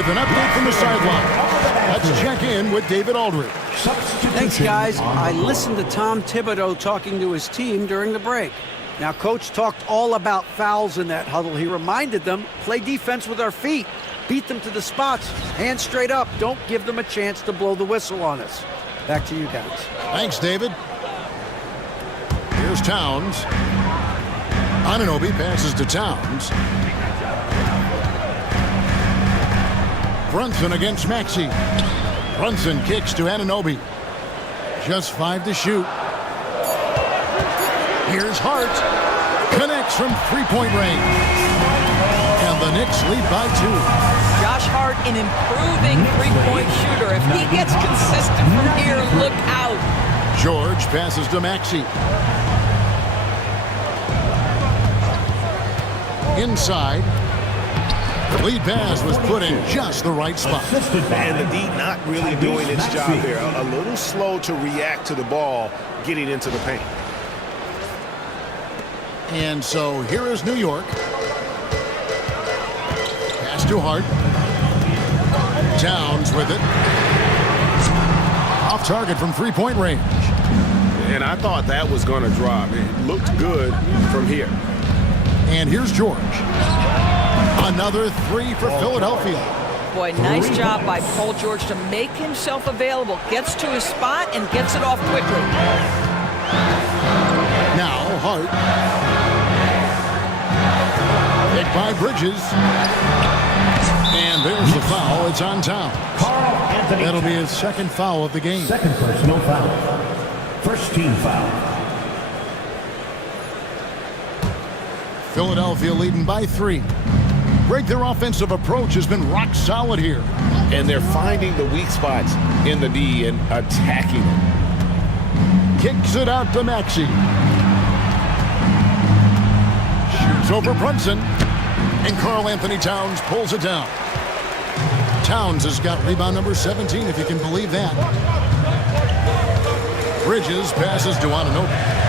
with an update from the sideline. Let's check in with David Aldridge. Thanks, guys. I listened to Tom Thibodeau talking to his team during the break. Now, Coach talked all about fouls in that huddle. He reminded them, play defense with our feet. Beat them to the spots. Hands straight up. Don't give them a chance to blow the whistle on us. Back to you guys. Thanks, David. Here's Towns. Anunoby passes to Towns. Brunson against Maxey. Brunson kicks to Anunoby. Just 5 to shoot. Here's Hart. Connects from three-point range. And the Knicks lead by 2. Josh Hart, an improving three-point shooter. If he gets consistent from here, look out. George passes to Maxey. Inside. The lead pass was put in just the right spot. And the D not really doing its job there. A little slow to react to the ball getting into the paint. And so here is New York. Pass to Hart. Towns with it. Off target from three-point range. And I thought that was going to drop. It looked good from here. And here's George. Another 3 for Philadelphia. Boy, nice job by Paul George to make himself available. Gets to his spot and gets it off quickly. Now Hart. Hit by Bridges. And there's the foul. It's on Towns. That'll be his second foul of the game. Second personal foul. First team foul. Philadelphia leading by 3. Greg, their offensive approach has been rock solid here. And they're finding the weak spots in the D and attacking it. Kicks it out to Maxey. Shoots over Brunson. And Karl Anthony Towns pulls it down. Towns has got rebound number 17, if you can believe that. Bridges passes to Anunoby.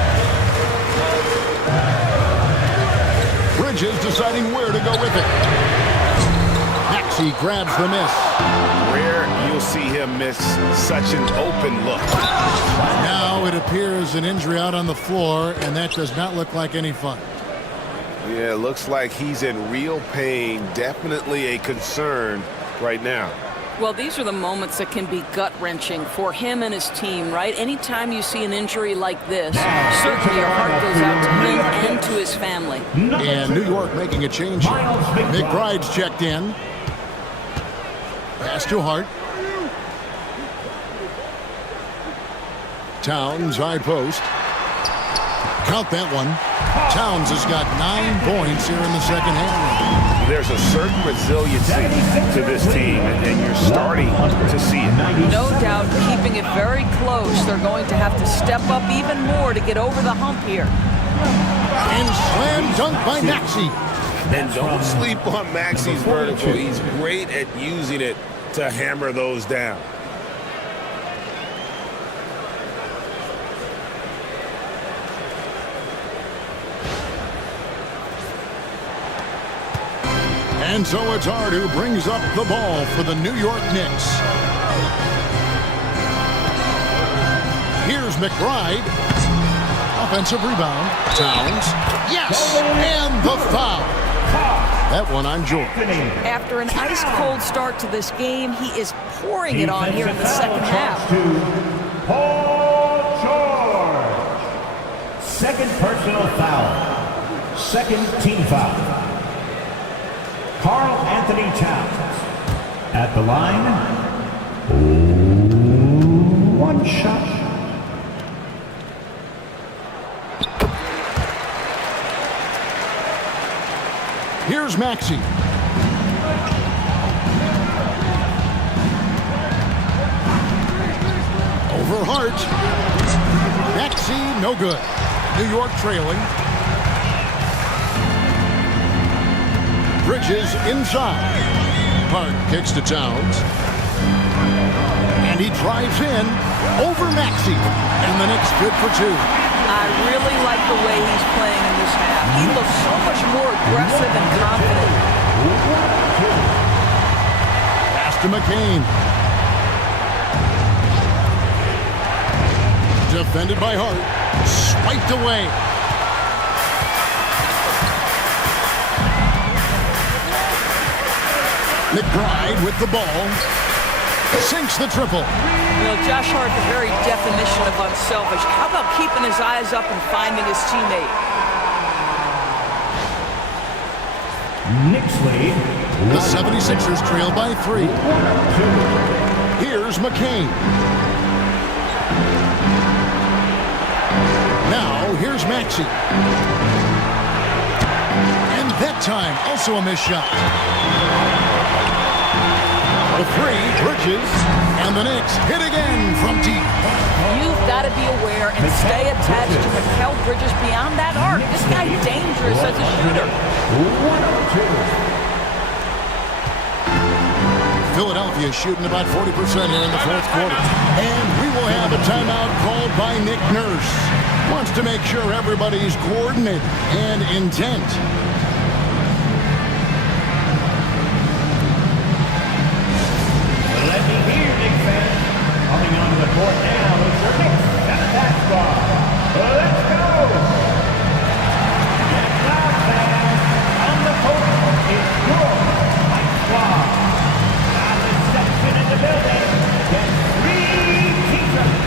Bridges deciding where to go with it. Maxey grabs the miss. Rare you'll see him miss such an open look. Now it appears an injury out on the floor, and that does not look like any fun. Yeah, it looks like he's in real pain. Definitely a concern right now. Well, these are the moments that can be gut-wrenching for him and his team, right? Anytime you see an injury like this, certainly your heart goes out to him and to his family. And New York making a change. McBride's checked in. Pass to Hart. Towns, high post. Count that one. Towns has got 9 points here in the second half. There's a certain resiliency to this team, and you're starting to see it. No doubt, keeping it very close. They're going to have to step up even more to get over the hump here. And slam dunk by Maxey. And don't sleep on Maxey's vertical. He's great at using it to hammer those down. And so it's Hart who brings up the ball for the New York Knicks. Here's McBride. Offensive rebound. Towns. Yes! And the foul. That one on George. After an ice-cold start to this game, he is pouring it on here in the second half. Paul George. Second personal foul. Second team foul. Karl Anthony Towns at the line. 1 shot. Here's Maxey. Over Hart. Maxey, no good. New York trailing. Bridges inside. Hart kicks to Towns. And he drives in over Maxey. And the Knicks good for 2. I really like the way he's playing in this half. He looks so much more aggressive and confident. to McCain. Defended by Hart. Swiped away. McBride with the ball. Sinks the triple. You know, Josh Hart, the very definition of unselfish. How about keeping his eyes up and finding his teammate? The 76ers trail by 3. Here's McCain. Now, here's Maxey. And that time, also a missed shot. The 3, Bridges, and the Knicks hit again from deep. You've got to be aware and stay attached to Mikal Bridges beyond that arc. This guy's dangerous as a shooter. Philadelphia shooting about 40% here in the fourth quarter. And we will have a timeout called by Nick Nurse. Wants to make sure everybody's coordinated and intent. Let me hear you, Knicks fans. Coming onto the court now is your Knicks at squad. Let's go! And now, fans, on the court is your Knicks squad. Now the section in the building gets 3 t-shirts.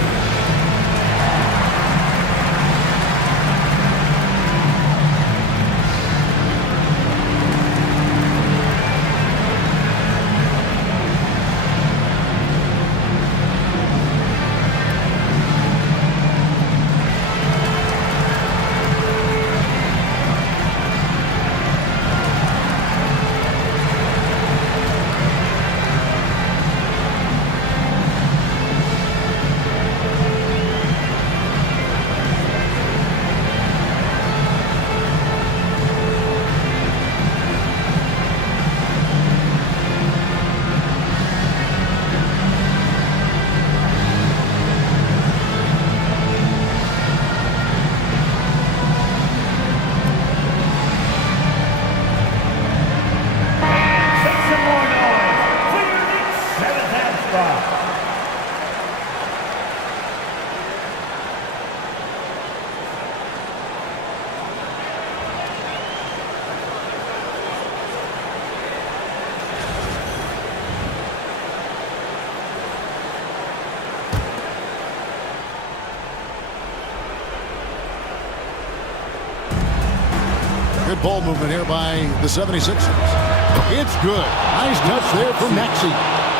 Good ball movement here by the 76ers. It's good. Nice touch there from Maxey.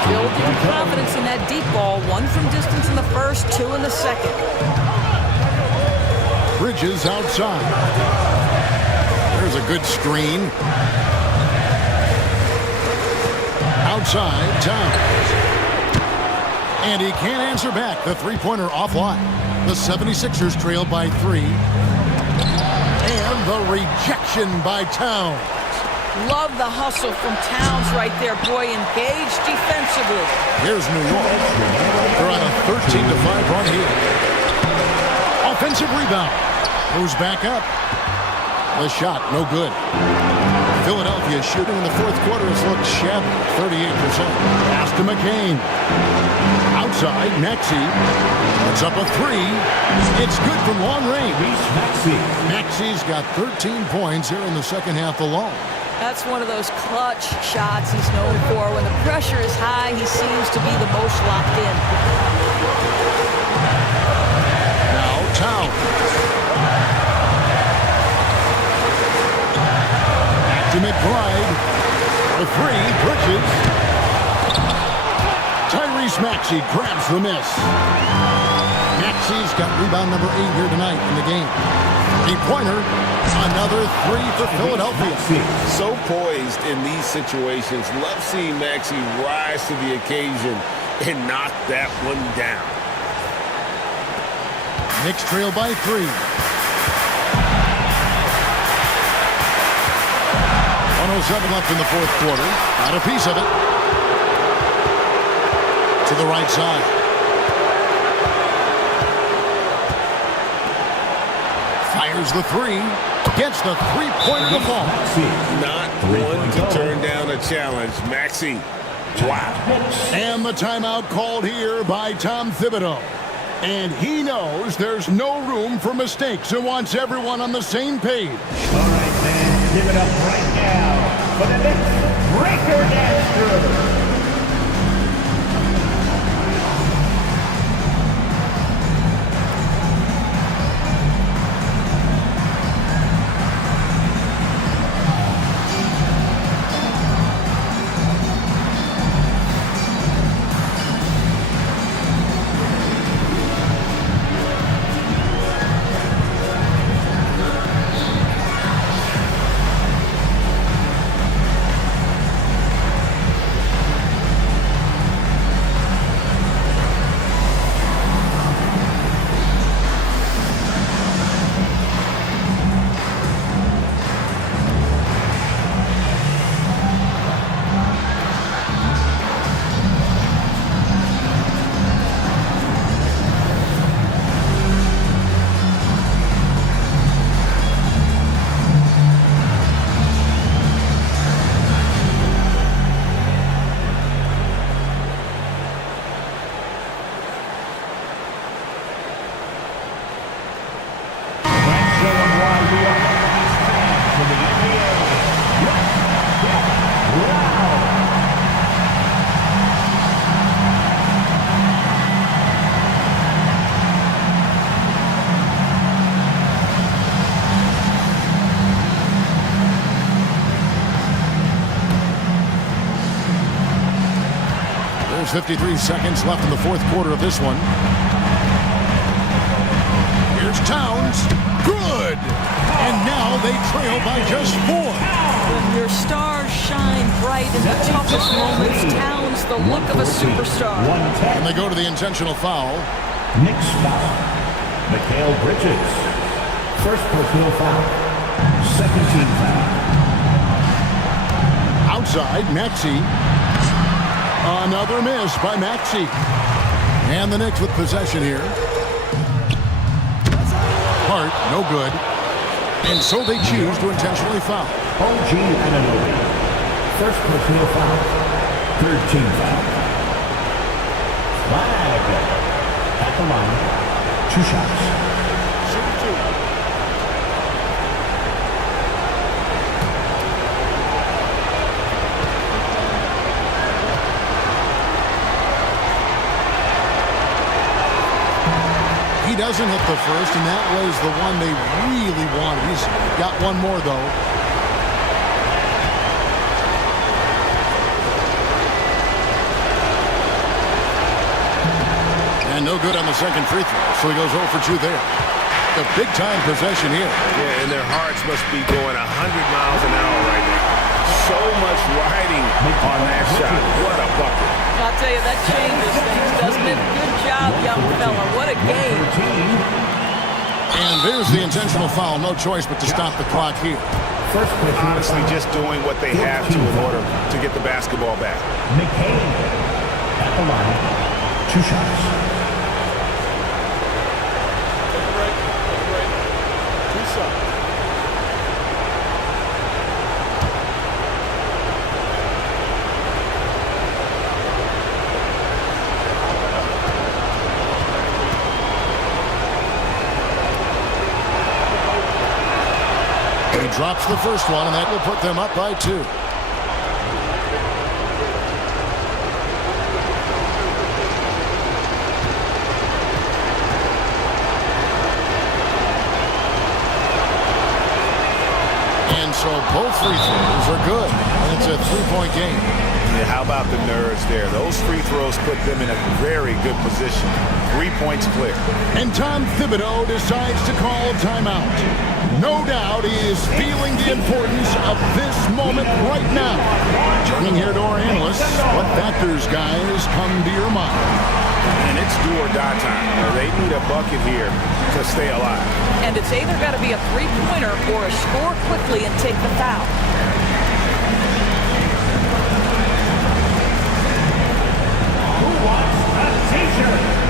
Build your confidence in that deep ball. 1 from distance in the first, 2 in the second. Bridges outside. There's a good screen. Outside, Towns. And he can't answer back. The three-pointer offline. The 76ers trail by 3. And the rejection by Towns. Love the hustle from Towns right there. Boy, engaged defensively. Here's New York. They're on a 13-5 run here. Offensive rebound. Goes back up. The shot, no good. Philadelphia shooting in the fourth quarter has looked shabby. 38%. Pass to McCain. Outside, Maxey. It's up a 3. It's good from long range. Maxey's got 13 points here in the second half alone. That's one of those clutch shots he's known for. When the pressure is high, he seems to be the most locked in. Now Towns. Back to McBride. A 3, Bridges. Tyrese Maxey grabs the miss. Maxey's got rebound number 8 here tonight in the game. Three-pointer, another 3 for Philadelphia. So poised in these situations. Love seeing Maxey rise to the occasion and knock that one down. Knicks trail by 3. 107 left in the fourth quarter. Got a piece of it. To the right side. Fires the 3. Gets the three-pointer to fall. Not one to turn down a challenge. Maxey Wow. And the timeout called here by Tom Thibodeau. And he knows there's no room for mistakes and wants everyone on the same page. All right, man, give it up right now for the next breaker dance. There's 53 seconds left in the fourth quarter of this one. Here's Towns. Good! And now they trail by just 4. When your stars shine bright in the toughest moments, Towns the look of a superstar. And they go to the intentional foul. Next foul. Mikal Bridges. First personal foul. Second team foul. Outside, Maxey. Another miss by Maxey. And the Knicks with possession here. Hart, no good. And so they choose to intentionally foul. OG Anunoby. First personal foul. Third team foul. Flag. At the line. 2 shots. He doesn't hit the first, and that was the one they really wanted. He's got one more, though. And no good on the second free throw, so he goes 0 for 2 there. A big-time possession here. Yeah, and their hearts must be going 100 miles an hour right now. So much riding on that shot. What a bucket. I'll tell you, that changes things, doesn't it? Good job, young fella. What a game. And there's the intentional foul. No choice but to stop the clock here. Honestly, just doing what they have to in order to get the basketball back. McCain at the line. 2 shots. Drops the first one, and that will put them up by 2. And so both free throws are good. And it's a 3-point game. Yeah, how about the nerves there? Those free throws put them in a very good position. 3 points clear. And Tom Thibodeau decides to call timeout. No doubt he is feeling the importance of this moment right now. Turning here to our analysts, what factors, guys, come to your mind? And it's do or die time. They need a bucket here to stay alive. And it's either got to be a three-pointer or a score quickly and take the foul. Who wants a t-shirt?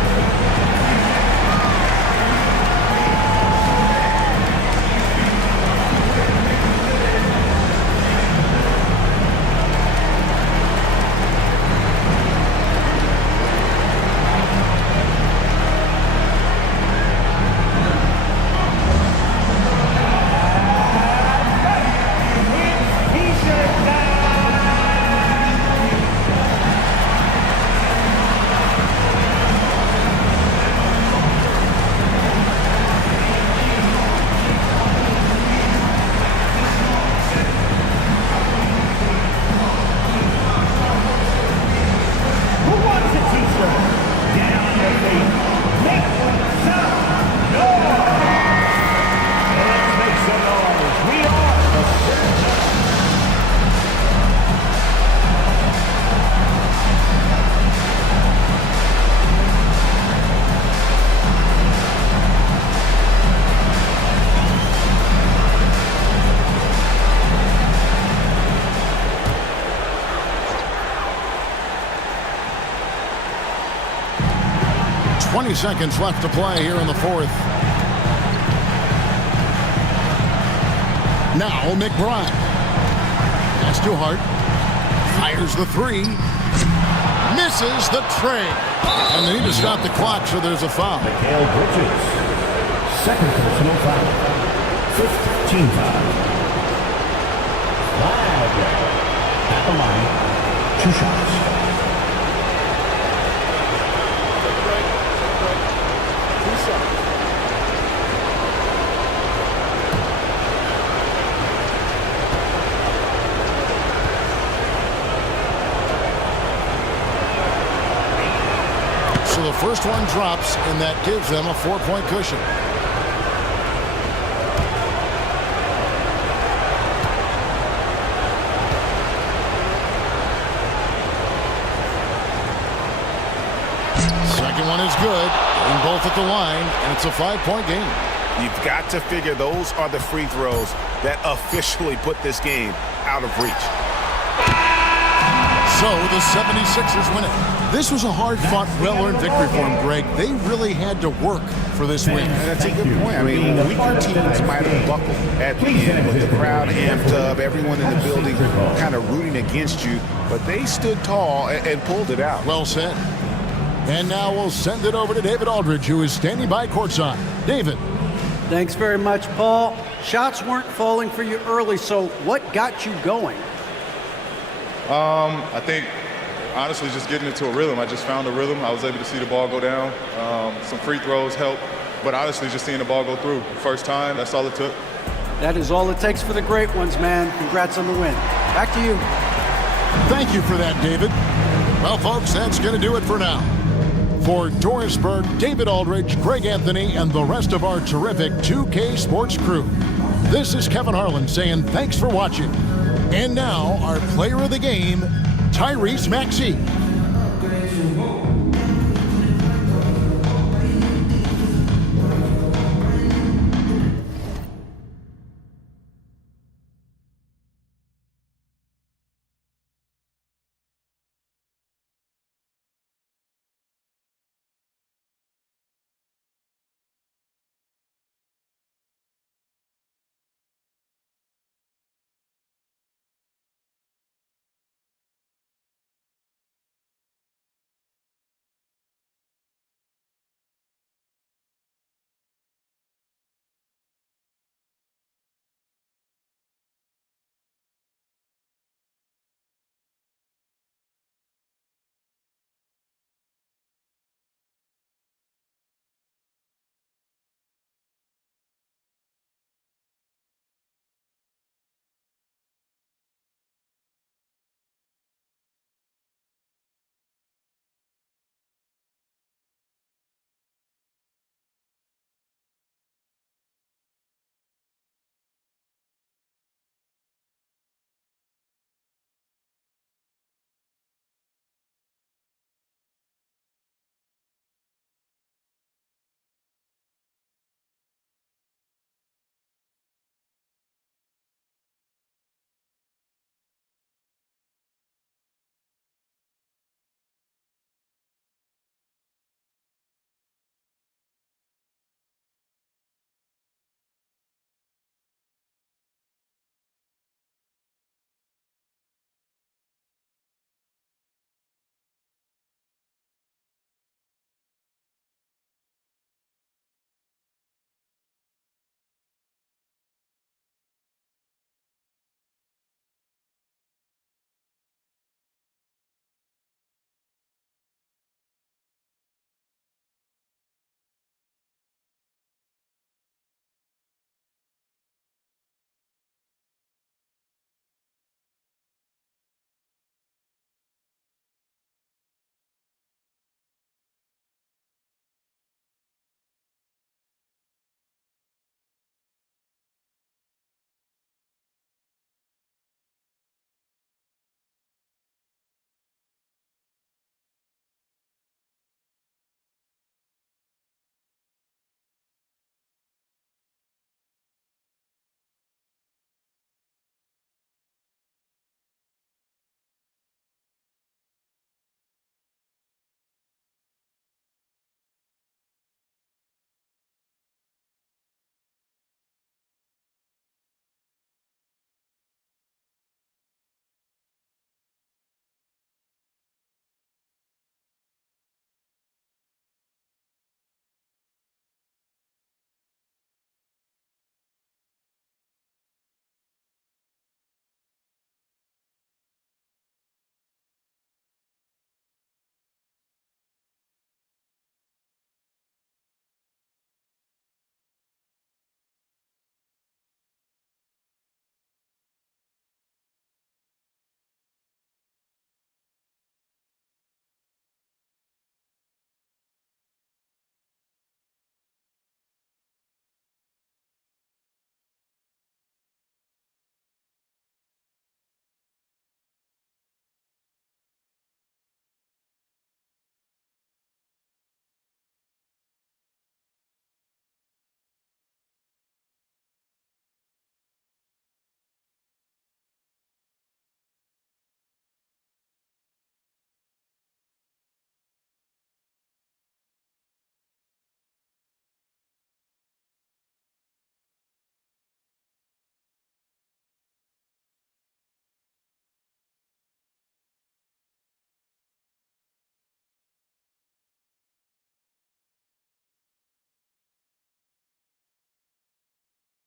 20 seconds left to play here in the fourth. Now McBride. That's too hard. Fires the three. Misses the tray. And they need to stop the clock, so there's a foul. Mikal Bridges. Second personal foul. 15th team foul. Flag. At the line. 2 shots. So the first one drops, and that gives them a 4-point cushion. Second one is good, and both at the line, and it's a 5-point game. You've got to figure those are the free throws that officially put this game out of reach. So the 76ers win it. This was a hard-fought, well-earned victory for them, Greg. They really had to work for this win. And that's a good point. I mean, weaker teams might have buckled at the end with the crowd amped up, everyone in the building kind of rooting against you, but they stood tall and pulled it out. Well said. And now we'll send it over to David Aldridge, who is standing by courtside. David. Thanks very much, Paul. Shots weren't falling for you early, so what got you going? I think, honestly, just getting into a rhythm. I just found a rhythm. I was able to see the ball go down. Some free throws helped. But honestly, just seeing the ball go through. First time, that's all it took. That is all it takes for the great ones, man. Congrats on the win. Back to you. Thank you for that, David. Well, folks, that's going to do it for now. For Doris Burke, David Aldridge, Greg Anthony, and the rest of our terrific 2K Sports crew, this is Kevin Harlan saying thanks for watching. And now, our player of the game, Tyrese Maxey.